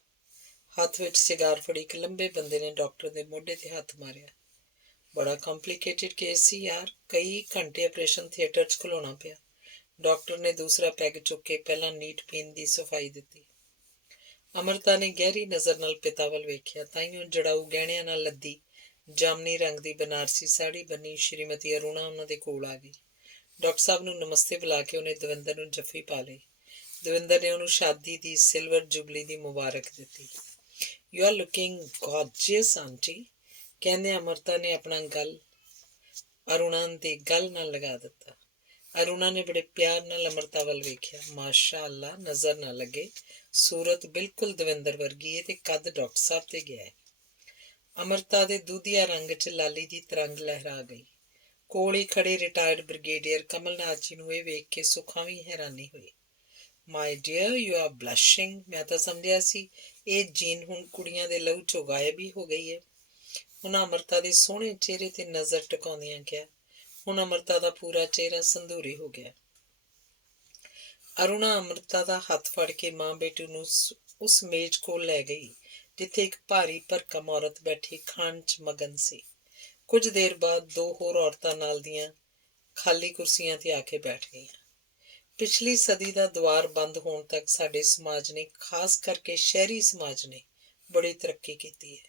ਹੱਥ ਵਿੱਚ ਸਿਗਾਰ ਫੜੀ ਇੱਕ ਲੰਬੇ ਬੰਦੇ ਨੇ ਡਾਕਟਰ ਦੇ ਮੋਢੇ ਤੇ ਹੱਥ ਮਾਰਿਆ। ਬੜਾ ਕੰਪਲੀਕੇਟਿਡ ਕੇਸ ਸੀ ਯਾਰ, ਕਈ ਘੰਟੇ ਆਪਰੇਸ਼ਨ ਥੀਏਟਰ 'ਚ ਖਲੋਣਾ ਪਿਆ। ਡਾਕਟਰ ਨੇ ਦੂਸਰਾ ਪੈਗ ਚੁੱਕ ਕੇ ਪਹਿਲਾਂ ਨੀਟ ਪੀਣ ਦੀ ਸਫਾਈ ਦਿੱਤੀ। ਅਮਰਤਾ ਨੇ ਗਹਿਰੀ ਨਜ਼ਰ ਨਾਲ ਪਿਤਾ ਵੱਲ ਵੇਖਿਆ। ਤਾਈਓ ਜੜਾਊ ਗਹਿਣਿਆਂ ਨਾਲ ਲੱਦੀ ਜਾਮਨੀ ਰੰਗ ਦੀ ਬਨਾਰਸੀ ਸਾੜੀ ਬੰਨੀ ਸ਼੍ਰੀਮਤੀ ਅਰੁਣਾ ਉਹਨਾਂ ਦੇ ਕੋਲ ਆ ਗਈ। ਡਾਕਟਰ ਸਾਹਿਬ ਨੂੰ ਨਮਸਤੇ ਬੁਲਾ ਕੇ ਉਹਨੇ ਦਵਿੰਦਰ ਨੂੰ ਜੱਫੀ ਪਾ ਲਈ। ਦਵਿੰਦਰ ਨੇ ਉਹਨੂੰ ਸ਼ਾਦੀ ਦੀ ਸਿਲਵਰ ਜੁਬਲੀ ਦੀ ਮੁਬਾਰਕ ਦਿੱਤੀ। ਯੂ ਆਰ ਲੁਕਿੰਗ ਗੌਰਜੀਅਸ ਆਂਟੀ, ਕਹਿੰਦੇ ਅਮਰਤਾ ਨੇ ਆਪਣਾ ਗਲ ਅਰੁਣਾ ਦੀ ਗੱਲ ਨਾਲ ਲਗਾ ਦਿੱਤਾ। ਅਰੁਣਾ ਨੇ ਬੜੇ ਪਿਆਰ ਨਾਲ ਅਮਰਤਾ ਵੱਲ ਵੇਖਿਆ। ਮਾਸ਼ਾ ਅੱਲਾ, ਨਜ਼ਰ ਨਾ ਲੱਗੇ, ਸੂਰਤ ਬਿਲਕੁਲ ਦਵਿੰਦਰ ਵਰਗੀ ਹੈ ਤੇ ਕੱਦ ਡਾਕਟਰ ਸਾਹਿਬ ਤੇ ਗਿਆ ਹੈ। ਅਮਰਤਾ ਦੇ ਦੁਧੀਆ ਰੰਗ 'ਚ ਲਾਲੀ ਦੀ ਤਰੰਗ ਲਹਿਰਾ ਗਈ। ਕੋਲ ਹੀ ਖੜੇ ਰਿਟਾਇਰਡ ਬ੍ਰਿਗੇਡੀਅਰ ਕਮਲਨਾਥ ਜੀ ਨੂੰ ਇਹ ਵੇਖ ਕੇ ਸੁੱਖਾਂ ਵੀ ਹੈਰਾਨੀ ਹੋਈ। My dear, you are blushing. ਮੈਂ ਤਾਂ ਸਮਝਿਆ ਸੀ ਇਹ ਜੀਨ ਹੁਣ ਕੁੜੀਆਂ ਦੇ ਲਹੂ 'ਚੋਂ ਗਾਇਬ ਹੀ ਹੋ ਗਈ ਹੈ। ਉਹਨਾਂ ਅਮਰਤਾ ਦੇ ਸੋਹਣੇ ਚਿਹਰੇ ਤੇ ਨਜ਼ਰ ਟਿਕਾਉਂਦਿਆਂ ਕਿਹਾ। ਹੁਣ ਅਮਰਤਾ ਦਾ ਪੂਰਾ ਚਿਹਰਾ ਸੰਧੂਰੀ ਹੋ ਗਿਆ। ਅਰੁਣਾ ਅਮਰਤਾ ਦਾ ਹੱਥ ਫੜ ਕੇ ਮਾਂ ਬੇਟੇ ਨੂੰ ਉਸ ਮੇਜ਼ ਕੋਲ ਲੈ ਗਈ ਜਿੱਥੇ ਇੱਕ ਭਾਰੀ ਭਰਕਮ ਔਰਤ ਬੈਠੀ ਖਾਣ 'ਚ ਮਗਨ ਸੀ। ਕੁਝ ਦੇਰ ਬਾਅਦ ਦੋ ਹੋਰ ਔਰਤਾਂ ਨਾਲ ਦੀਆਂ ਖਾਲੀ ਕੁਰਸੀਆਂ ਤੇ ਆ ਕੇ ਬੈਠ ਗਈਆਂ। ਪਿਛਲੀ ਸਦੀ ਦਾ ਦੁਆਰ ਬੰਦ ਹੋਣ ਤੱਕ ਸਾਡੇ ਸਮਾਜ ਨੇ, ਖਾਸ ਕਰਕੇ ਸ਼ਹਿਰੀ ਸਮਾਜ ਨੇ, ਬੜੀ ਤਰੱਕੀ ਕੀਤੀ ਹੈ।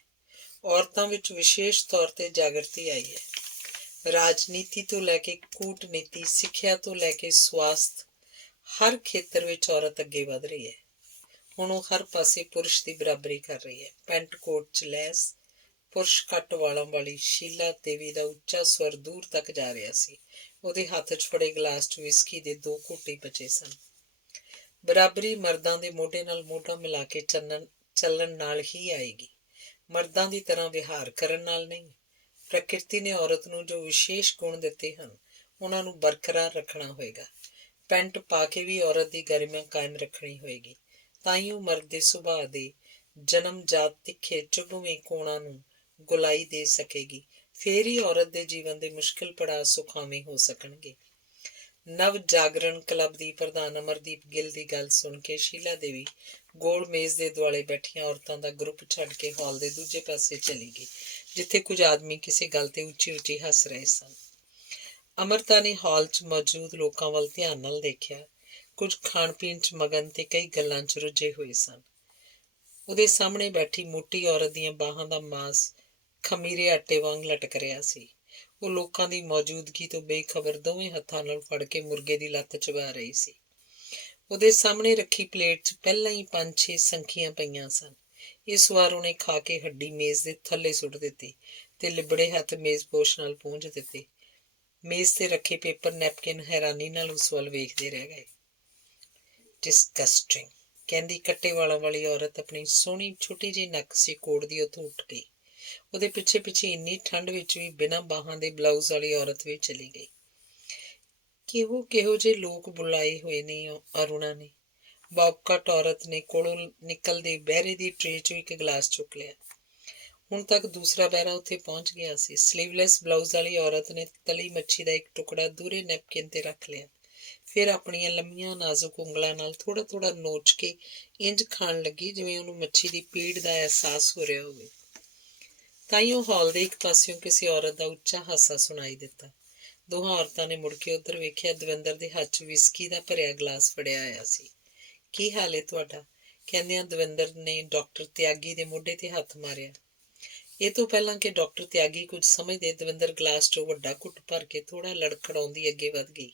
ਔਰਤਾਂ ਵਿੱਚ ਵਿਸ਼ੇਸ਼ ਤੌਰ ਤੇ ਜਾਗਰਤੀ ਆਈ ਹੈ। ਰਾਜਨੀਤੀ ਤੋਂ ਲੈ ਕੇ ਕੂਟਨੀਤੀ, ਸਿੱਖਿਆ ਤੋਂ ਲੈ ਕੇ ਸਵਾਸਥ, ਹਰ ਖੇਤਰ ਵਿੱਚ ਔਰਤ ਅੱਗੇ ਵਧ ਰਹੀ ਹੈ। ਹੁਣ ਉਹ ਹਰ ਪਾਸੇ ਪੁਰਸ਼ ਦੀ ਬਰਾਬਰੀ ਕਰ ਰਹੀ ਹੈ। ਪੈਂਟ ਕੋਟ 'ਚ ਲੈਸ, ਪੁਰਸ਼ ਕੱਟ ਵਾਲਾਂ ਵਾਲੀ ਸ਼ੀਲਾ ਦੇਵੀ ਦਾ ਉੱਚਾ ਸਵਰ ਦੂਰ ਤੱਕ ਜਾ ਰਿਹਾ ਸੀ। ਉਹਦੇ ਹੱਥ 'ਚ ਫੜੇ ਗਲਾਸ 'ਚ ਵਿਸਕੀ ਦੇ 2 ਘੁੱਟ ਹੀ ਬਚੇ ਸਨ। ਬਰਾਬਰੀ ਮਰਦਾਂ ਦੇ ਮੋਢੇ ਨਾਲ ਮੋਢਾ ਮਿਲਾ ਕੇ ਚੱਲਣ ਨਾਲ ਹੀ ਆਏਗੀ, ਮਰਦਾਂ ਦੀ ਤਰ੍ਹਾਂ ਵਿਹਾਰ ਕਰਨ ਨਾਲ ਨਹੀਂ। ਪ੍ਰਕਿਰਤੀ ਨੇ ਔਰਤ ਨੂੰ ਜੋ ਵਿਸ਼ੇਸ਼ ਗੁਣ ਦਿੱਤੇ ਹਨ, ਉਹਨਾਂ ਨੂੰ ਬਰਕਰਾਰ ਰੱਖਣਾ ਹੋਏਗਾ। ਪੈਂਟ ਪਾ ਕੇ ਵੀ ਔਰਤ ਦੀ ਗਰਿਮਾ ਕਾਇਮ ਰੱਖਣੀ ਹੋਏਗੀ। ਤਾਂ ਹੀ ਉਹ ਮਰਦ ਦੇ ਸੁਭਾਅ ਦੇ ਜਨਮਜਾਤ ਤਿੱਖੇ ਚੁਭਵੇਂ ਕੋਣਾਂ ਨੂੰ ਗੁਲਾਈ ਦੇ ਸਕੇਗੀ। ਫੇਰ ਹੀ ਔਰਤ ਦੇ ਜੀਵਨ ਦੇ ਮੁਸ਼ਕਿਲ ਪੜਾਅ ਸੁਖਾਵੇਂ ਹੋ ਸਕਣਗੇ। ਨਵ ਜਾਗਰਣ ਕਲੱਬ ਦੀ ਪ੍ਰਧਾਨ ਅਮਰਦੀਪ ਗਿੱਲ ਦੀ ਗੱਲ ਸੁਣ ਕੇ ਸ਼ੀਲਾ ਦੇਵੀ ਗੋਲ ਮੇਜ਼ ਦੇ ਦੁਆਲੇ ਬੈਠੀਆਂ ਔਰਤਾਂ ਦਾ ਗਰੁੱਪ ਛੱਡ ਕੇ ਹਾਲ ਦੇ ਦੂਜੇ ਪਾਸੇ ਚਲੀ ਗਈ, ਜਿੱਥੇ ਕੁਝ ਆਦਮੀ ਕਿਸੇ ਗੱਲ ਤੇ ਉੱਚੀ ਉੱਚੀ ਹੱਸ ਰਹੇ ਸਨ। ਅਮਰਤਾ ਨੇ ਹਾਲ 'ਚ ਮੌਜੂਦ ਲੋਕਾਂ ਵੱਲ ਧਿਆਨ ਨਾਲ ਦੇਖਿਆ। ਕੁਝ ਖਾਣ ਪੀਣ 'ਚ ਮਗਨ ਤੇ ਕਈ ਗੱਲਾਂ 'ਚ ਰੁੱਝੇ ਹੋਏ ਸਨ। ਉਹਦੇ ਸਾਹਮਣੇ ਬੈਠੀ ਮੋਟੀ ਔਰਤ ਦੀਆਂ ਬਾਹਾਂ ਦਾ ਮਾਸ ਖਮੀਰੇ ਆਟੇ ਵਾਂਗ ਲਟਕ ਰਿਹਾ ਸੀ। ਉਹ ਲੋਕਾਂ ਦੀ ਮੌਜੂਦਗੀ ਤੋਂ ਬੇਖਬਰ ਦੋਵੇਂ ਹੱਥਾਂ ਨਾਲ ਫੜ ਕੇ ਮੁਰਗੇ ਦੀ ਲੱਤ ਚਬਾ ਰਹੀ ਸੀ। ਉਹਦੇ ਸਾਹਮਣੇ ਰੱਖੀ ਪਲੇਟ 'ਚ ਪਹਿਲਾਂ ਹੀ 5-6 ਸੰਖੀਆਂ ਪਈਆਂ ਸਨ। ਇਸ ਵਾਰ ਉਹਨੇ ਖਾ ਕੇ ਹੱਡੀ ਮੇਜ਼ ਦੇ ਥੱਲੇ ਸੁੱਟ ਦਿੱਤੀ ਤੇ ਲਿਬੜੇ ਹੱਥ ਮੇਜ਼ਪੋਸ਼ ਨਾਲ ਪੂੰਝ ਦਿੱਤੇ। ਮੇਜ਼ ਤੇ ਰੱਖੇ ਪੇਪਰ ਨੈਪਕਿਨ ਹੈਰਾਨੀ ਨਾਲ ਉਸ ਵੱਲ ਵੇਖਦੇ ਰਹਿ ਗਏ। ਡਿਸਗਸਟਿੰਗ, ਕਹਿੰਦੀ ਕੱਟੇ ਵਾਲਾਂ ਵਾਲੀ ਔਰਤ ਆਪਣੀ ਸੋਹਣੀ ਛੋਟੀ ਜਿਹੀ ਨੱਕ ਕੋੜਦੀ ਉੱਥੋਂ ਉੱਠ ਗਈ। ਉਹਦੇ ਪਿੱਛੇ ਪਿੱਛੇ ਇੰਨੀ ਠੰਡ ਵਿੱਚ ਵੀ ਬਿਨਾਂ ਬਾਹਾਂ ਦੇ ਬਲਾਊਜ਼ ਵਾਲੀ ਔਰਤ ਵੀ ਚਲੀ ਗਈ। ਕਿਹੋ ਜਿਹੇ ਲੋਕ ਬੁਲਾਏ ਹੋਏ ਨੇ, ਅਰੁਣਾ ਨੇ। ਬਾਬਕਟ ਔਰਤ ਨੇ ਕੋਲੋਂ ਨਿਕਲਦੇ ਬਹਿਰੇ ਦੀ ਟਰੇ 'ਚੋਂ ਇੱਕ ਗਲਾਸ ਚੁੱਕ ਲਿਆ। ਹੁਣ ਤੱਕ ਦੂਸਰਾ ਬਹਿਰਾ ਉੱਥੇ ਪਹੁੰਚ ਗਿਆ ਸੀ। ਸਲੀਵਲੈਸ ਬਲਾਊਜ਼ ਵਾਲੀ ਔਰਤ ਨੇ ਤਲੀ ਮੱਛੀ ਦਾ ਇੱਕ ਟੁਕੜਾ ਦੂਰੇ ਨੈਪਕਿਨ ਤੇ ਰੱਖ ਲਿਆ। ਫਿਰ ਆਪਣੀਆਂ ਲੰਮੀਆਂ ਨਾਜ਼ੁਕ ਉਂਗਲਾਂ ਨਾਲ ਥੋੜਾ ਥੋੜਾ ਨੋਚ ਕੇ ਇੰਝ ਖਾਣ ਲੱਗੀ ਜਿਵੇਂ ਉਹਨੂੰ ਮੱਛੀ ਦੀ ਪੀੜ ਦਾ ਅਹਿਸਾਸ ਹੋ ਰਿਹਾ ਹੋਵੇ। ਤਾਈਓ ਹਾਲ ਦੇ ਇੱਕ ਪਾਸਿਓਂ ਕਿਸੇ ਔਰਤ ਦਾ ਉੱਚਾ ਹਾਸਾ ਸੁਣਾਈ ਦਿੱਤਾ। ਦੋਹਾਂ ਔਰਤਾਂ ਨੇ ਮੁੜ ਕੇ ਉੱਧਰ ਵੇਖਿਆ। ਦਵਿੰਦਰ ਦੇ ਹੱਥ 'ਚ ਵਿਸਕੀ ਦਾ ਭਰਿਆ ਗਲਾਸ ਫੜਿਆ ਆਇਆ ਸੀ। ਕੀ ਹਾਲ ਏ ਤੁਹਾਡਾ? ਕਹਿੰਦਿਆਂ ਦਵਿੰਦਰ ਨੇ ਡਾਕਟਰ ਤਿਆਗੀ ਦੇ ਮੋਢੇ ਤੇ ਹੱਥ ਮਾਰਿਆ। ਇਹ ਤੋਂ ਪਹਿਲਾਂ ਕਿ ਡਾਕਟਰ ਤਿਆਗੀ ਕੁਝ ਸਮਝਦੇ, ਦਵਿੰਦਰ ਗਲਾਸ 'ਚੋਂ ਵੱਡਾ ਘੁੱਟ ਭਰ ਕੇ ਥੋੜਾ ਲੜਖੜਾਉਂਦੀ ਅੱਗੇ ਵਧ ਗਈ।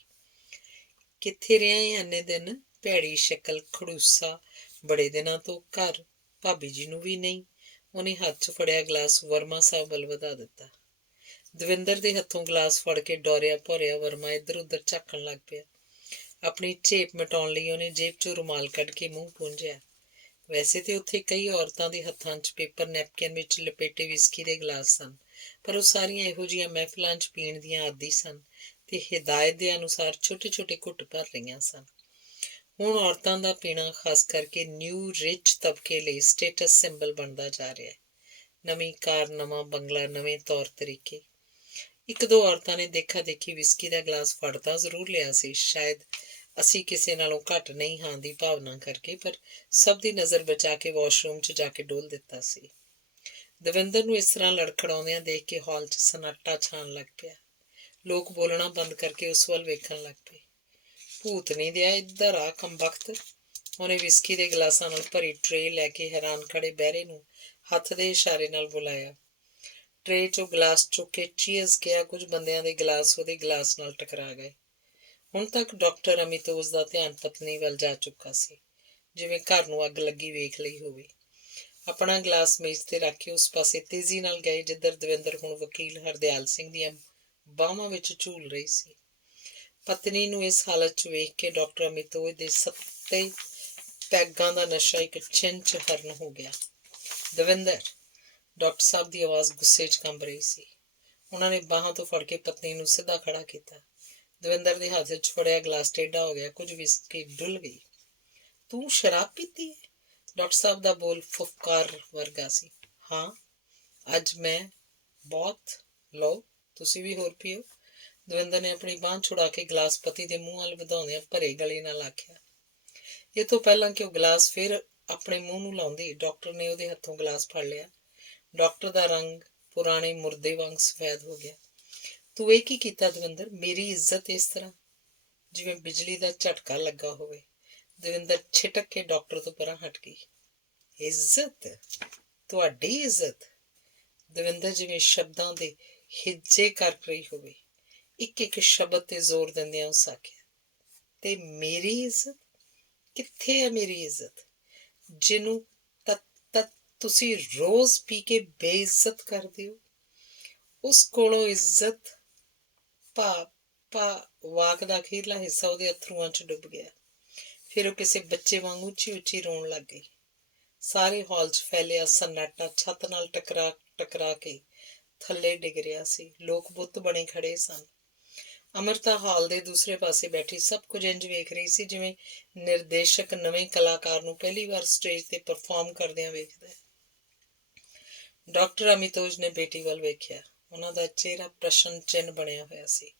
ਕਿੱਥੇ ਰਿਹਾ ਏ ਇੰਨੇ ਦਿਨ? ਭੈੜੀ ਸ਼ਕਲ, ਖੜੂਸਾ, ਬੜੇ ਦਿਨਾਂ ਤੋਂ ਘਰ, ਭਾਬੀ ਜੀ ਨੂੰ ਵੀ ਨਹੀਂ। ਉਹਨੇ ਹੱਥ 'ਚ ਫੜਿਆ ਗਲਾਸ ਵਰਮਾ ਸਾਹਿਬ ਵੱਲ ਵਧਾ ਦਿੱਤਾ। ਦਵਿੰਦਰ ਦੇ ਹੱਥੋਂ ਗਲਾਸ ਫੜ ਕੇ ਡੋਰਿਆ ਭੋਰਿਆ ਵਰਮਾ ਇੱਧਰ ਉੱਧਰ ਝਾਕਣ ਲੱਗ ਪਿਆ। ਆਪਣੀ ਝੇਪ ਮਿਟਾਉਣ ਲਈ ਉਹਨੇ ਜੇਬ 'ਚੋਂ ਰੁਮਾਲ ਕੱਢ ਕੇ ਮੂੰਹ ਪੂੰਝਿਆ। ਵੈਸੇ ਤੇ ਉੱਥੇ ਕਈ ਔਰਤਾਂ ਦੇ ਹੱਥਾਂ 'ਚ ਪੇਪਰ ਨੈਪਕਿਨ ਵਿੱਚ ਲਪੇਟੇ ਵਿਸਕੀ ਦੇ ਗਲਾਸ ਸਨ, ਪਰ ਉਹ ਸਾਰੀਆਂ ਇਹੋ ਜਿਹੀਆਂ ਮਹਿਫਲਾਂ 'ਚ ਪੀਣ ਦੀਆਂ ਆਦੀ ਸਨ ਤੇ ਹਿਦਾਇਤ ਦੇ ਅਨੁਸਾਰ ਛੋਟੇ-ਛੋਟੇ ਘੁੱਟ ਭਰ ਰਹੀਆਂ ਸਨ। ਹੁਣ ਔਰਤਾਂ ਦਾ ਪੀਣਾ ਖਾਸ ਕਰਕੇ ਨਿਊ ਰਿਚ ਤਬਕੇ ਲਈ ਸਟੇਟਸ ਸਿੰਬਲ ਬਣਦਾ ਜਾ ਰਿਹਾ ਹੈ। ਨਵੀਂ ਕਾਰ, ਨਵਾਂ ਬੰਗਲਾ, ਨਵੇਂ ਤੌਰ ਤਰੀਕੇ। ਇੱਕ ਦੋ ਔਰਤਾਂ ਨੇ ਦੇਖਾ ਦੇਖੀ ਵਿਸਕੀ ਦਾ ਗਲਾਸ ਫੜ ਤਾਂ ਜ਼ਰੂਰ ਲਿਆ ਸੀ, ਸ਼ਾਇਦ ਅਸੀਂ ਕਿਸੇ ਨਾਲੋਂ ਘੱਟ ਨਹੀਂ ਹਾਂ ਦੀ ਭਾਵਨਾ ਕਰਕੇ, ਪਰ ਸਭ ਦੀ ਨਜ਼ਰ ਬਚਾ ਕੇ ਵਾਸ਼ਰੂਮ 'ਚ ਜਾ ਕੇ ਡੋਲ ਦਿੱਤਾ ਸੀ। ਦਵਿੰਦਰ ਨੂੰ ਇਸ ਤਰ੍ਹਾਂ ਲੜਖੜਾਉਂਦਿਆਂ ਦੇਖ ਕੇ ਹਾਲ 'ਚ ਸਨਾਟਾ ਛਾਣ ਲੱਗ ਪਿਆ। ਲੋਕ ਬੋਲਣਾ ਬੰਦ ਕਰਕੇ ਉਸ ਵੱਲ ਵੇਖਣ ਲੱਗ ਪਏ। ਭੂਤ ਨਹੀਂ ਦਿਆ, ਇੱਧਰ ਆ ਕੰਬਖਤ। ਉਹਨੇ ਵਿਸਕੀ ਦੇ ਗਲਾਸਾਂ ਨਾਲ ਭਰੀ ਟਰੇ ਲੈ ਕੇ ਹੈਰਾਨ ਖੜੇ ਬਹਿਰੇ ਨੂੰ ਹੱਥ ਦੇ ਇਸ਼ਾਰੇ ਨਾਲ ਬੁਲਾਇਆ। ਟਰੇ 'ਚੋਂ ਗਲਾਸ ਚੁੱਕ ਕੇ ਚੀਅਰਸ ਕਿਹਾ। ਕੁਝ ਬੰਦਿਆਂ ਦੇ ਗਲਾਸ ਉਹਦੇ ਗਲਾਸ ਨਾਲ ਟਕਰਾ ਗਏ। ਹੁਣ ਤੱਕ ਡਾਕਟਰ ਅਮਿਤੋਜ ਦਾ ਧਿਆਨ ਪਤਨੀ ਵੱਲ ਜਾ ਚੁੱਕਾ ਸੀ, ਜਿਵੇਂ ਘਰ ਨੂੰ ਅੱਗ ਲੱਗੀ ਵੇਖ ਲਈ ਹੋਵੇ। ਆਪਣਾ ਗਲਾਸ ਮੇਜ਼ ਤੇ ਰੱਖ ਕੇ ਉਸ ਪਾਸੇ ਤੇਜ਼ੀ ਨਾਲ ਗਏ ਜਿੱਧਰ ਦਵਿੰਦਰ ਹੁਣ ਵਕੀਲ ਹਰਦਿਆਲ ਸਿੰਘ ਦੀਆਂ ਬਾਹਾਂ ਵਿੱਚ ਝੂਲ ਰਹੀ ਸੀ। ਪਤਨੀ ਨੂੰ ਇਸ ਹਾਲਤ 'ਚ ਵੇਖ ਕੇ ਡਾਕਟਰ ਅਮਿਤੋਜ ਦੇ ਸੱਤੇ ਪੈਗਾਂ ਦਾ ਨਸ਼ਾ ਇੱਕ ਛਿੰਨ 'ਚ ਹਰਨ ਹੋ ਗਿਆ। ਦਵਿੰਦਰ! ਡਾਕਟਰ ਸਾਹਿਬ ਦੀ ਆਵਾਜ਼ ਗੁੱਸੇ 'ਚ ਕੰਬ ਰਹੀ ਸੀ। ਉਹਨਾਂ ਨੇ ਬਾਹਾਂ ਤੋਂ ਫੜ ਕੇ ਪਤਨੀ ਨੂੰ ਸਿੱਧਾ ਖੜਾ ਕੀਤਾ। ਦਵਿੰਦਰ ਦੇ ਹੱਥ 'ਚ ਫੜਿਆ ਗਲਾਸ ਟੇਢਾ ਹੋ ਗਿਆ। ਕੁਝ ਵਿਸਕੀ ਡੁੱਲ ਗਈ। ਤੂੰ ਸ਼ਰਾਬ ਪੀਤੀ ਹੈ? ਡਾਕਟਰ ਸਾਹਿਬ ਦਾ ਬੋਲ ਫੁਫਕਾਰ ਵਰਗਾ ਸੀ। ਹਾਂ, ਅੱਜ ਮੈਂ ਬਹੁਤ। ਲਓ, ਤੁਸੀਂ ਵੀ ਹੋਰ ਪੀਓ। ਦਵਿੰਦਰ ਨੇ ਆਪਣੀ ਬਾਂਹ ਛੁਡਾ ਕੇ ਗਲਾਸ ਪਤੀ ਦੇ ਮੂੰਹ ਵੱਲ ਵਧਾਉਂਦਿਆਂ ਭਰੇ ਗਲੇ ਨਾਲ ਆਖਿਆ। ਇਹ ਤੋਂ ਪਹਿਲਾਂ ਕਿ ਉਹ ਗਲਾਸ ਫਿਰ ਆਪਣੇ ਮੂੰਹ ਨੂੰ ਲਾਉਂਦੀ, ਡਾਕਟਰ ਨੇ ਉਹਦੇ ਹੱਥੋਂ ਗਲਾਸ ਫੜ ਲਿਆ। ਡਾਕਟਰ ਦਾ ਰੰਗ ਪੁਰਾਣੇ ਮੁਰਦੇ ਵਾਂਗ ਸਫੈਦ ਹੋ ਗਿਆ। ਤੂੰ ਇਹ ਕੀ ਕੀਤਾ ਦਵਿੰਦਰ? ਮੇਰੀ ਇੱਜ਼ਤ ਇਸ ਤਰ੍ਹਾਂ? ਜਿਵੇਂ ਬਿਜਲੀ ਦਾ ਝਟਕਾ ਲੱਗਾ ਹੋਵੇ। ਦਵਿੰਦਰ ਛਿਟਕ ਕੇ ਡਾਕਟਰ ਤੋਂ ਪਰਾਂ ਹਟ ਗਈ। ਇੱਜ਼ਤ? ਤੁਹਾਡੀ ਇੱਜ਼ਤ? ਦਵਿੰਦਰ ਜਿਵੇਂ ਸ਼ਬਦਾਂ ਦੇ ਹਿੱਜੇ ਕਰ ਰਹੀ ਹੋਵੇ। ਇੱਕ ਇੱਕ ਸ਼ਬਦ ਤੇ ਜ਼ੋਰ ਦਿੰਦਿਆਂ ਉਸ ਆਖਿਆ, ਤੇ ਮੇਰੀ ਇੱਜ਼ਤ? ਕਿੱਥੇ ਹੈ ਮੇਰੀ ਇੱਜ਼ਤ, ਜਿਹਨੂੰ ਤੱਕ ਤੁਸੀਂ ਰੋਜ਼ ਪੀ ਕੇ ਬੇਇੱਜ਼ਤ ਕਰਦੇ ਹੋ? ਉਸ ਕੋਲੋਂ ਇੱਜ਼ਤ? ਵਾਕ ਦਾ ਅਖੀਰਲਾ ਹਿੱਸਾ ਉਹਦੇ ਅਥਰੂਆਂ 'ਚ ਡੁੱਬ ਗਿਆ। ਫਿਰ ਉਹ ਕਿਸੇ ਬੱਚੇ ਵਾਂਗ ਉੱਚੀ ਉੱਚੀ ਰੋਣ ਲੱਗ ਗਈ। ਸਾਰੇ ਹਾਲ 'ਚ ਫੈਲਿਆ ਸਨਾਟਾ ਛੱਤ ਨਾਲ ਟਕਰਾ ਕੇ ਥੱਲੇ ਡਿੱਗ ਰਿਹਾ ਸੀ। ਲੋਕ ਬੁੱਤ ਬਣੇ ਖੜੇ ਸਨ। ਅਮ੍ਰਿਤਾ ਹਾਲ ਦੇ ਦੂਸਰੇ ਪਾਸੇ ਬੈਠੀ ਸਭ ਕੁਝ ਇੰਝ ਵੇਖ ਰਹੀ ਸੀ ਜਿਵੇਂ ਨਿਰਦੇਸ਼ਕ ਨਵੇਂ ਕਲਾਕਾਰ ਨੂੰ ਪਹਿਲੀ ਵਾਰ ਸਟੇਜ ਤੇ ਪਰਫਾਰਮ ਕਰਦਿਆਂ ਵੇਖਦਾ ਹੈ। ਡਾਕਟਰ ਅਮਿਤੋਜ ਨੇ ਬੇਟੀ ਵੱਲ ਵੇਖਿਆ। ਉਹਨਾਂ ਦਾ ਚਿਹਰਾ ਪ੍ਰਸ਼ਨ ਚਿੰਨ੍ਹ ਬਣਿਆ ਹੋਇਆ ਸੀ।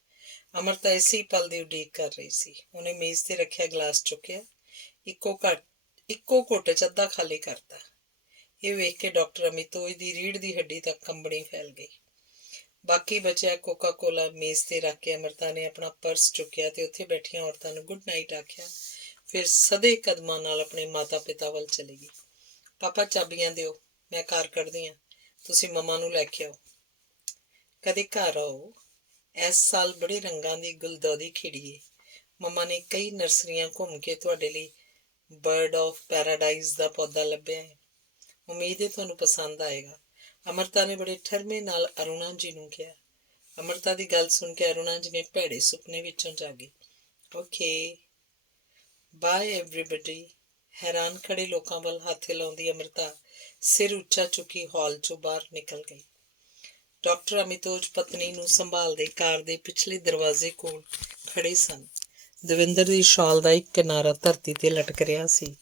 ਅਮ੍ਰਿਤਾ ਇਸੇ ਪਲ ਦੀ ਉਡੀਕ ਕਰ ਰਹੀ ਸੀ। ਉਹਨੇ ਮੇਜ਼ ਤੇ ਰੱਖਿਆ ਗਲਾਸ ਚੁੱਕਿਆ, ਇੱਕੋ ਘੁੱਟ 'ਚ ਅੱਧਾ ਖਾਲੀ ਕਰਤਾ। ਇਹ ਵੇਖ ਕੇ ਡਾਕਟਰ ਅਮਿਤੋਜ ਦੀ ਰੀੜ੍ਹ ਦੀ ਹੱਡੀ ਤੱਕ ਕੰਬਣੀ ਫੈਲ ਗਈ। ਬਾਕੀ ਬਚਿਆ ਕੋਕਾ ਕੋਲਾ ਮੇਜ਼ ਤੇ ਰੱਖ ਕੇ ਅਮ੍ਰਿਤਾ ਨੇ ਆਪਣਾ ਪਰਸ ਚੁੱਕਿਆ ਤੇ ਉੱਥੇ ਬੈਠੀਆਂ ਔਰਤਾਂ ਨੂੰ ਗੁੱਡ ਨਾਈਟ ਆਖਿਆ। ਫਿਰ ਸਦੇ ਕਦਮਾਂ ਨਾਲ ਆਪਣੇ ਮਾਤਾ ਪਿਤਾ ਵੱਲ ਚਲੀ ਗਈ। ਪਾਪਾ ਚਾਬੀਆਂ ਦਿਓ, ਮੈਂ ਕਾਰ ਕੱਢਦੀ ਹਾਂ। ਤੁਸੀਂ ਮੰਮਾ ਨੂੰ ਲੈ ਕੇ ਆਓ। ਕਦੇ ਘਰ ਆਓ। ਇਸ ਸਾਲ ਬੜੇ ਰੰਗਾਂ ਦੀ ਗੁਲਦੌਦੀ ਖਿੜੀ ਏ। ਮੰਮਾ ਨੇ ਕਈ ਨਰਸਰੀਆਂ ਘੁੰਮ ਕੇ ਤੁਹਾਡੇ ਲਈ ਬਰਡ ਆਫ ਪੈਰਾਡਾਈਜ਼ ਦਾ ਪੌਦਾ ਲੱਭਿਆ ਹੈ। ਉਮੀਦ ਹੈ ਤੁਹਾਨੂੰ ਪਸੰਦ ਆਏਗਾ। ਅਮ੍ਰਿਤਾ ਨੇ ਬੜੇ ਠਰਮੇ ਨਾਲ ਅਰੁਣਾ ਜੀ ਨੂੰ ਕਿਹਾ। ਅਮ੍ਰਿਤਾ ਦੀ ਗੱਲ ਸੁਣ ਕੇ ਅਰੁਣਾ ਜੀ ਨੇ ਭੈੜੇ ਸੁਪਨੇ ਵਿੱਚੋਂ ਜਾਗੀ। Okay bye everybody. ਹੈਰਾਨ ਖੜੇ ਲੋਕਾਂ ਵੱਲ ਹੱਥ ਹਿਲਾਉਂਦੀ ਅਮ੍ਰਿਤਾ ਸਿਰ ਉੱਚਾ ਚੁੱਕੀ ਹਾਲ 'ਚੋਂ ਬਾਹਰ ਨਿਕਲ ਗਈ। ਡਾਕਟਰ ਅਮਿਤੋਜ ਪਤਨੀ ਨੂੰ ਸੰਭਾਲਦੇ ਕਾਰ ਦੇ ਪਿਛਲੇ ਦਰਵਾਜ਼ੇ ਕੋਲ ਖੜੇ ਸਨ। ਦਵਿੰਦਰ ਦੀ ਸ਼ਾਲ ਦਾ ਇੱਕ ਕਿਨਾਰਾ ਧਰਤੀ ਤੇ ਲਟਕ ਰਿਹਾ ਸੀ।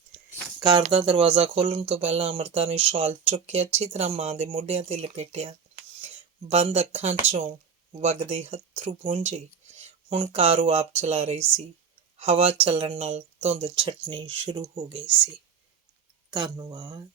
ਕਾਰ ਦਾ ਦਰਵਾਜ਼ਾ ਖੋਲ੍ਹਣ ਤੋਂ ਪਹਿਲਾਂ ਅਮ੍ਰਿਤਾ ਨੇ ਸ਼ਾਲ ਚੁੱਕ ਕੇ ਅੱਛੀ ਤਰ੍ਹਾਂ ਮਾਂ ਦੇ ਮੋਢਿਆਂ ਤੇ ਲਪੇਟਿਆ। ਬੰਦ ਅੱਖਾਂ 'ਚੋਂ ਵਗਦੇ ਅੱਥਰੂ ਪੂੰਝੇ। ਹੁਣ ਕਾਰ ਉਹ ਆਪ ਚਲਾ ਰਹੀ ਸੀ। ਹਵਾ ਚੱਲਣ ਨਾਲ ਧੁੰਦ ਛੱਟਣੀ ਸ਼ੁਰੂ ਹੋ ਗਈ ਸੀ। ਧੰਨਵਾਦ।